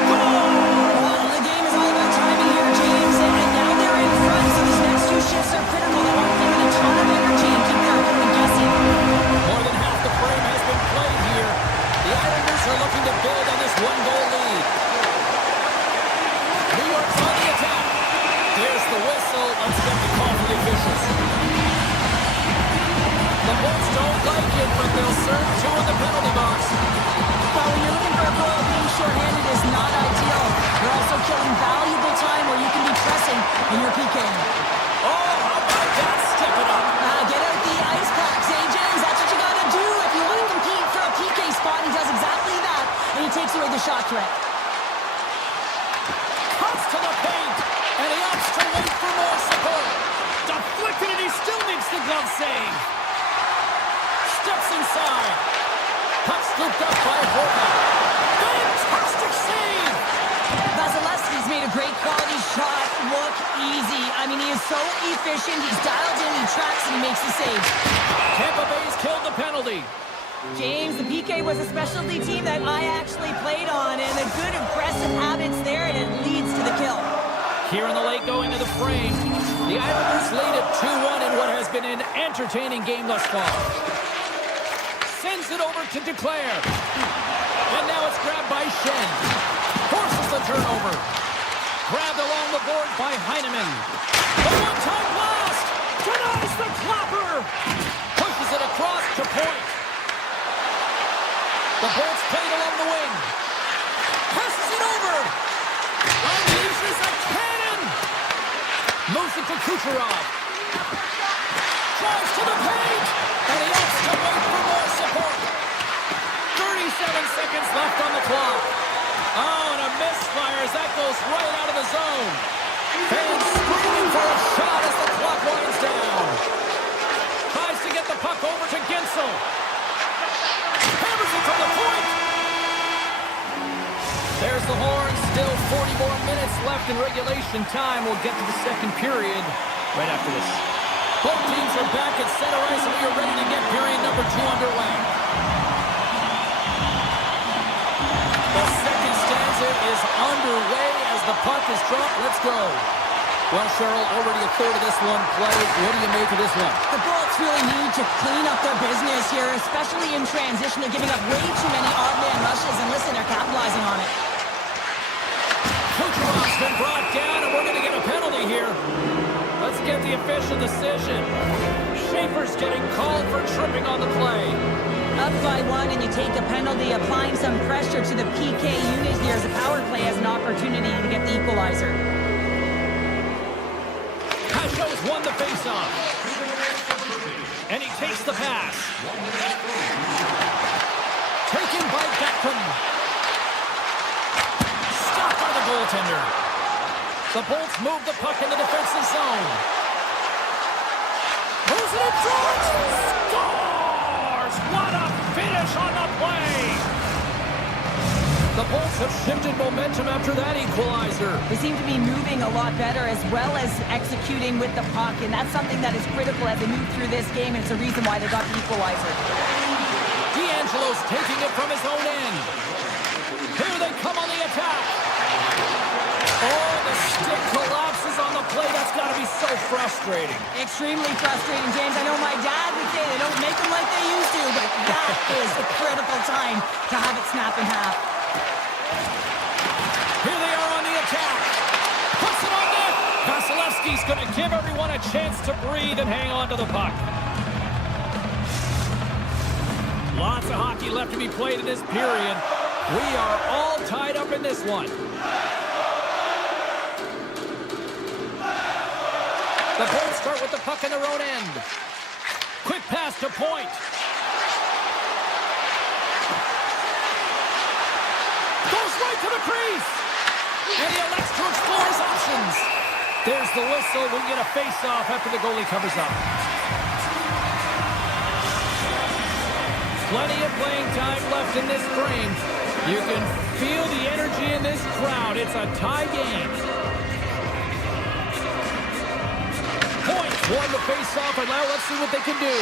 Well, the game is all about timing here, James, and now they're in front, so these next two shifts are critical. They want to give it a ton of energy and keep their opponent guessing. More than half the frame has been played here. The Islanders are looking to build on this one-goal lead. New York's on the attack. There's the whistle. Let's get the call for the officials. The Bolts don't like it, but they'll serve two in the penalty box. Well, when you're looking for a goal, being shorthanded is not ideal. You're also killing valuable time where you can be pressing in your PK. Oh, how about that? Step it up. Get out the ice packs, eh, James? That's what you got to do. If you want to compete for a PK spot, he does exactly that, and he takes away the shot threat. Cuts to the paint, and he opts to wait for more support. Deflected, and he still makes the glove save. Steps inside. Puck scooped up by Horvat. Fantastic save! Vasilevsky's made a great quality shot look easy. I mean, he is so efficient. He's dialed in, he tracks, and he makes the save. Tampa Bay's killed the penalty. James, the PK was a specialty team that I actually played on, and the good aggressive habits there, and it leads to the kill. Here in the late going to the frame, the Islanders lead at 2-1 in what has been an entertaining game thus far. Sends it over to Declare. And now it's grabbed by Shen. Forces the turnover. Grabbed along the board by Heineman. The one-time blast. Denies the clapper. Pushes it across to point. The Bolts played along the wing. Passes it over. Unleashes a cannon. Moves it to Kucherov. Drives to the paint. And he opts to wait for more support. 37 seconds left on the clock. Oh, and a misfire as that goes right out of the zone. Fans screaming for a shot as the clock winds down. Tries to get the puck over to Gensel. Hammers it from the point. There's the horn. Still 40 more minutes left in regulation time. We'll get to the second period right after this. Both teams are back at center ice, and we are ready to get period number 2 underway. The second stanza is underway as the puck is dropped. Let's go. Well, Cheryl, already a third of this one played. What do you make of this one? The Bullets really need to clean up their business here, especially in transition. They're giving up way too many odd-man rushes, and listen, they're capitalizing on it. Kucherov's been brought down, and we're going to get a penalty here. Let's get the official decision. Schaefer's getting called for tripping on the play. Up by 1, and you take a penalty, applying some pressure to the PK unit here as the power play has an opportunity to get the equalizer. Pashos won the faceoff. And he takes the pass. Taken by Beckman. Stopped by the goaltender. The Bolts move the puck in the defensive zone. Moves it in front. Scores! What a finish on the play! The Bolts have shifted momentum after that equalizer. They seem to be moving a lot better as well as executing with the puck, and that's something that is critical as they move through this game, and it's a reason why they got the equalizer. D'Angelo's taking it from his own end. Here they come on the attack. Oh, the stick collapses on the play. That's got to be so frustrating. Extremely frustrating, James. I know my dad would say they don't make them like they used to, but that is a critical time to have it snap in half. Here they are on the attack. Puts it on net. Vasilevsky's going to give everyone a chance to breathe and hang on to the puck. Lots of hockey left to be played in this period. We are all tied up in this one. The Bolts start with the puck in their own end. Quick pass to Point. Goes right to the crease. And he elects to explore his options. There's the whistle. We'll get a face-off after the goalie covers up. Plenty of playing time left in this frame. You can feel the energy in this crowd. It's a tie game. Point won the face-off, and now let's see what they can do.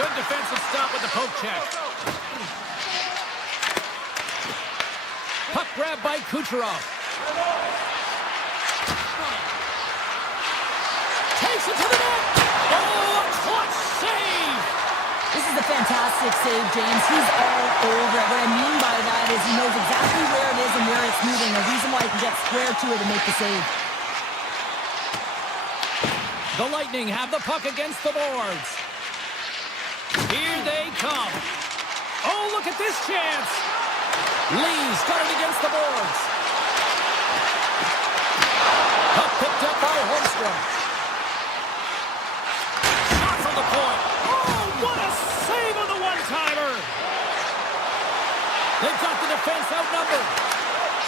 Good defensive stop with the poke check. Puck grab by Kucherov. Takes it to the net. Oh, a clutch save. This is a fantastic save, James. He's all over it. What I mean by that is he knows exactly where it is and where it's moving. The reason why he can get square to it and make the save. The Lightning have the puck against the boards. Here they come. Oh, look at this chance. Lee's got it against the boards. Puck picked up by Holmstrom. Shot from the point. Oh, what a save on the one-timer. They've got the defense outnumbered.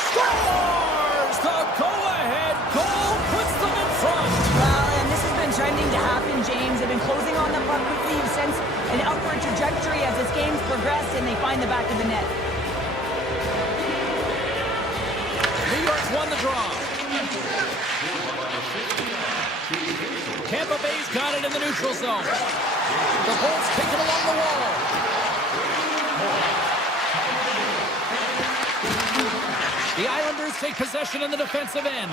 Scores! The go-ahead goal puts them in front. Well, and this has been trending to happen, James. They've been closing on the puck quickly. You've sensed an upward trajectory as this game's progressed, and they find the back of the net. New York's won the draw. Tampa Bay's got it in the neutral zone. The Bolts take it along the wall. The Islanders take possession in the defensive end.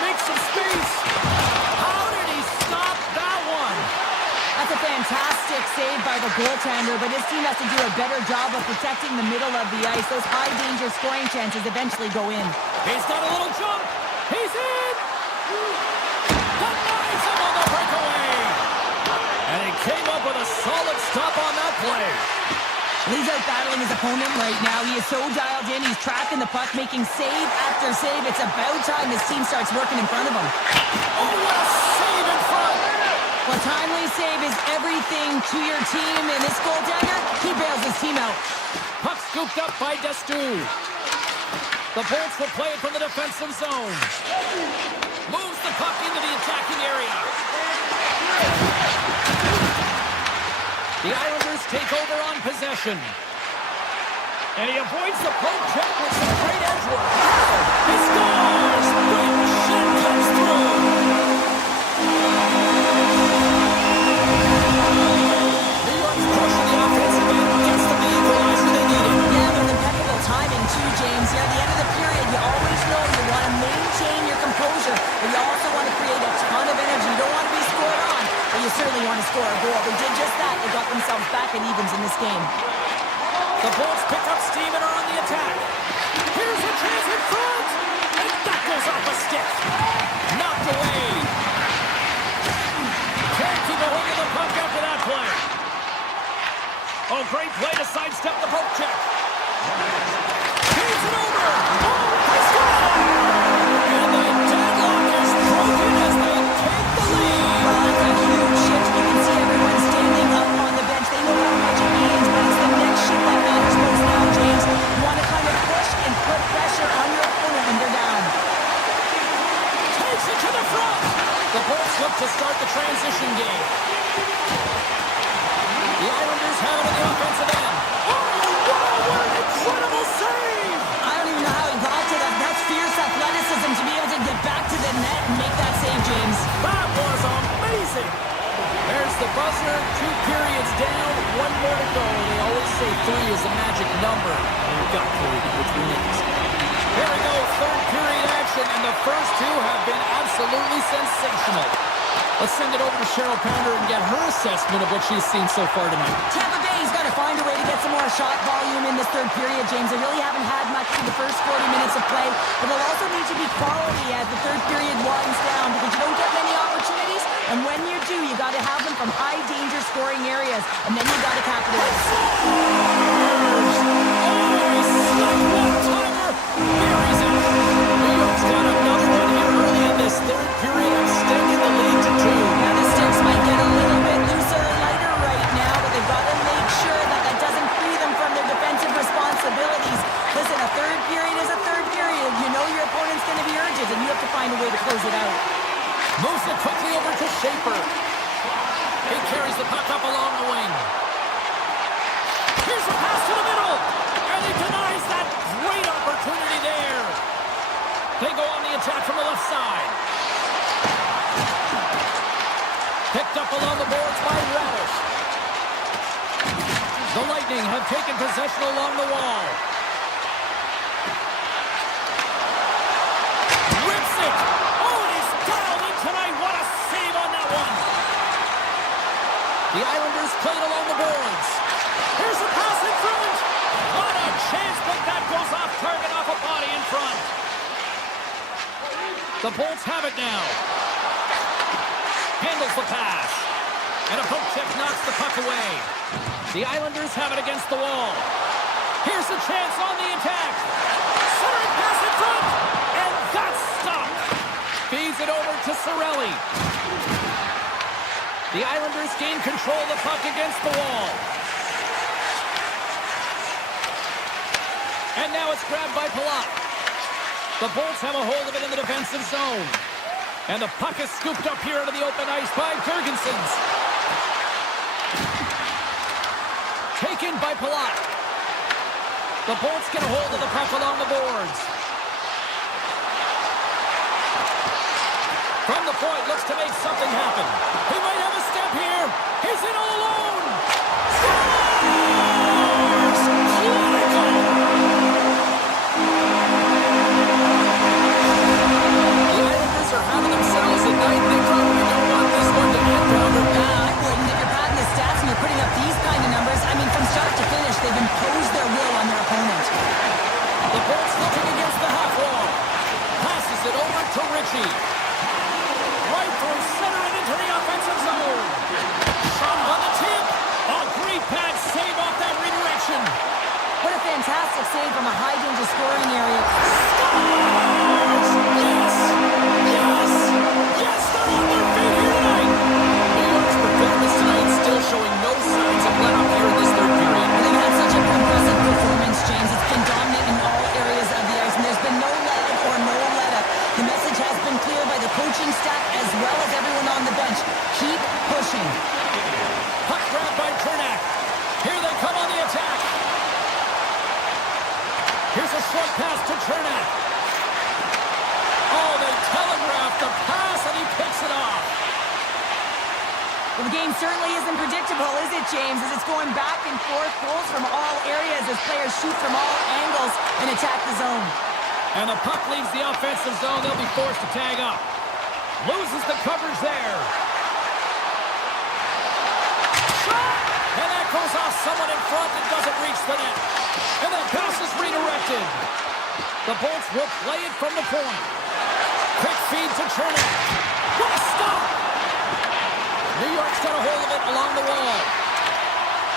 Makes some space. How did he stop that one? That's a fantastic save by the goaltender, but his team has to do a better job of protecting the middle of the ice. Those high-danger scoring chances eventually go in. He's got a little jump. He's in. Denies him on the breakaway. And he came up with a solid stop on that play. He's out battling his opponent right now. He is so dialed in. He's tracking the puck, making save after save. It's about time his team starts working in front of him. Oh, what a save in front. A timely save is everything to your team, and this goaltender, he bails his team out. Puck scooped up by Destu. The Bolts will play it from the defensive zone. Moves the puck into the attacking area. The Islanders take over on possession. And he avoids the poke check with some great edge work. He scores! Great shot comes through. New York's pushing the offensive end, gets the equalizer they needed. Yeah, with impeccable timing too, James. At the end of the period, you always know you want to maintain your composure, but you also want to create a ton of energy. You don't want to be scored on, but you certainly want to score a goal. They did just that. They got themselves back at evens in this game. The Bolts pick up steam and are on the attack. Here's a chance in front, and that goes off a stick. Knocked away. Can't keep a hold of the puck after that play. Oh, great play to sidestep the poke check. Feeds it over. Oh, they score! And the deadlock is broken as they take the lead. Well, that's a huge shift. You can see everyone standing up on the bench. They know how much it means, but it's the next shift that matters most now, James. You want to kind of push and put pressure on your opponent when they're down. Takes it to the front. The Bolts look to start the transition game. The Islanders have it in the offensive end. Oh, wow, what an incredible save! I don't even know how he got to that. That's fierce athleticism to be able to get back to the net and make that save, James. That was amazing! There's the buzzer, 2 periods down, 1 more to go. They always say 3 is a magic number. And we've got 3 in between innings. Here we go, 3rd period action, and the first 2 have been absolutely sensational. Let's send it over to Cheryl Pounder and get her assessment of what she's seen so far tonight. Tampa Bay's got to find a way to get some more shot volume in this 3rd period, James. They really haven't had much for the first 40 minutes of play, but they'll also need to be quality as the 3rd period winds down because you don't get many opportunities, and when you do, you got to have them from high-danger scoring areas, and then you got to capitalize. Buries it. New York's got another one here early in this 3rd period, extending the lead to 2. Now the sticks might get a little bit looser and lighter right now, but they've got to make sure that that doesn't free them from their defensive responsibilities. Listen, a 3rd period is a 3rd period. You know your opponent's going to be urgent, and you have to find a way to close it out. Moves it quickly over to Schaefer. He carries the puck up along the wing. Here's a pass to the middle, and he denies that great opportunity there. They go on the attack from the left side. Picked up along the boards by Radish. The Lightning have taken possession along the wall. Rips it. Oh, and he's dialed in tonight. What a save on that one. The Islanders play it along the boards. Here's a pass in front. Not a chance, but that goes off target off a body in front. The Bolts have it now. Handles the pass. And a poke check knocks the puck away. The Islanders have it against the wall. Here's a chance on the attack. Centering pass in front. And that's stopped. Feeds it over to Cirelli. The Islanders gain control of the puck against the wall. And now it's grabbed by Palat. The Bolts have a hold of it in the defensive zone. And the puck is scooped up here into the open ice by Jurgensen's. Taken by Palat. The Bolts get a hold of the puck along the boards. From the point, looks to make something happen. He might have a step here. He's in all alone. Scores! Clinical! The Islanders are having themselves a night. They probably don't want this one to end, Pounder. I wouldn't. If you're padding the stats and you're putting up these kind of numbers, I mean, from start to finish, they've imposed their will on their opponent. The Bolts looking against the half wall. Passes it over to Ritchie. Right through center and into the offensive zone. Shot on the tip. A great pad save off that redirection. What a fantastic save from a high-danger scoring area. Scores! Yes! Yes! Yes, they're on their feet here tonight. New York's performance tonight still showing no signs of let up here in this 3rd period. They've had such a impressive performance, James. It's been dominant in all areas of the ice, and there's been game certainly isn't predictable, is it, James? As it's going back and forth, goals from all areas as players shoot from all angles and attack the zone. And the puck leaves the offensive zone. They'll be forced to tag up. Loses the coverage there. Shot! And that goes off someone in front and doesn't reach the net. And that pass is redirected. The Bolts will play it from the point. Quick feed to Chernak. What a stop! New York's got a hold of it along the wall.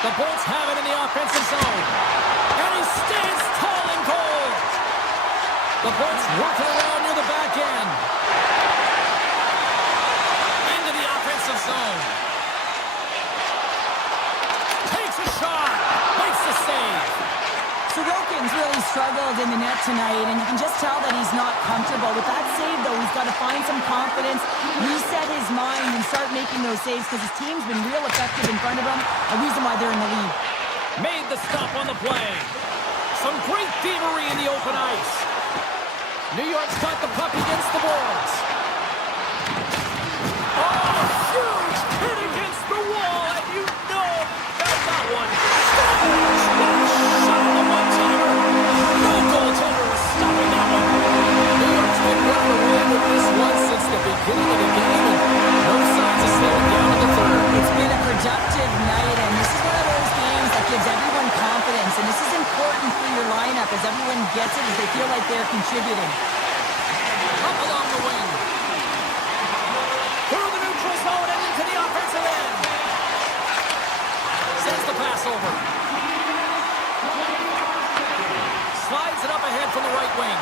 The Bolts have it in the offensive zone. And he stands tall and cold. The Bolts working around near the back end. Into the offensive zone. Takes a shot. Makes the save. Sorokin's really struggled in the net tonight, and you can just tell that he's not comfortable. With that save, though, he's got to find some confidence, reset his mind, and start making those saves because his team's been real effective in front of him, a reason why they're in the lead. Made the stop on the play. Some great thievery in the open ice. New York's got the puck against the boards. Oh, huge hit against the wall, and you know that's that one. Shot the one-timer. No goaltender is stopping that one. New York's been running away with this one since the beginning of the game, and no signs of slowing down in the third. It's been a productive night, and this is one of those games that gives everyone confidence, and this is important for your lineup as everyone gets it, as they feel like they're contributing. Up along the wing. Through the neutral zone and into the offensive end. Sends the pass over. Slides it up ahead from the right wing.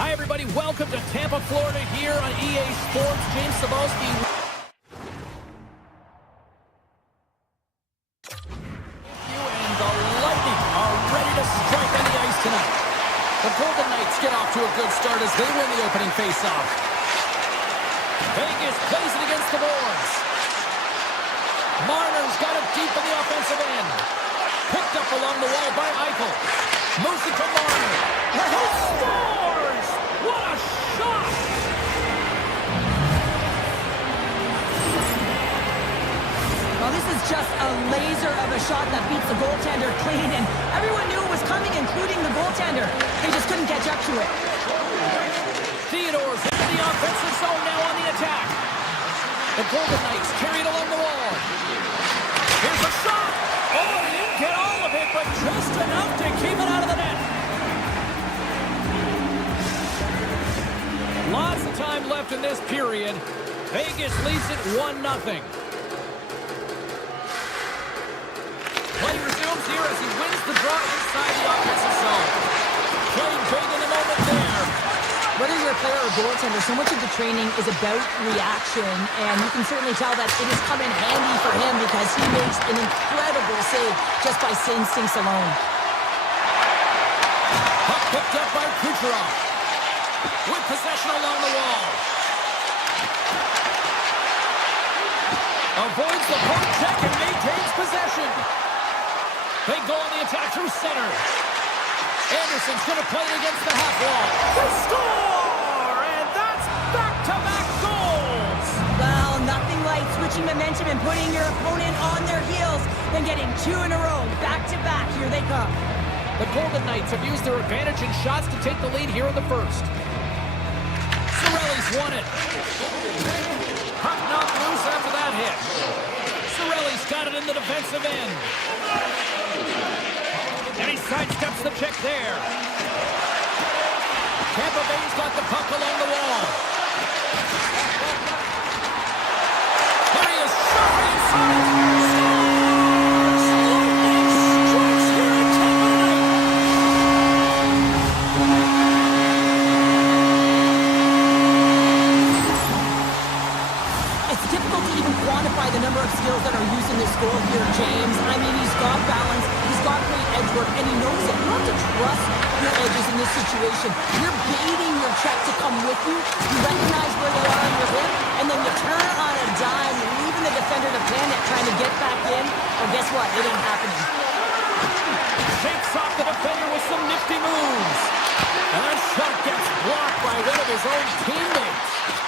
Hi, everybody. Welcome to Tampa, Florida here on EA Sports. James Cebulski. And the Lightning are ready to strike on the ice tonight. The Golden Knights get off to a good start as they win the opening faceoff. Vegas plays it against the boards. Marner's got it deep in the offensive end. Picked up along the wall by Eichel. Moves it to Marner. Who scores? What a shot! Well, this is just a laser of a shot that beats the goaltender clean, and everyone knew it was coming, including the goaltender. They just couldn't catch up to it. Theodore's into the offensive zone now on the attack. The Golden Knights carried along the wall. Here's a shot! Oh, he didn't get all of it, but just enough to keep it out of the net. Lots of time left in this period. Vegas leads it 1-0. Play resumes here as he wins the draw inside the offensive zone. Playing big in the moment there. Whether you're a player or goaltender, so much of the training is about reaction, and you can certainly tell that it has come in handy for him because he makes an incredible save just by instincts alone. Puck picked up by Kucherov. With possession along the wall. Avoids the poke check and maintains possession. They go on the attack through center. Anderson's going to play it against the half wall. They score! And that's back-to-back goals! Well, nothing like switching momentum and putting your opponent on their heels than getting two in a row, back-to-back. Here they come. The Golden Knights have used their advantage in shots to take the lead here in the first. Cirelli's won it. Puck knocked loose after that hit. Cirelli's got it in the defensive end. And he sidesteps the check there. Tampa Bay's got the puck along the wall. There he is, shot inside. The number of skills that are used in this goal here, James. I mean, he's got balance, he's got great edge work, and he knows it. You have to trust your edges in this situation. You're baiting your check to come with you. You recognize where they are on your hip, and then you turn on a dime, leaving the defender to panic, trying to get back in. Well, guess what? It ain't happening. Shakes off the defender with some nifty moves. And that shot gets blocked by one of his own teammates.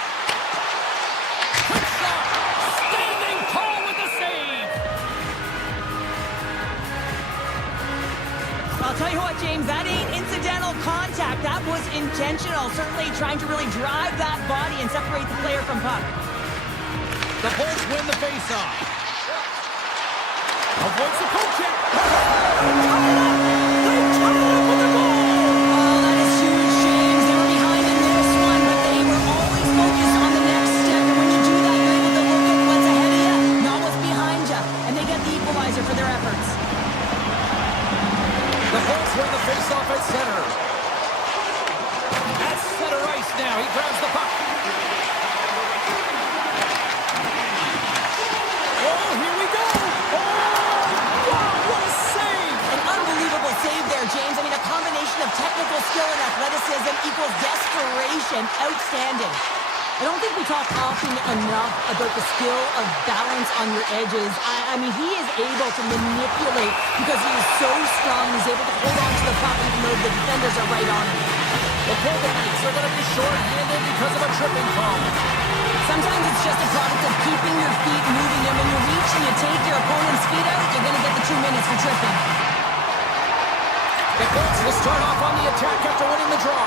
I'll tell you what, James, that ain't incidental contact. That was intentional. Certainly trying to really drive that body and separate the player from puck. The Bulls win the faceoff. Avoids the poke check. They tie it up with the goal. Oh, that is huge, James. They were behind in this one, but they were always focused on the next step. And when you do that, you're able to look at what's ahead of you, not what's behind you. And they get the equalizer for their efforts. The Bulls win the faceoff at center. At center ice now. He grabs the puck. Oh, here we go. Oh, wow, what a save. An unbelievable save there, James. I mean, a combination of technical skill and athleticism equals desperation. Outstanding. I don't think we talk often enough about the skill of balance on your edges. I mean, he is able to manipulate because he is so strong. He's able to hold on to the puck even though the defenders are right on him. The Golden Knights are going to be short-handed because of a tripping call. Sometimes it's just a product of keeping your feet moving, and when you reach and you take your opponent's feet out, you're going to get the 2 minutes for tripping. The Bolts will start off on the attack after winning the draw.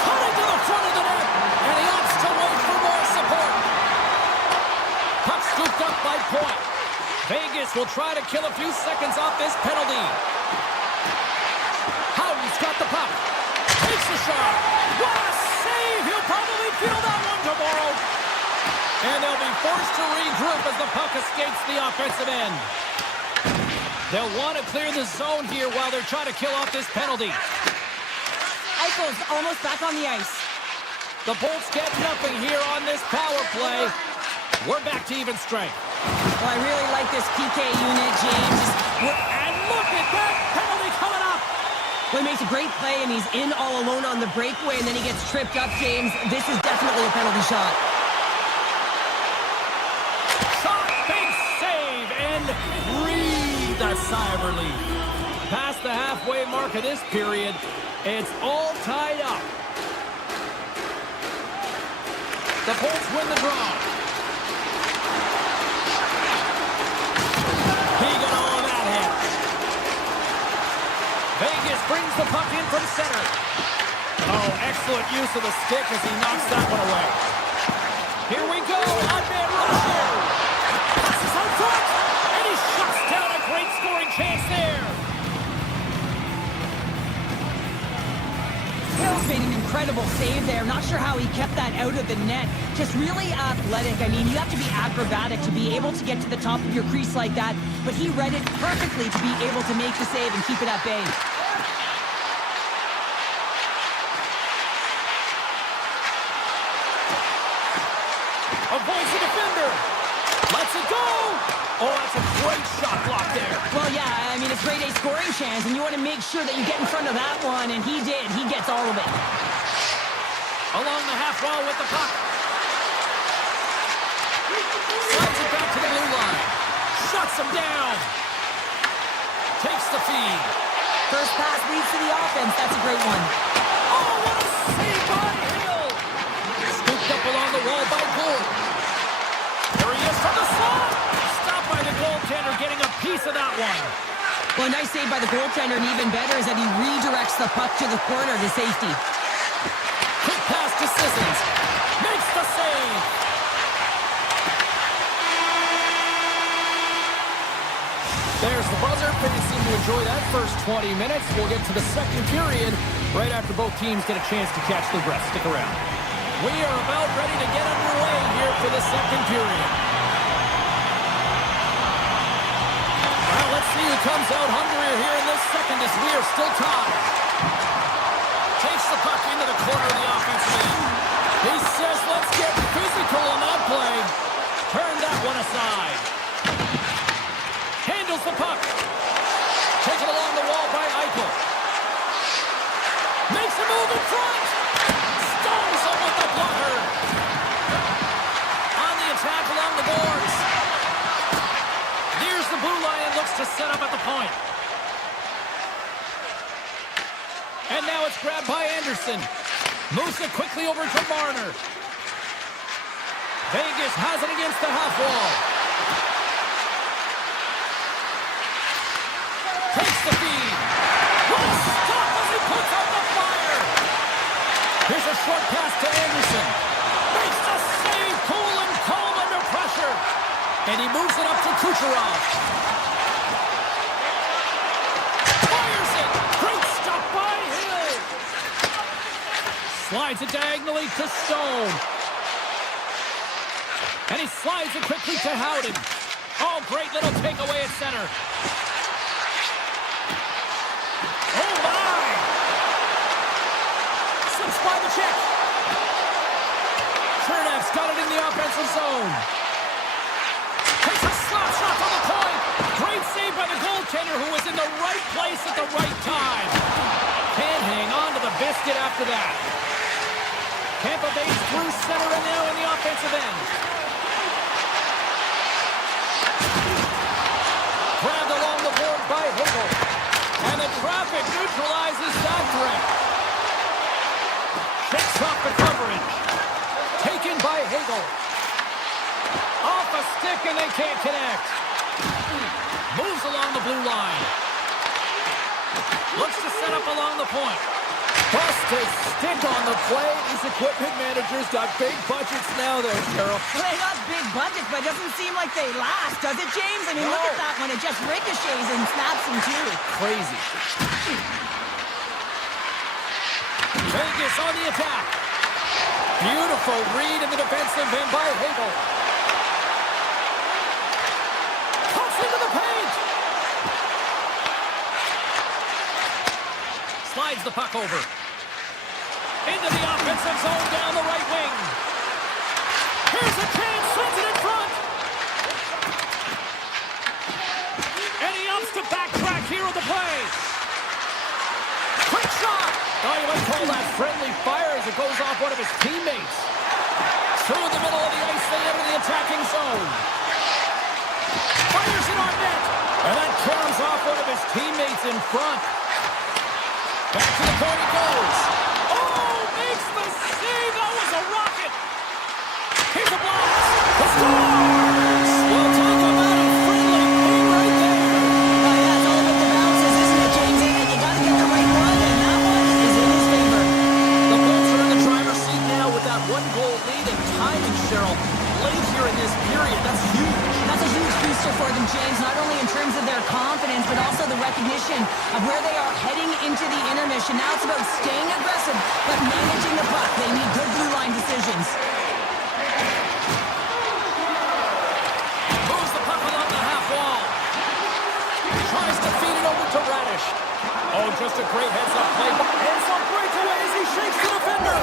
Cutting to the front of the net, and he opts to wait for more support. Puck scooped up by Point. Vegas will try to kill a few seconds off this penalty. Howden's got the puck. Takes the shot. What a save! He'll probably feel that one tomorrow. And they'll be forced to regroup as the puck escapes the offensive end. They'll want to clear the zone here while they're trying to kill off this penalty. Eichel's almost back on the ice. The Bolts get nothing here on this power play. We're back to even strength. Well, I really like this PK unit, James. And look at that penalty coming up. Well, he makes a great play, and he's in all alone on the breakaway, and then he gets tripped up, James. This is definitely a penalty shot. Shot, big save, and breathe a sigh of relief. Past the halfway mark of this period, it's all tied up. The Bolts win the draw. He got all of that hit. Vegas brings the puck in from center. Oh, excellent use of the stick as he knocks that one away. Here we go. On-man rush here. Passes on foot. And he shuts down a great scoring chance there. Hill's made an incredible save there. Not sure how he kept that out of the net. Just really athletic. I mean, you have to be acrobatic to be able to get to the top of your crease like that. But he read it perfectly to be able to make the save and keep it at bay. Avoids the defender. Lets it go. Oh, that's a great shot block there. Well, yeah, I mean, it's grade A scoring chance, and you want to make sure that you get in front of that one, and he did. He gets all of it. Along the half wall with the puck. Slides it back to the blue line. Shuts him down. Takes the feed. First pass leads to the offense. That's a great one. Oh, what a save by Hill. Scooped up along the wall by Gould. There he is from the slot. Stopped by the goaltender, getting a piece of that one. Well, a nice save by the goaltender, and even better is that he redirects the puck to the corner to safety. Quick pass to Sissons. Makes the save. There's the buzzer. Fans seem to enjoy that first 20 minutes. We'll get to the second period right after both teams get a chance to catch their breath. Stick around. We are about ready to get underway here for the second period. Well, let's see who comes out hungrier here in this second as we are still tied. Takes the puck into the corner of the offensive end. He says, let's get physical on that play. Turn that one aside. Handles the puck. Taken along the wall by Eichel. Makes a move in front. Stones him with the blocker. On the attack along the boards. Nears the blue line and looks to set up at the point. And now it's grabbed by Anderson. Moves it quickly over to Marner. Vegas has it against the half wall. Takes the feed. What a stop as he puts up the fire. Here's a short pass to Anderson. Makes the save, cool and calm under pressure. And he moves it up to Kucherov. Fires it. Great stop by Hill. Slides it diagonally to Stone. And he slides it quickly to Howden. Oh, great little takeaway at center. Oh, my! Slips by the check. Chernev's got it in the offensive zone. Takes a slap shot on the point. Great save by the goaltender who was in the right place at the right time. Can't hang on to the biscuit after that. Tampa Bay's through center and now in the offensive end. Grabbed along the board by Hagel. And the traffic neutralizes that threat. Checks off the coverage. Taken by Hagel. Off a stick and they can't connect. Moves along the blue line. Looks to set up along the point. Busted stick on the play. These equipment managers got big budgets now there, Cheryl. Well, they got big budgets, but it doesn't seem like they last, does it, James? I mean, look at that one. It just ricochets and snaps him, too. Crazy. Vegas on the attack. Beautiful read in the defensive end by Hagel. Cuts into the paint. Slides the puck over. Into the offensive zone down the right wing. Here's a chance, sends it in front. And he opts to backtrack here on the play. Quick shot. Oh, you might call that friendly fire as it goes off one of his teammates. Through the middle of the ice, they enter the attacking zone. Fires it on net. And that caroms off one of his teammates in front. Back to the point it goes. Oh, makes the save. That was a rocket. Here's a block. The scores. Well, talk about a friendly thing right there. Oh, yeah, it's all about the bounces, isn't it, James? And you got to get the right one, and that one is in his favor. The Bolts are in the driver's seat now with that one-goal lead and timing, Cheryl. Late here in this period, that's huge. That's a huge booster for them, James, not only in terms of their confidence, but also the recognition of where they are heading into the intermission. Now it's about staying aggressive, but managing the puck. They need good blue line decisions. Moves the puck along the half wall. Tries to feed it over to Radish. Oh, just a great heads-up play. And some breakaway as he shakes the defender.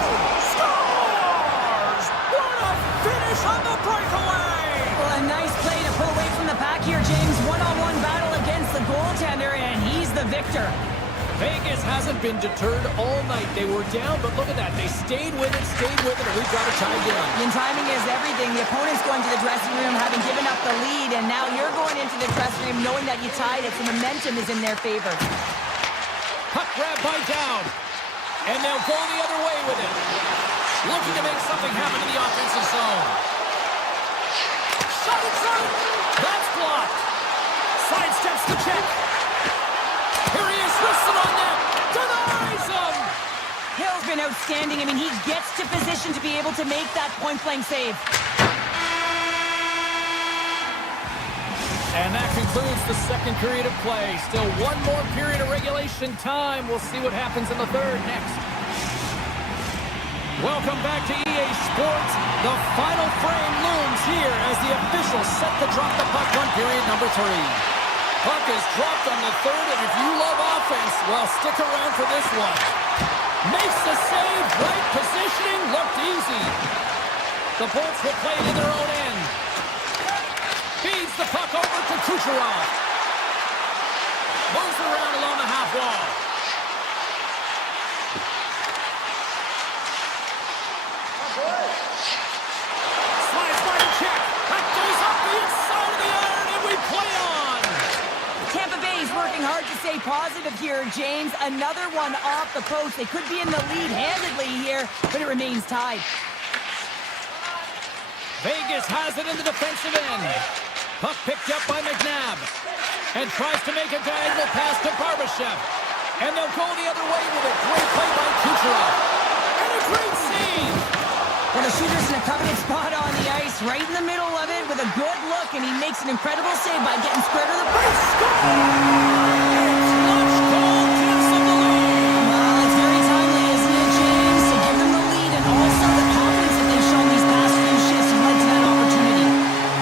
Scores! What a finish on the breakaway! Well, a nice play to pull away from the pack here, James. One-on-one battle against the goaltender, and he's the victor. Vegas hasn't been deterred all night. They were down, but look at that. They stayed with it, and we've got a tie game. And timing is everything. The opponent's going to the dressing room having given up the lead, and now you're going into the dressing room knowing that you tied it, so momentum is in their favor. Puck grab by Down, and they'll go the other way with it. Looking to make something happen in the offensive zone. Shot inside. That's blocked. Sidesteps the check. Here he is, wristed on net. Denies him. Hill's been outstanding. I mean, he gets to position to be able to make that point-blank save. And that concludes the second period of play. Still one more period of regulation time. We'll see what happens in the third next. Welcome back to EA Sports. The final frame looms here as the officials set to drop the puck on period number 3. Puck is dropped on the third, and if you love offense, well, stick around for this one. Makes the save, right positioning, looked easy. The Bolts will play it in their own end. Feeds the puck over to Kucherov. Moves around along the half wall. Slides by the check. That goes up the inside of the iron, and we play on. Tampa Bay's working hard to stay positive here, James. Another one off the post. They could be in the lead handedly here, but it remains tied. Vegas has it in the defensive end. Puck picked up by McNabb. And tries to make a diagonal pass to Barbashev. And they'll go the other way with a great play by Kucherov. And a great save. Well, the shooter's in a coveted spot on the ice, right in the middle of it with a good look, and he makes an incredible save by getting square to the post. Clutch goal gives them the lead. Well, it's very timely, isn't it, James, to give them the lead, and also the confidence that they've shown these past few shifts have led to that opportunity.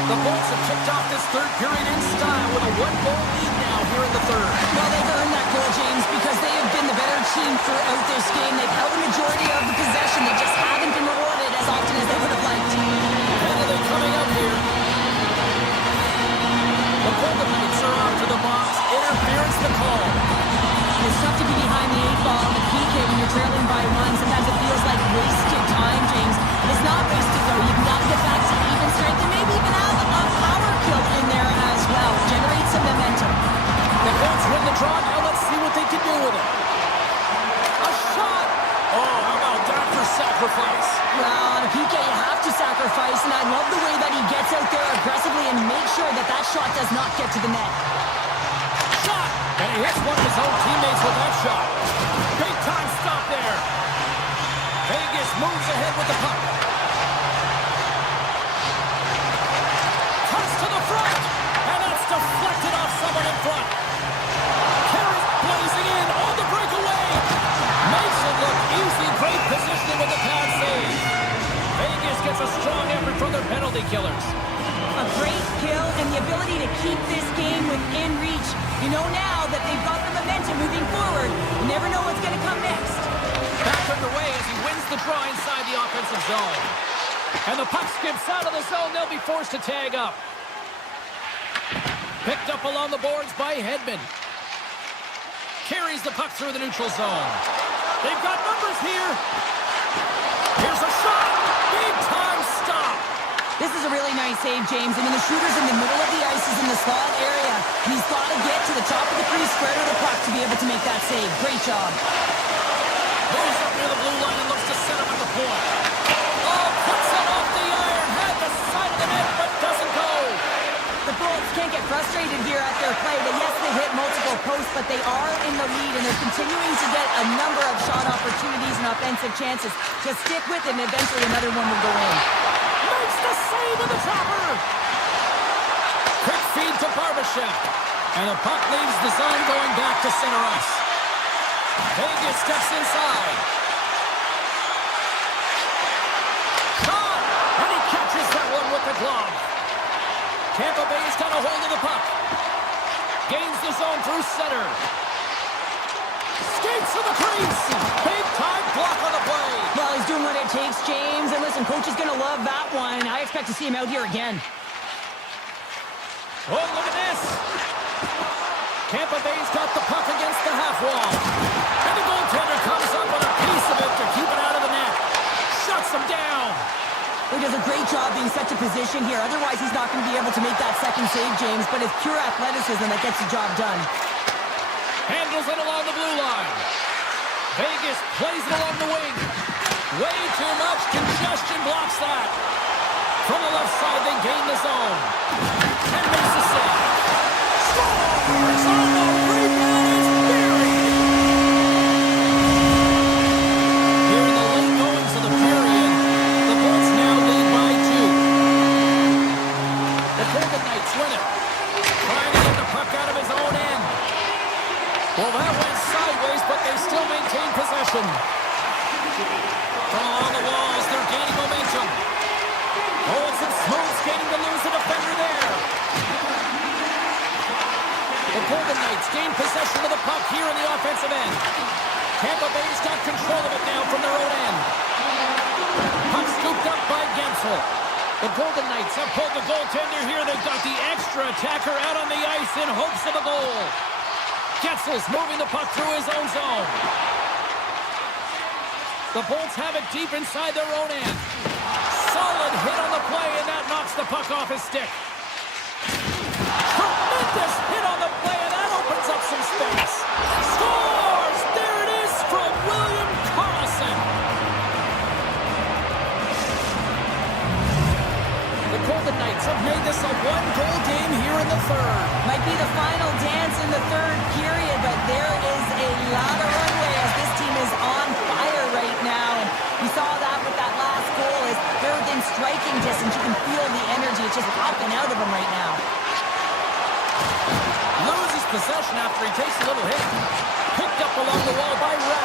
The Bolts have kicked off this third period in style with a one-goal lead now here in the third. Well, they've earned that goal, James, because they have been the better team throughout this game. They've held the majority of the possession. They just haven't been rewarded as often as they would have liked. Penalty coming up here. The Golden Knights are off to the box. Interference the call. It's tough to be behind the 8 ball on the PK when you're trailing by 1. Sometimes it feels like wasted time, James. It's not wasted, though. You can get back to even strength and maybe even have a power kill in there as well. Generate some momentum. The Bolts win the draw. Now let's see what they can do with it. A shot. Oh, how about that for sacrifice? Well, on a PK, you have to sacrifice, and I love the way that he gets out there aggressively and makes sure that that shot does not get to the net. Shot. And he hits one of his own teammates with that shot. Big time stop there. Vegas moves ahead with the puck. Cuts to the front. And that's deflected off someone in front. Carries blazing in on the breakaway. Makes it look easy. Great positioning with the pad save. Vegas gets a strong effort from their penalty killers. A great kill and the ability to keep this game within reach. You know now that they've got the momentum moving forward. You never know what's going to come next. Back to underway as he wins the draw inside the offensive zone. And the puck skips out of the zone. They'll be forced to tag up. Picked up along the boards by Hedman. Carries the puck through the neutral zone. They've got numbers here. Here's a shot. Big time stop. This is a really nice save, James. I mean, the shooter's in the middle of the ice. He's in the slot area. He's got to get to the top of the crease, square to the puck to be able to make that save. Great job. Moves up near the blue line and looks to set him at the point. Oh, puts it off the iron. Had the side of the net, but doesn't go. The Bullets can't get frustrated here at their play. Yes, they hit multiple posts, but they are in the lead, and they're continuing to get a number of shot opportunities and offensive chances. Just stick with it, and eventually another one will go in. Makes the save with the chopper. Quick feed to Barbashev. And the puck leaves the zone going back to center ice. Vegas steps inside. Shot! And he catches that one with the glove. Tampa Bay's got a hold of the puck. Gains the zone through center. Skates to the crease. Big time block on the play. Well, he's doing what it takes, James. And listen, coach is going to love that one. I expect to see him out here again. Oh, look at this. Tampa Bay's got the puck against the half wall. And the goaltender comes up with a piece of it to keep it out of the net. Shuts him down. He does a great job being set to position here. Otherwise, he's not going to be able to make that second save, James. But it's pure athleticism that gets the job done. Handles it along the blue line. Vegas plays it along the wing. Way too much congestion blocks that. From the left side, they gain the zone. And makes the save. Scores! On the rebound is buried. Here in the late goings of the period, the Bolts now lead by 2. The Golden Knights win it. Trying to get the puck out of his own end. Well, that went sideways, but they still maintain possession. From along the walls, they're gaining momentum. Oh, it's some smooth skating to lose the defender there. The Golden Knights gain possession of the puck here in the offensive end. Tampa Bay's got control of it now from their own end. Puck scooped up by Gensel. The Golden Knights have pulled the goaltender here. They've got the extra attacker out on the ice in hopes of a goal. Getzel's moving the puck through his own zone. The Bolts have it deep inside their own end. Solid hit on the play, and that knocks the puck off his stick. Tremendous hit on the play, and that opens up some space. Scores! There it is from William Karlsson. The Golden Knights have made this a one-goal game here in the third. Might be the final dance in the third period, but there is a lot of runway as this team is on fire right now. And we saw that with that last goal as they're within striking distance. You can feel the energy. It's just popping out of them right now. Loses possession after he takes a little hit. Picked up along the wall by Red.